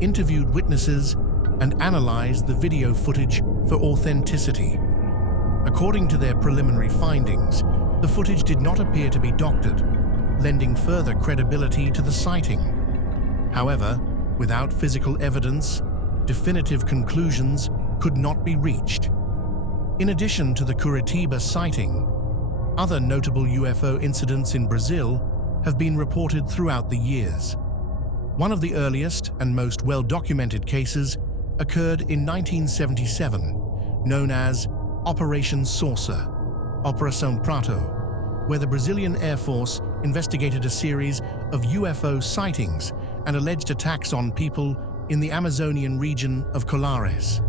interviewed witnesses and analyzed the video footage for authenticity. According to their preliminary findings, the footage did not appear to be doctored, lending further credibility to the sighting. However, without physical evidence, definitive conclusions could not be reached. In addition to the Curitiba sighting, other notable UFO incidents in Brazil have been reported throughout the years. One of the earliest and most well-documented cases occurred in 1977, known as Operation Saucer, Operação Prato, where the Brazilian Air Force investigated a series of UFO sightings and alleged attacks on people in the Amazonian region of Colares.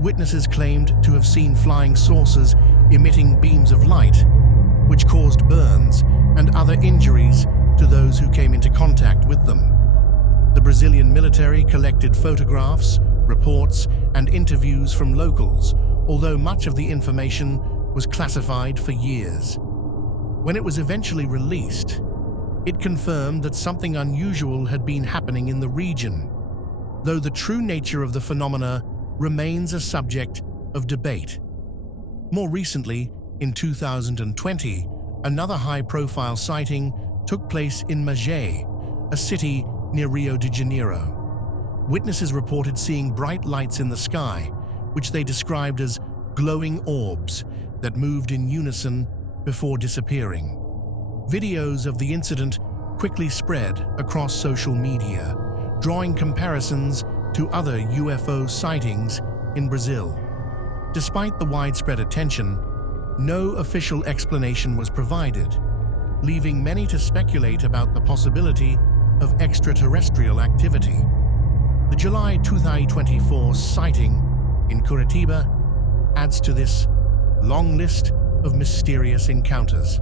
Witnesses claimed to have seen flying saucers emitting beams of light, which caused burns and other injuries to those who came into contact with them. The Brazilian military collected photographs, reports, and interviews from locals, although much of the information was classified for years. When it was eventually released, it confirmed that something unusual had been happening in the region, though the true nature of the phenomena remains a subject of debate. More recently, in 2020, another high-profile sighting took place in Magé, a city near Rio de Janeiro. Witnesses reported seeing bright lights in the sky, which they described as glowing orbs that moved in unison before disappearing. Videos of the incident quickly spread across social media, drawing comparisons to other UFO sightings in Brazil. Despite the widespread attention, no official explanation was provided, leaving many to speculate about the possibility of extraterrestrial activity. The July 2024 sighting in Curitiba adds to this long list of mysterious encounters.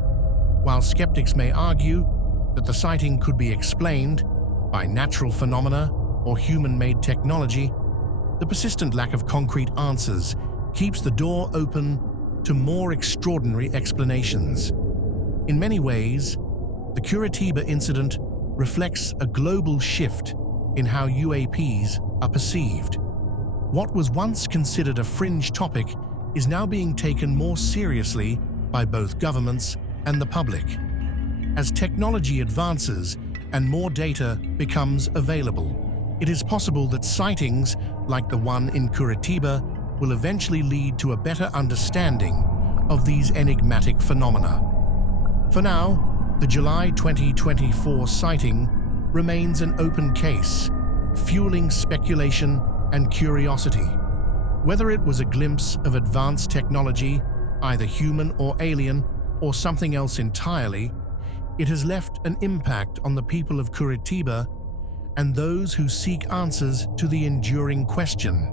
While skeptics may argue that the sighting could be explained by natural phenomena or human-made technology, the persistent lack of concrete answers keeps the door open to more extraordinary explanations. In many ways, the Curitiba incident reflects a global shift in how UAPs are perceived. What was once considered a fringe topic is now being taken more seriously by both governments and the public. As technology advances and more data becomes available, it is possible that sightings like the one in Curitiba will eventually lead to a better understanding of these enigmatic phenomena. For now, the July 2024 sighting remains an open case, fueling speculation and curiosity. Whether it was a glimpse of advanced technology, either human or alien, or something else entirely, it has left an impact on the people of Curitiba and those who seek answers to the enduring question: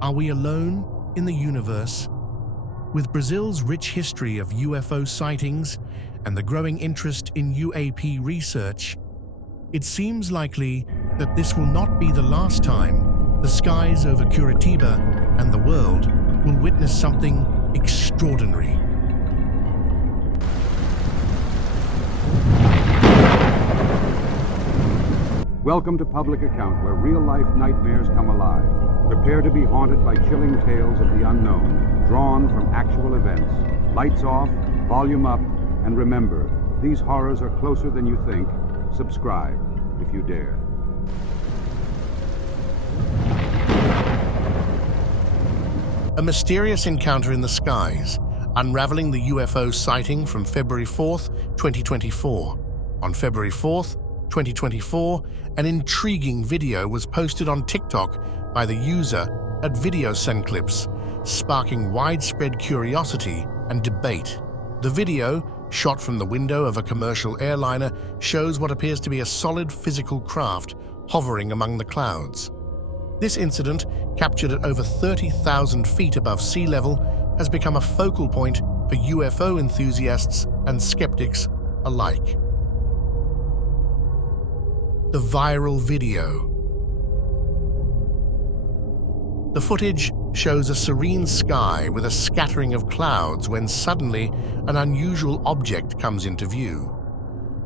are we alone in the universe? With Brazil's rich history of UFO sightings and the growing interest in UAP research, it seems likely that this will not be the last time the skies over Curitiba and the world will witness something extraordinary. Welcome to Public Account, where real-life nightmares come alive. Prepare to be haunted by chilling tales of the unknown, drawn from actual events. Lights off, volume up, and remember, these horrors are closer than you think. Subscribe, if you dare. A mysterious encounter in the skies, unraveling the UFO sighting from February 4th, 2024. On February 4th, 2024, an intriguing video was posted on TikTok by the user at VideoSendClips, sparking widespread curiosity and debate. The video, shot from the window of a commercial airliner, shows what appears to be a solid physical craft hovering among the clouds. This incident, captured at over 30,000 feet above sea level, has become a focal point for UFO enthusiasts and skeptics alike. The viral video. The footage shows a serene sky with a scattering of clouds when suddenly an unusual object comes into view.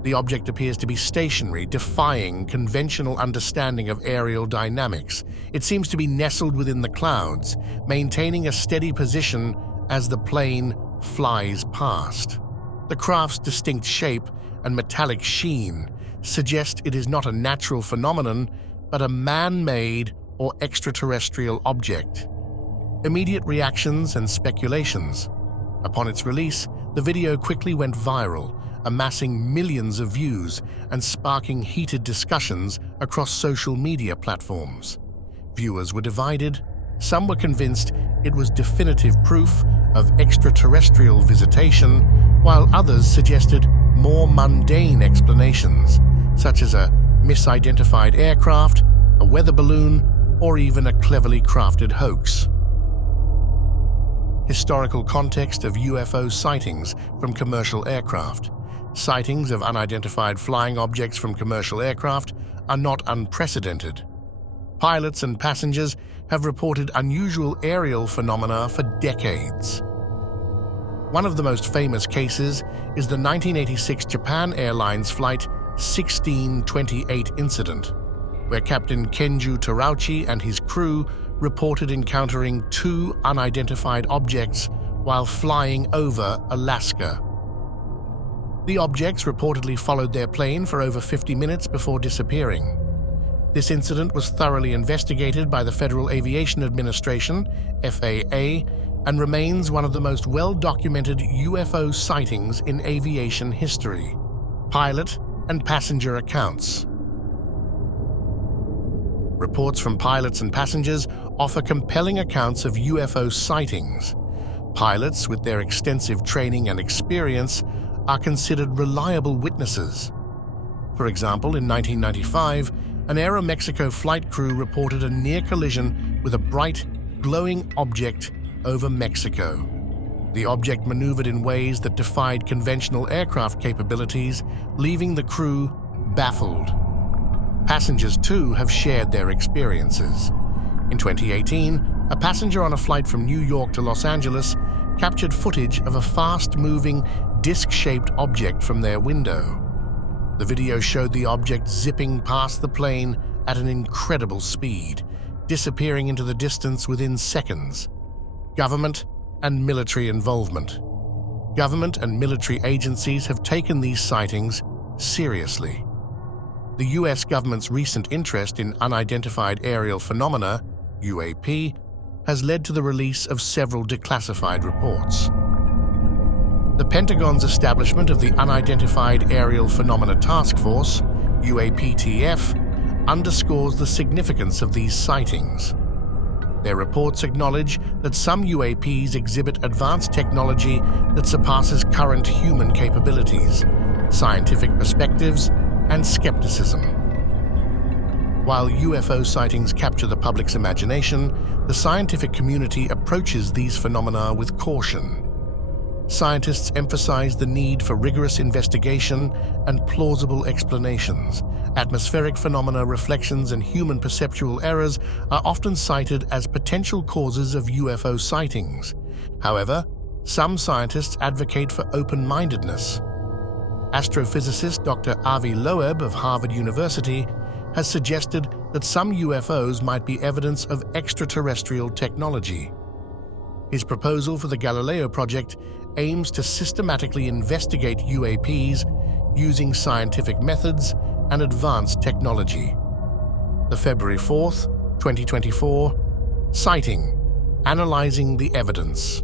The object appears to be stationary, defying conventional understanding of aerial dynamics. It seems to be nestled within the clouds, maintaining a steady position as the plane flies past. The craft's distinct shape and metallic sheen suggest it is not a natural phenomenon, but a man-made or extraterrestrial object. Immediate reactions and speculations. Upon its release, the video quickly went viral, amassing millions of views and sparking heated discussions across social media platforms. Viewers were divided. Some were convinced it was definitive proof of extraterrestrial visitation, while others suggested more mundane explanations, such as a misidentified aircraft, a weather balloon, or even a cleverly crafted hoax. Historical context of UFO sightings from commercial aircraft. Sightings of unidentified flying objects from commercial aircraft are not unprecedented. Pilots and passengers have reported unusual aerial phenomena for decades. One of the most famous cases is the 1986 Japan Airlines Flight 1628 incident, where Captain Kenju Terauchi and his crew reported encountering two unidentified objects while flying over Alaska. The objects reportedly followed their plane for over 50 minutes before disappearing. This incident was thoroughly investigated by the Federal Aviation Administration, FAA, and remains one of the most well-documented UFO sightings in aviation history. Pilot and passenger accounts. Reports from pilots and passengers offer compelling accounts of UFO sightings. Pilots, with their extensive training and experience, are considered reliable witnesses. For example, in 1995, an Aeromexico flight crew reported a near collision with a bright, glowing object over Mexico. The object maneuvered in ways that defied conventional aircraft capabilities, leaving the crew baffled. Passengers, too, have shared their experiences. In 2018, a passenger on a flight from New York to Los Angeles captured footage of a fast-moving, disc-shaped object from their window. The video showed the object zipping past the plane at an incredible speed, disappearing into the distance within seconds. Government and military involvement. Government and military agencies have taken these sightings seriously. The U.S. government's recent interest in unidentified aerial phenomena, UAP, has led to the release of several declassified reports. The Pentagon's establishment of the Unidentified Aerial Phenomena Task Force, UAPTF, underscores the significance of these sightings. Their reports acknowledge that some UAPs exhibit advanced technology that surpasses current human capabilities, scientific perspectives, and skepticism. While UFO sightings capture the public's imagination, the scientific community approaches these phenomena with caution. Scientists emphasize the need for rigorous investigation and plausible explanations. Atmospheric phenomena, reflections, and human perceptual errors are often cited as potential causes of UFO sightings. However, some scientists advocate for open-mindedness. Astrophysicist Dr. Avi Loeb of Harvard University has suggested that some UFOs might be evidence of extraterrestrial technology. His proposal for the Galileo project aims to systematically investigate UAPs using scientific methods and advanced technology. The February 4th, 2024, sighting, analyzing the evidence.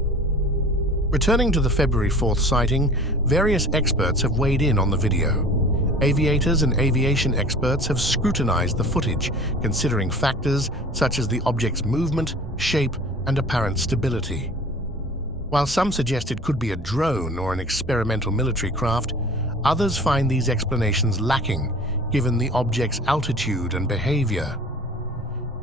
Returning to the February 4th sighting, various experts have weighed in on the video. Aviators and aviation experts have scrutinized the footage, considering factors such as the object's movement, shape, and apparent stability. While some suggest it could be a drone or an experimental military craft, others find these explanations lacking, given the object's altitude and behavior.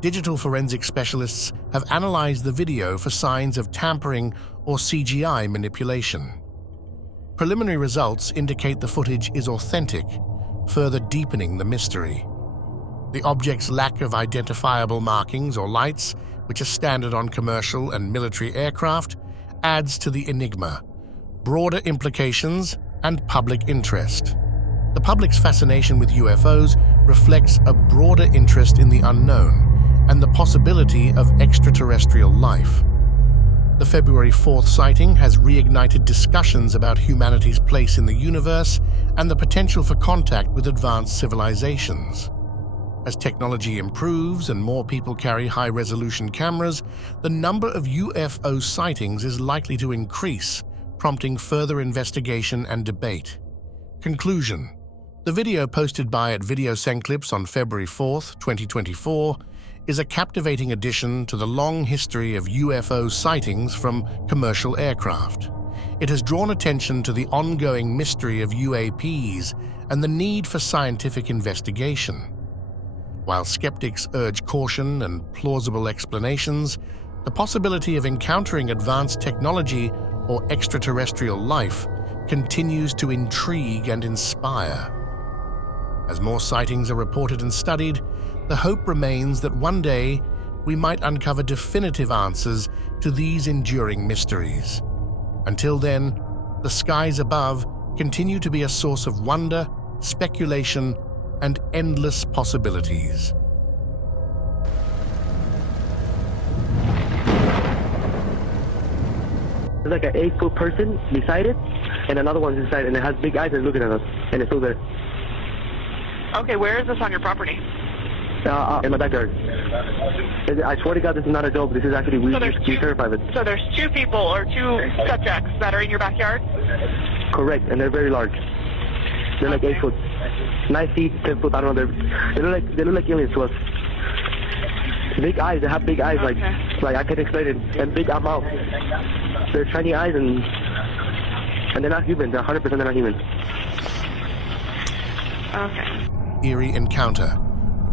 Digital forensic specialists have analyzed the video for signs of tampering or CGI manipulation. Preliminary results indicate the footage is authentic, further deepening the mystery. The object's lack of identifiable markings or lights, which are standard on commercial and military aircraft, adds to the enigma, broader implications, and public interest. The public's fascination with UFOs reflects a broader interest in the unknown and the possibility of extraterrestrial life. The February 4th sighting has reignited discussions about humanity's place in the universe and the potential for contact with advanced civilizations. As technology improves and more people carry high-resolution cameras, the number of UFO sightings is likely to increase, prompting further investigation and debate. Conclusion: the video posted by @VideoSenclips on February 4th, 2024, is a captivating addition to the long history of UFO sightings from commercial aircraft. It has drawn attention to the ongoing mystery of UAPs and the need for scientific investigation. While skeptics urge caution and plausible explanations, the possibility of encountering advanced technology or extraterrestrial life continues to intrigue and inspire. As more sightings are reported and studied, the hope remains that one day we might uncover definitive answers to these enduring mysteries. Until then, the skies above continue to be a source of wonder, speculation, and endless possibilities. There's like an 8-foot person beside it, and another one's inside, and it has big eyes and looking at us, and it's still there. Okay, where is this on your property? In my backyard. I swear to God, this is not a joke. This is actually, we terrified of it. So there's 2 people or 2 subjects that are in your backyard? Correct, and they're very large. They're like 8 foot. 9 feet, 10 foot, I don't know. They look like aliens to us. Big eyes, they have big eyes, like I can't explain it, and big mouth. They're shiny eyes, and they're not human. They're 100% they're not human. Okay. Eerie encounter.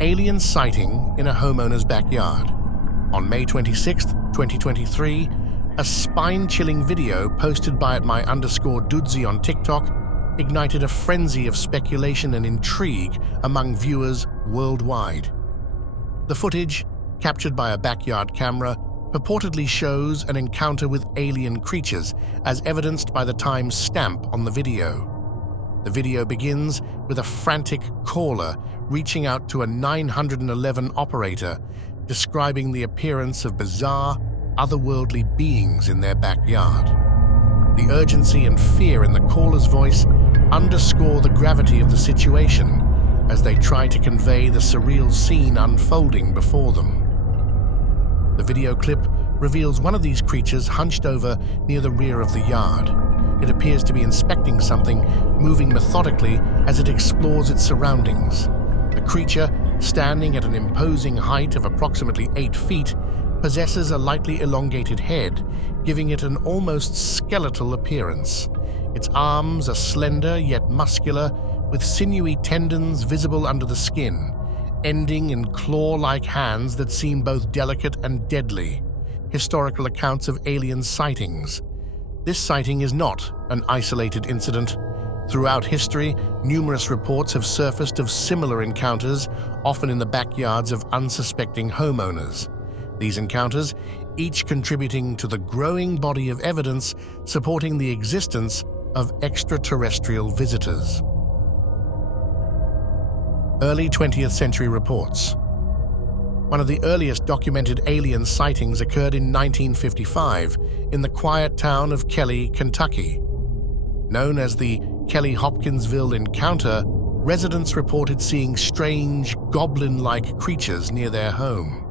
Alien sighting in a homeowner's backyard. On May 26, 2023, a spine-chilling video posted by @my_Dudzi on TikTok ignited a frenzy of speculation and intrigue among viewers worldwide. The footage, captured by a backyard camera, purportedly shows an encounter with alien creatures, as evidenced by the Times stamp on the video. The video begins with a frantic caller reaching out to a 911 operator, describing the appearance of bizarre, otherworldly beings in their backyard. The urgency and fear in the caller's voice underscore the gravity of the situation as they try to convey the surreal scene unfolding before them. The video clip reveals one of these creatures hunched over near the rear of the yard. It appears to be inspecting something, moving methodically as it explores its surroundings. The creature, standing at an imposing height of approximately 8 feet, possesses a lightly elongated head, giving it an almost skeletal appearance. Its arms are slender yet muscular, with sinewy tendons visible under the skin, ending in claw-like hands that seem both delicate and deadly. Historical accounts of alien sightings. This sighting is not an isolated incident. Throughout history, numerous reports have surfaced of similar encounters, often in the backyards of unsuspecting homeowners. These encounters, each contributing to the growing body of evidence supporting the existence of extraterrestrial visitors. Early 20th century reports. One of the earliest documented alien sightings occurred in 1955 in the quiet town of Kelly, Kentucky. Known as the Kelly-Hopkinsville Encounter, residents reported seeing strange, goblin-like creatures near their home.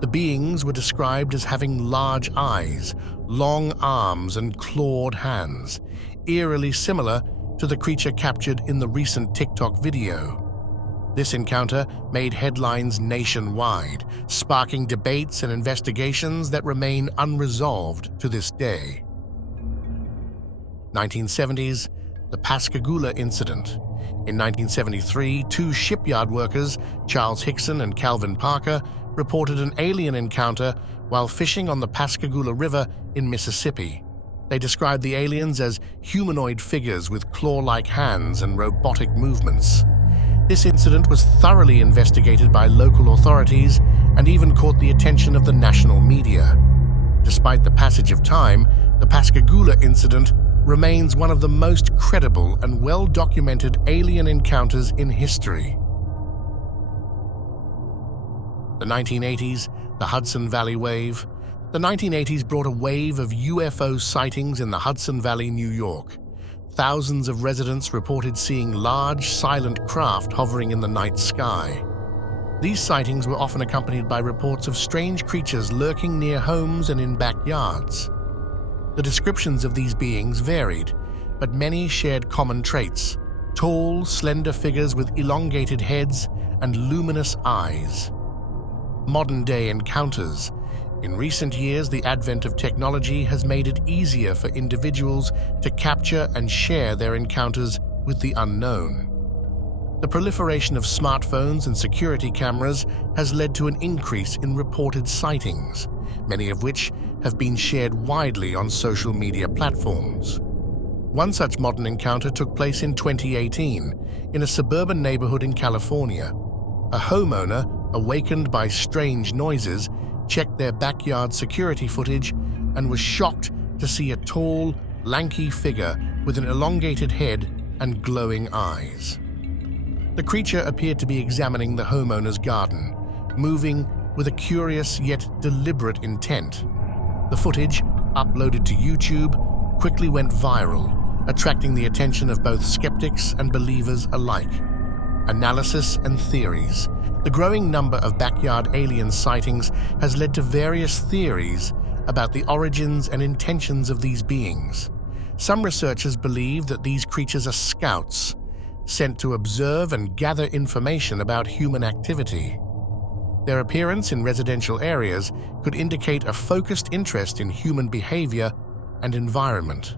The beings were described as having large eyes, long arms, and clawed hands, eerily similar to the creature captured in the recent TikTok video. This encounter made headlines nationwide, sparking debates and investigations that remain unresolved to this day. 1970s, the Pascagoula Incident. In 1973, 2 shipyard workers, Charles Hickson and Calvin Parker, reported an alien encounter while fishing on the Pascagoula River in Mississippi. They described the aliens as humanoid figures with claw-like hands and robotic movements. This incident was thoroughly investigated by local authorities and even caught the attention of the national media. Despite the passage of time, the Pascagoula incident remains one of the most credible and well-documented alien encounters in history. The 1980s, the Hudson Valley Wave. The 1980s brought a wave of UFO sightings in the Hudson Valley, New York. Thousands of residents reported seeing large, silent craft hovering in the night sky. These sightings were often accompanied by reports of strange creatures lurking near homes and in backyards. The descriptions of these beings varied, but many shared common traits: tall, slender figures with elongated heads and luminous eyes. modern-day encounters. In recent years, the advent of technology has made it easier for individuals to capture and share their encounters with the unknown. The proliferation of smartphones and security cameras has led to an increase in reported sightings, many of which have been shared widely on social media platforms. One such modern encounter took place in 2018 in a suburban neighborhood in California. A homeowner, awakened by strange noises, checked their backyard security footage and was shocked to see a tall, lanky figure with an elongated head and glowing eyes. The creature appeared to be examining the homeowner's garden, moving with a curious yet deliberate intent. The footage, uploaded to YouTube, quickly went viral, attracting the attention of both skeptics and believers alike. Analysis and theories. The growing number of backyard alien sightings has led to various theories about the origins and intentions of these beings. Some researchers believe that these creatures are scouts, sent to observe and gather information about human activity. Their appearance in residential areas could indicate a focused interest in human behavior and environment.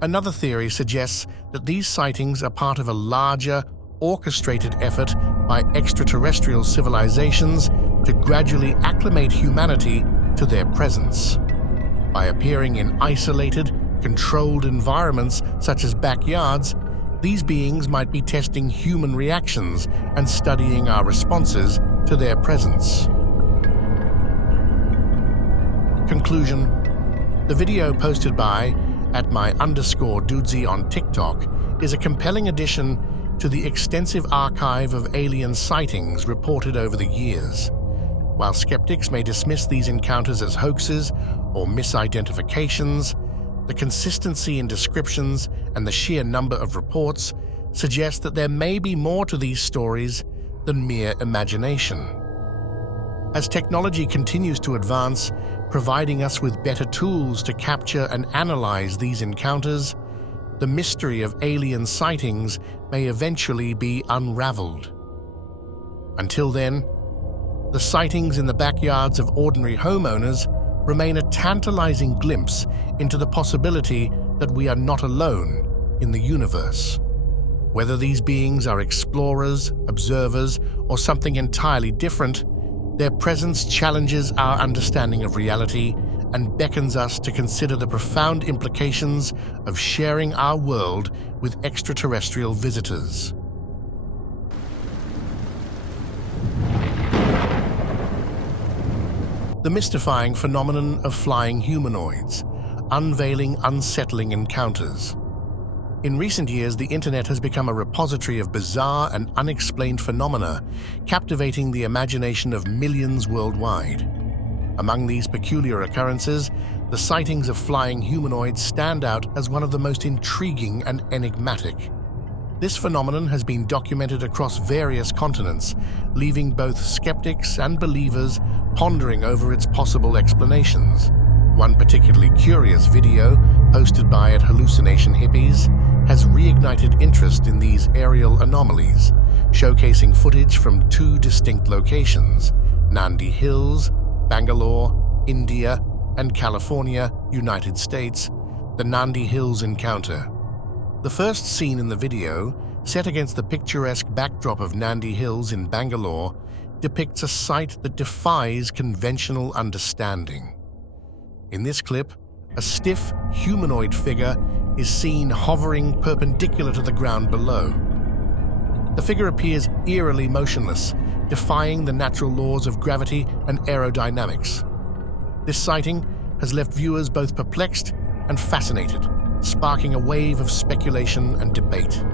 Another theory suggests that these sightings are part of a larger, orchestrated effort by extraterrestrial civilizations to gradually acclimate humanity to their presence. By appearing in isolated, controlled environments such as backyards, these beings might be testing human reactions and studying our responses to their presence. Conclusion. The video posted by @my_dudesy on TikTok is a compelling addition to the extensive archive of alien sightings reported over the years. While skeptics may dismiss these encounters as hoaxes or misidentifications, the consistency in descriptions and the sheer number of reports suggest that there may be more to these stories than mere imagination. As technology continues to advance, providing us with better tools to capture and analyze these encounters, the mystery of alien sightings may eventually be unraveled. Until then, the sightings in the backyards of ordinary homeowners remain a tantalizing glimpse into the possibility that we are not alone in the universe. Whether these beings are explorers, observers, or something entirely different, their presence challenges our understanding of reality and beckons us to consider the profound implications of sharing our world with extraterrestrial visitors. The mystifying phenomenon of flying humanoids, unveiling unsettling encounters. In recent years, the internet has become a repository of bizarre and unexplained phenomena, captivating the imagination of millions worldwide. Among these peculiar occurrences, the sightings of flying humanoids stand out as one of the most intriguing and enigmatic. This phenomenon has been documented across various continents, leaving both skeptics and believers pondering over its possible explanations. One particularly curious video, posted by @Hallucination Hippies, has reignited interest in these aerial anomalies, showcasing footage from two distinct locations: Nandi Hills, Bangalore, India, and California, United States. The Nandi Hills encounter. The first scene in the video, set against the picturesque backdrop of Nandi Hills in Bangalore, depicts a sight that defies conventional understanding. In this clip, a stiff, humanoid figure is seen hovering perpendicular to the ground below. The figure appears eerily motionless, defying the natural laws of gravity and aerodynamics. This sighting has left viewers both perplexed and fascinated, sparking a wave of speculation and debate.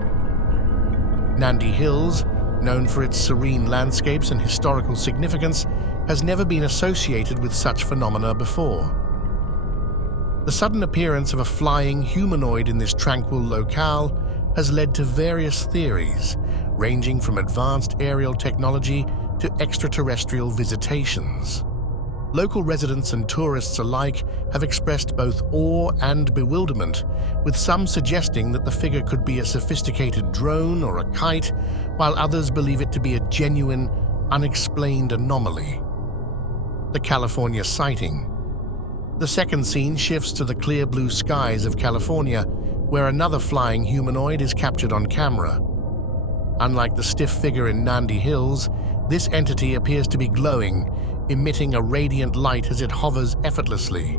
Nandi Hills, known for its serene landscapes and historical significance, has never been associated with such phenomena before. The sudden appearance of a flying humanoid in this tranquil locale has led to various theories, ranging from advanced aerial technology to extraterrestrial visitations. Local residents and tourists alike have expressed both awe and bewilderment, with some suggesting that the figure could be a sophisticated drone or a kite, while others believe it to be a genuine, unexplained anomaly. the California sighting. The second scene shifts to the clear blue skies of California, where another flying humanoid is captured on camera. Unlike the stiff figure in Nandi Hills, this entity appears to be glowing, emitting a radiant light as it hovers effortlessly.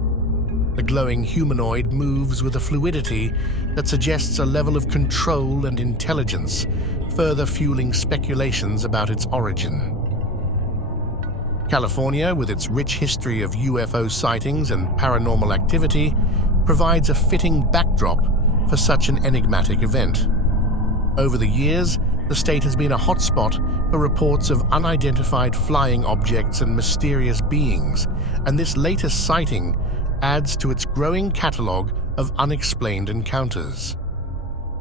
The glowing humanoid moves with a fluidity that suggests a level of control and intelligence, further fueling speculations about its origin. California, with its rich history of UFO sightings and paranormal activity, provides a fitting backdrop for such an enigmatic event. Over the years, the state has been a hotspot for reports of unidentified flying objects and mysterious beings, and this latest sighting adds to its growing catalogue of unexplained encounters.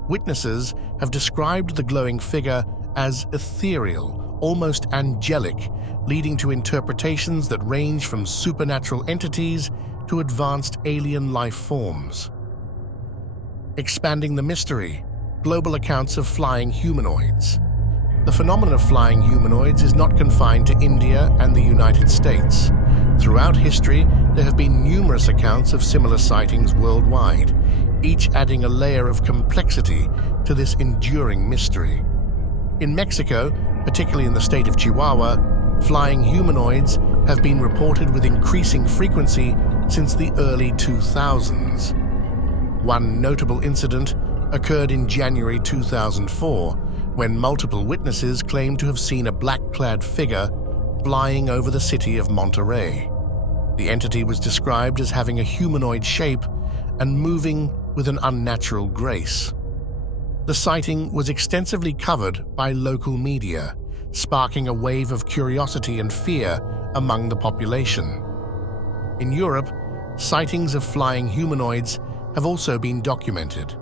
Witnesses have described the glowing figure as ethereal, almost angelic, leading to interpretations that range from supernatural entities to advanced alien life forms. Expanding the mystery, global accounts of flying humanoids. The phenomenon of flying humanoids is not confined to India and the United States. Throughout history, there have been numerous accounts of similar sightings worldwide, each adding a layer of complexity to this enduring mystery. In Mexico, particularly in the state of Chihuahua, flying humanoids have been reported with increasing frequency since the early 2000s. One notable incident occurred in January 2004, when multiple witnesses claimed to have seen a black-clad figure flying over the city of Monterrey. The entity was described as having a humanoid shape and moving with an unnatural grace. The sighting was extensively covered by local media, sparking a wave of curiosity and fear among the population. In Europe, sightings of flying humanoids have also been documented.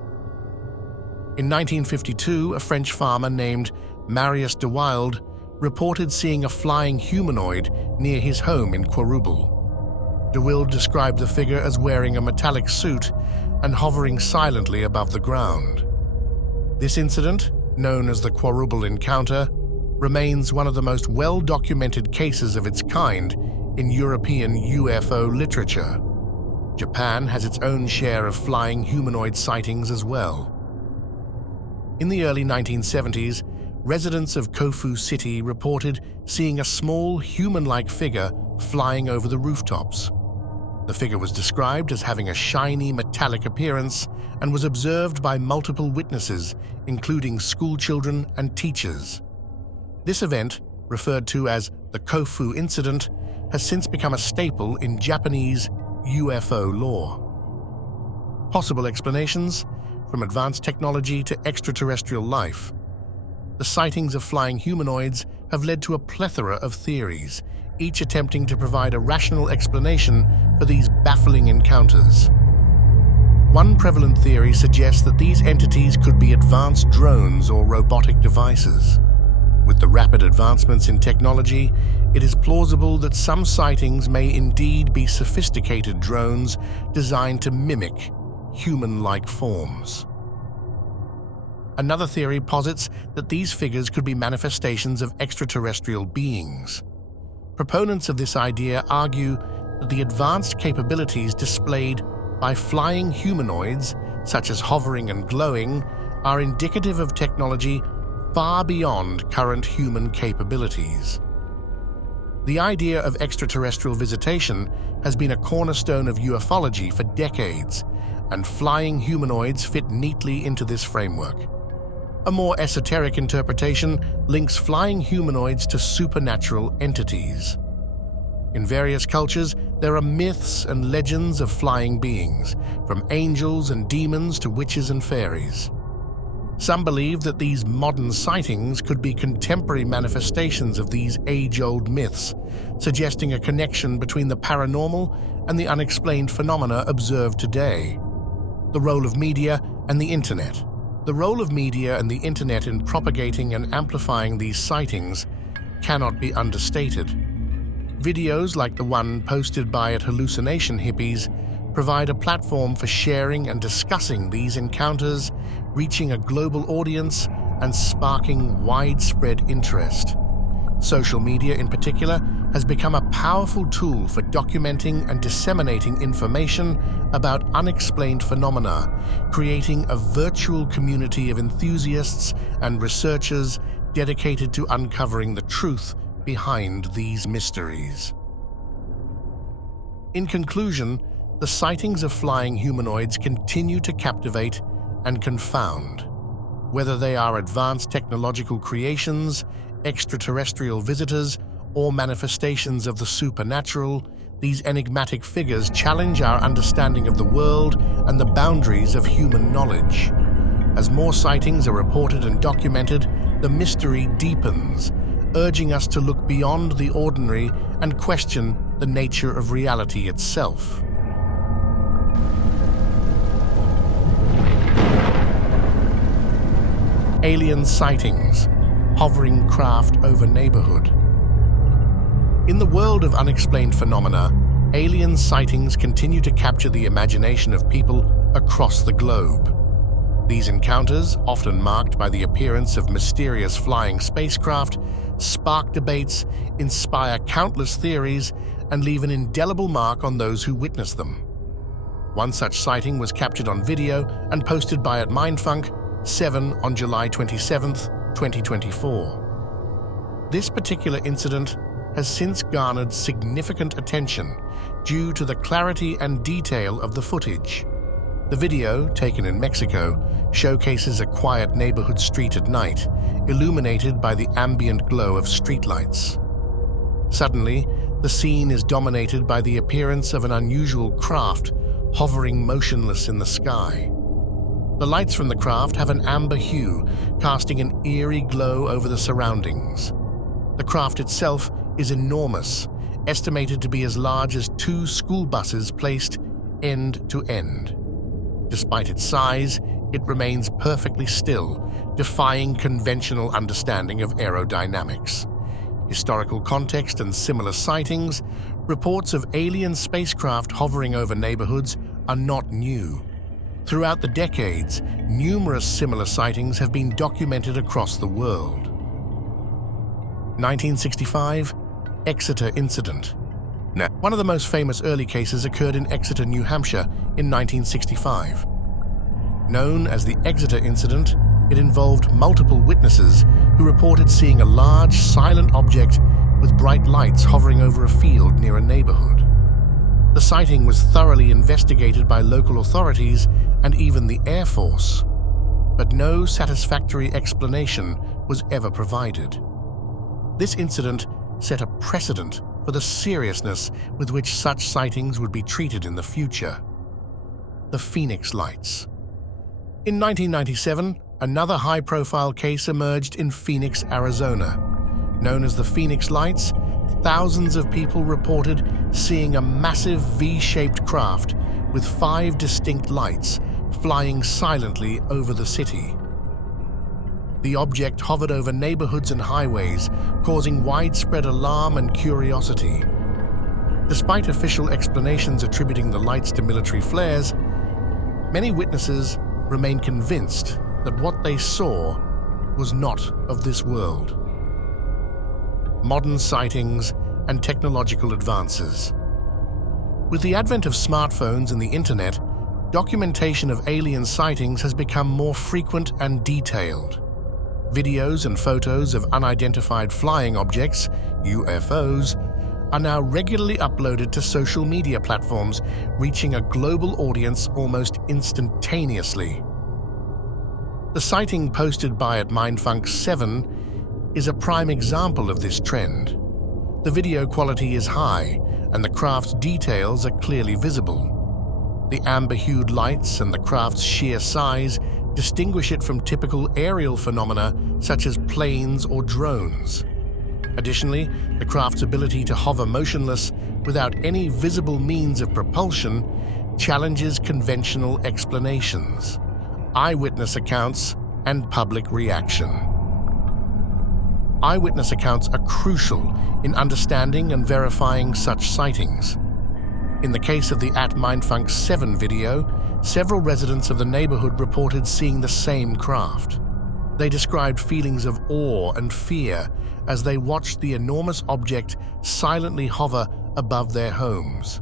In 1952, a French farmer named Marius de Wilde reported seeing a flying humanoid near his home in Quarubel. De Wilde described the figure as wearing a metallic suit and hovering silently above the ground. This incident, known as the Quarubel encounter, remains one of the most well-documented cases of its kind in European UFO literature. Japan has its own share of flying humanoid sightings as well. In the early 1970s, residents of Kofu City reported seeing a small human-like figure flying over the rooftops. The figure was described as having a shiny metallic appearance and was observed by multiple witnesses, including schoolchildren and teachers. This event, referred to as the Kofu incident, has since become a staple in Japanese UFO lore. Possible explanations, from advanced technology to extraterrestrial life. The sightings of flying humanoids have led to a plethora of theories, each attempting to provide a rational explanation for these baffling encounters. One prevalent theory suggests that these entities could be advanced drones or robotic devices. With the rapid advancements in technology, it is plausible that some sightings may indeed be sophisticated drones designed to mimic human-like forms. Another theory posits that these figures could be manifestations of extraterrestrial beings. Proponents of this idea argue that the advanced capabilities displayed by flying humanoids, such as hovering and glowing, are indicative of technology far beyond current human capabilities. The idea of extraterrestrial visitation has been a cornerstone of ufology for decades, and flying humanoids fit neatly into this framework. A more esoteric interpretation links flying humanoids to supernatural entities. In various cultures, there are myths and legends of flying beings, from angels and demons to witches and fairies. Some believe that these modern sightings could be contemporary manifestations of these age-old myths, suggesting a connection between the paranormal and the unexplained phenomena observed today. The role of media and the internet. The role of media and the internet in propagating and amplifying these sightings cannot be understated. Videos like the one posted by Hallucination Hippies provide a platform for sharing and discussing these encounters, reaching a global audience and sparking widespread interest. Social media, in particular, has become a powerful tool for documenting and disseminating information about unexplained phenomena, creating a virtual community of enthusiasts and researchers dedicated to uncovering the truth behind these mysteries. In conclusion, the sightings of flying humanoids continue to captivate and confound. Whether they are advanced technological creations, extraterrestrial visitors, or manifestations of the supernatural, these enigmatic figures challenge our understanding of the world and the boundaries of human knowledge. As more sightings are reported and documented, the mystery deepens, urging us to look beyond the ordinary and question the nature of reality itself. Alien sightings, hovering craft over neighborhood. In the world of unexplained phenomena, alien sightings continue to capture the imagination of people across the globe. These encounters, often marked by the appearance of mysterious flying spacecraft, spark debates, inspire countless theories, and leave an indelible mark on those who witness them. One such sighting was captured on video and posted by @Mindfunk7 on July 27, 2024. This particular incident has since garnered significant attention due to the clarity and detail of the footage. The video, taken in Mexico, showcases a quiet neighborhood street at night, illuminated by the ambient glow of streetlights. Suddenly, the scene is dominated by the appearance of an unusual craft hovering motionless in the sky. The lights from the craft have an amber hue, casting an eerie glow over the surroundings. The craft itself is enormous, estimated to be as large as 2 school buses placed end to end. Despite its size, it remains perfectly still, defying conventional understanding of aerodynamics. Historical context and similar sightings, reports of alien spacecraft hovering over neighborhoods are not new. Throughout the decades, numerous similar sightings have been documented across the world. 1965, Exeter Incident. One of the most famous early cases occurred in Exeter, New Hampshire in 1965. Known as the Exeter Incident, it involved multiple witnesses who reported seeing a large, silent object with bright lights hovering over a field near a neighborhood. The sighting was thoroughly investigated by local authorities and even the Air Force, but no satisfactory explanation was ever provided. This incident set a precedent for the seriousness with which such sightings would be treated in the future. The Phoenix Lights. In 1997, another high-profile case emerged in Phoenix, Arizona. Known as the Phoenix Lights, thousands of people reported seeing a massive V-shaped craft with 5 distinct lights flying silently over the city. The object hovered over neighborhoods and highways, causing widespread alarm and curiosity. Despite official explanations attributing the lights to military flares, many witnesses remain convinced that what they saw was not of this world. Modern sightings and technological advances. With the advent of smartphones and the internet, documentation of alien sightings has become more frequent and detailed. Videos and photos of unidentified flying objects, UFOs, are now regularly uploaded to social media platforms, reaching a global audience almost instantaneously. The sighting posted by @Mindfunk7 is a prime example of this trend. The video quality is high, and the craft's details are clearly visible. The amber-hued lights and the craft's sheer size distinguish it from typical aerial phenomena such as planes or drones. Additionally, the craft's ability to hover motionless without any visible means of propulsion challenges conventional explanations, eyewitness accounts, and public reaction. Eyewitness accounts are crucial in understanding and verifying such sightings. In the case of the @Mindfunk7 video, several residents of the neighborhood reported seeing the same craft. They described feelings of awe and fear as they watched the enormous object silently hover above their homes.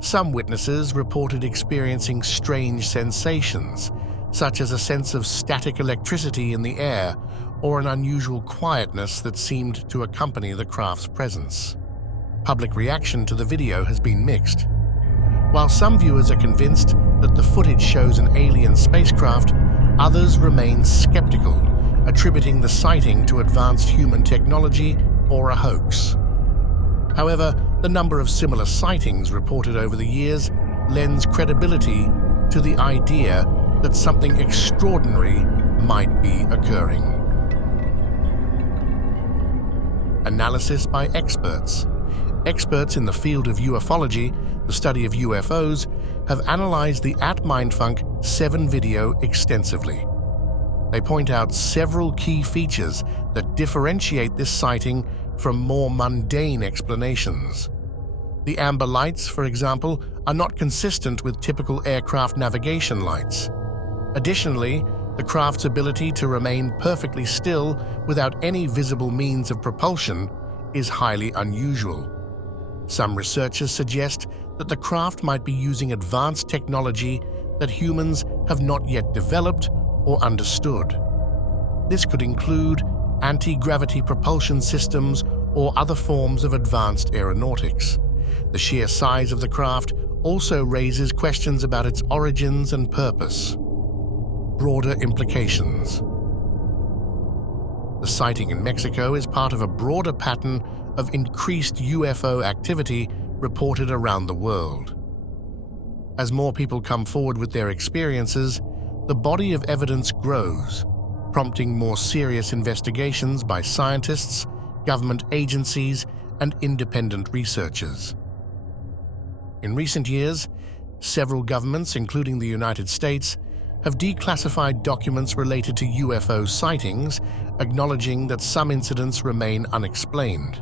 Some witnesses reported experiencing strange sensations, such as a sense of static electricity in the air or an unusual quietness that seemed to accompany the craft's presence. Public reaction to the video has been mixed. While some viewers are convinced that the footage shows an alien spacecraft, others remain skeptical, attributing the sighting to advanced human technology or a hoax. However, the number of similar sightings reported over the years lends credibility to the idea that something extraordinary might be occurring. Analysis by experts. Experts in the field of ufology, the study of UFOs, have analyzed the @Mindfunk 7 video extensively. They point out several key features that differentiate this sighting from more mundane explanations. The amber lights, for example, are not consistent with typical aircraft navigation lights. Additionally, the craft's ability to remain perfectly still without any visible means of propulsion is highly unusual. Some researchers suggest that the craft might be using advanced technology that humans have not yet developed or understood. This could include anti-gravity propulsion systems or other forms of advanced aeronautics. The sheer size of the craft also raises questions about its origins and purpose. Broader implications. The sighting in Mexico is part of a broader pattern of increased UFO activity reported around the world. As more people come forward with their experiences, the body of evidence grows, prompting more serious investigations by scientists, government agencies, and independent researchers. In recent years, several governments, including the United States, have declassified documents related to UFO sightings, acknowledging that some incidents remain unexplained.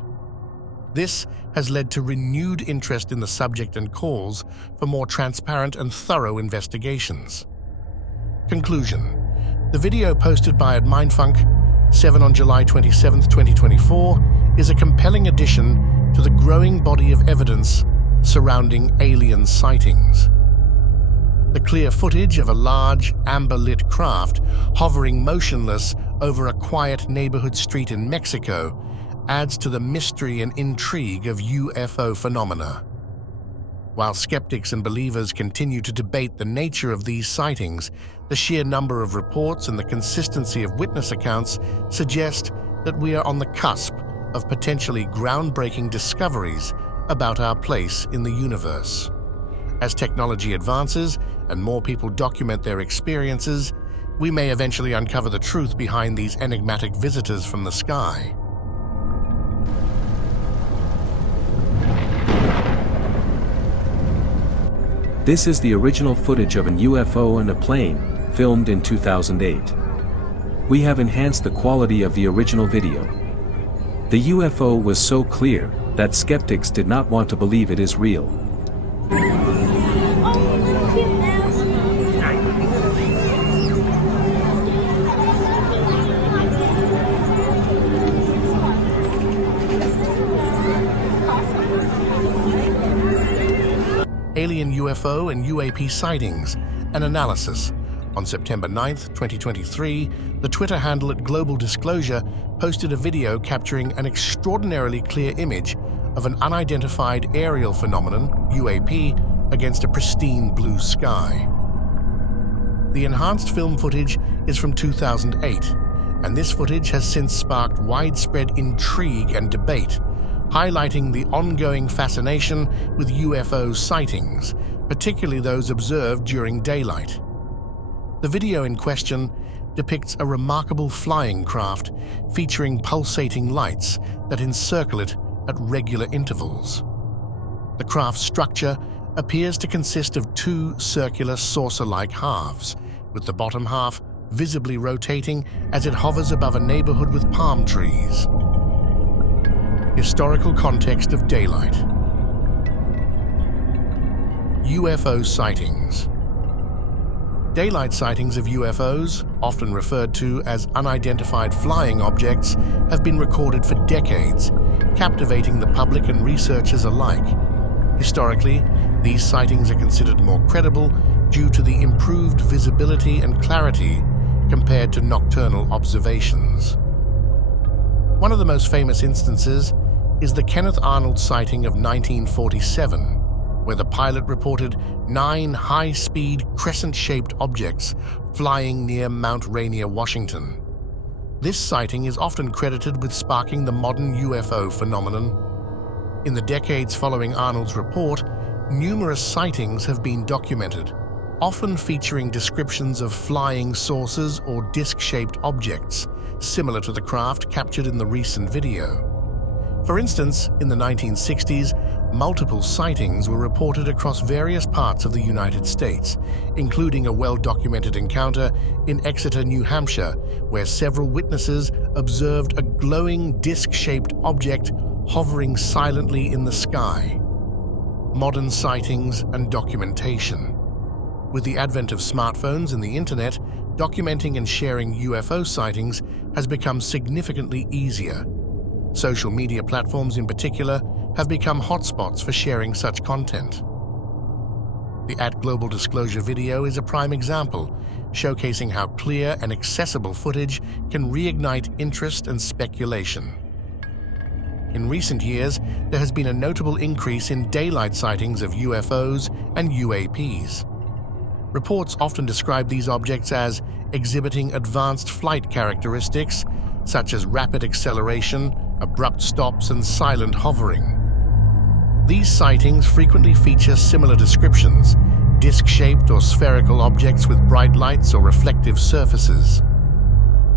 This has led to renewed interest in the subject and calls for more transparent and thorough investigations. Conclusion. The video posted by @Mindfunk 7 on July 27, 2024, is a compelling addition to the growing body of evidence surrounding alien sightings. The clear footage of a large, amber-lit craft hovering motionless over a quiet neighborhood street in Mexico adds to the mystery and intrigue of UFO phenomena. While skeptics and believers continue to debate the nature of these sightings, the sheer number of reports and the consistency of witness accounts suggest that we are on the cusp of potentially groundbreaking discoveries about our place in the universe. As technology advances and more people document their experiences, we may eventually uncover the truth behind these enigmatic visitors from the sky. This is the original footage of an UFO and a plane, filmed in 2008. We have enhanced the quality of the original video. The UFO was so clear that skeptics did not want to believe it is real. Alien UFO and UAP sightings, an analysis. On September 9, 2023, the Twitter handle @GlobalDisclosure posted a video capturing an extraordinarily clear image of an unidentified aerial phenomenon, UAP, against a pristine blue sky. The enhanced film footage is from 2008, and this footage has since sparked widespread intrigue and debate, highlighting the ongoing fascination with UFO sightings, particularly those observed during daylight. The video in question depicts a remarkable flying craft featuring pulsating lights that encircle it at regular intervals. The craft's structure appears to consist of two circular saucer-like halves, with the bottom half visibly rotating as it hovers above a neighborhood with palm trees. Historical context of daylight. UFO sightings. Daylight sightings of UFOs, often referred to as unidentified flying objects, have been recorded for decades, captivating the public and researchers alike. Historically, these sightings are considered more credible due to the improved visibility and clarity compared to nocturnal observations. One of the most famous instances is the Kenneth Arnold sighting of 1947, where the pilot reported 9 high-speed crescent-shaped objects flying near Mount Rainier, Washington. This sighting is often credited with sparking the modern UFO phenomenon. In the decades following Arnold's report, numerous sightings have been documented, often featuring descriptions of flying saucers or disc-shaped objects, similar to the craft captured in the recent video. For instance, in the 1960s, multiple sightings were reported across various parts of the United States, including a well-documented encounter in Exeter, New Hampshire, where several witnesses observed a glowing disc-shaped object hovering silently in the sky. Modern sightings and documentation. With the advent of smartphones and the internet, documenting and sharing UFO sightings has become significantly easier. Social media platforms in particular have become hotspots for sharing such content. The @Global Disclosure video is a prime example, showcasing how clear and accessible footage can reignite interest and speculation. In recent years, there has been a notable increase in daylight sightings of UFOs and UAPs. Reports often describe these objects as exhibiting advanced flight characteristics, such as rapid acceleration, abrupt stops, and silent hovering. These sightings frequently feature similar descriptions, disc-shaped or spherical objects with bright lights or reflective surfaces.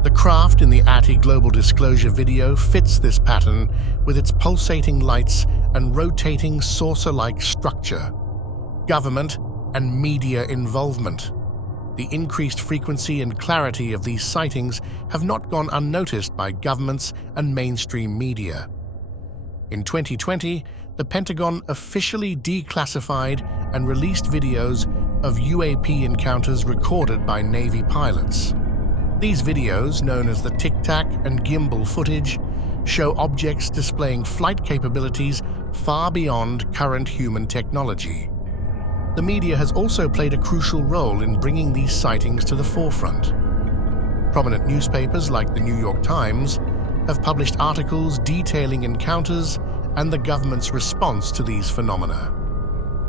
The craft in the @Global Disclosure video fits this pattern with its pulsating lights and rotating saucer-like structure. Government and media involvement. The increased frequency and clarity of these sightings have not gone unnoticed by governments and mainstream media. In 2020, the Pentagon officially declassified and released videos of UAP encounters recorded by Navy pilots. These videos, known as the Tic Tac and gimbal footage, show objects displaying flight capabilities far beyond current human technology. The media has also played a crucial role in bringing these sightings to the forefront. Prominent newspapers like the New York Times have published articles detailing encounters and the government's response to these phenomena.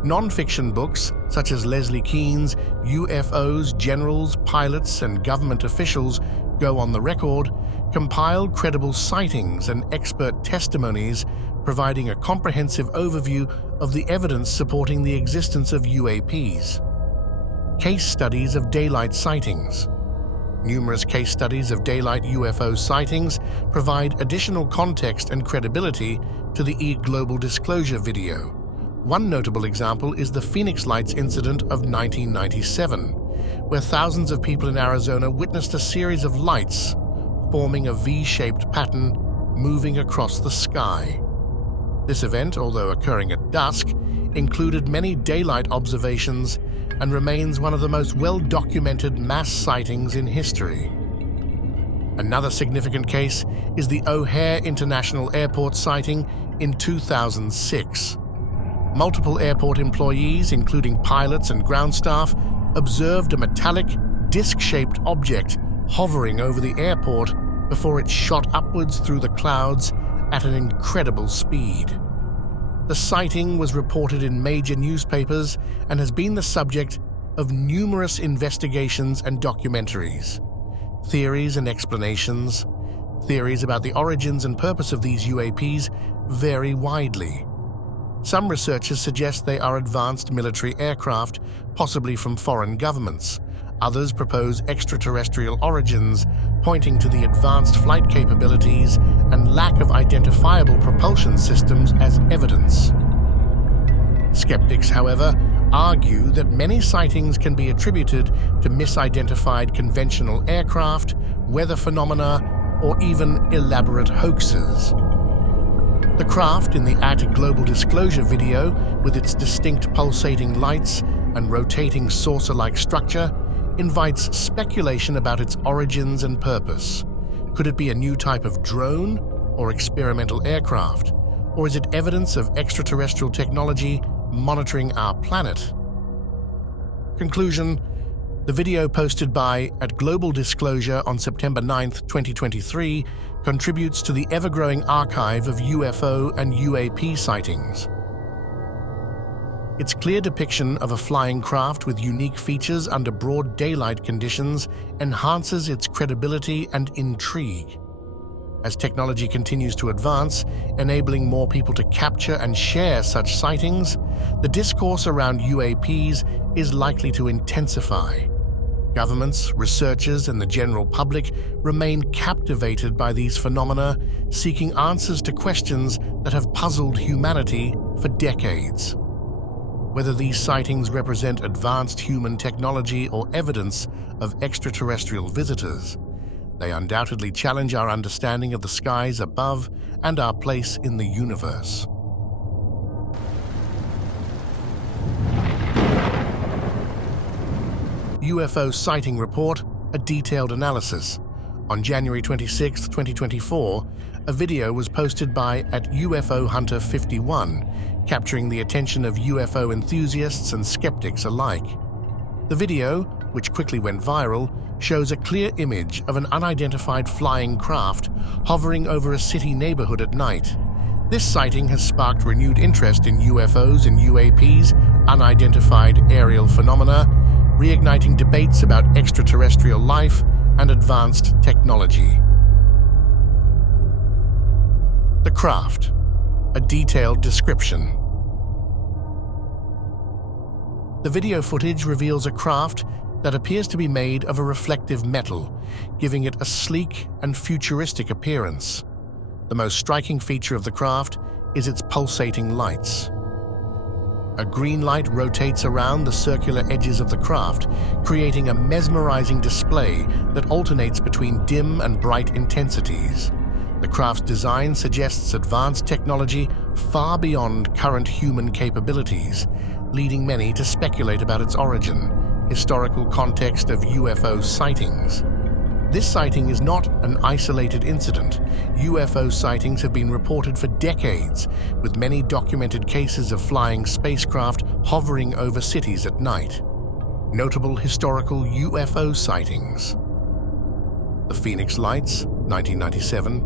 Non-fiction books, such as Leslie Kean's UFOs, Generals, Pilots, and Government Officials Go on the Record, compile credible sightings and expert testimonies, providing a comprehensive overview of the evidence supporting the existence of UAPs. Case studies of daylight sightings. Numerous case studies of daylight UFO sightings provide additional context and credibility to the Global Disclosure video. One notable example is the Phoenix Lights incident of 1997, where thousands of people in Arizona witnessed a series of lights forming a V-shaped pattern moving across the sky. This event, although occurring at dusk, included many daylight observations and remains one of the most well-documented mass sightings in history. Another significant case is the O'Hare International Airport sighting in 2006. Multiple airport employees, including pilots and ground staff, observed a metallic, disc-shaped object hovering over the airport before it shot upwards through the clouds at an incredible speed. The sighting was reported in major newspapers and has been the subject of numerous investigations and documentaries. Theories and explanations. Theories about the origins and purpose of these UAPs vary widely. Some researchers suggest they are advanced military aircraft, possibly from foreign governments. Others propose extraterrestrial origins, pointing to the advanced flight capabilities and lack of identifiable propulsion systems as evidence. Skeptics, however, argue that many sightings can be attributed to misidentified conventional aircraft, weather phenomena, or even elaborate hoaxes. The craft in the Global Disclosure video, with its distinct pulsating lights and rotating saucer-like structure, invites speculation about its origins and purpose. Could it be a new type of drone or experimental aircraft? Or is it evidence of extraterrestrial technology monitoring our planet? Conclusion: the video posted by @Global Disclosure on September 9, 2023, contributes to the ever-growing archive of UFO and UAP sightings. Its clear depiction of a flying craft with unique features under broad daylight conditions enhances its credibility and intrigue. As technology continues to advance, enabling more people to capture and share such sightings, the discourse around UAPs is likely to intensify. Governments, researchers, and the general public remain captivated by these phenomena, seeking answers to questions that have puzzled humanity for decades. Whether these sightings represent advanced human technology or evidence of extraterrestrial visitors, they undoubtedly challenge our understanding of the skies above and our place in the universe. UFO Sighting Report, a detailed analysis. On January 26, 2024, a video was posted by @UFO Hunter 51, capturing the attention of UFO enthusiasts and skeptics alike. The video, which quickly went viral, shows a clear image of an unidentified flying craft hovering over a city neighborhood at night. This sighting has sparked renewed interest in UFOs and UAPs, unidentified aerial phenomena, reigniting debates about extraterrestrial life and advanced technology. The craft, a detailed description. The video footage reveals a craft that appears to be made of a reflective metal, giving it a sleek and futuristic appearance. The most striking feature of the craft is its pulsating lights. A green light rotates around the circular edges of the craft, creating a mesmerizing display that alternates between dim and bright intensities. The craft's design suggests advanced technology far beyond current human capabilities, leading many to speculate about its origin, historical context of UFO sightings. This sighting is not an isolated incident. UFO sightings have been reported for decades, with many documented cases of flying spacecraft hovering over cities at night. Notable historical UFO sightings: the Phoenix Lights, 1997.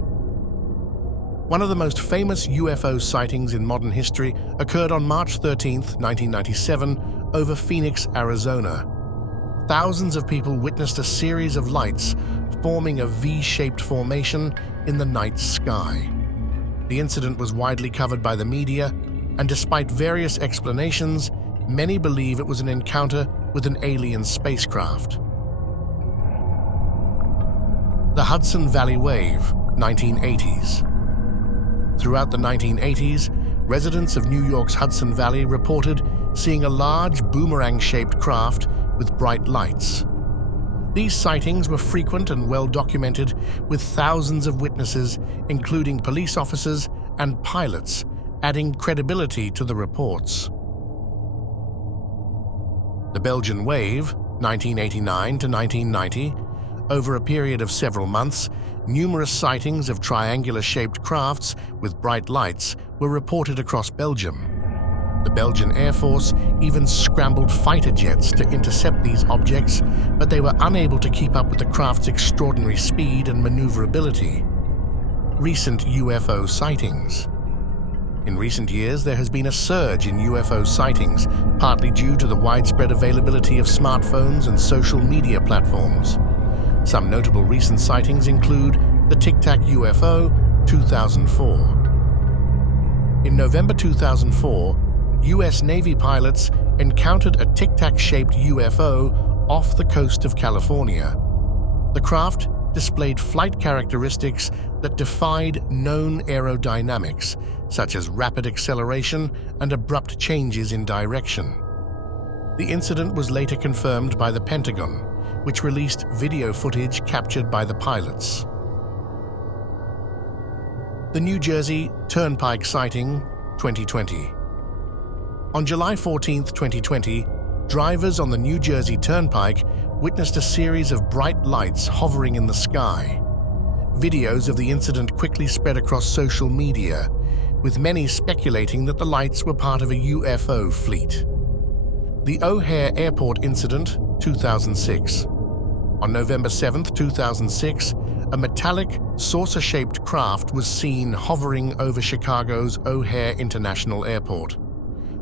One of the most famous UFO sightings in modern history occurred on March 13, 1997, over Phoenix, Arizona. Thousands of people witnessed a series of lights forming a V-shaped formation in the night sky. The incident was widely covered by the media, and despite various explanations, many believe it was an encounter with an alien spacecraft. The Hudson Valley Wave, 1980s. Throughout the 1980s, residents of New York's Hudson Valley reported seeing a large boomerang-shaped craft with bright lights. These sightings were frequent and well documented, with thousands of witnesses, including police officers and pilots, adding credibility to the reports. The Belgian Wave, 1989 to 1990. Over a period of several months, numerous sightings of triangular-shaped crafts with bright lights were reported across Belgium. The Belgian Air Force even scrambled fighter jets to intercept these objects, but they were unable to keep up with the craft's extraordinary speed and maneuverability. Recent UFO sightings. In recent years, there has been a surge in UFO sightings, partly due to the widespread availability of smartphones and social media platforms. Some notable recent sightings include the Tic Tac UFO, 2004. In November 2004, U.S. Navy pilots encountered a Tic Tac-shaped UFO off the coast of California. The craft displayed flight characteristics that defied known aerodynamics, such as rapid acceleration and abrupt changes in direction. The incident was later confirmed by the Pentagon, which released video footage captured by the pilots. The New Jersey Turnpike sighting, 2020. On July 14, 2020, drivers on the New Jersey Turnpike witnessed a series of bright lights hovering in the sky. Videos of the incident quickly spread across social media, with many speculating that the lights were part of a UFO fleet. The O'Hare Airport incident, 2006. On November 7, 2006, a metallic, saucer-shaped craft was seen hovering over Chicago's O'Hare International Airport.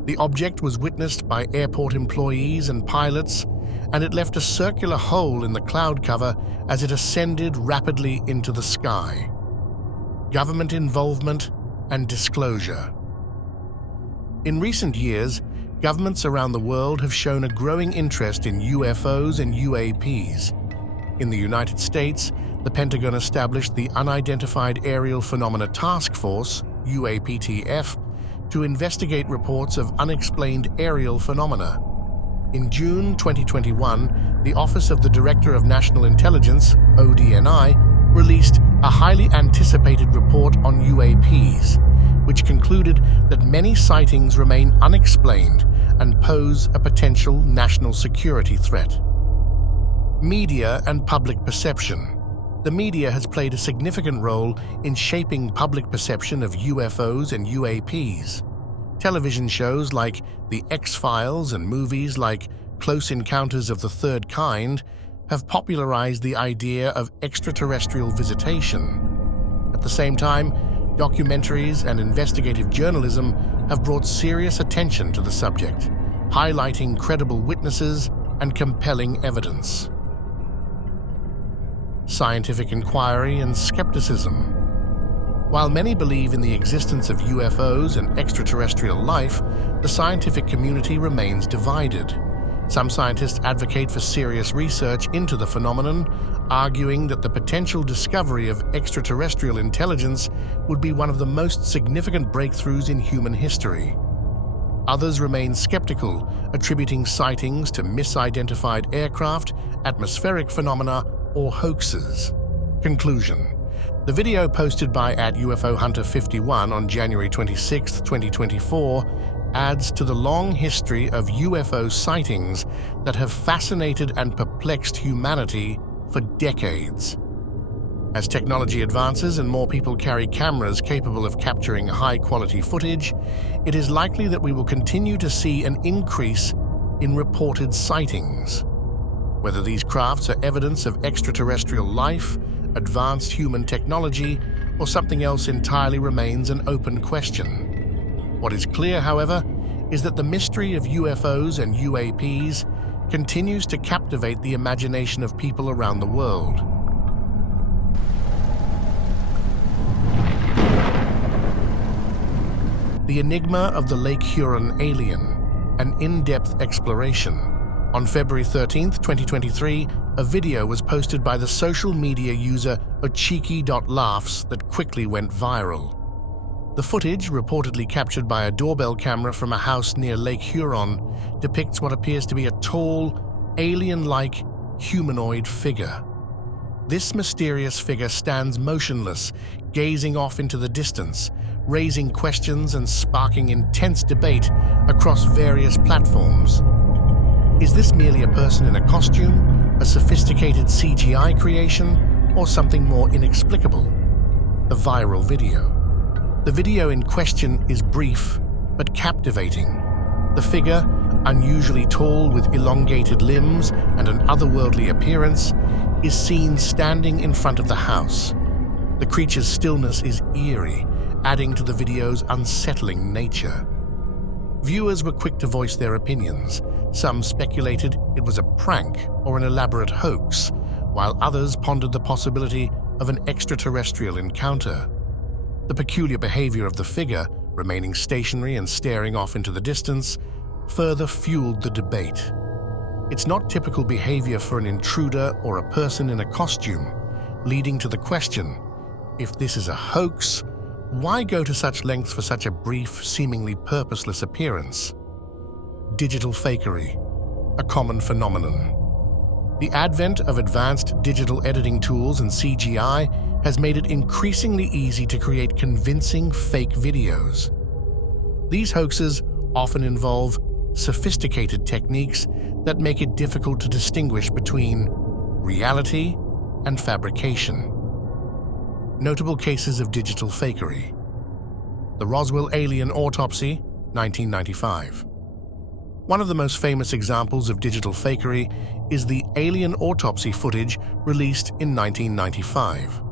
The object was witnessed by airport employees and pilots, and it left a circular hole in the cloud cover as it ascended rapidly into the sky. Government involvement and disclosure. In recent years, governments around the world have shown a growing interest in UFOs and UAPs. In the United States, the Pentagon established the Unidentified Aerial Phenomena Task Force, UAPTF, to investigate reports of unexplained aerial phenomena. In June 2021, the Office of the Director of National Intelligence, ODNI, released a highly anticipated report on UAPs, which concluded that many sightings remain unexplained and pose a potential national security threat. Media and public perception. The media has played a significant role in shaping public perception of UFOs and UAPs. Television shows like The X-Files and movies like Close Encounters of the Third Kind have popularized the idea of extraterrestrial visitation. At the same time, documentaries and investigative journalism have brought serious attention to the subject, highlighting credible witnesses and compelling evidence. Scientific inquiry and skepticism. While many believe in the existence of UFOs and extraterrestrial life, the scientific community remains divided. Some scientists advocate for serious research into the phenomenon, arguing that the potential discovery of extraterrestrial intelligence would be one of the most significant breakthroughs in human history. Others remain skeptical, attributing sightings to misidentified aircraft, atmospheric phenomena, or hoaxes. Conclusion. The video posted by @UFOHunter51 on January 26, 2024, adds to the long history of UFO sightings that have fascinated and perplexed humanity for decades. As technology advances and more people carry cameras capable of capturing high-quality footage, it is likely that we will continue to see an increase in reported sightings. Whether these crafts are evidence of extraterrestrial life, advanced human technology, or something else entirely remains an open question. What is clear, however, is that the mystery of UFOs and UAPs continues to captivate the imagination of people around the world. The Enigma of the Lake Huron Alien, an in-depth exploration. On February 13, 2023, a video was posted by the social media user Ochiki.laughs that quickly went viral. The footage, reportedly captured by a doorbell camera from a house near Lake Huron, depicts what appears to be a tall, alien-like humanoid figure. This mysterious figure stands motionless, gazing off into the distance, raising questions and sparking intense debate across various platforms. Is this merely a person in a costume, a sophisticated CGI creation, or something more inexplicable? The viral video. The video in question is brief, but captivating. The figure, unusually tall with elongated limbs and an otherworldly appearance, is seen standing in front of the house. The creature's stillness is eerie, adding to the video's unsettling nature. Viewers were quick to voice their opinions. Some speculated it was a prank or an elaborate hoax, while others pondered the possibility of an extraterrestrial encounter. The peculiar behavior of the figure, remaining stationary and staring off into the distance, further fueled the debate. It's not typical behavior for an intruder or a person in a costume, leading to the question, if this is a hoax, why go to such lengths for such a brief, seemingly purposeless appearance? Digital fakery, a common phenomenon. The advent of advanced digital editing tools and CGI has made it increasingly easy to create convincing fake videos. These hoaxes often involve sophisticated techniques that make it difficult to distinguish between reality and fabrication. Notable cases of digital fakery. The Roswell alien autopsy, 1995. One of the most famous examples of digital fakery is the alien autopsy footage released in 1995.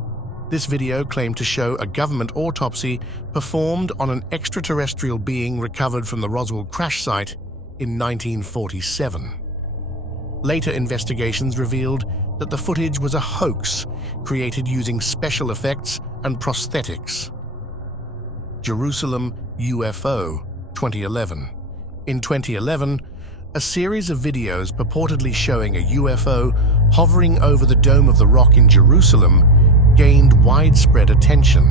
This video claimed to show a government autopsy performed on an extraterrestrial being recovered from the Roswell crash site in 1947. Later investigations revealed that the footage was a hoax created using special effects and prosthetics. Jerusalem UFO, 2011. In 2011, a series of videos purportedly showing a UFO hovering over the Dome of the Rock in Jerusalem gained widespread attention.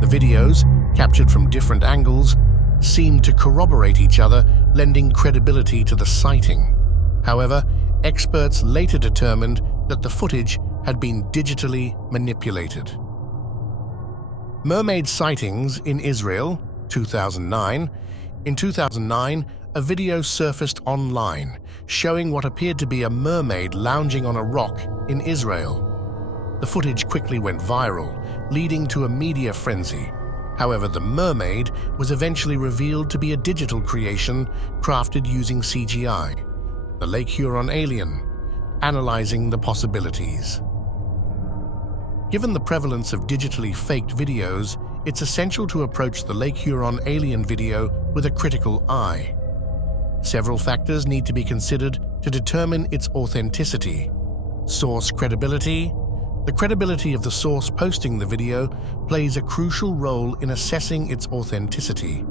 The videos, captured from different angles, seemed to corroborate each other, lending credibility to the sighting. However, experts later determined that the footage had been digitally manipulated. Mermaid sightings in Israel, 2009. In 2009, a video surfaced online showing what appeared to be a mermaid lounging on a rock in Israel. The footage quickly went viral, leading to a media frenzy. However, the mermaid was eventually revealed to be a digital creation crafted using CGI. The Lake Huron alien, analyzing the possibilities. Given the prevalence of digitally faked videos, it's essential to approach the Lake Huron alien video with a critical eye. Several factors need to be considered to determine its authenticity. Source credibility. The credibility of the source posting the video plays a crucial role in assessing its authenticity.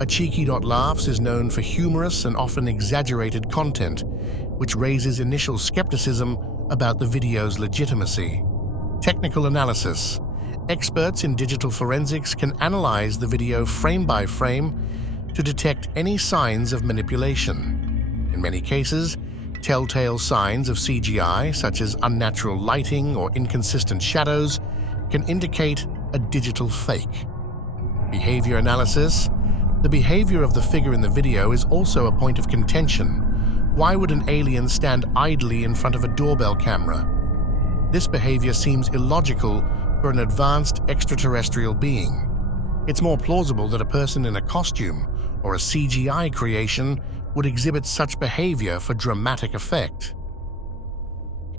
A Cheeky Laughs is known for humorous and often exaggerated content, which raises initial skepticism about the video's legitimacy. Technical analysis. Experts in digital forensics can analyze the video frame by frame to detect any signs of manipulation. In many cases, telltale signs of CGI, such as unnatural lighting or inconsistent shadows, can indicate a digital fake. Behavior analysis. The behavior of the figure in the video is also a point of contention. Why would an alien stand idly in front of a doorbell camera? This behavior seems illogical for an advanced extraterrestrial being. It's more plausible that a person in a costume or a CGI creation would exhibit such behavior for dramatic effect.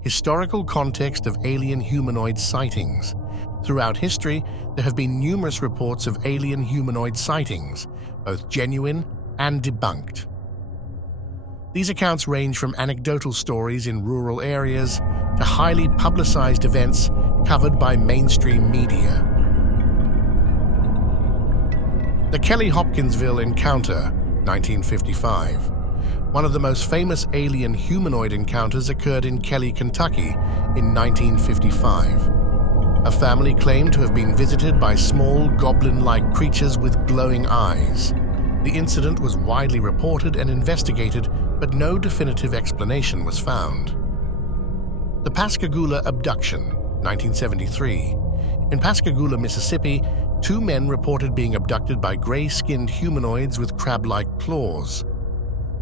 Historical context of alien humanoid sightings. Throughout history, there have been numerous reports of alien humanoid sightings, both genuine and debunked. These accounts range from anecdotal stories in rural areas to highly publicized events covered by mainstream media. The Kelly Hopkinsville Encounter, 1955. One of the most famous alien humanoid encounters occurred in Kelly, Kentucky in 1955. A family claimed to have been visited by small goblin-like creatures with glowing eyes. The incident was widely reported and investigated, but no definitive explanation was found. The Pascagoula Abduction, 1973. In Pascagoula, Mississippi, 2 men reported being abducted by gray-skinned humanoids with crab-like claws.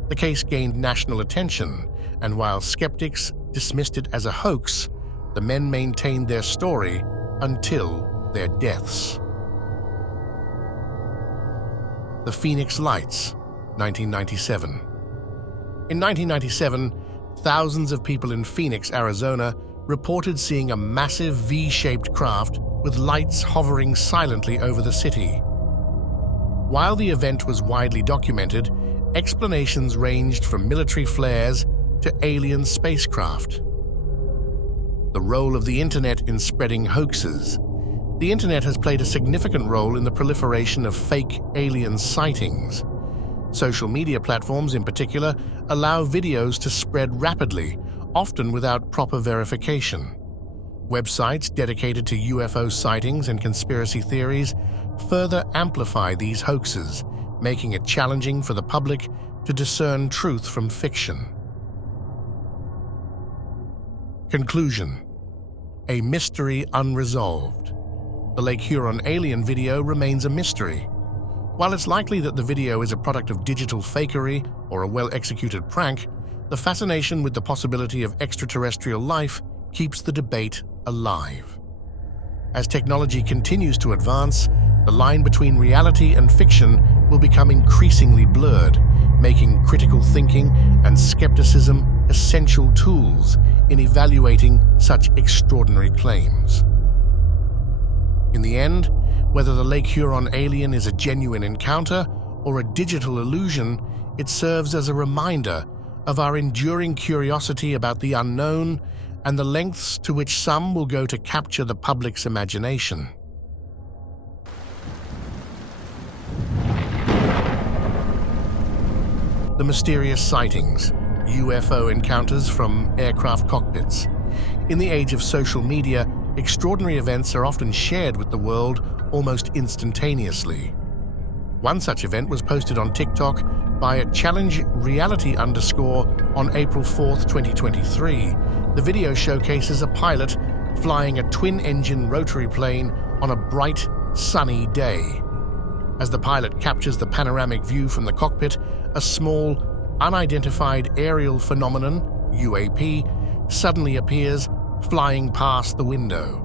The case gained national attention, and while skeptics dismissed it as a hoax, the men maintained their story until their deaths. The Phoenix Lights, 1997. In 1997, thousands of people in Phoenix, Arizona, reported seeing a massive V-shaped craft with lights hovering silently over the city. While the event was widely documented, explanations ranged from military flares to alien spacecraft. The role of the internet in spreading hoaxes. The internet has played a significant role in the proliferation of fake alien sightings. Social media platforms in particular allow videos to spread rapidly, often without proper verification. Websites dedicated to UFO sightings and conspiracy theories further amplify these hoaxes, making it challenging for the public to discern truth from fiction. Conclusion: a mystery unresolved. The Lake Huron alien video remains a mystery. While it's likely that the video is a product of digital fakery or a well-executed prank, the fascination with the possibility of extraterrestrial life keeps the debate alive. As technology continues to advance, the line between reality and fiction will become increasingly blurred, making critical thinking and skepticism essential tools in evaluating such extraordinary claims. In the end, whether the Lake Huron alien is a genuine encounter or a digital illusion, it serves as a reminder of our enduring curiosity about the unknown and the lengths to which some will go to capture the public's imagination. The mysterious sightings, UFO encounters from aircraft cockpits. In the age of social media, extraordinary events are often shared with the world almost instantaneously. One such event was posted on TikTok by a Challenge Reality _ on April 4th, 2023. The video showcases a pilot flying a twin-engine rotary plane on a bright, sunny day. As the pilot captures the panoramic view from the cockpit, a small, unidentified aerial phenomenon, UAP, suddenly appears, flying past the window.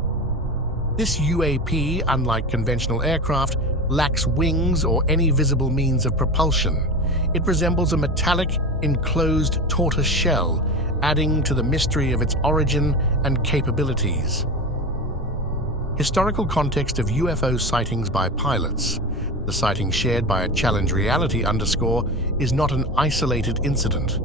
This UAP, unlike conventional aircraft, lacks wings or any visible means of propulsion. It resembles a metallic, enclosed tortoise shell, adding to the mystery of its origin and capabilities. Historical context of UFO sightings by pilots. The sighting shared by a Challenge Reality _ is not an isolated incident.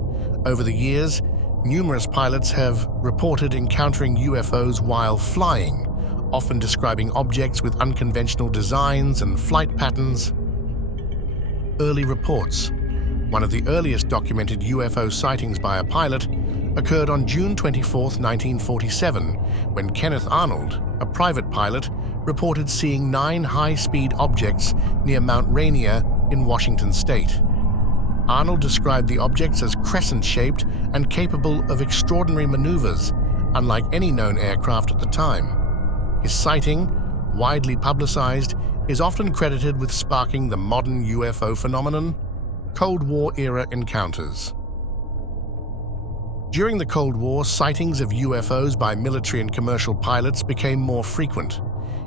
Over the years, numerous pilots have reported encountering UFOs while flying, often describing objects with unconventional designs and flight patterns. Early reports. One of the earliest documented UFO sightings by a pilot occurred on June 24, 1947, when Kenneth Arnold, a private pilot, reported seeing 9 high-speed objects near Mount Rainier in Washington state. Arnold described the objects as crescent-shaped and capable of extraordinary maneuvers, unlike any known aircraft at the time. His sighting, widely publicized, is often credited with sparking the modern UFO phenomenon, Cold War-era encounters. During the Cold War, sightings of UFOs by military and commercial pilots became more frequent.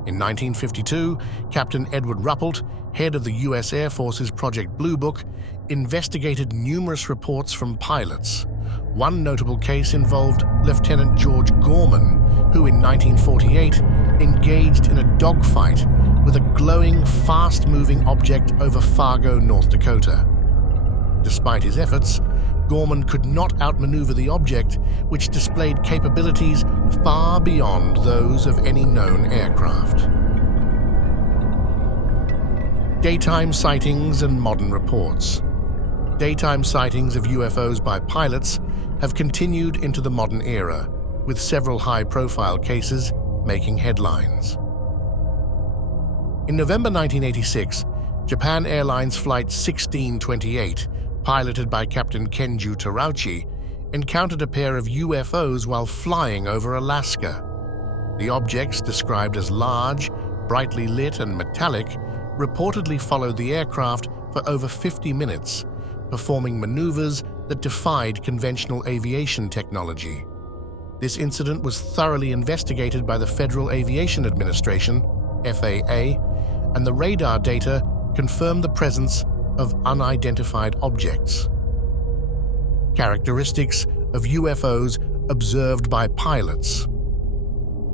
In 1952, Captain Edward Ruppelt, head of the U.S. Air Force's Project Blue Book, investigated numerous reports from pilots. One notable case involved Lieutenant George Gorman, who in 1948 engaged in a dogfight with a glowing, fast-moving object over Fargo, North Dakota. Despite his efforts, Gorman could not outmaneuver the object, which displayed capabilities far beyond those of any known aircraft. Daytime sightings and modern reports. Daytime sightings of UFOs by pilots have continued into the modern era, with several high-profile cases making headlines. In November 1986, Japan Airlines Flight 1628, piloted by Captain Kenju Terauchi, encountered a pair of UFOs while flying over Alaska. The objects, described as large, brightly lit and metallic, reportedly followed the aircraft for over 50 minutes, performing maneuvers that defied conventional aviation technology. This incident was thoroughly investigated by the Federal Aviation Administration, FAA, and the radar data confirmed the presence of unidentified objects. Characteristics of UFOs observed by pilots.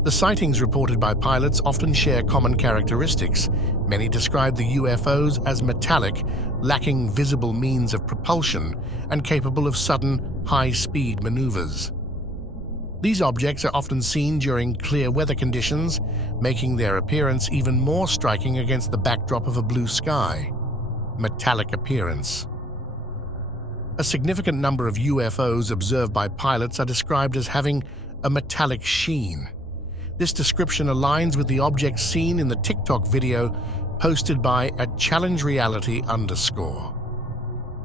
The sightings reported by pilots often share common characteristics. Many describe the UFOs as metallic, lacking visible means of propulsion, and capable of sudden, high-speed maneuvers. These objects are often seen during clear weather conditions, making their appearance even more striking against the backdrop of a blue sky. Metallic appearance. A significant number of UFOs observed by pilots are described as having a metallic sheen. This description aligns with the objects seen in the TikTok video posted by @Challenge Reality _.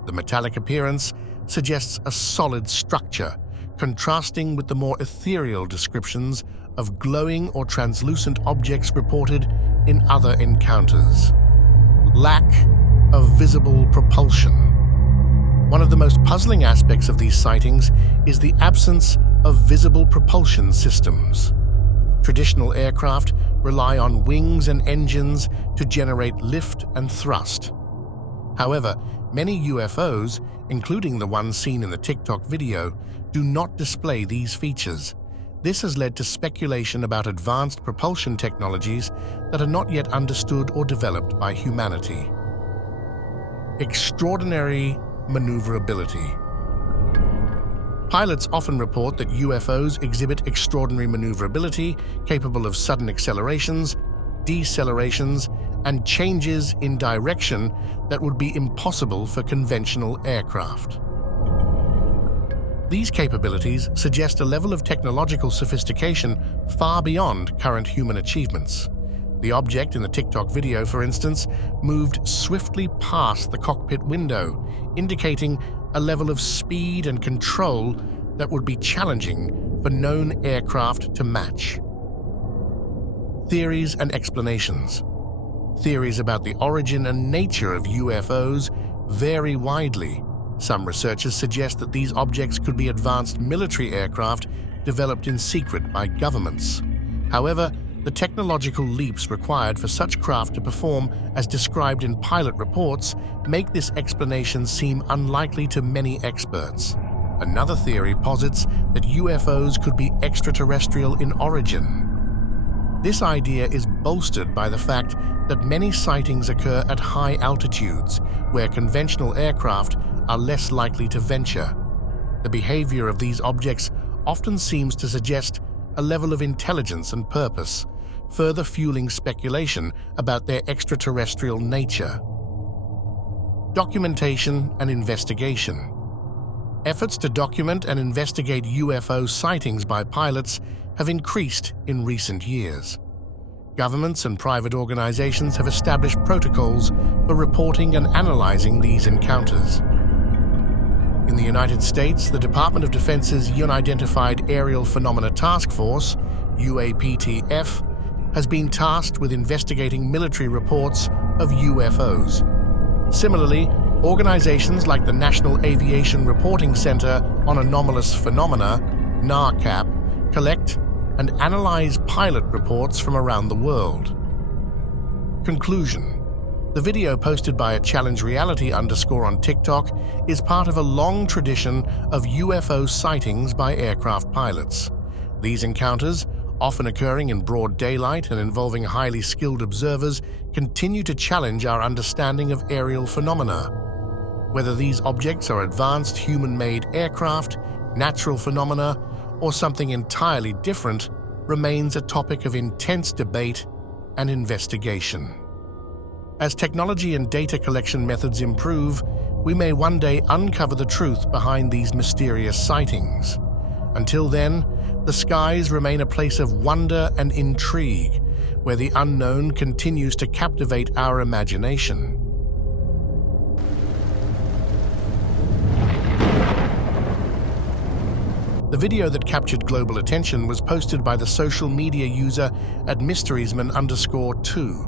The metallic appearance suggests a solid structure, contrasting with the more ethereal descriptions of glowing or translucent objects reported in other encounters. Lack of visible propulsion. One of the most puzzling aspects of these sightings is the absence of visible propulsion systems. Traditional aircraft rely on wings and engines to generate lift and thrust. However, many UFOs, including the one seen in the TikTok video, do not display these features. This has led to speculation about advanced propulsion technologies that are not yet understood or developed by humanity. Extraordinary maneuverability. Pilots often report that UFOs exhibit extraordinary maneuverability, capable of sudden accelerations, decelerations, and changes in direction that would be impossible for conventional aircraft. These capabilities suggest a level of technological sophistication far beyond current human achievements. The object in the TikTok video, for instance, moved swiftly past the cockpit window, indicating a level of speed and control that would be challenging for known aircraft to match. Theories and explanations. Theories about the origin and nature of UFOs vary widely. Some researchers suggest that these objects could be advanced military aircraft developed in secret by governments. However, the technological leaps required for such craft to perform as described in pilot reports make this explanation seem unlikely to many experts. Another theory posits that UFOs could be extraterrestrial in origin. This idea is bolstered by the fact that many sightings occur at high altitudes, where conventional aircraft are less likely to venture. The behavior of these objects often seems to suggest a level of intelligence and purpose, further fueling speculation about their extraterrestrial nature. Documentation and investigation. Efforts to document and investigate UFO sightings by pilots have increased in recent years. Governments and private organizations have established protocols for reporting and analyzing these encounters. In the United States, the Department of Defense's Unidentified Aerial Phenomena Task Force, UAPTF, has been tasked with investigating military reports of UFOs. Similarly, organizations like the National Aviation Reporting Center on Anomalous Phenomena, NARCAP, collect and analyze pilot reports from around the world. Conclusion. The video posted by a Challenge Reality _ on TikTok is part of a long tradition of UFO sightings by aircraft pilots. These encounters, often occurring in broad daylight and involving highly skilled observers, continue to challenge our understanding of aerial phenomena. Whether these objects are advanced human-made aircraft, natural phenomena, or something entirely different remains a topic of intense debate and investigation. As technology and data collection methods improve, we may one day uncover the truth behind these mysterious sightings. Until then, the skies remain a place of wonder and intrigue, where the unknown continues to captivate our imagination. The video that captured global attention was posted by the social media user @mysteriesman_2.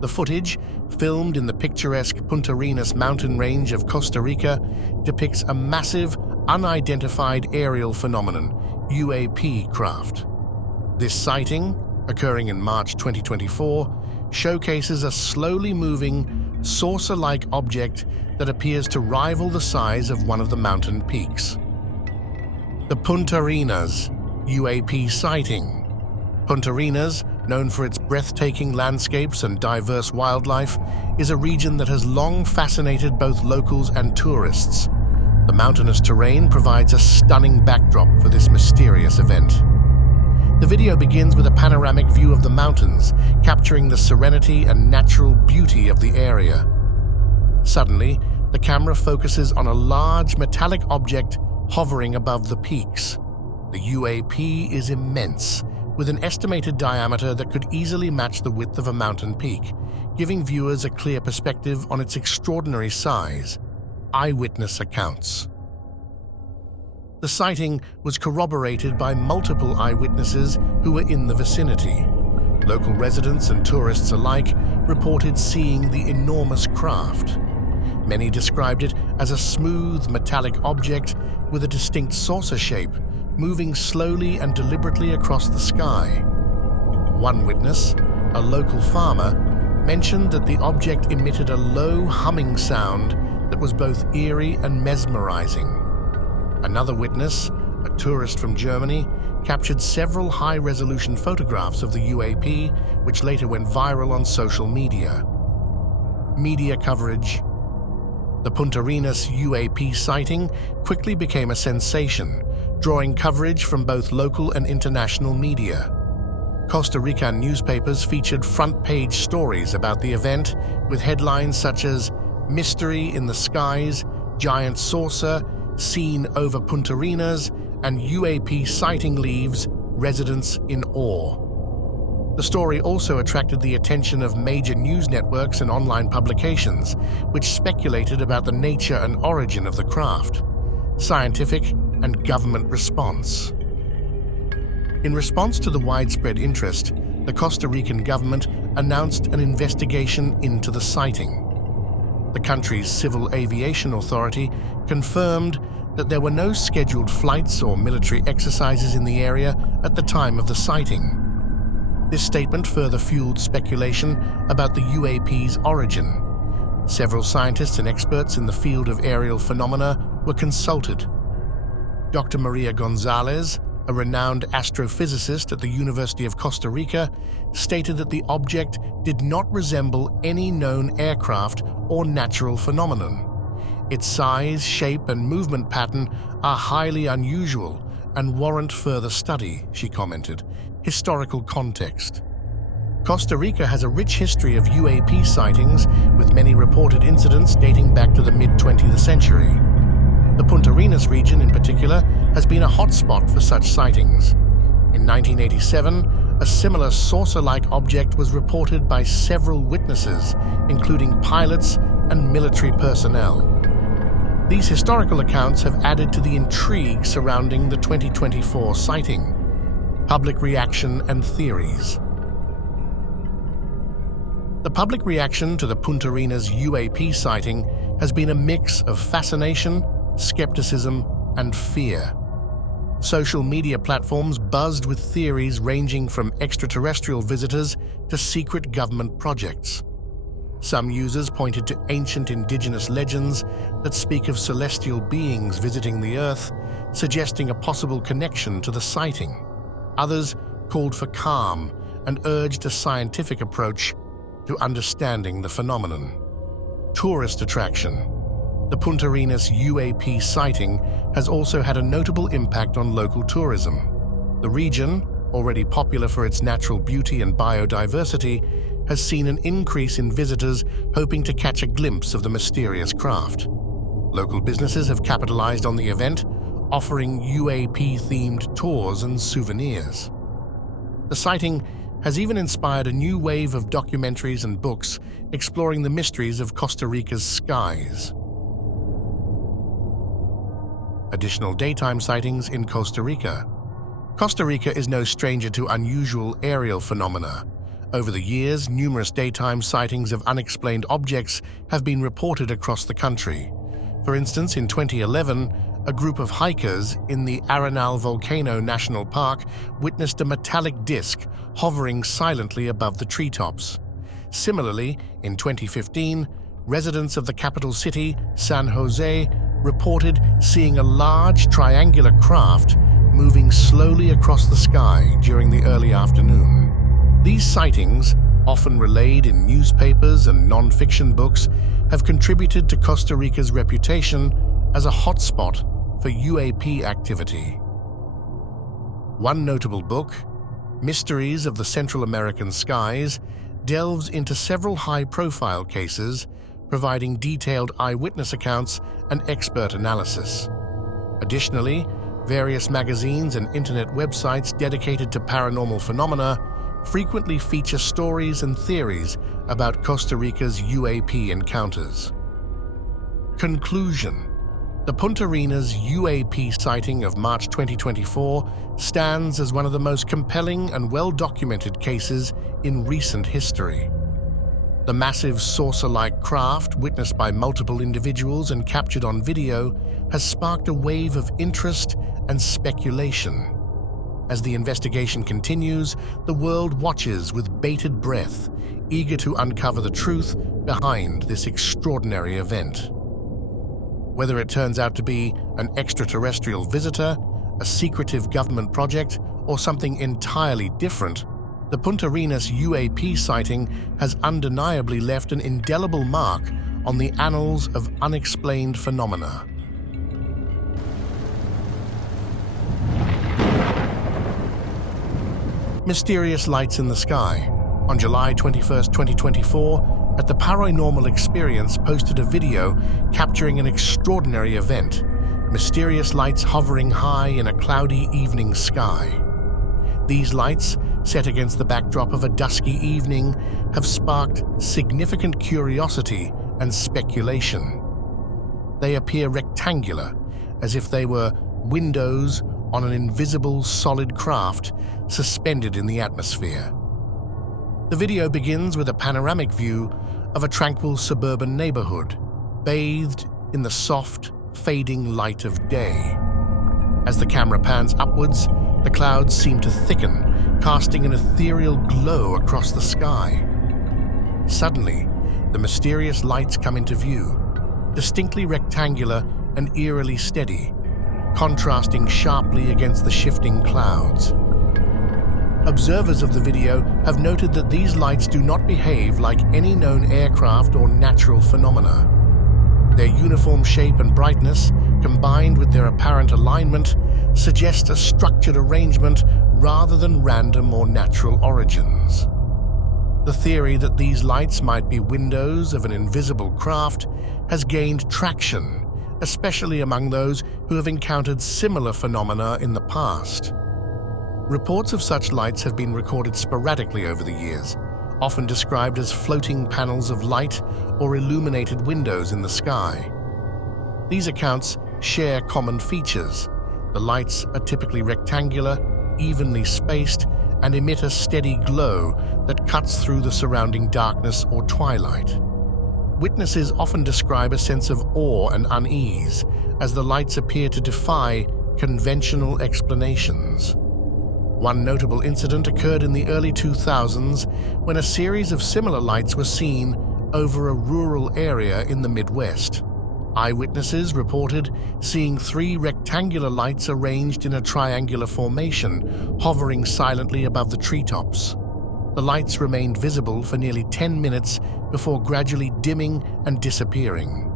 The footage, filmed in the picturesque Punta Arenas mountain range of Costa Rica, depicts a massive, unidentified aerial phenomenon, UAP craft. This sighting, occurring in March 2024, showcases a slowly moving, saucer-like object that appears to rival the size of one of the mountain peaks. The Punta Arenas UAP sighting. Punta Arenas, known for its breathtaking landscapes and diverse wildlife, is a region that has long fascinated both locals and tourists. The mountainous terrain provides a stunning backdrop for this mysterious event. The video begins with a panoramic view of the mountains, capturing the serenity and natural beauty of the area. Suddenly, the camera focuses on a large metallic object hovering above the peaks. The UAP is immense, with an estimated diameter that could easily match the width of a mountain peak, giving viewers a clear perspective on its extraordinary size. Eyewitness accounts. The sighting was corroborated by multiple eyewitnesses who were in the vicinity. Local residents and tourists alike reported seeing the enormous craft. Many described it as a smooth, metallic object with a distinct saucer shape, moving slowly and deliberately across the sky. One witness, a local farmer, mentioned that the object emitted a low humming sound that was both eerie and mesmerizing. Another witness, a tourist from Germany, captured several high-resolution photographs of the UAP, which later went viral on social media. Media coverage. The Punta Arenas UAP sighting quickly became a sensation, drawing coverage from both local and international media. Costa Rican newspapers featured front-page stories about the event, with headlines such as "Mystery in the Skies," "Giant Saucer," "Seen over Punta Arenas," and "UAP sighting leaves residents in awe." The story also attracted the attention of major news networks and online publications, which speculated about the nature and origin of the craft, scientific and government response. In response to the widespread interest, the Costa Rican government announced an investigation into the sighting. The country's Civil Aviation Authority confirmed that there were no scheduled flights or military exercises in the area at the time of the sighting. This statement further fueled speculation about the UAP's origin. Several scientists and experts in the field of aerial phenomena were consulted. Dr. Maria Gonzalez, a renowned astrophysicist at the University of Costa Rica, stated that the object did not resemble any known aircraft or natural phenomenon. Its size, shape, and movement pattern are highly unusual and warrant further study, she commented. Historical context. Costa Rica has a rich history of UAP sightings, with many reported incidents dating back to the mid-20th century. The Punta Arenas region, in particular, has been a hotspot for such sightings. In 1987, a similar saucer-like object was reported by several witnesses, including pilots and military personnel. These historical accounts have added to the intrigue surrounding the 2024 sighting. Public reaction and theories. The public reaction to the Punta Arenas UAP sighting has been a mix of fascination, skepticism, and fear. Social media platforms buzzed with theories ranging from extraterrestrial visitors to secret government projects. Some users pointed to ancient indigenous legends that speak of celestial beings visiting the Earth, suggesting a possible connection to the sighting. Others called for calm and urged a scientific approach to understanding the phenomenon. Tourist attraction. The Punta Arenas UAP sighting has also had a notable impact on local tourism. The region, already popular for its natural beauty and biodiversity, has seen an increase in visitors hoping to catch a glimpse of the mysterious craft. Local businesses have capitalized on the event, offering UAP-themed tours and souvenirs. The sighting has even inspired a new wave of documentaries and books exploring the mysteries of Costa Rica's skies. Additional daytime sightings in Costa Rica. Costa Rica is no stranger to unusual aerial phenomena. Over the years, numerous daytime sightings of unexplained objects have been reported across the country. For instance, in 2011, a group of hikers in the Arenal Volcano National Park witnessed a metallic disc hovering silently above the treetops. Similarly, in 2015, residents of the capital city, San Jose, reported seeing a large triangular craft moving slowly across the sky during the early afternoon. These sightings, often relayed in newspapers and non-fiction books, have contributed to Costa Rica's reputation as a hotspot for UAP activity. One notable book, Mysteries of the Central American Skies, delves into several high-profile cases, providing detailed eyewitness accounts and expert analysis. Additionally, various magazines and internet websites dedicated to paranormal phenomena frequently feature stories and theories about Costa Rica's UAP encounters. Conclusion. The Punta Arenas UAP sighting of March 2024 stands as one of the most compelling and well-documented cases in recent history. The massive saucer-like craft, witnessed by multiple individuals and captured on video, has sparked a wave of interest and speculation. As the investigation continues, the world watches with bated breath, eager to uncover the truth behind this extraordinary event. Whether it turns out to be an extraterrestrial visitor, a secretive government project, or something entirely different, the Punta Arenas UAP sighting has undeniably left an indelible mark on the annals of unexplained phenomena. Mysterious lights in the sky. On July 21, 2024, at the Paranormal Experience posted a video capturing an extraordinary event, mysterious lights hovering high in a cloudy evening sky. These lights, set against the backdrop of a dusky evening, have sparked significant curiosity and speculation. They appear rectangular, as if they were windows on an invisible solid craft suspended in the atmosphere. The video begins with a panoramic view of a tranquil suburban neighborhood, bathed in the soft, fading light of day. As the camera pans upwards, the clouds seem to thicken, casting an ethereal glow across the sky. Suddenly, the mysterious lights come into view, distinctly rectangular and eerily steady, contrasting sharply against the shifting clouds. Observers of the video have noted that these lights do not behave like any known aircraft or natural phenomena. Their uniform shape and brightness, combined with their apparent alignment, suggest a structured arrangement rather than random or natural origins. The theory that these lights might be windows of an invisible craft has gained traction, especially among those who have encountered similar phenomena in the past. Reports of such lights have been recorded sporadically over the years, often described as floating panels of light or illuminated windows in the sky. These accounts share common features. The lights are typically rectangular, evenly spaced, and emit a steady glow that cuts through the surrounding darkness or twilight. Witnesses often describe a sense of awe and unease, as the lights appear to defy conventional explanations. One notable incident occurred in the early 2000s when a series of similar lights were seen over a rural area in the Midwest. Eyewitnesses reported seeing 3 rectangular lights arranged in a triangular formation, hovering silently above the treetops. The lights remained visible for nearly 10 minutes before gradually dimming and disappearing.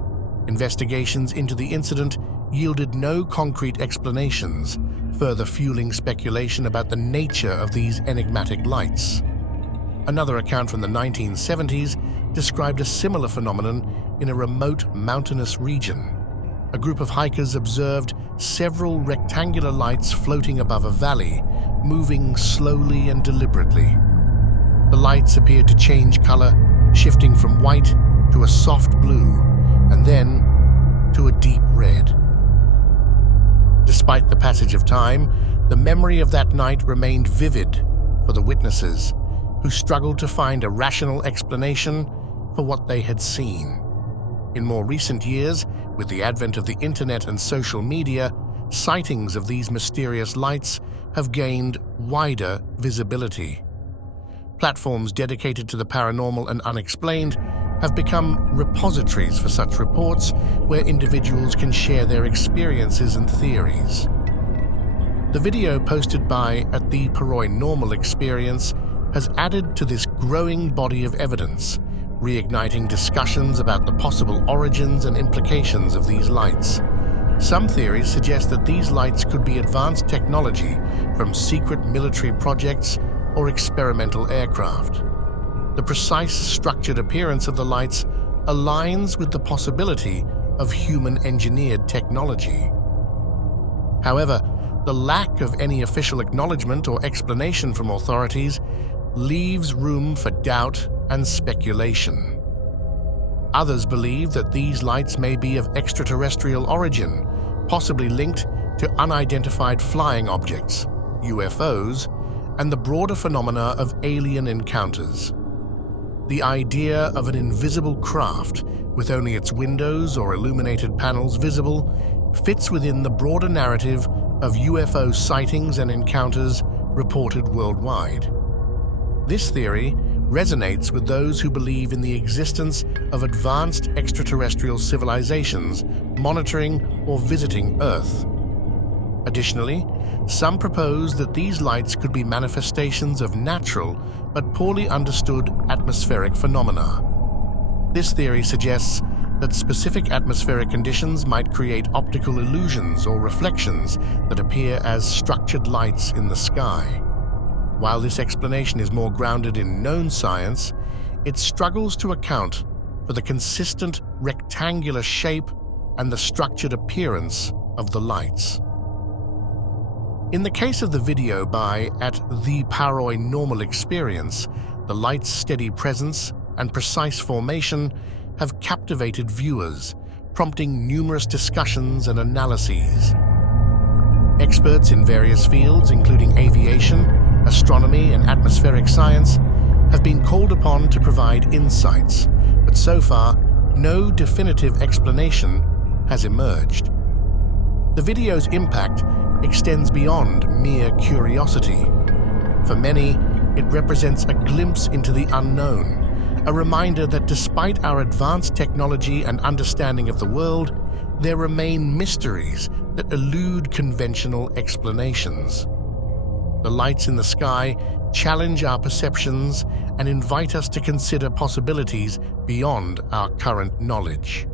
Investigations into the incident yielded no concrete explanations, further fueling speculation about the nature of these enigmatic lights. Another account from the 1970s described a similar phenomenon in a remote mountainous region. A group of hikers observed several rectangular lights floating above a valley, moving slowly and deliberately. The lights appeared to change color, shifting from white to a soft blue, and then to a deep red. Despite the passage of time, the memory of that night remained vivid for the witnesses, who struggled to find a rational explanation for what they had seen. In more recent years, with the advent of the internet and social media, sightings of these mysterious lights have gained wider visibility. Platforms dedicated to the paranormal and unexplained have become repositories for such reports where individuals can share their experiences and theories. The video posted by at the Paranormal Experience has added to this growing body of evidence, reigniting discussions about the possible origins and implications of these lights. Some theories suggest that these lights could be advanced technology from secret military projects or experimental aircraft. The precise, structured appearance of the lights aligns with the possibility of human-engineered technology. However, the lack of any official acknowledgement or explanation from authorities leaves room for doubt and speculation. Others believe that these lights may be of extraterrestrial origin, possibly linked to unidentified flying objects, UFOs, and the broader phenomena of alien encounters. The idea of an invisible craft with only its windows or illuminated panels visible fits within the broader narrative of UFO sightings and encounters reported worldwide. This theory resonates with those who believe in the existence of advanced extraterrestrial civilizations monitoring or visiting Earth. Additionally, some propose that these lights could be manifestations of natural but poorly understood atmospheric phenomena. This theory suggests that specific atmospheric conditions might create optical illusions or reflections that appear as structured lights in the sky. While this explanation is more grounded in known science, it struggles to account for the consistent rectangular shape and the structured appearance of the lights. In the case of the video by The Paranormal Experience, the light's steady presence and precise formation have captivated viewers, prompting numerous discussions and analyses. Experts in various fields, including aviation, astronomy, and atmospheric science, have been called upon to provide insights, but so far, no definitive explanation has emerged. The video's impact extends beyond mere curiosity. For many, it represents a glimpse into the unknown, a reminder that despite our advanced technology and understanding of the world, there remain mysteries that elude conventional explanations. The lights in the sky challenge our perceptions and invite us to consider possibilities beyond our current knowledge.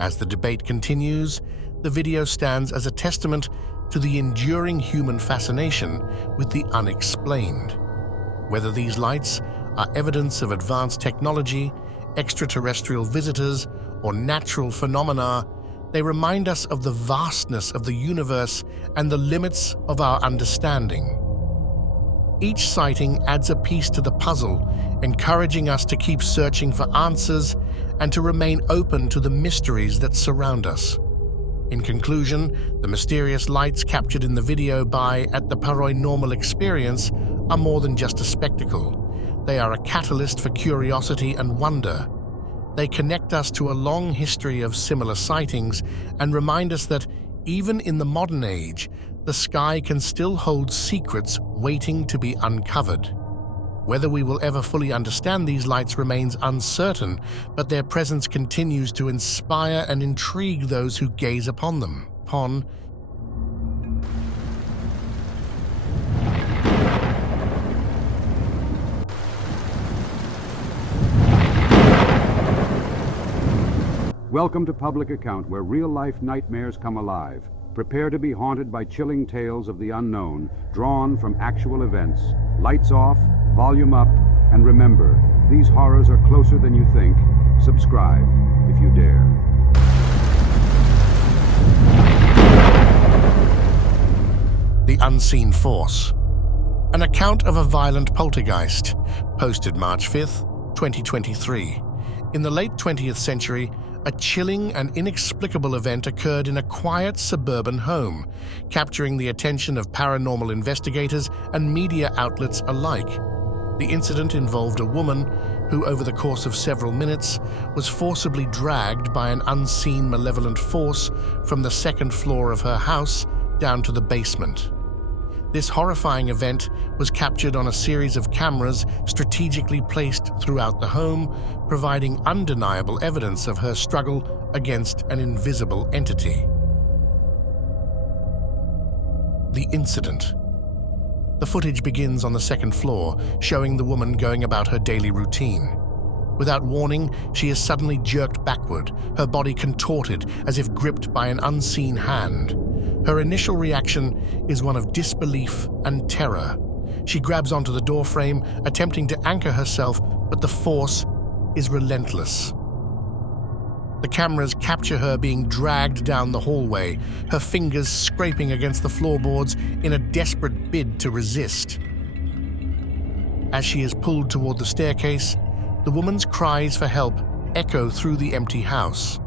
As the debate continues, the video stands as a testament to the enduring human fascination with the unexplained. Whether these lights are evidence of advanced technology, extraterrestrial visitors, or natural phenomena, they remind us of the vastness of the universe and the limits of our understanding. Each sighting adds a piece to the puzzle, encouraging us to keep searching for answers and to remain open to the mysteries that surround us. In conclusion, the mysterious lights captured in the video by The Paranormal Experience are more than just a spectacle. They are a catalyst for curiosity and wonder. They connect us to a long history of similar sightings and remind us that, even in the modern age, the sky can still hold secrets waiting to be uncovered. Whether we will ever fully understand these lights remains uncertain, but their presence continues to inspire and intrigue those who gaze upon them. Welcome to Public Account, where real-life nightmares come alive. Prepare to be haunted by chilling tales of the unknown, drawn from actual events. Lights off, volume up, and remember, these horrors are closer than you think. Subscribe, if you dare. The Unseen Force. An account of a violent poltergeist, posted March 5th, 2023. In the late 20th century, a chilling and inexplicable event occurred in a quiet suburban home, capturing the attention of paranormal investigators and media outlets alike. The incident involved a woman who, over the course of several minutes, was forcibly dragged by an unseen malevolent force from the second floor of her house down to the basement. This horrifying event was captured on a series of cameras strategically placed throughout the home, providing undeniable evidence of her struggle against an invisible entity. The incident. The footage begins on the second floor, showing the woman going about her daily routine. Without warning, she is suddenly jerked backward, her body contorted as if gripped by an unseen hand. Her initial reaction is one of disbelief and terror. She grabs onto the doorframe, attempting to anchor herself, but the force is relentless. The cameras capture her being dragged down the hallway, her fingers scraping against the floorboards in a desperate bid to resist. As she is pulled toward the staircase, the woman's cries for help echo through the empty house.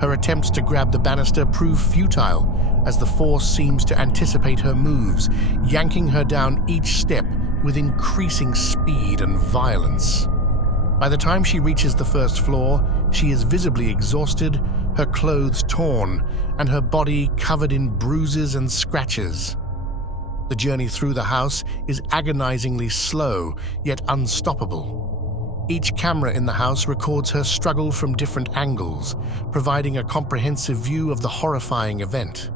Her attempts to grab the banister prove futile, as the force seems to anticipate her moves, yanking her down each step with increasing speed and violence. By the time she reaches the first floor, she is visibly exhausted, her clothes torn, and her body covered in bruises and scratches. The journey through the house is agonizingly slow, yet unstoppable. Each camera in the house records her struggle from different angles, providing a comprehensive view of the horrifying event.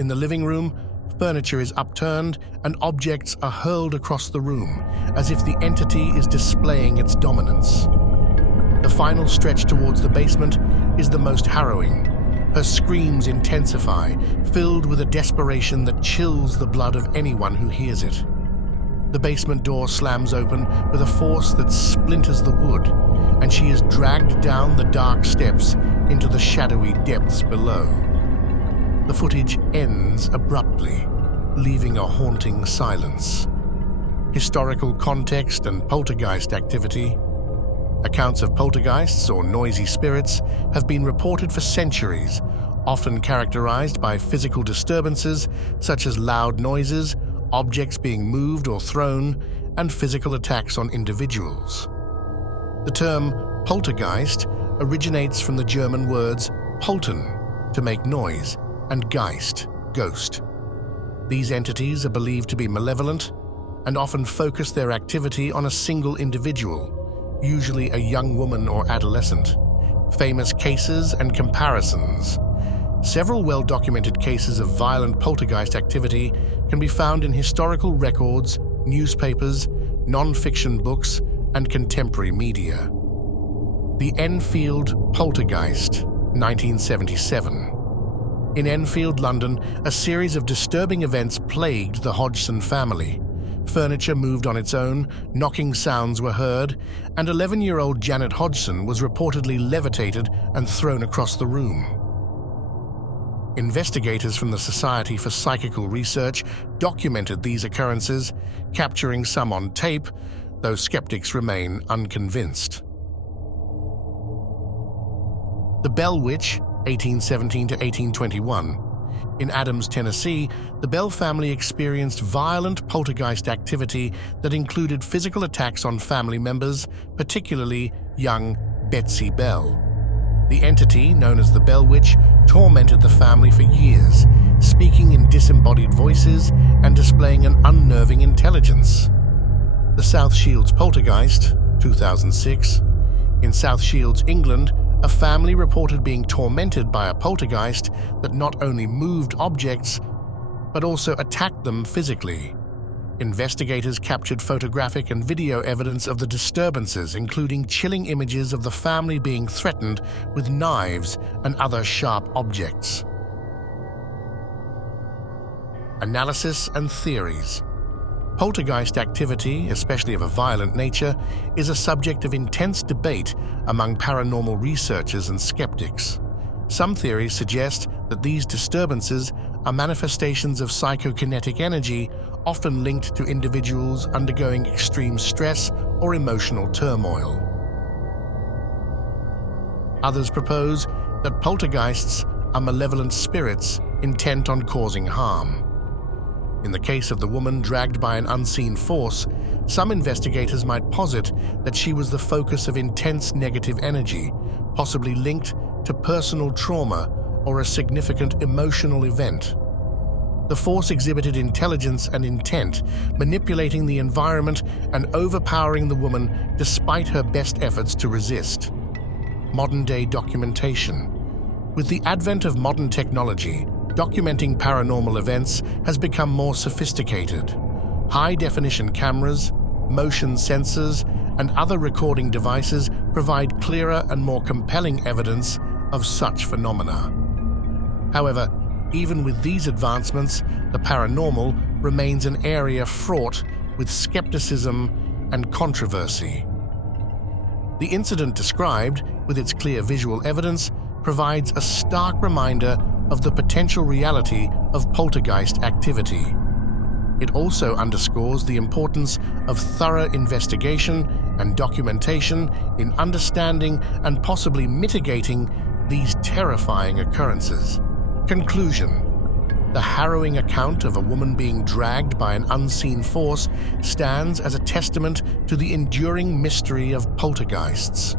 In the living room, furniture is upturned and objects are hurled across the room, as if the entity is displaying its dominance. The final stretch towards the basement is the most harrowing. Her screams intensify, filled with a desperation that chills the blood of anyone who hears it. The basement door slams open with a force that splinters the wood, and she is dragged down the dark steps into the shadowy depths below. The footage ends abruptly, leaving a haunting silence. Historical context and poltergeist activity. Accounts of poltergeists or noisy spirits have been reported for centuries, often characterized by physical disturbances such as loud noises, objects being moved or thrown, and physical attacks on individuals. The term poltergeist originates from the German words polten, to make noise, and Geist, ghost. These entities are believed to be malevolent and often focus their activity on a single individual, usually a young woman or adolescent. Famous cases and comparisons. Several well-documented cases of violent poltergeist activity can be found in historical records, newspapers, non-fiction books, and contemporary media. The Enfield Poltergeist, 1977. In Enfield, London, a series of disturbing events plagued the Hodgson family. Furniture moved on its own, knocking sounds were heard, and 11-year-old Janet Hodgson was reportedly levitated and thrown across the room. Investigators from the Society for Psychical Research documented these occurrences, capturing some on tape, though skeptics remain unconvinced. The Bell Witch, 1817 to 1821. In Adams, Tennessee, the Bell family experienced violent poltergeist activity that included physical attacks on family members, particularly young Betsy Bell. The entity, known as the Bell Witch, tormented the family for years, speaking in disembodied voices and displaying an unnerving intelligence. The South Shields Poltergeist, 2006. In South Shields, England, a family reported being tormented by a poltergeist that not only moved objects, but also attacked them physically. Investigators captured photographic and video evidence of the disturbances, including chilling images of the family being threatened with knives and other sharp objects. Analysis and theories. Poltergeist activity, especially of a violent nature, is a subject of intense debate among paranormal researchers and skeptics. Some theories suggest that these disturbances are manifestations of psychokinetic energy, often linked to individuals undergoing extreme stress or emotional turmoil. Others propose that poltergeists are malevolent spirits intent on causing harm. In the case of the woman dragged by an unseen force, some investigators might posit that she was the focus of intense negative energy, possibly linked to personal trauma or a significant emotional event. The force exhibited intelligence and intent, manipulating the environment and overpowering the woman despite her best efforts to resist. Modern-day documentation. With the advent of modern technology, documenting paranormal events has become more sophisticated. High-definition cameras, motion sensors, and other recording devices provide clearer and more compelling evidence of such phenomena. However, even with these advancements, the paranormal remains an area fraught with skepticism and controversy. The incident described, with its clear visual evidence, provides a stark reminder of the potential reality of poltergeist activity. It also underscores the importance of thorough investigation and documentation in understanding and possibly mitigating these terrifying occurrences. Conclusion. The harrowing account of a woman being dragged by an unseen force stands as a testament to the enduring mystery of poltergeists.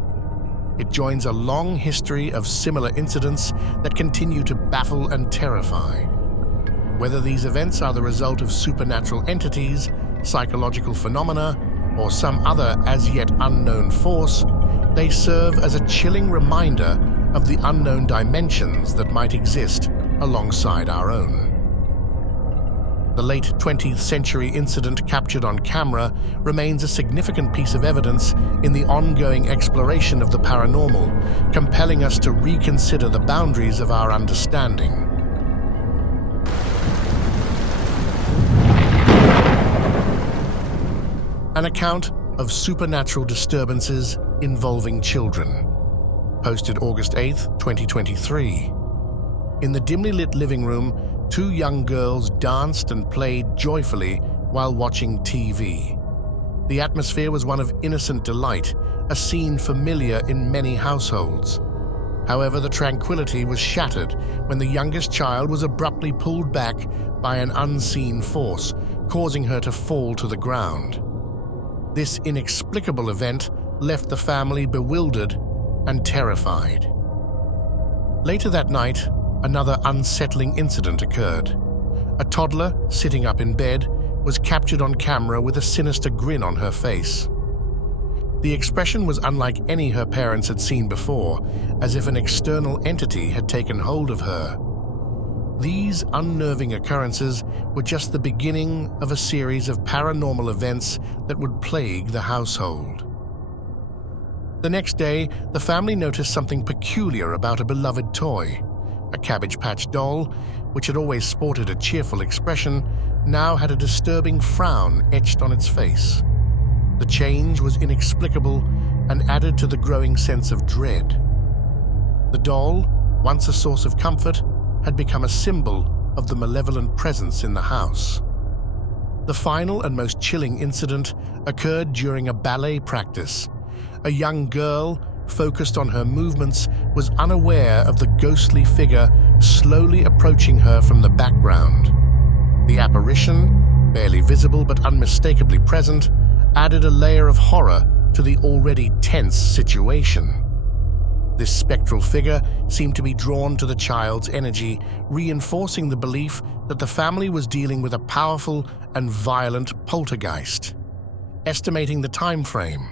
It joins a long history of similar incidents that continue to baffle and terrify. Whether these events are the result of supernatural entities, psychological phenomena, or some other as yet unknown force, they serve as a chilling reminder of the unknown dimensions that might exist alongside our own. The late 20th century incident captured on camera remains a significant piece of evidence in the ongoing exploration of the paranormal, compelling us to reconsider the boundaries of our understanding. An account of supernatural disturbances involving children. Posted August 8, 2023. In the dimly lit living room, two young girls danced and played joyfully while watching TV. The atmosphere was one of innocent delight, a scene familiar in many households. However, the tranquility was shattered when the youngest child was abruptly pulled back by an unseen force, causing her to fall to the ground. This inexplicable event left the family bewildered and terrified. Later that night, another unsettling incident occurred. A toddler, sitting up in bed, was captured on camera with a sinister grin on her face. The expression was unlike any her parents had seen before, as if an external entity had taken hold of her. These unnerving occurrences were just the beginning of a series of paranormal events that would plague the household. The next day, the family noticed something peculiar about a beloved toy. A Cabbage Patch doll, which had always sported a cheerful expression, now had a disturbing frown etched on its face. The change was inexplicable and added to the growing sense of dread. The doll, once a source of comfort, had become a symbol of the malevolent presence in the house. The final and most chilling incident occurred during a ballet practice. A young girl, focused on her movements, was unaware of the ghostly figure slowly approaching her from the background. The apparition, barely visible but unmistakably present, added a layer of horror to the already tense situation. This spectral figure seemed to be drawn to the child's energy, reinforcing the belief that the family was dealing with a powerful and violent poltergeist. Estimating the time frame,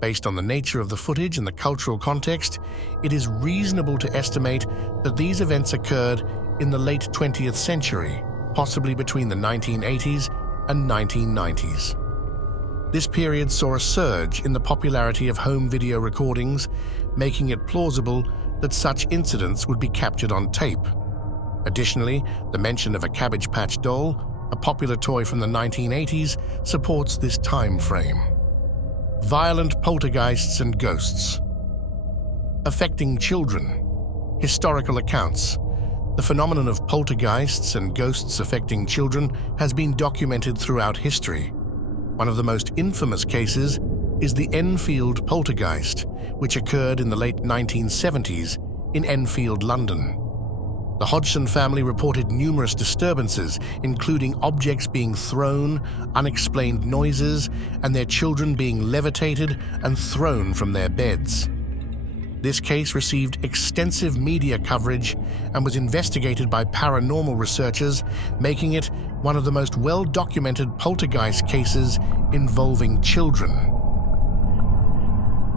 based on the nature of the footage and the cultural context, it is reasonable to estimate that these events occurred in the late 20th century, possibly between the 1980s and 1990s. This period saw a surge in the popularity of home video recordings, making it plausible that such incidents would be captured on tape. Additionally, the mention of a Cabbage Patch doll, a popular toy from the 1980s, supports this time frame. Violent poltergeists and ghosts. Affecting children. Historical accounts. The phenomenon of poltergeists and ghosts affecting children has been documented throughout history. One of the most infamous cases is the Enfield poltergeist, which occurred in the late 1970s in Enfield, London. The Hodgson family reported numerous disturbances, including objects being thrown, unexplained noises, and their children being levitated and thrown from their beds. This case received extensive media coverage and was investigated by paranormal researchers, making it one of the most well-documented poltergeist cases involving children.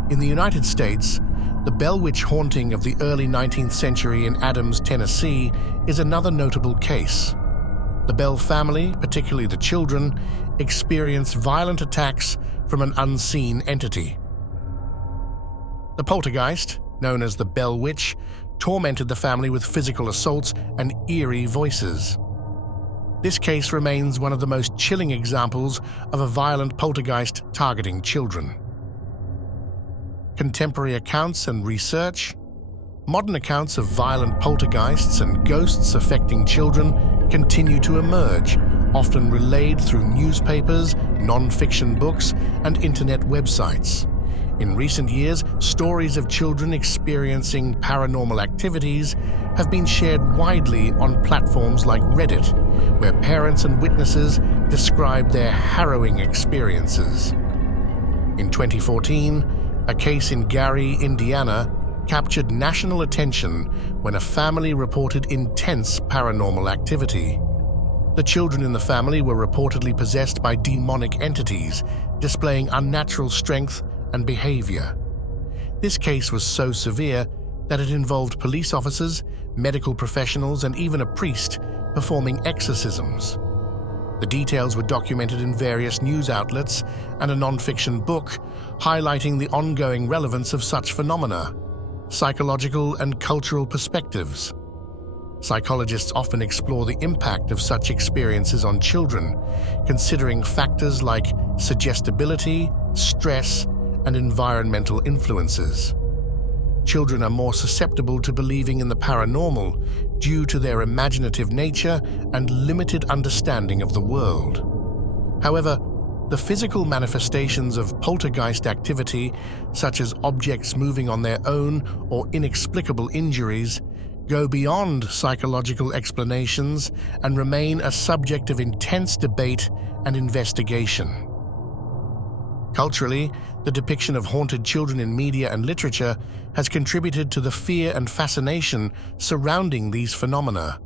In the United States, the Bell Witch haunting of the early 19th century in Adams, Tennessee, is another notable case. The Bell family, particularly the children, experienced violent attacks from an unseen entity. The poltergeist, known as the Bell Witch, tormented the family with physical assaults and eerie voices. This case remains one of the most chilling examples of a violent poltergeist targeting children. Contemporary accounts and research. Modern accounts of violent poltergeists and ghosts affecting children continue to emerge, often relayed through newspapers, non-fiction books, and internet websites. In recent years, stories of children experiencing paranormal activities have been shared widely on platforms like Reddit, where parents and witnesses describe their harrowing experiences. In 2014, a case in Gary, Indiana, captured national attention when a family reported intense paranormal activity. The children in the family were reportedly possessed by demonic entities, displaying unnatural strength and behavior. This case was so severe that it involved police officers, medical professionals, and even a priest performing exorcisms. The details were documented in various news outlets and a non-fiction book highlighting the ongoing relevance of such phenomena, psychological and cultural perspectives. Psychologists often explore the impact of such experiences on children, considering factors like suggestibility, stress, and environmental influences. Children are more susceptible to believing in the paranormal due to their imaginative nature and limited understanding of the world. However, the physical manifestations of poltergeist activity, such as objects moving on their own or inexplicable injuries, go beyond psychological explanations and remain a subject of intense debate and investigation. Culturally, the depiction of haunted children in media and literature has contributed to the fear and fascination surrounding these phenomena.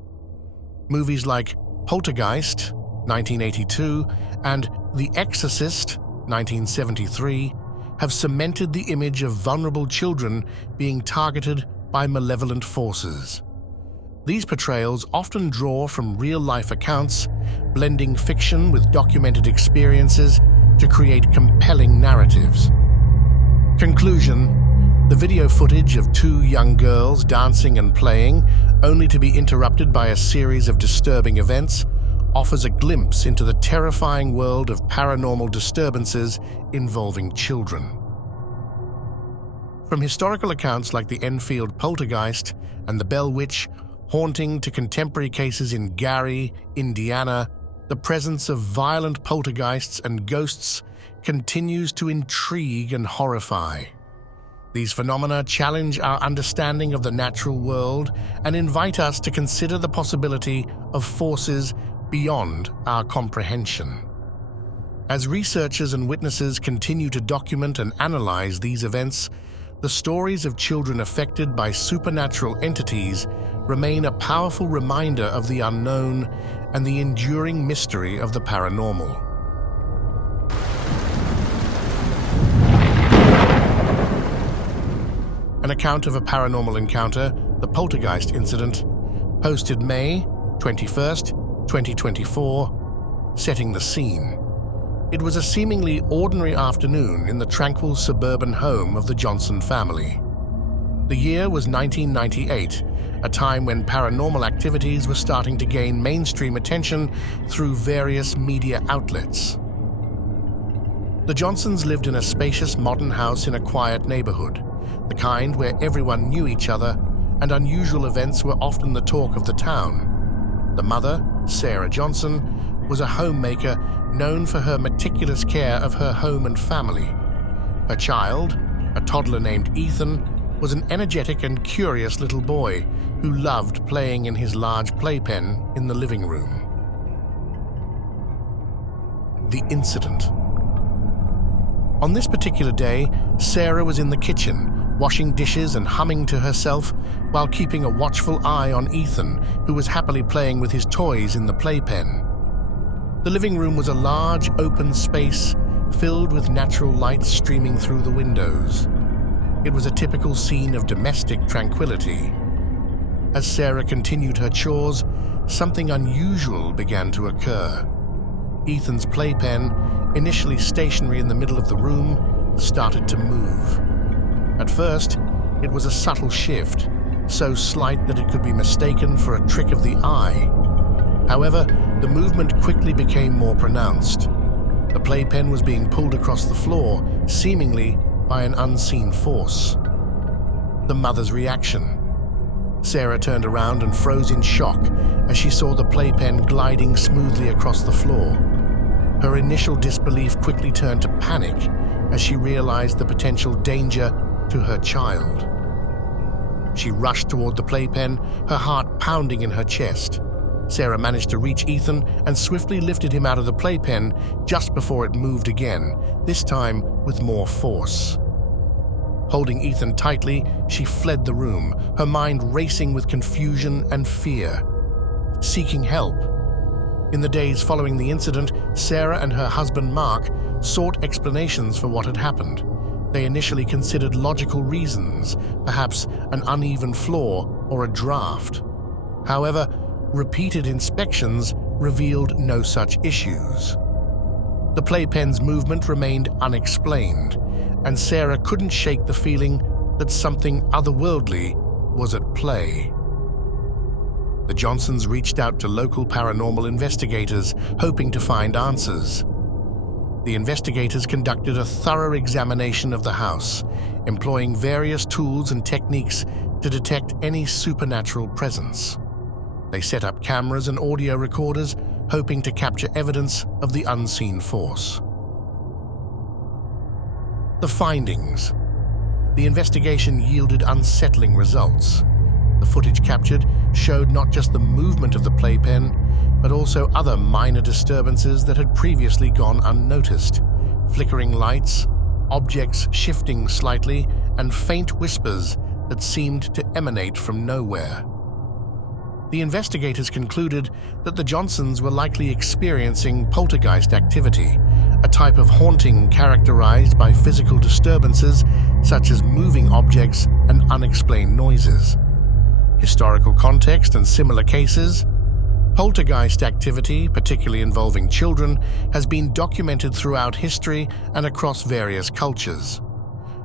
Movies like Poltergeist, 1982, and The Exorcist, 1973, have cemented the image of vulnerable children being targeted by malevolent forces. These portrayals often draw from real-life accounts, blending fiction with documented experiences to create compelling narratives. Conclusion: the video footage of two young girls dancing and playing, only to be interrupted by a series of disturbing events, offers a glimpse into the terrifying world of paranormal disturbances involving children. From historical accounts like the Enfield Poltergeist and the Bell Witch haunting to contemporary cases in Gary, Indiana, the presence of violent poltergeists and ghosts continues to intrigue and horrify. These phenomena challenge our understanding of the natural world and invite us to consider the possibility of forces beyond our comprehension. As researchers and witnesses continue to document and analyze these events, the stories of children affected by supernatural entities remain a powerful reminder of the unknown and the enduring mystery of the paranormal. An account of a paranormal encounter, the Poltergeist incident, posted May 21st, 2024, setting the scene. It was a seemingly ordinary afternoon in the tranquil suburban home of the Johnson family. The year was 1998, a time when paranormal activities were starting to gain mainstream attention through various media outlets. The Johnsons lived in a spacious modern house in a quiet neighborhood, the kind where everyone knew each other and unusual events were often the talk of the town. The mother, Sarah Johnson, was a homemaker known for her meticulous care of her home and family. Her child, a toddler named Ethan, was an energetic and curious little boy who loved playing in his large playpen in the living room. The incident. On this particular day, Sarah was in the kitchen, washing dishes and humming to herself while keeping a watchful eye on Ethan, who was happily playing with his toys in the playpen. The living room was a large, open space filled with natural light streaming through the windows. It was a typical scene of domestic tranquility. As Sarah continued her chores, something unusual began to occur. Ethan's playpen, initially stationary in the middle of the room, started to move. At first, it was a subtle shift, so slight that it could be mistaken for a trick of the eye. However, the movement quickly became more pronounced. The playpen was being pulled across the floor, seemingly by an unseen force. The mother's reaction. Sarah turned around and froze in shock as she saw the playpen gliding smoothly across the floor. Her initial disbelief quickly turned to panic as she realized the potential danger to her child. She rushed toward the playpen, her heart pounding in her chest. Sarah managed to reach Ethan and swiftly lifted him out of the playpen just before it moved again, this time with more force. Holding Ethan tightly, she fled the room, her mind racing with confusion and fear. Seeking help. In the days following the incident, Sarah and her husband Mark sought explanations for what had happened. They initially considered logical reasons, perhaps an uneven floor or a draft. However, repeated inspections revealed no such issues. The playpen's movement remained unexplained, and Sarah couldn't shake the feeling that something otherworldly was at play. The Johnsons reached out to local paranormal investigators, hoping to find answers. The investigators conducted a thorough examination of the house, employing various tools and techniques to detect any supernatural presence. They set up cameras and audio recorders, hoping to capture evidence of the unseen force. The findings. The investigation yielded unsettling results. The footage captured showed not just the movement of the playpen, but also other minor disturbances that had previously gone unnoticed. Flickering lights, objects shifting slightly, and faint whispers that seemed to emanate from nowhere. The investigators concluded that the Johnsons were likely experiencing poltergeist activity, a type of haunting characterized by physical disturbances such as moving objects and unexplained noises. Historical context and similar cases. Poltergeist activity, particularly involving children, has been documented throughout history and across various cultures.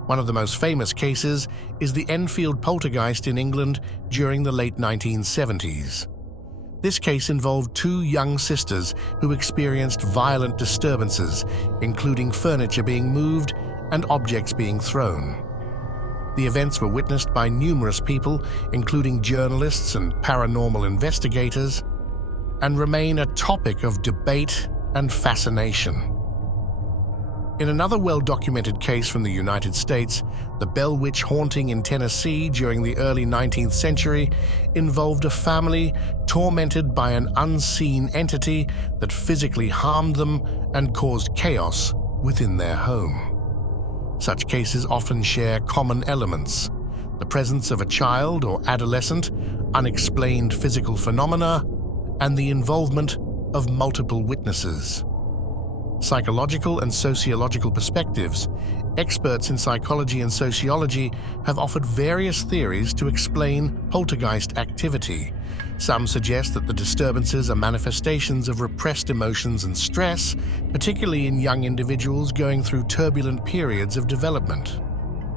One of the most famous cases is the Enfield poltergeist in England during the late 1970s. This case involved two young sisters who experienced violent disturbances, including furniture being moved and objects being thrown. The events were witnessed by numerous people, including journalists and paranormal investigators, and remain a topic of debate and fascination. In another well-documented case from the United States, the Bell Witch haunting in Tennessee during the early 19th century involved a family tormented by an unseen entity that physically harmed them and caused chaos within their home. Such cases often share common elements: the presence of a child or adolescent, unexplained physical phenomena, and the involvement of multiple witnesses. Psychological and sociological perspectives. Experts in psychology and sociology have offered various theories to explain poltergeist activity. Some suggest that the disturbances are manifestations of repressed emotions and stress, particularly in young individuals going through turbulent periods of development.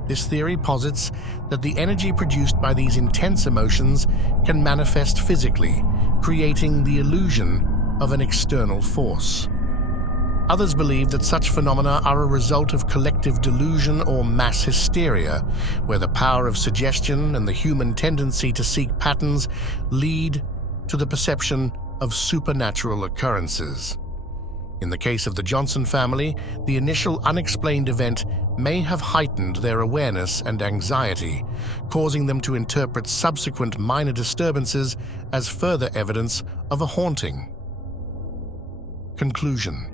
This theory posits that the energy produced by these intense emotions can manifest physically, creating the illusion of an external force. Others believe that such phenomena are a result of collective delusion or mass hysteria, where the power of suggestion and the human tendency to seek patterns lead to the perception of supernatural occurrences. In the case of the Johnson family, the initial unexplained event may have heightened their awareness and anxiety, causing them to interpret subsequent minor disturbances as further evidence of a haunting. Conclusion.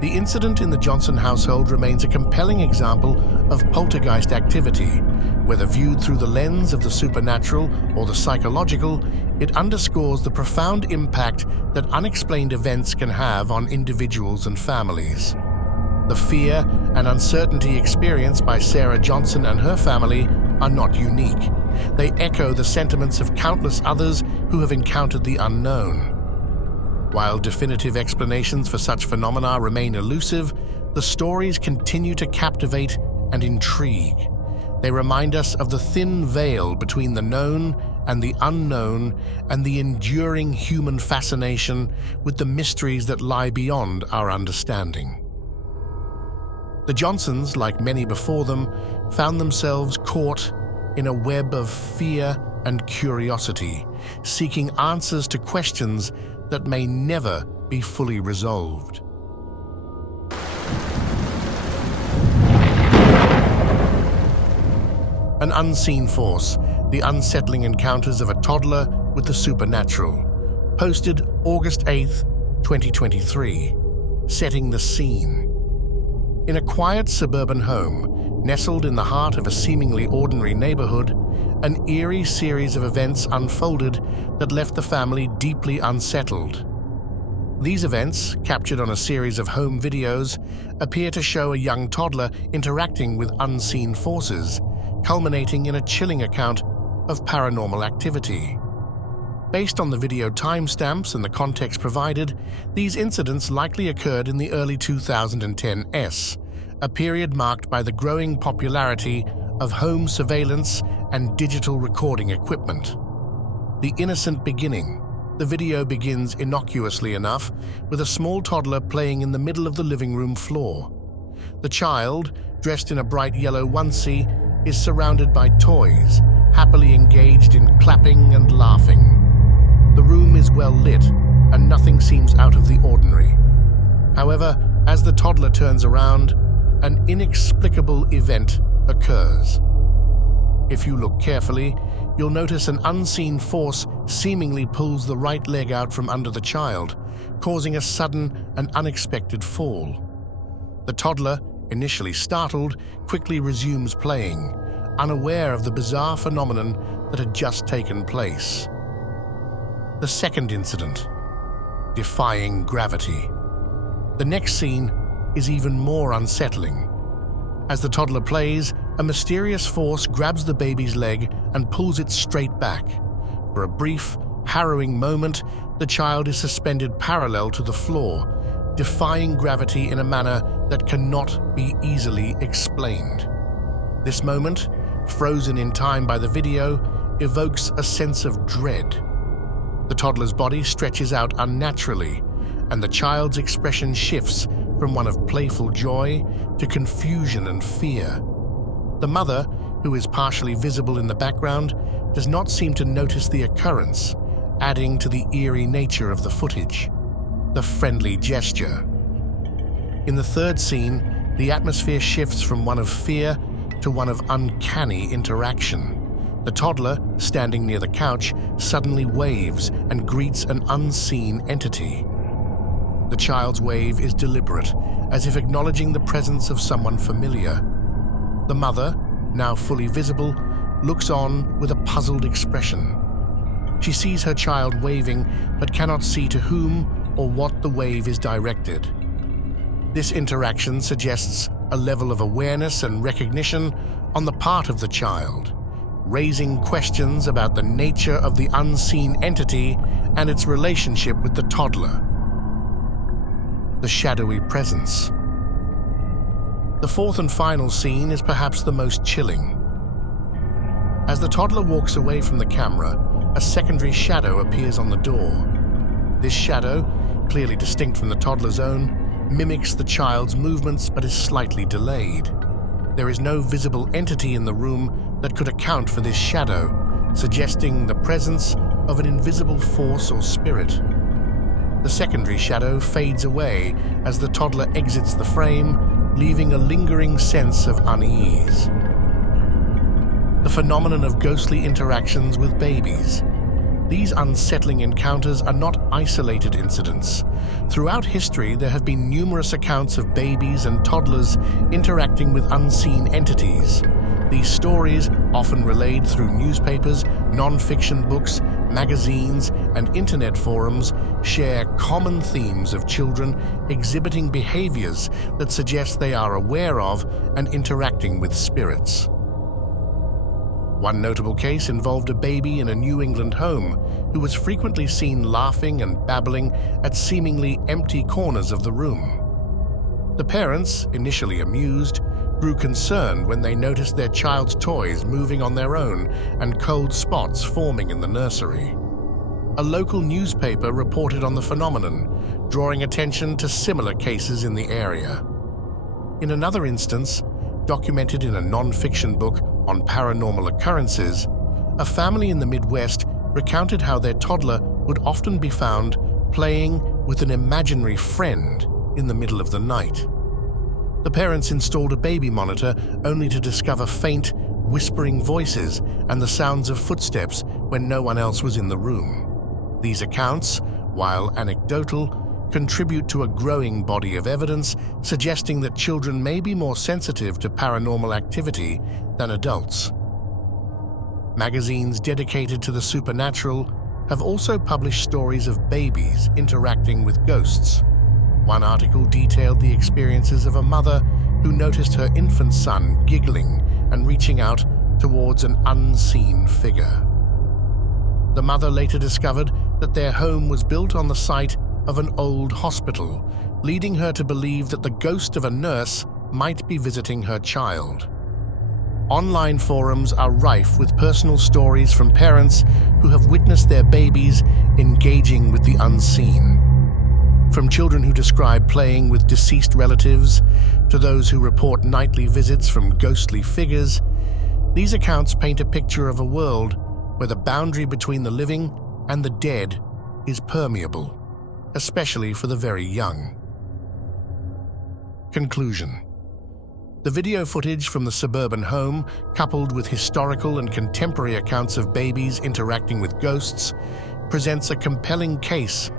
The incident in the Johnson household remains a compelling example of poltergeist activity. Whether viewed through the lens of the supernatural or the psychological, it underscores the profound impact that unexplained events can have on individuals and families. The fear and uncertainty experienced by Sarah Johnson and her family are not unique. They echo the sentiments of countless others who have encountered the unknown. While definitive explanations for such phenomena remain elusive, the stories continue to captivate and intrigue. They remind us of the thin veil between the known and the unknown, and the enduring human fascination with the mysteries that lie beyond our understanding. The Johnsons, like many before them, found themselves caught in a web of fear and curiosity, seeking answers to questions that may never be fully resolved. An unseen force, the unsettling encounters of a toddler with the supernatural. Posted August 8th, 2023. Setting the scene. In a quiet suburban home, nestled in the heart of a seemingly ordinary neighborhood, an eerie series of events unfolded that left the family deeply unsettled. These events, captured on a series of home videos, appear to show a young toddler interacting with unseen forces, culminating in a chilling account of paranormal activity. Based on the video timestamps and the context provided, these incidents likely occurred in the early 2010s, a period marked by the growing popularity of home surveillance and digital recording equipment. The innocent beginning. The video begins innocuously enough, with a small toddler playing in the middle of the living room floor. The child, dressed in a bright yellow onesie, is surrounded by toys, happily engaged in clapping and laughing. The room is well lit, and nothing seems out of the ordinary. However, as the toddler turns around, an inexplicable event occurs. If you look carefully, you'll notice an unseen force seemingly pulls the right leg out from under the child, causing a sudden and unexpected fall. The toddler, initially startled, quickly resumes playing, unaware of the bizarre phenomenon that had just taken place. The second incident. Defying gravity. The next scene is even more unsettling. As the toddler plays, a mysterious force grabs the baby's leg and pulls it straight back. For a brief, harrowing moment, the child is suspended parallel to the floor, defying gravity in a manner that cannot be easily explained. This moment, frozen in time by the video, evokes a sense of dread. The toddler's body stretches out unnaturally, and the child's expression shifts from one of playful joy to confusion and fear. The mother, who is partially visible in the background, does not seem to notice the occurrence, adding to the eerie nature of the footage. The friendly gesture. In the third scene, the atmosphere shifts from one of fear to one of uncanny interaction. The toddler, standing near the couch, suddenly waves and greets an unseen entity. The child's wave is deliberate, as if acknowledging the presence of someone familiar. The mother, now fully visible, looks on with a puzzled expression. She sees her child waving, but cannot see to whom or what the wave is directed. This interaction suggests a level of awareness and recognition on the part of the child, raising questions about the nature of the unseen entity and its relationship with the toddler. The shadowy presence. The fourth and final scene is perhaps the most chilling. As the toddler walks away from the camera, a secondary shadow appears on the door. This shadow, clearly distinct from the toddler's own, mimics the child's movements but is slightly delayed. There is no visible entity in the room that could account for this shadow, suggesting the presence of an invisible force or spirit. The secondary shadow fades away as the toddler exits the frame, leaving a lingering sense of unease. The phenomenon of ghostly interactions with babies. These unsettling encounters are not isolated incidents. Throughout history, there have been numerous accounts of babies and toddlers interacting with unseen entities. These stories, often relayed through newspapers, non-fiction books, magazines, and internet forums, share common themes of children exhibiting behaviors that suggest they are aware of and interacting with spirits. One notable case involved a baby in a New England home who was frequently seen laughing and babbling at seemingly empty corners of the room. The parents, initially amused, grew concerned when they noticed their child's toys moving on their own and cold spots forming in the nursery. A local newspaper reported on the phenomenon, drawing attention to similar cases in the area. In another instance, documented in a non-fiction book on paranormal occurrences, a family in the Midwest recounted how their toddler would often be found playing with an imaginary friend in the middle of the night. The parents installed a baby monitor only to discover faint, whispering voices and the sounds of footsteps when no one else was in the room. These accounts, while anecdotal, contribute to a growing body of evidence suggesting that children may be more sensitive to paranormal activity than adults. Magazines dedicated to the supernatural have also published stories of babies interacting with ghosts. One article detailed the experiences of a mother who noticed her infant son giggling and reaching out towards an unseen figure. The mother later discovered that their home was built on the site of an old hospital, leading her to believe that the ghost of a nurse might be visiting her child. Online forums are rife with personal stories from parents who have witnessed their babies engaging with the unseen. From children who describe playing with deceased relatives to those who report nightly visits from ghostly figures, these accounts paint a picture of a world where the boundary between the living and the dead is permeable, especially for the very young. Conclusion. The video footage from the suburban home, coupled with historical and contemporary accounts of babies interacting with ghosts, presents a compelling case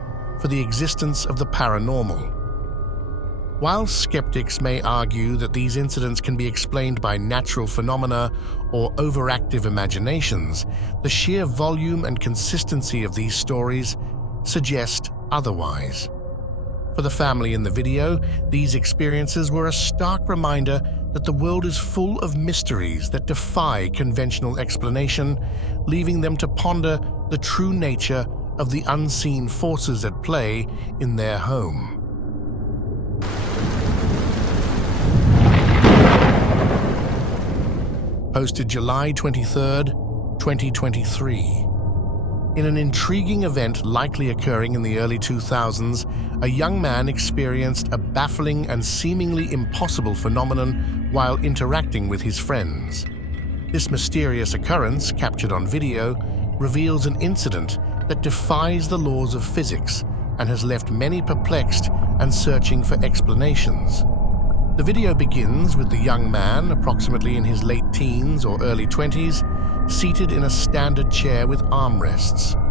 for the existence of the paranormal. While skeptics may argue that these incidents can be explained by natural phenomena or overactive imaginations, the sheer volume and consistency of these stories suggest otherwise. For the family in the video, these experiences were a stark reminder that the world is full of mysteries that defy conventional explanation, leaving them to ponder the true nature of the unseen forces at play in their home. Posted July 23, 2023. In an intriguing event likely occurring in the early 2000s, a young man experienced a baffling and seemingly impossible phenomenon while interacting with his friends. This mysterious occurrence, captured on video, reveals an incident that defies the laws of physics and has left many perplexed and searching for explanations. The video begins with the young man, approximately in his late teens or early 20s, seated in a standard chair with armrests.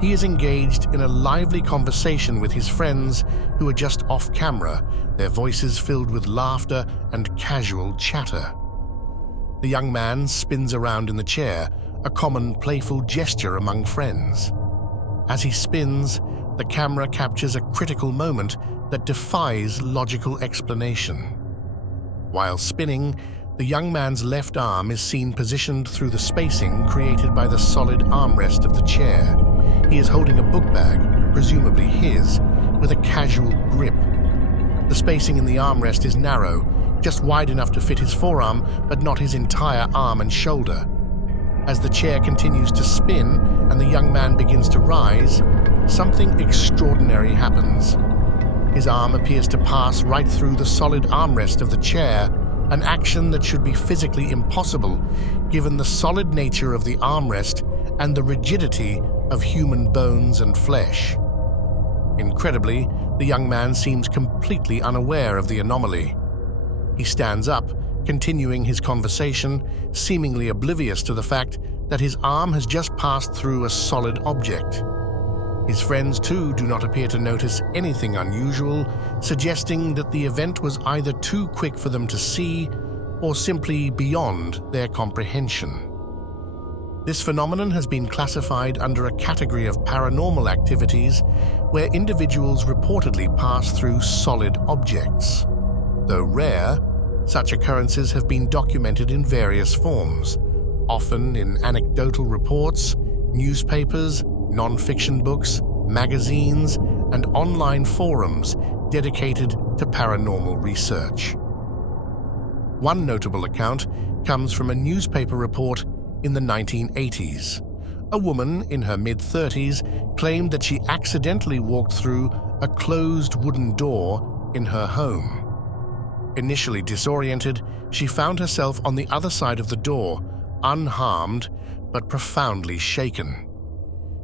He is engaged in a lively conversation with his friends who are just off camera, their voices filled with laughter and casual chatter. The young man spins around in the chair, a common playful gesture among friends. As he spins, the camera captures a critical moment that defies logical explanation. While spinning, the young man's left arm is seen positioned through the spacing created by the solid armrest of the chair. He is holding a book bag, presumably his, with a casual grip. The spacing in the armrest is narrow, just wide enough to fit his forearm, but not his entire arm and shoulder. As the chair continues to spin and the young man begins to rise, something extraordinary happens. His arm appears to pass right through the solid armrest of the chair, an action that should be physically impossible given the solid nature of the armrest and the rigidity of human bones and flesh. Incredibly, the young man seems completely unaware of the anomaly. He stands up, continuing his conversation, seemingly oblivious to the fact that his arm has just passed through a solid object. His friends, too, do not appear to notice anything unusual, suggesting that the event was either too quick for them to see or simply beyond their comprehension. This phenomenon has been classified under a category of paranormal activities where individuals reportedly pass through solid objects. Though rare, such occurrences have been documented in various forms, often in anecdotal reports, newspapers, non-fiction books, magazines, and online forums dedicated to paranormal research. One notable account comes from a newspaper report in the 1980s. A woman in her mid-30s claimed that she accidentally walked through a closed wooden door in her home. Initially disoriented, she found herself on the other side of the door, unharmed, but profoundly shaken.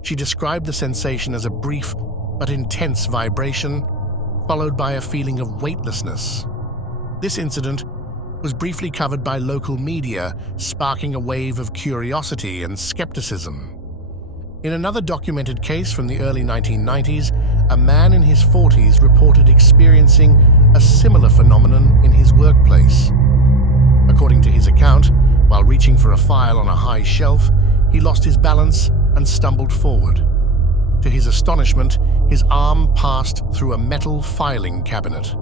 She described the sensation as a brief but intense vibration, followed by a feeling of weightlessness. This incident was briefly covered by local media, sparking a wave of curiosity and skepticism. In another documented case from the early 1990s, a man in his 40s reported experiencing a similar phenomenon in his workplace. According to his account, while reaching for a file on a high shelf, he lost his balance and stumbled forward. To his astonishment, his arm passed through a metal filing cabinet.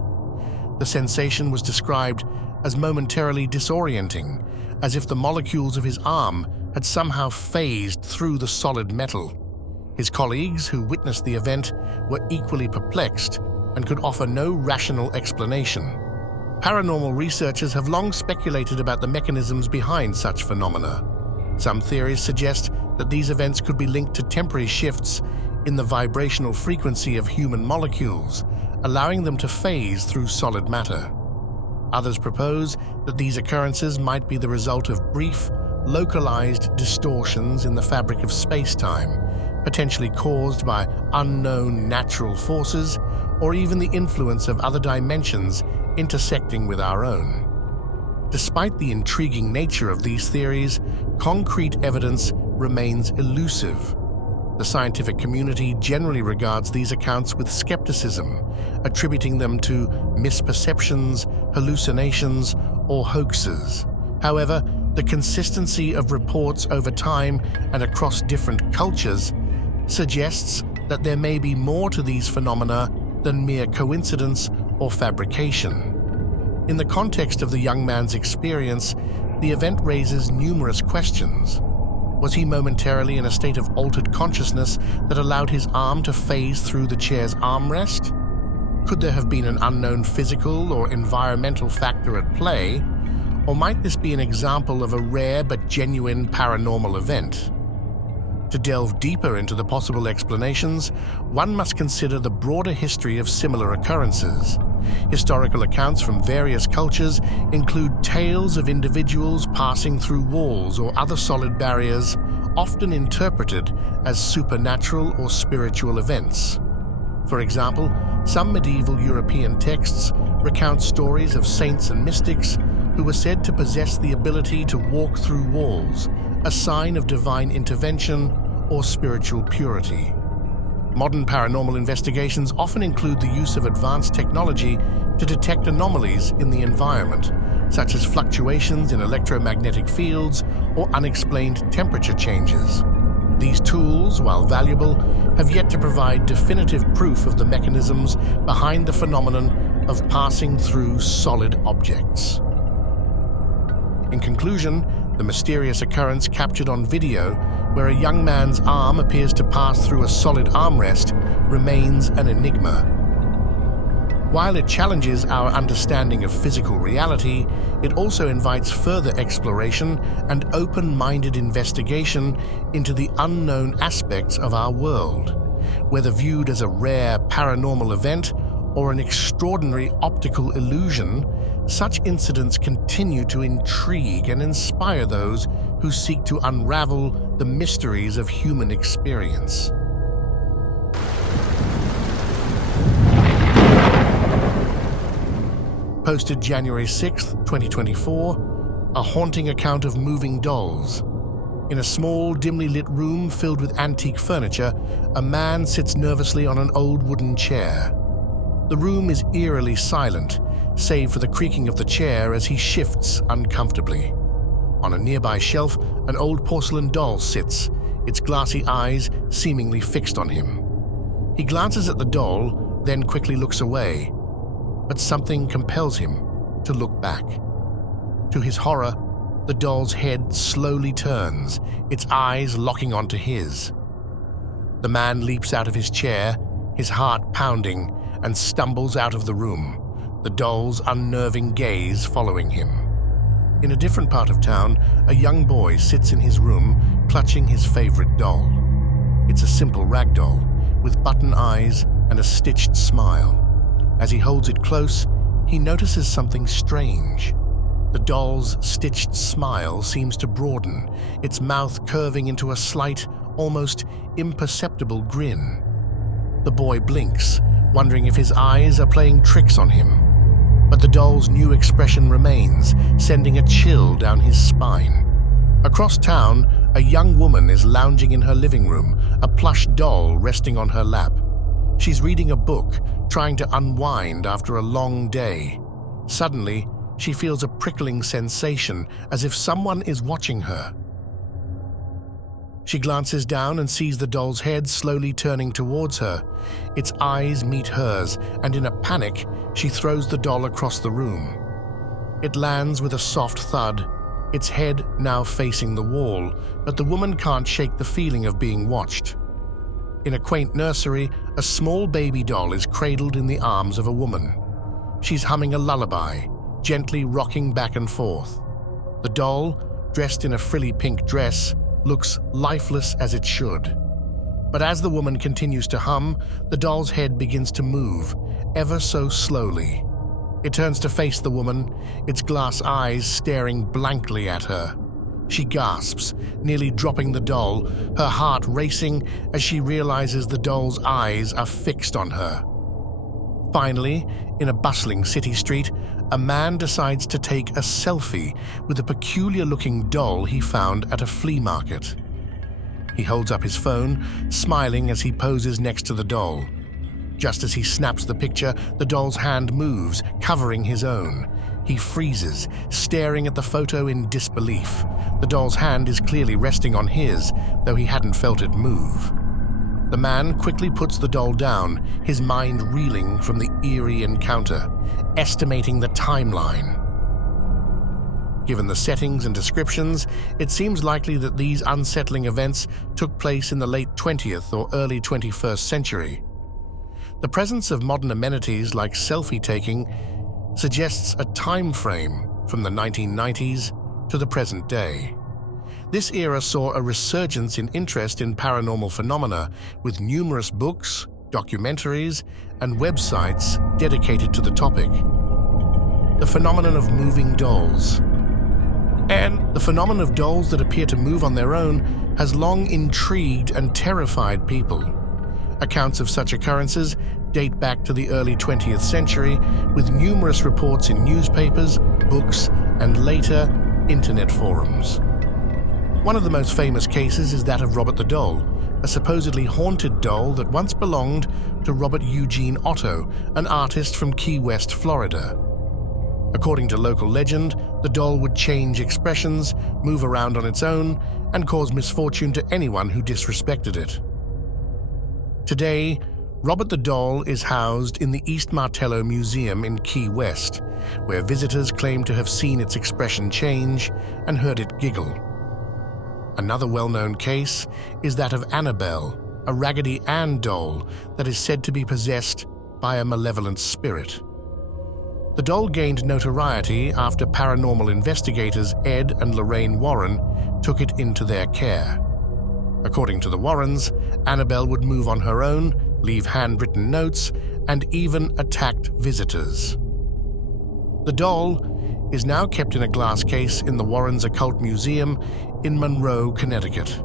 The sensation was described as momentarily disorienting, as if the molecules of his arm had somehow phased through the solid metal. His colleagues who witnessed the event were equally perplexed and could offer no rational explanation. Paranormal researchers have long speculated about the mechanisms behind such phenomena. Some theories suggest that these events could be linked to temporary shifts in the vibrational frequency of human molecules, allowing them to phase through solid matter. Others propose that these occurrences might be the result of brief, localized distortions in the fabric of space-time, potentially caused by unknown natural forces or even the influence of other dimensions intersecting with our own. Despite the intriguing nature of these theories, concrete evidence remains elusive. The scientific community generally regards these accounts with skepticism, attributing them to misperceptions, hallucinations, or hoaxes. However, the consistency of reports over time and across different cultures suggests that there may be more to these phenomena than mere coincidence or fabrication. In the context of the young man's experience, the event raises numerous questions. Was he momentarily in a state of altered consciousness that allowed his arm to phase through the chair's armrest? Could there have been an unknown physical or environmental factor at play? Or might this be an example of a rare but genuine paranormal event? To delve deeper into the possible explanations, one must consider the broader history of similar occurrences. Historical accounts from various cultures include tales of individuals passing through walls or other solid barriers, often interpreted as supernatural or spiritual events. For example, some medieval European texts recount stories of saints and mystics who were said to possess the ability to walk through walls, a sign of divine intervention or spiritual purity. Modern paranormal investigations often include the use of advanced technology to detect anomalies in the environment, such as fluctuations in electromagnetic fields or unexplained temperature changes. These tools, while valuable, have yet to provide definitive proof of the mechanisms behind the phenomenon of passing through solid objects. In conclusion, the mysterious occurrence captured on video, where a young man's arm appears to pass through a solid armrest, remains an enigma. While it challenges our understanding of physical reality, it also invites further exploration and open-minded investigation into the unknown aspects of our world. Whether viewed as a rare paranormal event or an extraordinary optical illusion, such incidents continue to intrigue and inspire those who seek to unravel the mysteries of human experience. Posted January 6, 2024, a haunting account of moving dolls. In a small, dimly lit room filled with antique furniture, a man sits nervously on an old wooden chair. The room is eerily silent, save for the creaking of the chair as he shifts uncomfortably. On a nearby shelf, an old porcelain doll sits, its glassy eyes seemingly fixed on him. He glances at the doll, then quickly looks away, but something compels him to look back. To his horror, the doll's head slowly turns, its eyes locking onto his. The man leaps out of his chair, his heart pounding, and stumbles out of the room, the doll's unnerving gaze following him. In a different part of town, a young boy sits in his room, clutching his favorite doll. It's a simple rag doll, with button eyes and a stitched smile. As he holds it close, he notices something strange. The doll's stitched smile seems to broaden, its mouth curving into a slight, almost imperceptible grin. The boy blinks, wondering if his eyes are playing tricks on him. But the doll's new expression remains, sending a chill down his spine. Across town, a young woman is lounging in her living room, a plush doll resting on her lap. She's reading a book, trying to unwind after a long day. Suddenly, she feels a prickling sensation, as if someone is watching her. She glances down and sees the doll's head slowly turning towards her. Its eyes meet hers, and in a panic, she throws the doll across the room. It lands with a soft thud, its head now facing the wall, but the woman can't shake the feeling of being watched. In a quaint nursery, a small baby doll is cradled in the arms of a woman. She's humming a lullaby, gently rocking back and forth. The doll, dressed in a frilly pink dress, looks lifeless as it should. But as the woman continues to hum, the doll's head begins to move, ever so slowly. It turns to face the woman, its glass eyes staring blankly at her. She gasps, nearly dropping the doll, her heart racing as she realizes the doll's eyes are fixed on her. Finally, in a bustling city street, a man decides to take a selfie with a peculiar-looking doll he found at a flea market. He holds up his phone, smiling as he poses next to the doll. Just as he snaps the picture, the doll's hand moves, covering his own. He freezes, staring at the photo in disbelief. The doll's hand is clearly resting on his, though he hadn't felt it move. The man quickly puts the doll down, his mind reeling from the eerie encounter, estimating the timeline. Given the settings and descriptions, it seems likely that these unsettling events took place in the late 20th or early 21st century. The presence of modern amenities like selfie-taking suggests a time frame from the 1990s to the present day. This era saw a resurgence in interest in paranormal phenomena, with numerous books, documentaries, and websites dedicated to the topic. The phenomenon of moving dolls. And the phenomenon of dolls that appear to move on their own has long intrigued and terrified people. Accounts of such occurrences date back to the early 20th century, with numerous reports in newspapers, books, and later, internet forums. One of the most famous cases is that of Robert the Doll, a supposedly haunted doll that once belonged to Robert Eugene Otto, an artist from Key West, Florida. According to local legend, the doll would change expressions, move around on its own, and cause misfortune to anyone who disrespected it. Today, Robert the Doll is housed in the East Martello Museum in Key West, where visitors claim to have seen its expression change and heard it giggle. Another well-known case is that of Annabelle, a Raggedy Ann doll that is said to be possessed by a malevolent spirit. The doll gained notoriety after paranormal investigators Ed and Lorraine Warren took it into their care. According to the Warrens, Annabelle would move on her own, leave handwritten notes, and even attacked visitors. The doll is now kept in a glass case in the Warrens Occult Museum in Monroe, Connecticut.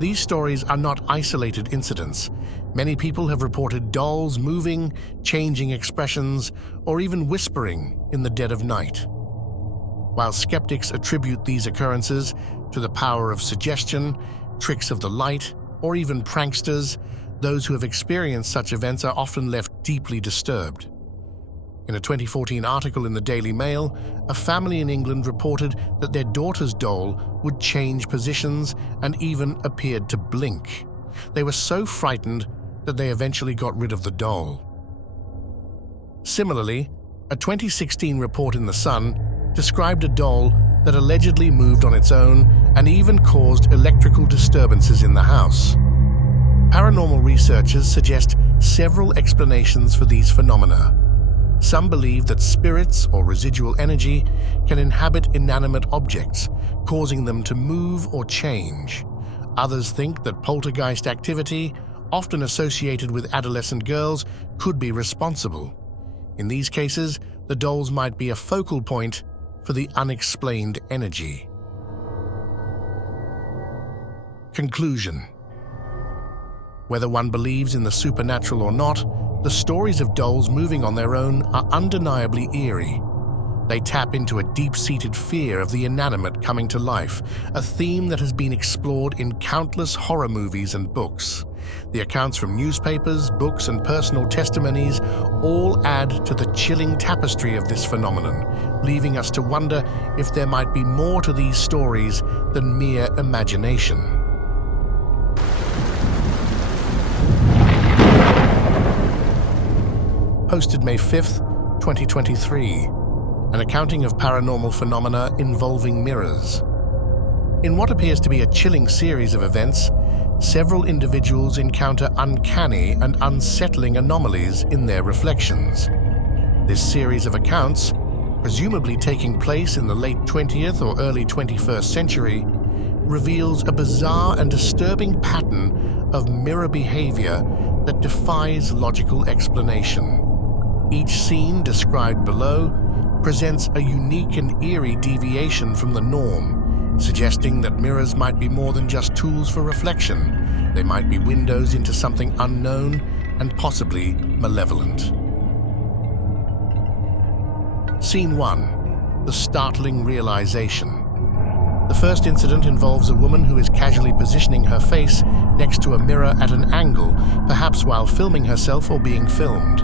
These stories are not isolated incidents. Many people have reported dolls moving, changing expressions, or even whispering in the dead of night. While skeptics attribute these occurrences to the power of suggestion, tricks of the light, or even pranksters, those who have experienced such events are often left deeply disturbed. In a 2014 article in the Daily Mail, a family in England reported that their daughter's doll would change positions and even appeared to blink. They were so frightened that they eventually got rid of the doll. Similarly, a 2016 report in The Sun described a doll that allegedly moved on its own and even caused electrical disturbances in the house. Paranormal researchers suggest several explanations for these phenomena. Some believe that spirits or residual energy can inhabit inanimate objects, causing them to move or change. Others think that poltergeist activity, often associated with adolescent girls, could be responsible. In these cases, the dolls might be a focal point for the unexplained energy. Conclusion. Whether one believes in the supernatural or not, the stories of dolls moving on their own are undeniably eerie. They tap into a deep-seated fear of the inanimate coming to life, a theme that has been explored in countless horror movies and books. The accounts from newspapers, books, and personal testimonies all add to the chilling tapestry of this phenomenon, leaving us to wonder if there might be more to these stories than mere imagination. Posted May 5th, 2023. An accounting of paranormal phenomena involving mirrors. In what appears to be a chilling series of events, several individuals encounter uncanny and unsettling anomalies in their reflections. This series of accounts, presumably taking place in the late 20th or early 21st century, reveals a bizarre and disturbing pattern of mirror behavior that defies logical explanation. Each scene described below presents a unique and eerie deviation from the norm, suggesting that mirrors might be more than just tools for reflection. They might be windows into something unknown and possibly malevolent. Scene 1. The startling realization. The first incident involves a woman who is casually positioning her face next to a mirror at an angle, perhaps while filming herself or being filmed.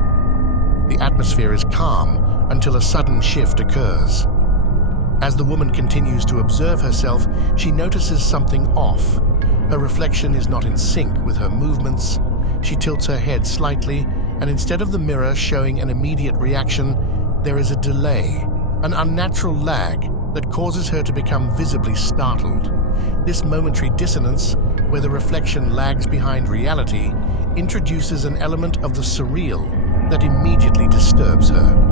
The atmosphere is calm until a sudden shift occurs. As the woman continues to observe herself, she notices something off. Her reflection is not in sync with her movements. She tilts her head slightly, and instead of the mirror showing an immediate reaction, there is a delay, an unnatural lag that causes her to become visibly startled. This momentary dissonance, where the reflection lags behind reality, introduces an element of the surreal that immediately disturbs her.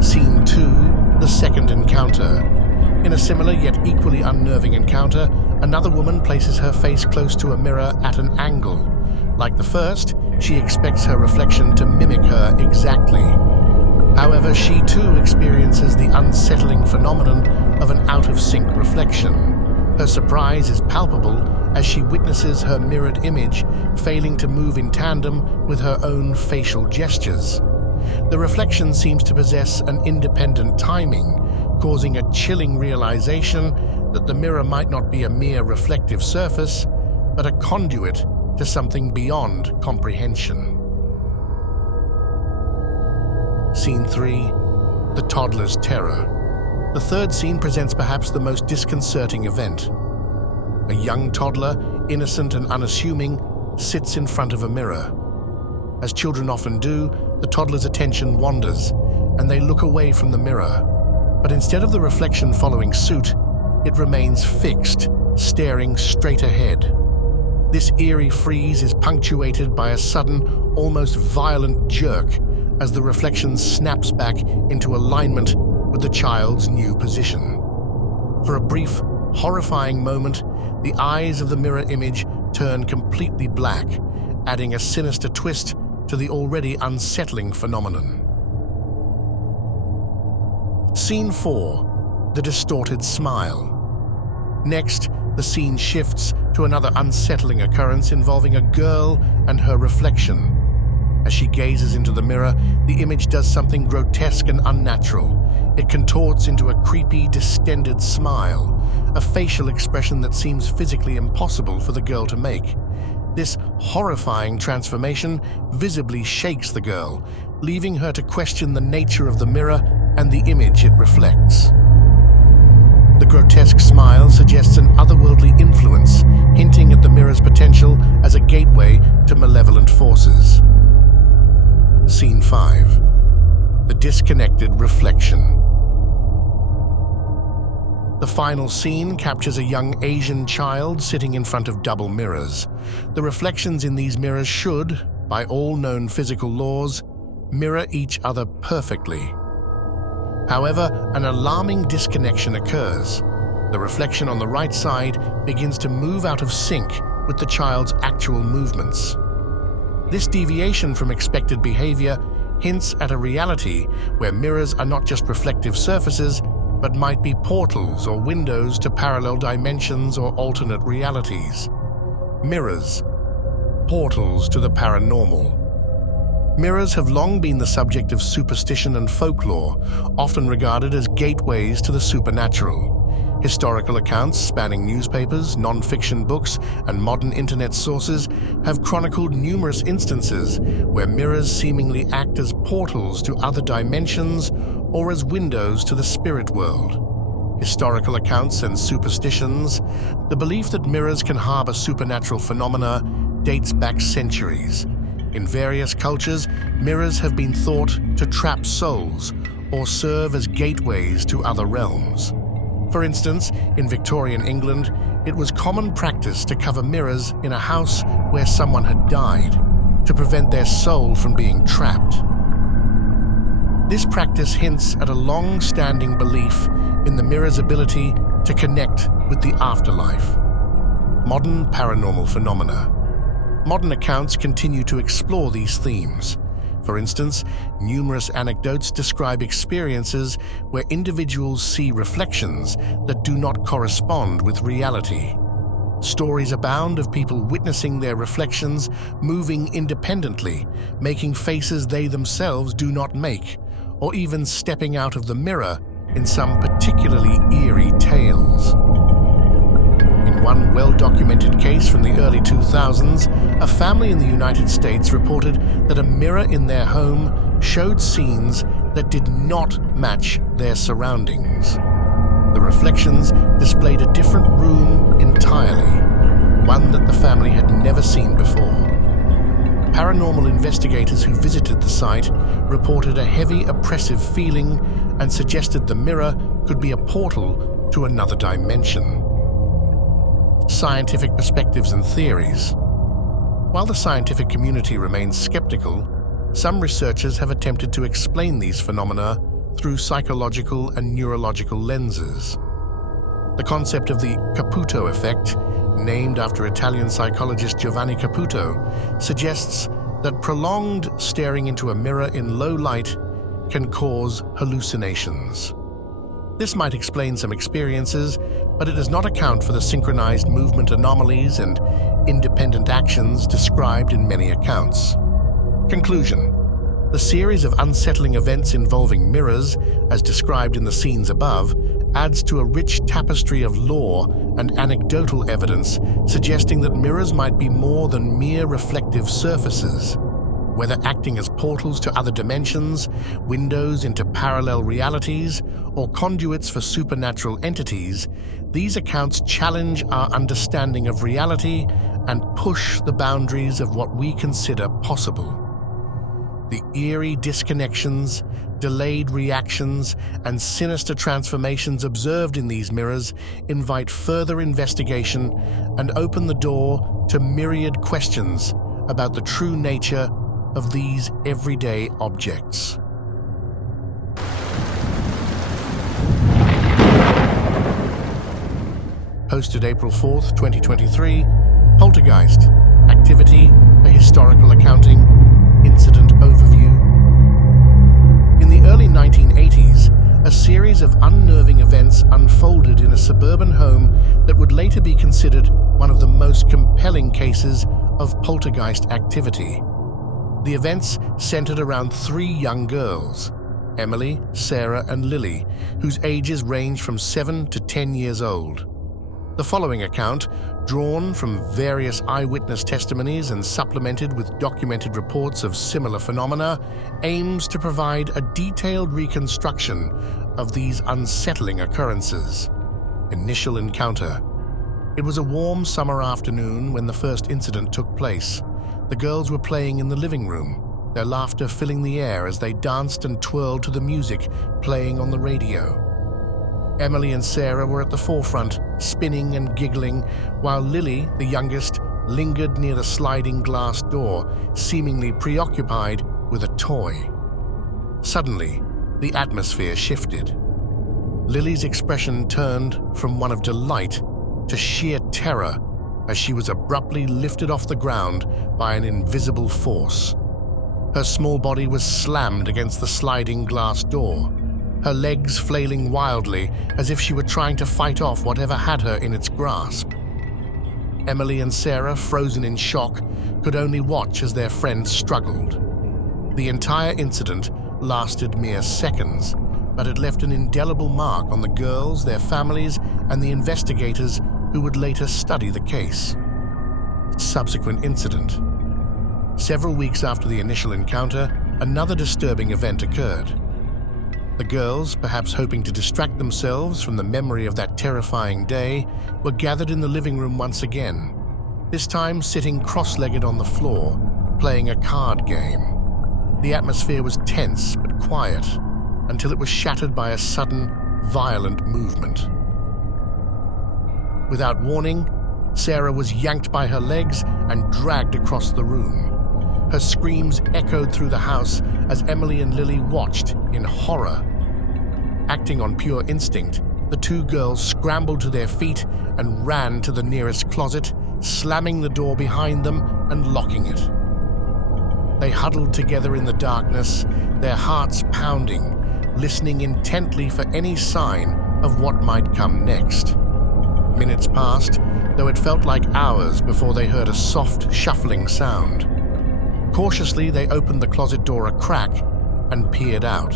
Scene 2, the second encounter. In a similar yet equally unnerving encounter, another woman places her face close to a mirror at an angle. Like the first, she expects her reflection to mimic her exactly. However, she too experiences the unsettling phenomenon of an out-of-sync reflection. Her surprise is palpable as she witnesses her mirrored image failing to move in tandem with her own facial gestures. The reflection seems to possess an independent timing, causing a chilling realization that the mirror might not be a mere reflective surface, but a conduit to something beyond comprehension. Scene 3. The toddler's terror. The third scene presents perhaps the most disconcerting event. A young toddler, innocent and unassuming, sits in front of a mirror. As children often do, the toddler's attention wanders, and they look away from the mirror. But instead of the reflection following suit, it remains fixed, staring straight ahead. This eerie freeze is punctuated by a sudden, almost violent jerk as the reflection snaps back into alignment with the child's new position. For a brief, horrifying moment, the eyes of the mirror image turn completely black, adding a sinister twist to the already unsettling phenomenon. Scene 4. The distorted smile. Next, the scene shifts to another unsettling occurrence involving a girl and her reflection. As she gazes into the mirror, the image does something grotesque and unnatural. It contorts into a creepy, distended smile, a facial expression that seems physically impossible for the girl to make. This horrifying transformation visibly shakes the girl, leaving her to question the nature of the mirror and the image it reflects. The grotesque smile suggests an otherworldly influence, hinting at the mirror's potential as a gateway to malevolent forces. Scene 5. The disconnected reflection. The final scene captures a young Asian child sitting in front of double mirrors. The reflections in these mirrors should, by all known physical laws, mirror each other perfectly. However, an alarming disconnection occurs. The reflection on the right side begins to move out of sync with the child's actual movements. This deviation from expected behavior hints at a reality where mirrors are not just reflective surfaces, but might be portals or windows to parallel dimensions or alternate realities. Mirrors, portals to the paranormal. Mirrors have long been the subject of superstition and folklore, often regarded as gateways to the supernatural. Historical accounts spanning newspapers, non-fiction books, and modern internet sources have chronicled numerous instances where mirrors seemingly act as portals to other dimensions or as windows to the spirit world. Historical accounts and superstitions, the belief that mirrors can harbor supernatural phenomena dates back centuries. In various cultures, mirrors have been thought to trap souls or serve as gateways to other realms. For instance, in Victorian England, it was common practice to cover mirrors in a house where someone had died, to prevent their soul from being trapped. This practice hints at a long-standing belief in the mirror's ability to connect with the afterlife. Modern paranormal phenomena. Modern accounts continue to explore these themes. For instance, numerous anecdotes describe experiences where individuals see reflections that do not correspond with reality. Stories abound of people witnessing their reflections moving independently, making faces they themselves do not make, or even stepping out of the mirror in some particularly eerie tales. In one well-documented case from the early 2000s, a family in the United States reported that a mirror in their home showed scenes that did not match their surroundings. The reflections displayed a different room entirely, one that the family had never seen before. Paranormal investigators who visited the site reported a heavy, oppressive feeling and suggested the mirror could be a portal to another dimension. Scientific perspectives and theories. While the scientific community remains skeptical, some researchers have attempted to explain these phenomena through psychological and neurological lenses. The concept of the Caputo effect, named after Italian psychologist Giovanni Caputo, suggests that prolonged staring into a mirror in low light can cause hallucinations. This might explain some experiences, but it does not account for the synchronized movement anomalies and independent actions described in many accounts. Conclusion. The series of unsettling events involving mirrors, as described in the scenes above, adds to a rich tapestry of lore and anecdotal evidence suggesting that mirrors might be more than mere reflective surfaces. Whether acting as portals to other dimensions, windows into parallel realities, or conduits for supernatural entities, these accounts challenge our understanding of reality and push the boundaries of what we consider possible. The eerie disconnections, delayed reactions, and sinister transformations observed in these mirrors invite further investigation and open the door to myriad questions about the true nature of these everyday objects. Posted April 4th, 2023, Poltergeist, Activity, a Historical Accounting, Incident Overview. In the early 1980s, a series of unnerving events unfolded in a suburban home that would later be considered one of the most compelling cases of poltergeist activity. The events centered around three young girls, Emily, Sarah, and Lily, whose ages range from 7 to 10 years old. The following account, drawn from various eyewitness testimonies and supplemented with documented reports of similar phenomena, aims to provide a detailed reconstruction of these unsettling occurrences. Initial encounter. It was a warm summer afternoon when the first incident took place. The girls were playing in the living room, their laughter filling the air as they danced and twirled to the music playing on the radio. Emily and Sarah were at the forefront, spinning and giggling, while Lily, the youngest, lingered near the sliding glass door, seemingly preoccupied with a toy. Suddenly, the atmosphere shifted. Lily's expression turned from one of delight to sheer terror as she was abruptly lifted off the ground by an invisible force. Her small body was slammed against the sliding glass door, her legs flailing wildly as if she were trying to fight off whatever had her in its grasp. Emily and Sarah, frozen in shock, could only watch as their friend struggled. The entire incident lasted mere seconds, but it left an indelible mark on the girls, their families, and the investigators who would later study the case. Subsequent incident. Several weeks after the initial encounter, another disturbing event occurred. The girls, perhaps hoping to distract themselves from the memory of that terrifying day, were gathered in the living room once again, this time sitting cross-legged on the floor, playing a card game. The atmosphere was tense but quiet, until it was shattered by a sudden, violent movement. Without warning, Sarah was yanked by her legs and dragged across the room. Her screams echoed through the house as Emily and Lily watched in horror. Acting on pure instinct, the two girls scrambled to their feet and ran to the nearest closet, slamming the door behind them and locking it. They huddled together in the darkness, their hearts pounding, listening intently for any sign of what might come next. Minutes passed, though it felt like hours before they heard a soft, shuffling sound. Cautiously, they opened the closet door a crack and peered out.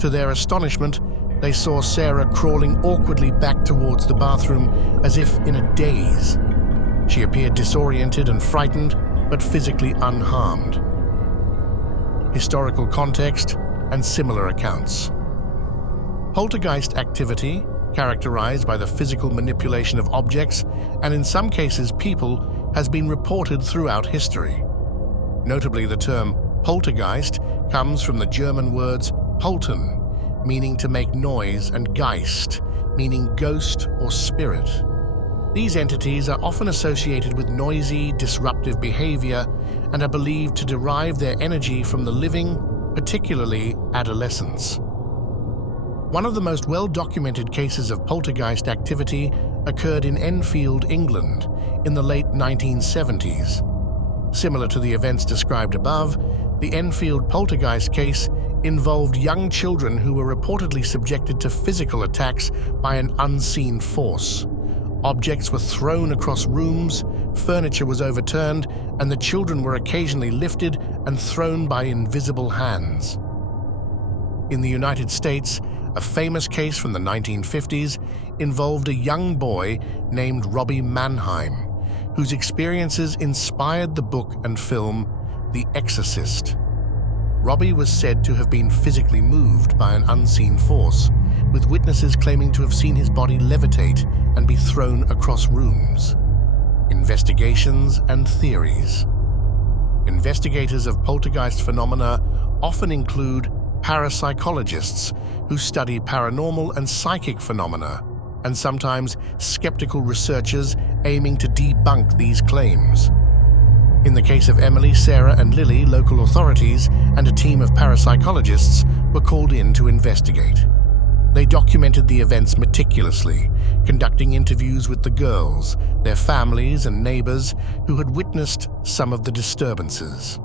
To their astonishment, they saw Sarah crawling awkwardly back towards the bathroom as if in a daze. She appeared disoriented and frightened, but physically unharmed. Historical context and similar accounts. Poltergeist activity, characterized by the physical manipulation of objects and in some cases people, has been reported throughout history. Notably, the term poltergeist comes from the German words polten, meaning to make noise, and Geist, meaning ghost or spirit. These entities are often associated with noisy, disruptive behavior and are believed to derive their energy from the living, particularly adolescents. One of the most well-documented cases of poltergeist activity occurred in Enfield, England, in the late 1970s. Similar to the events described above, the Enfield poltergeist case involved young children who were reportedly subjected to physical attacks by an unseen force. Objects were thrown across rooms, furniture was overturned, and the children were occasionally lifted and thrown by invisible hands. In the United States, a famous case from the 1950s involved a young boy named Robbie Mannheim, whose experiences inspired the book and film The Exorcist. Robbie was said to have been physically moved by an unseen force, with witnesses claiming to have seen his body levitate and be thrown across rooms. Investigations and theories. Investigators of poltergeist phenomena often include parapsychologists who study paranormal and psychic phenomena, and sometimes skeptical researchers aiming to debunk these claims. In the case of Emily, Sarah, and Lily, local authorities and a team of parapsychologists were called in to investigate. They documented the events meticulously, conducting interviews with the girls, their families, and neighbors who had witnessed some of the disturbances.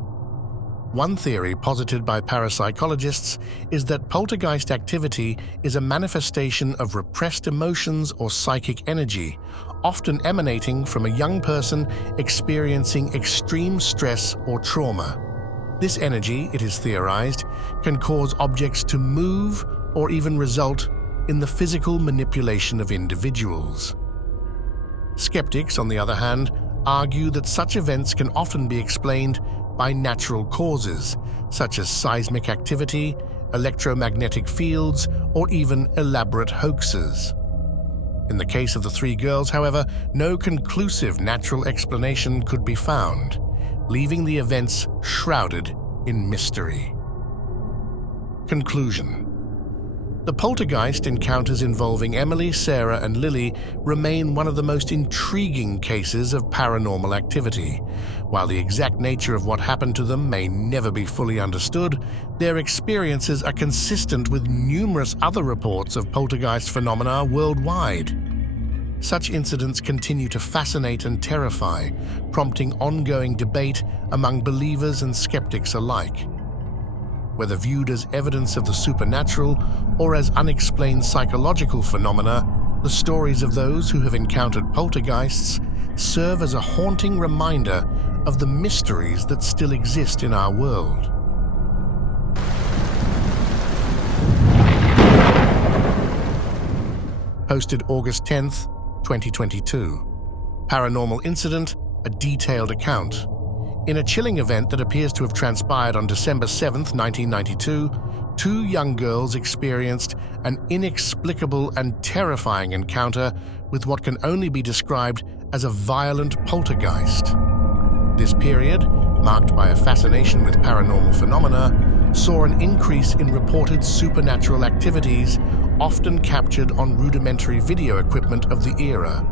One theory posited by parapsychologists is that poltergeist activity is a manifestation of repressed emotions or psychic energy, often emanating from a young person experiencing extreme stress or trauma. This energy, it is theorized, can cause objects to move or even result in the physical manipulation of individuals. Skeptics, on the other hand, argue that such events can often be explained by natural causes, such as seismic activity, electromagnetic fields, or even elaborate hoaxes. In the case of the three girls, however, no conclusive natural explanation could be found, leaving the events shrouded in mystery. Conclusion. The poltergeist encounters involving Emily, Sarah, and Lily remain one of the most intriguing cases of paranormal activity. While the exact nature of what happened to them may never be fully understood, their experiences are consistent with numerous other reports of poltergeist phenomena worldwide. Such incidents continue to fascinate and terrify, prompting ongoing debate among believers and skeptics alike. Whether viewed as evidence of the supernatural or as unexplained psychological phenomena, the stories of those who have encountered poltergeists serve as a haunting reminder of the mysteries that still exist in our world. Posted August 10th, 2022. Paranormal incident, a detailed account. In a chilling event that appears to have transpired on December 7th, 1992, two young girls experienced an inexplicable and terrifying encounter with what can only be described as a violent poltergeist. This period, marked by a fascination with paranormal phenomena, saw an increase in reported supernatural activities, often captured on rudimentary video equipment of the era.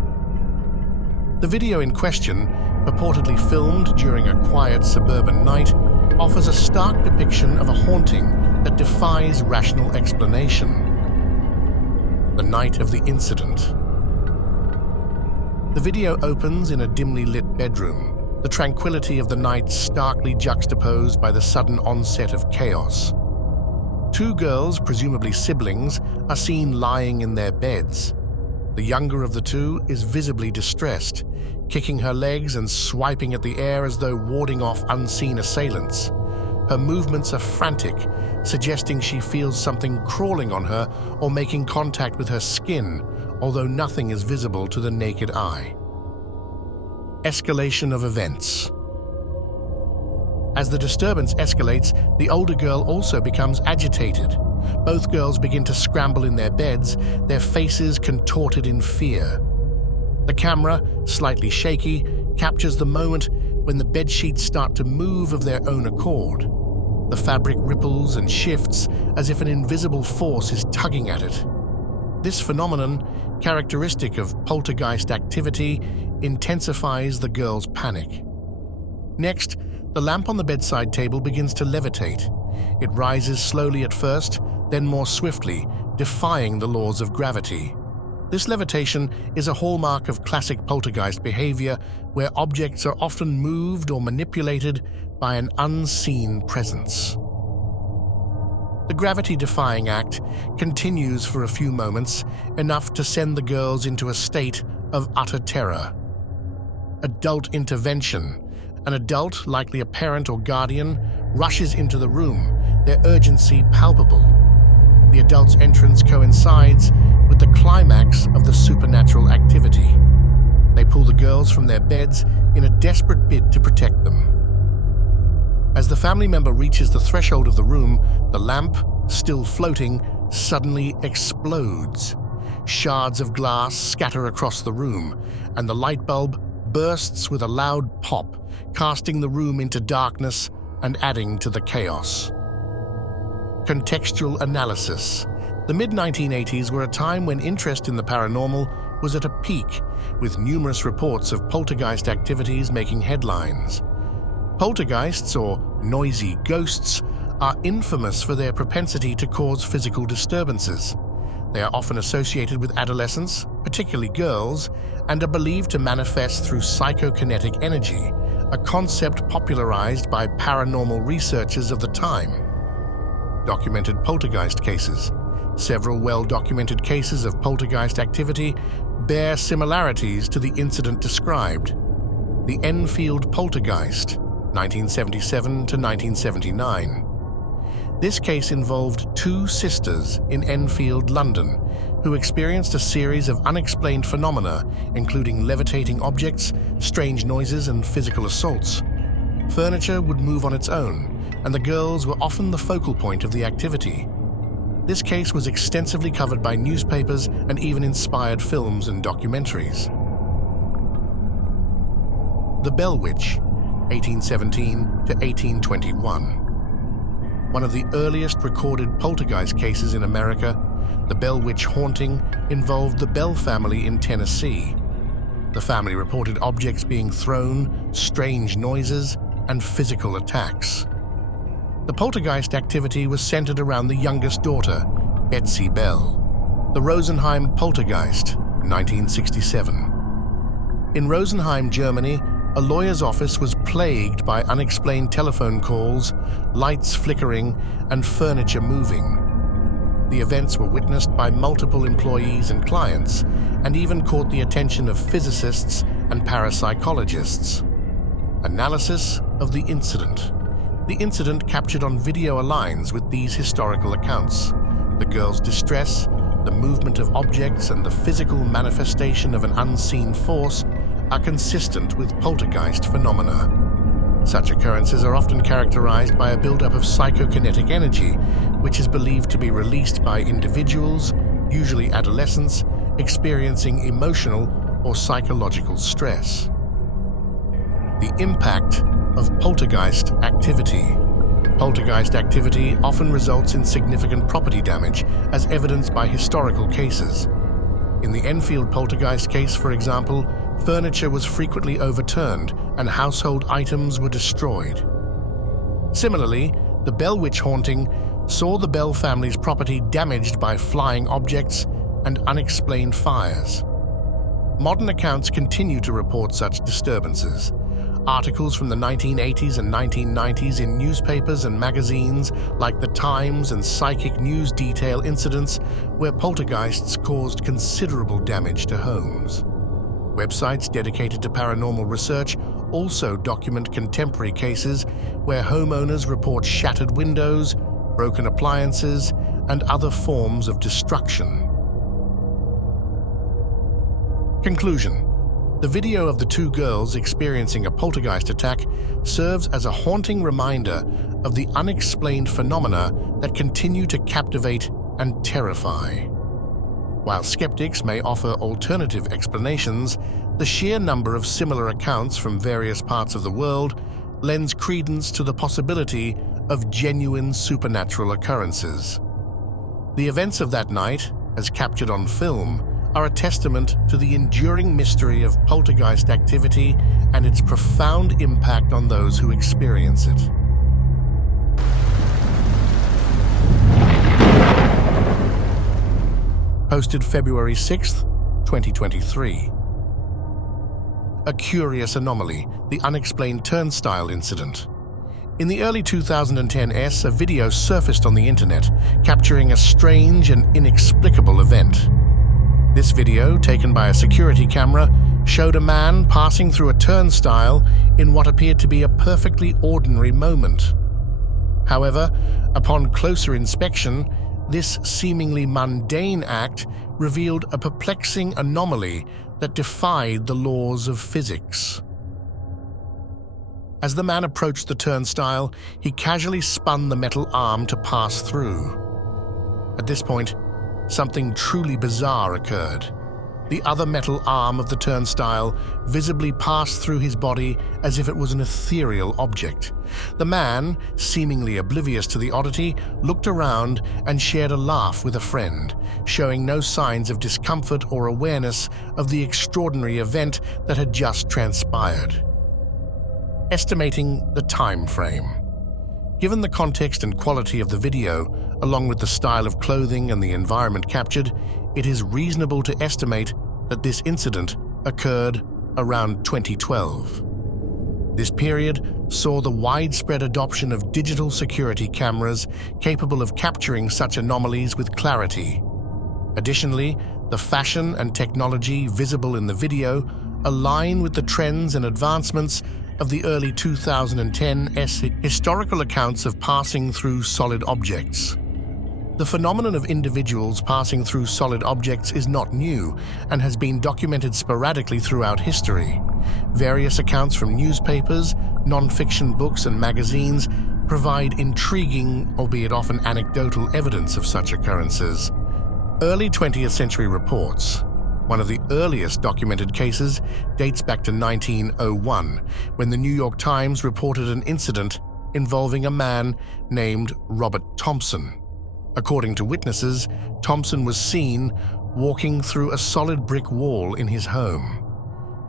The video in question, purportedly filmed during a quiet suburban night, offers a stark depiction of a haunting that defies rational explanation. The night of the incident. The video opens in a dimly lit bedroom, the tranquility of the night starkly juxtaposed by the sudden onset of chaos. Two girls, presumably siblings, are seen lying in their beds. The younger of the two is visibly distressed, kicking her legs and swiping at the air as though warding off unseen assailants. Her movements are frantic, suggesting she feels something crawling on her or making contact with her skin, although nothing is visible to the naked eye. Escalation of events. As the disturbance escalates, the older girl also becomes agitated. Both girls begin to scramble in their beds, their faces contorted in fear. The camera, slightly shaky, captures the moment when the bedsheets start to move of their own accord. The fabric ripples and shifts as if an invisible force is tugging at it. This phenomenon, characteristic of poltergeist activity, intensifies the girl's panic. Next, the lamp on the bedside table begins to levitate. It rises slowly at first, then more swiftly, defying the laws of gravity. This levitation is a hallmark of classic poltergeist behavior, where objects are often moved or manipulated by an unseen presence. The gravity-defying act continues for a few moments, enough to send the girls into a state of utter terror. Adult intervention. An adult, likely a parent or guardian, rushes into the room, their urgency palpable. The adult's entrance coincides with the climax of the supernatural activity. They pull the girls from their beds in a desperate bid to protect them. As the family member reaches the threshold of the room, the lamp, still floating, suddenly explodes. Shards of glass scatter across the room, and the light bulb bursts with a loud pop, casting the room into darkness and adding to the chaos. Contextual analysis. The mid-1980s were a time when interest in the paranormal was at a peak, with numerous reports of poltergeist activities making headlines. Poltergeists, or noisy ghosts, are infamous for their propensity to cause physical disturbances. They are often associated with adolescents, particularly girls, and are believed to manifest through psychokinetic energy, a concept popularized by paranormal researchers of the time. Documented poltergeist cases. Several well-documented cases of poltergeist activity bear similarities to the incident described. The Enfield poltergeist, 1977 to 1979. This case involved two sisters in Enfield, London, who experienced a series of unexplained phenomena, including levitating objects, strange noises, and physical assaults. Furniture would move on its own, and the girls were often the focal point of the activity. This case was extensively covered by newspapers and even inspired films and documentaries. The Bell Witch, 1817 to 1821. One of the earliest recorded poltergeist cases in America, the Bell Witch haunting involved the Bell family in Tennessee. The family reported objects being thrown, strange noises, and physical attacks. The poltergeist activity was centered around the youngest daughter, Betsy Bell. The Rosenheim poltergeist, 1967. In Rosenheim, Germany, a lawyer's office was plagued by unexplained telephone calls, lights flickering, and furniture moving. The events were witnessed by multiple employees and clients, and even caught the attention of physicists and parapsychologists. Analysis of the incident. The incident captured on video aligns with these historical accounts. The girl's distress, the movement of objects, and the physical manifestation of an unseen force are consistent with poltergeist phenomena. Such occurrences are often characterized by a buildup of psychokinetic energy, which is believed to be released by individuals, usually adolescents, experiencing emotional or psychological stress. The impact of poltergeist activity. Poltergeist activity often results in significant property damage, as evidenced by historical cases. In the Enfield poltergeist case, for example, furniture was frequently overturned and household items were destroyed. Similarly, the Bell Witch haunting saw the Bell family's property damaged by flying objects and unexplained fires. Modern accounts continue to report such disturbances. Articles from the 1980s and 1990s in newspapers and magazines like The Times and Psychic News detail incidents where poltergeists caused considerable damage to homes. Websites dedicated to paranormal research also document contemporary cases where homeowners report shattered windows, broken appliances, and other forms of destruction. Conclusion. The video of the two girls experiencing a poltergeist attack serves as a haunting reminder of the unexplained phenomena that continue to captivate and terrify. While skeptics may offer alternative explanations, the sheer number of similar accounts from various parts of the world lends credence to the possibility of genuine supernatural occurrences. The events of that night, as captured on film, are a testament to the enduring mystery of poltergeist activity and its profound impact on those who experience it. Posted February 6, 2023. A curious anomaly, the unexplained turnstile incident. In the early 2010s, a video surfaced on the internet capturing a strange and inexplicable event. This video, taken by a security camera, showed a man passing through a turnstile in what appeared to be a perfectly ordinary moment. However, upon closer inspection, this seemingly mundane act revealed a perplexing anomaly that defied the laws of physics. As the man approached the turnstile, he casually spun the metal arm to pass through. At this point, something truly bizarre occurred. The other metal arm of the turnstile visibly passed through his body as if it was an ethereal object. The man, seemingly oblivious to the oddity, looked around and shared a laugh with a friend, showing no signs of discomfort or awareness of the extraordinary event that had just transpired. Estimating the time frame. Given the context and quality of the video, along with the style of clothing and the environment captured, it is reasonable to estimate that this incident occurred around 2012. This period saw the widespread adoption of digital security cameras capable of capturing such anomalies with clarity. Additionally, the fashion and technology visible in the video align with the trends and advancements of the early 2010s historical accounts of passing through solid objects. The phenomenon of individuals passing through solid objects is not new and has been documented sporadically throughout history. Various accounts from newspapers, non-fiction books, and magazines provide intriguing, albeit often anecdotal, evidence of such occurrences. Early 20th century reports. One of the earliest documented cases dates back to 1901, when the New York Times reported an incident involving a man named Robert Thompson. According to witnesses, Thompson was seen walking through a solid brick wall in his home.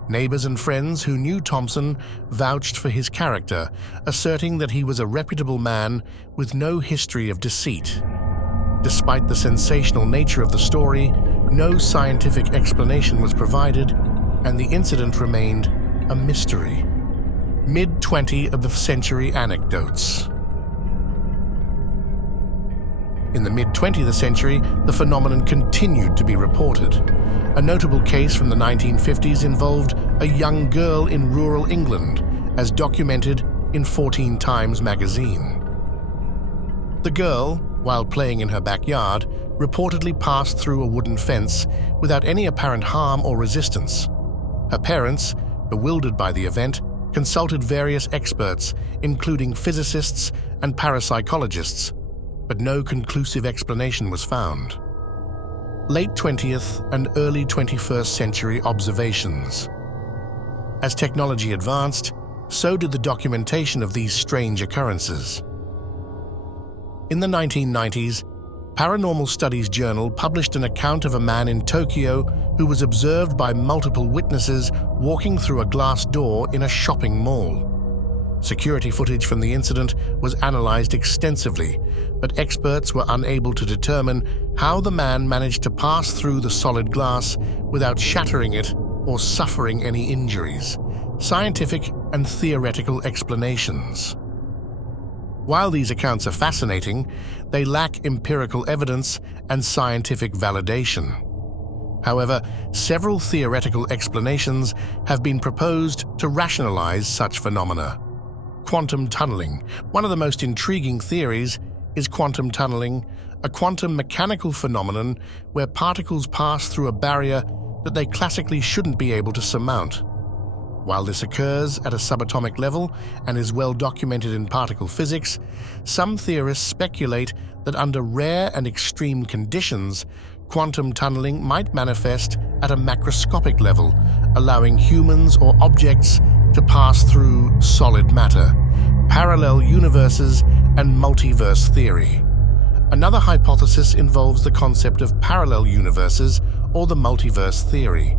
Neighbors and friends who knew Thompson vouched for his character, asserting that he was a reputable man with no history of deceit. Despite the sensational nature of the story, no scientific explanation was provided, and the incident remained a mystery. Mid-20th of the century anecdotes. In the mid-20th century, the phenomenon continued to be reported. A notable case from the 1950s involved a young girl in rural England, as documented in 14 Times magazine. The girl, while playing in her backyard, reportedly passed through a wooden fence without any apparent harm or resistance. Her parents, bewildered by the event, consulted various experts, including physicists and parapsychologists, but no conclusive explanation was found. Late 20th and early 21st century observations. As technology advanced, so did the documentation of these strange occurrences. In the 1990s, Paranormal Studies Journal published an account of a man in Tokyo who was observed by multiple witnesses walking through a glass door in a shopping mall. Security footage from the incident was analyzed extensively, but experts were unable to determine how the man managed to pass through the solid glass without shattering it or suffering any injuries. Scientific and theoretical explanations. While these accounts are fascinating, they lack empirical evidence and scientific validation. However, several theoretical explanations have been proposed to rationalize such phenomena. Quantum tunneling. One of the most intriguing theories is quantum tunneling, a quantum mechanical phenomenon where particles pass through a barrier that they classically shouldn't be able to surmount. While this occurs at a subatomic level and is well documented in particle physics, some theorists speculate that under rare and extreme conditions, quantum tunneling might manifest at a macroscopic level, allowing humans or objects to pass through solid matter, parallel universes, and multiverse theory. Another hypothesis involves the concept of parallel universes or the multiverse theory.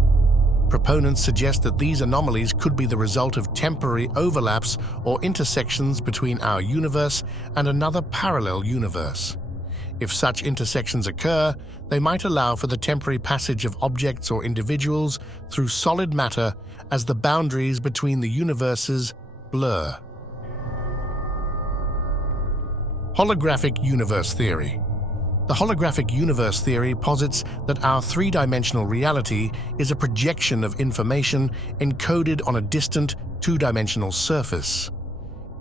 Proponents suggest that these anomalies could be the result of temporary overlaps or intersections between our universe and another parallel universe. If such intersections occur, they might allow for the temporary passage of objects or individuals through solid matter as the boundaries between the universes blur. Holographic universe theory. The holographic universe theory posits that our three-dimensional reality is a projection of information encoded on a distant, two-dimensional surface.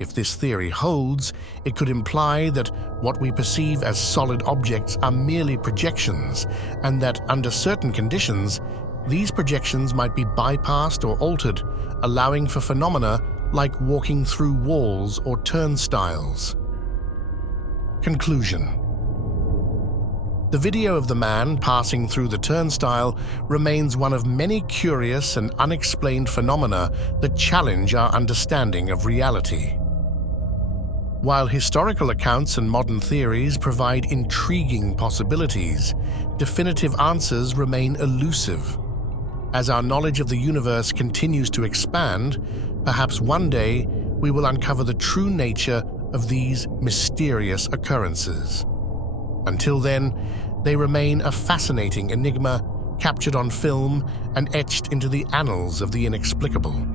If this theory holds, it could imply that what we perceive as solid objects are merely projections, and that under certain conditions, these projections might be bypassed or altered, allowing for phenomena like walking through walls or turnstiles. Conclusion. The video of the man passing through the turnstile remains one of many curious and unexplained phenomena that challenge our understanding of reality. While historical accounts and modern theories provide intriguing possibilities, definitive answers remain elusive. As our knowledge of the universe continues to expand, perhaps one day we will uncover the true nature of these mysterious occurrences. Until then, they remain a fascinating enigma captured on film and etched into the annals of the inexplicable.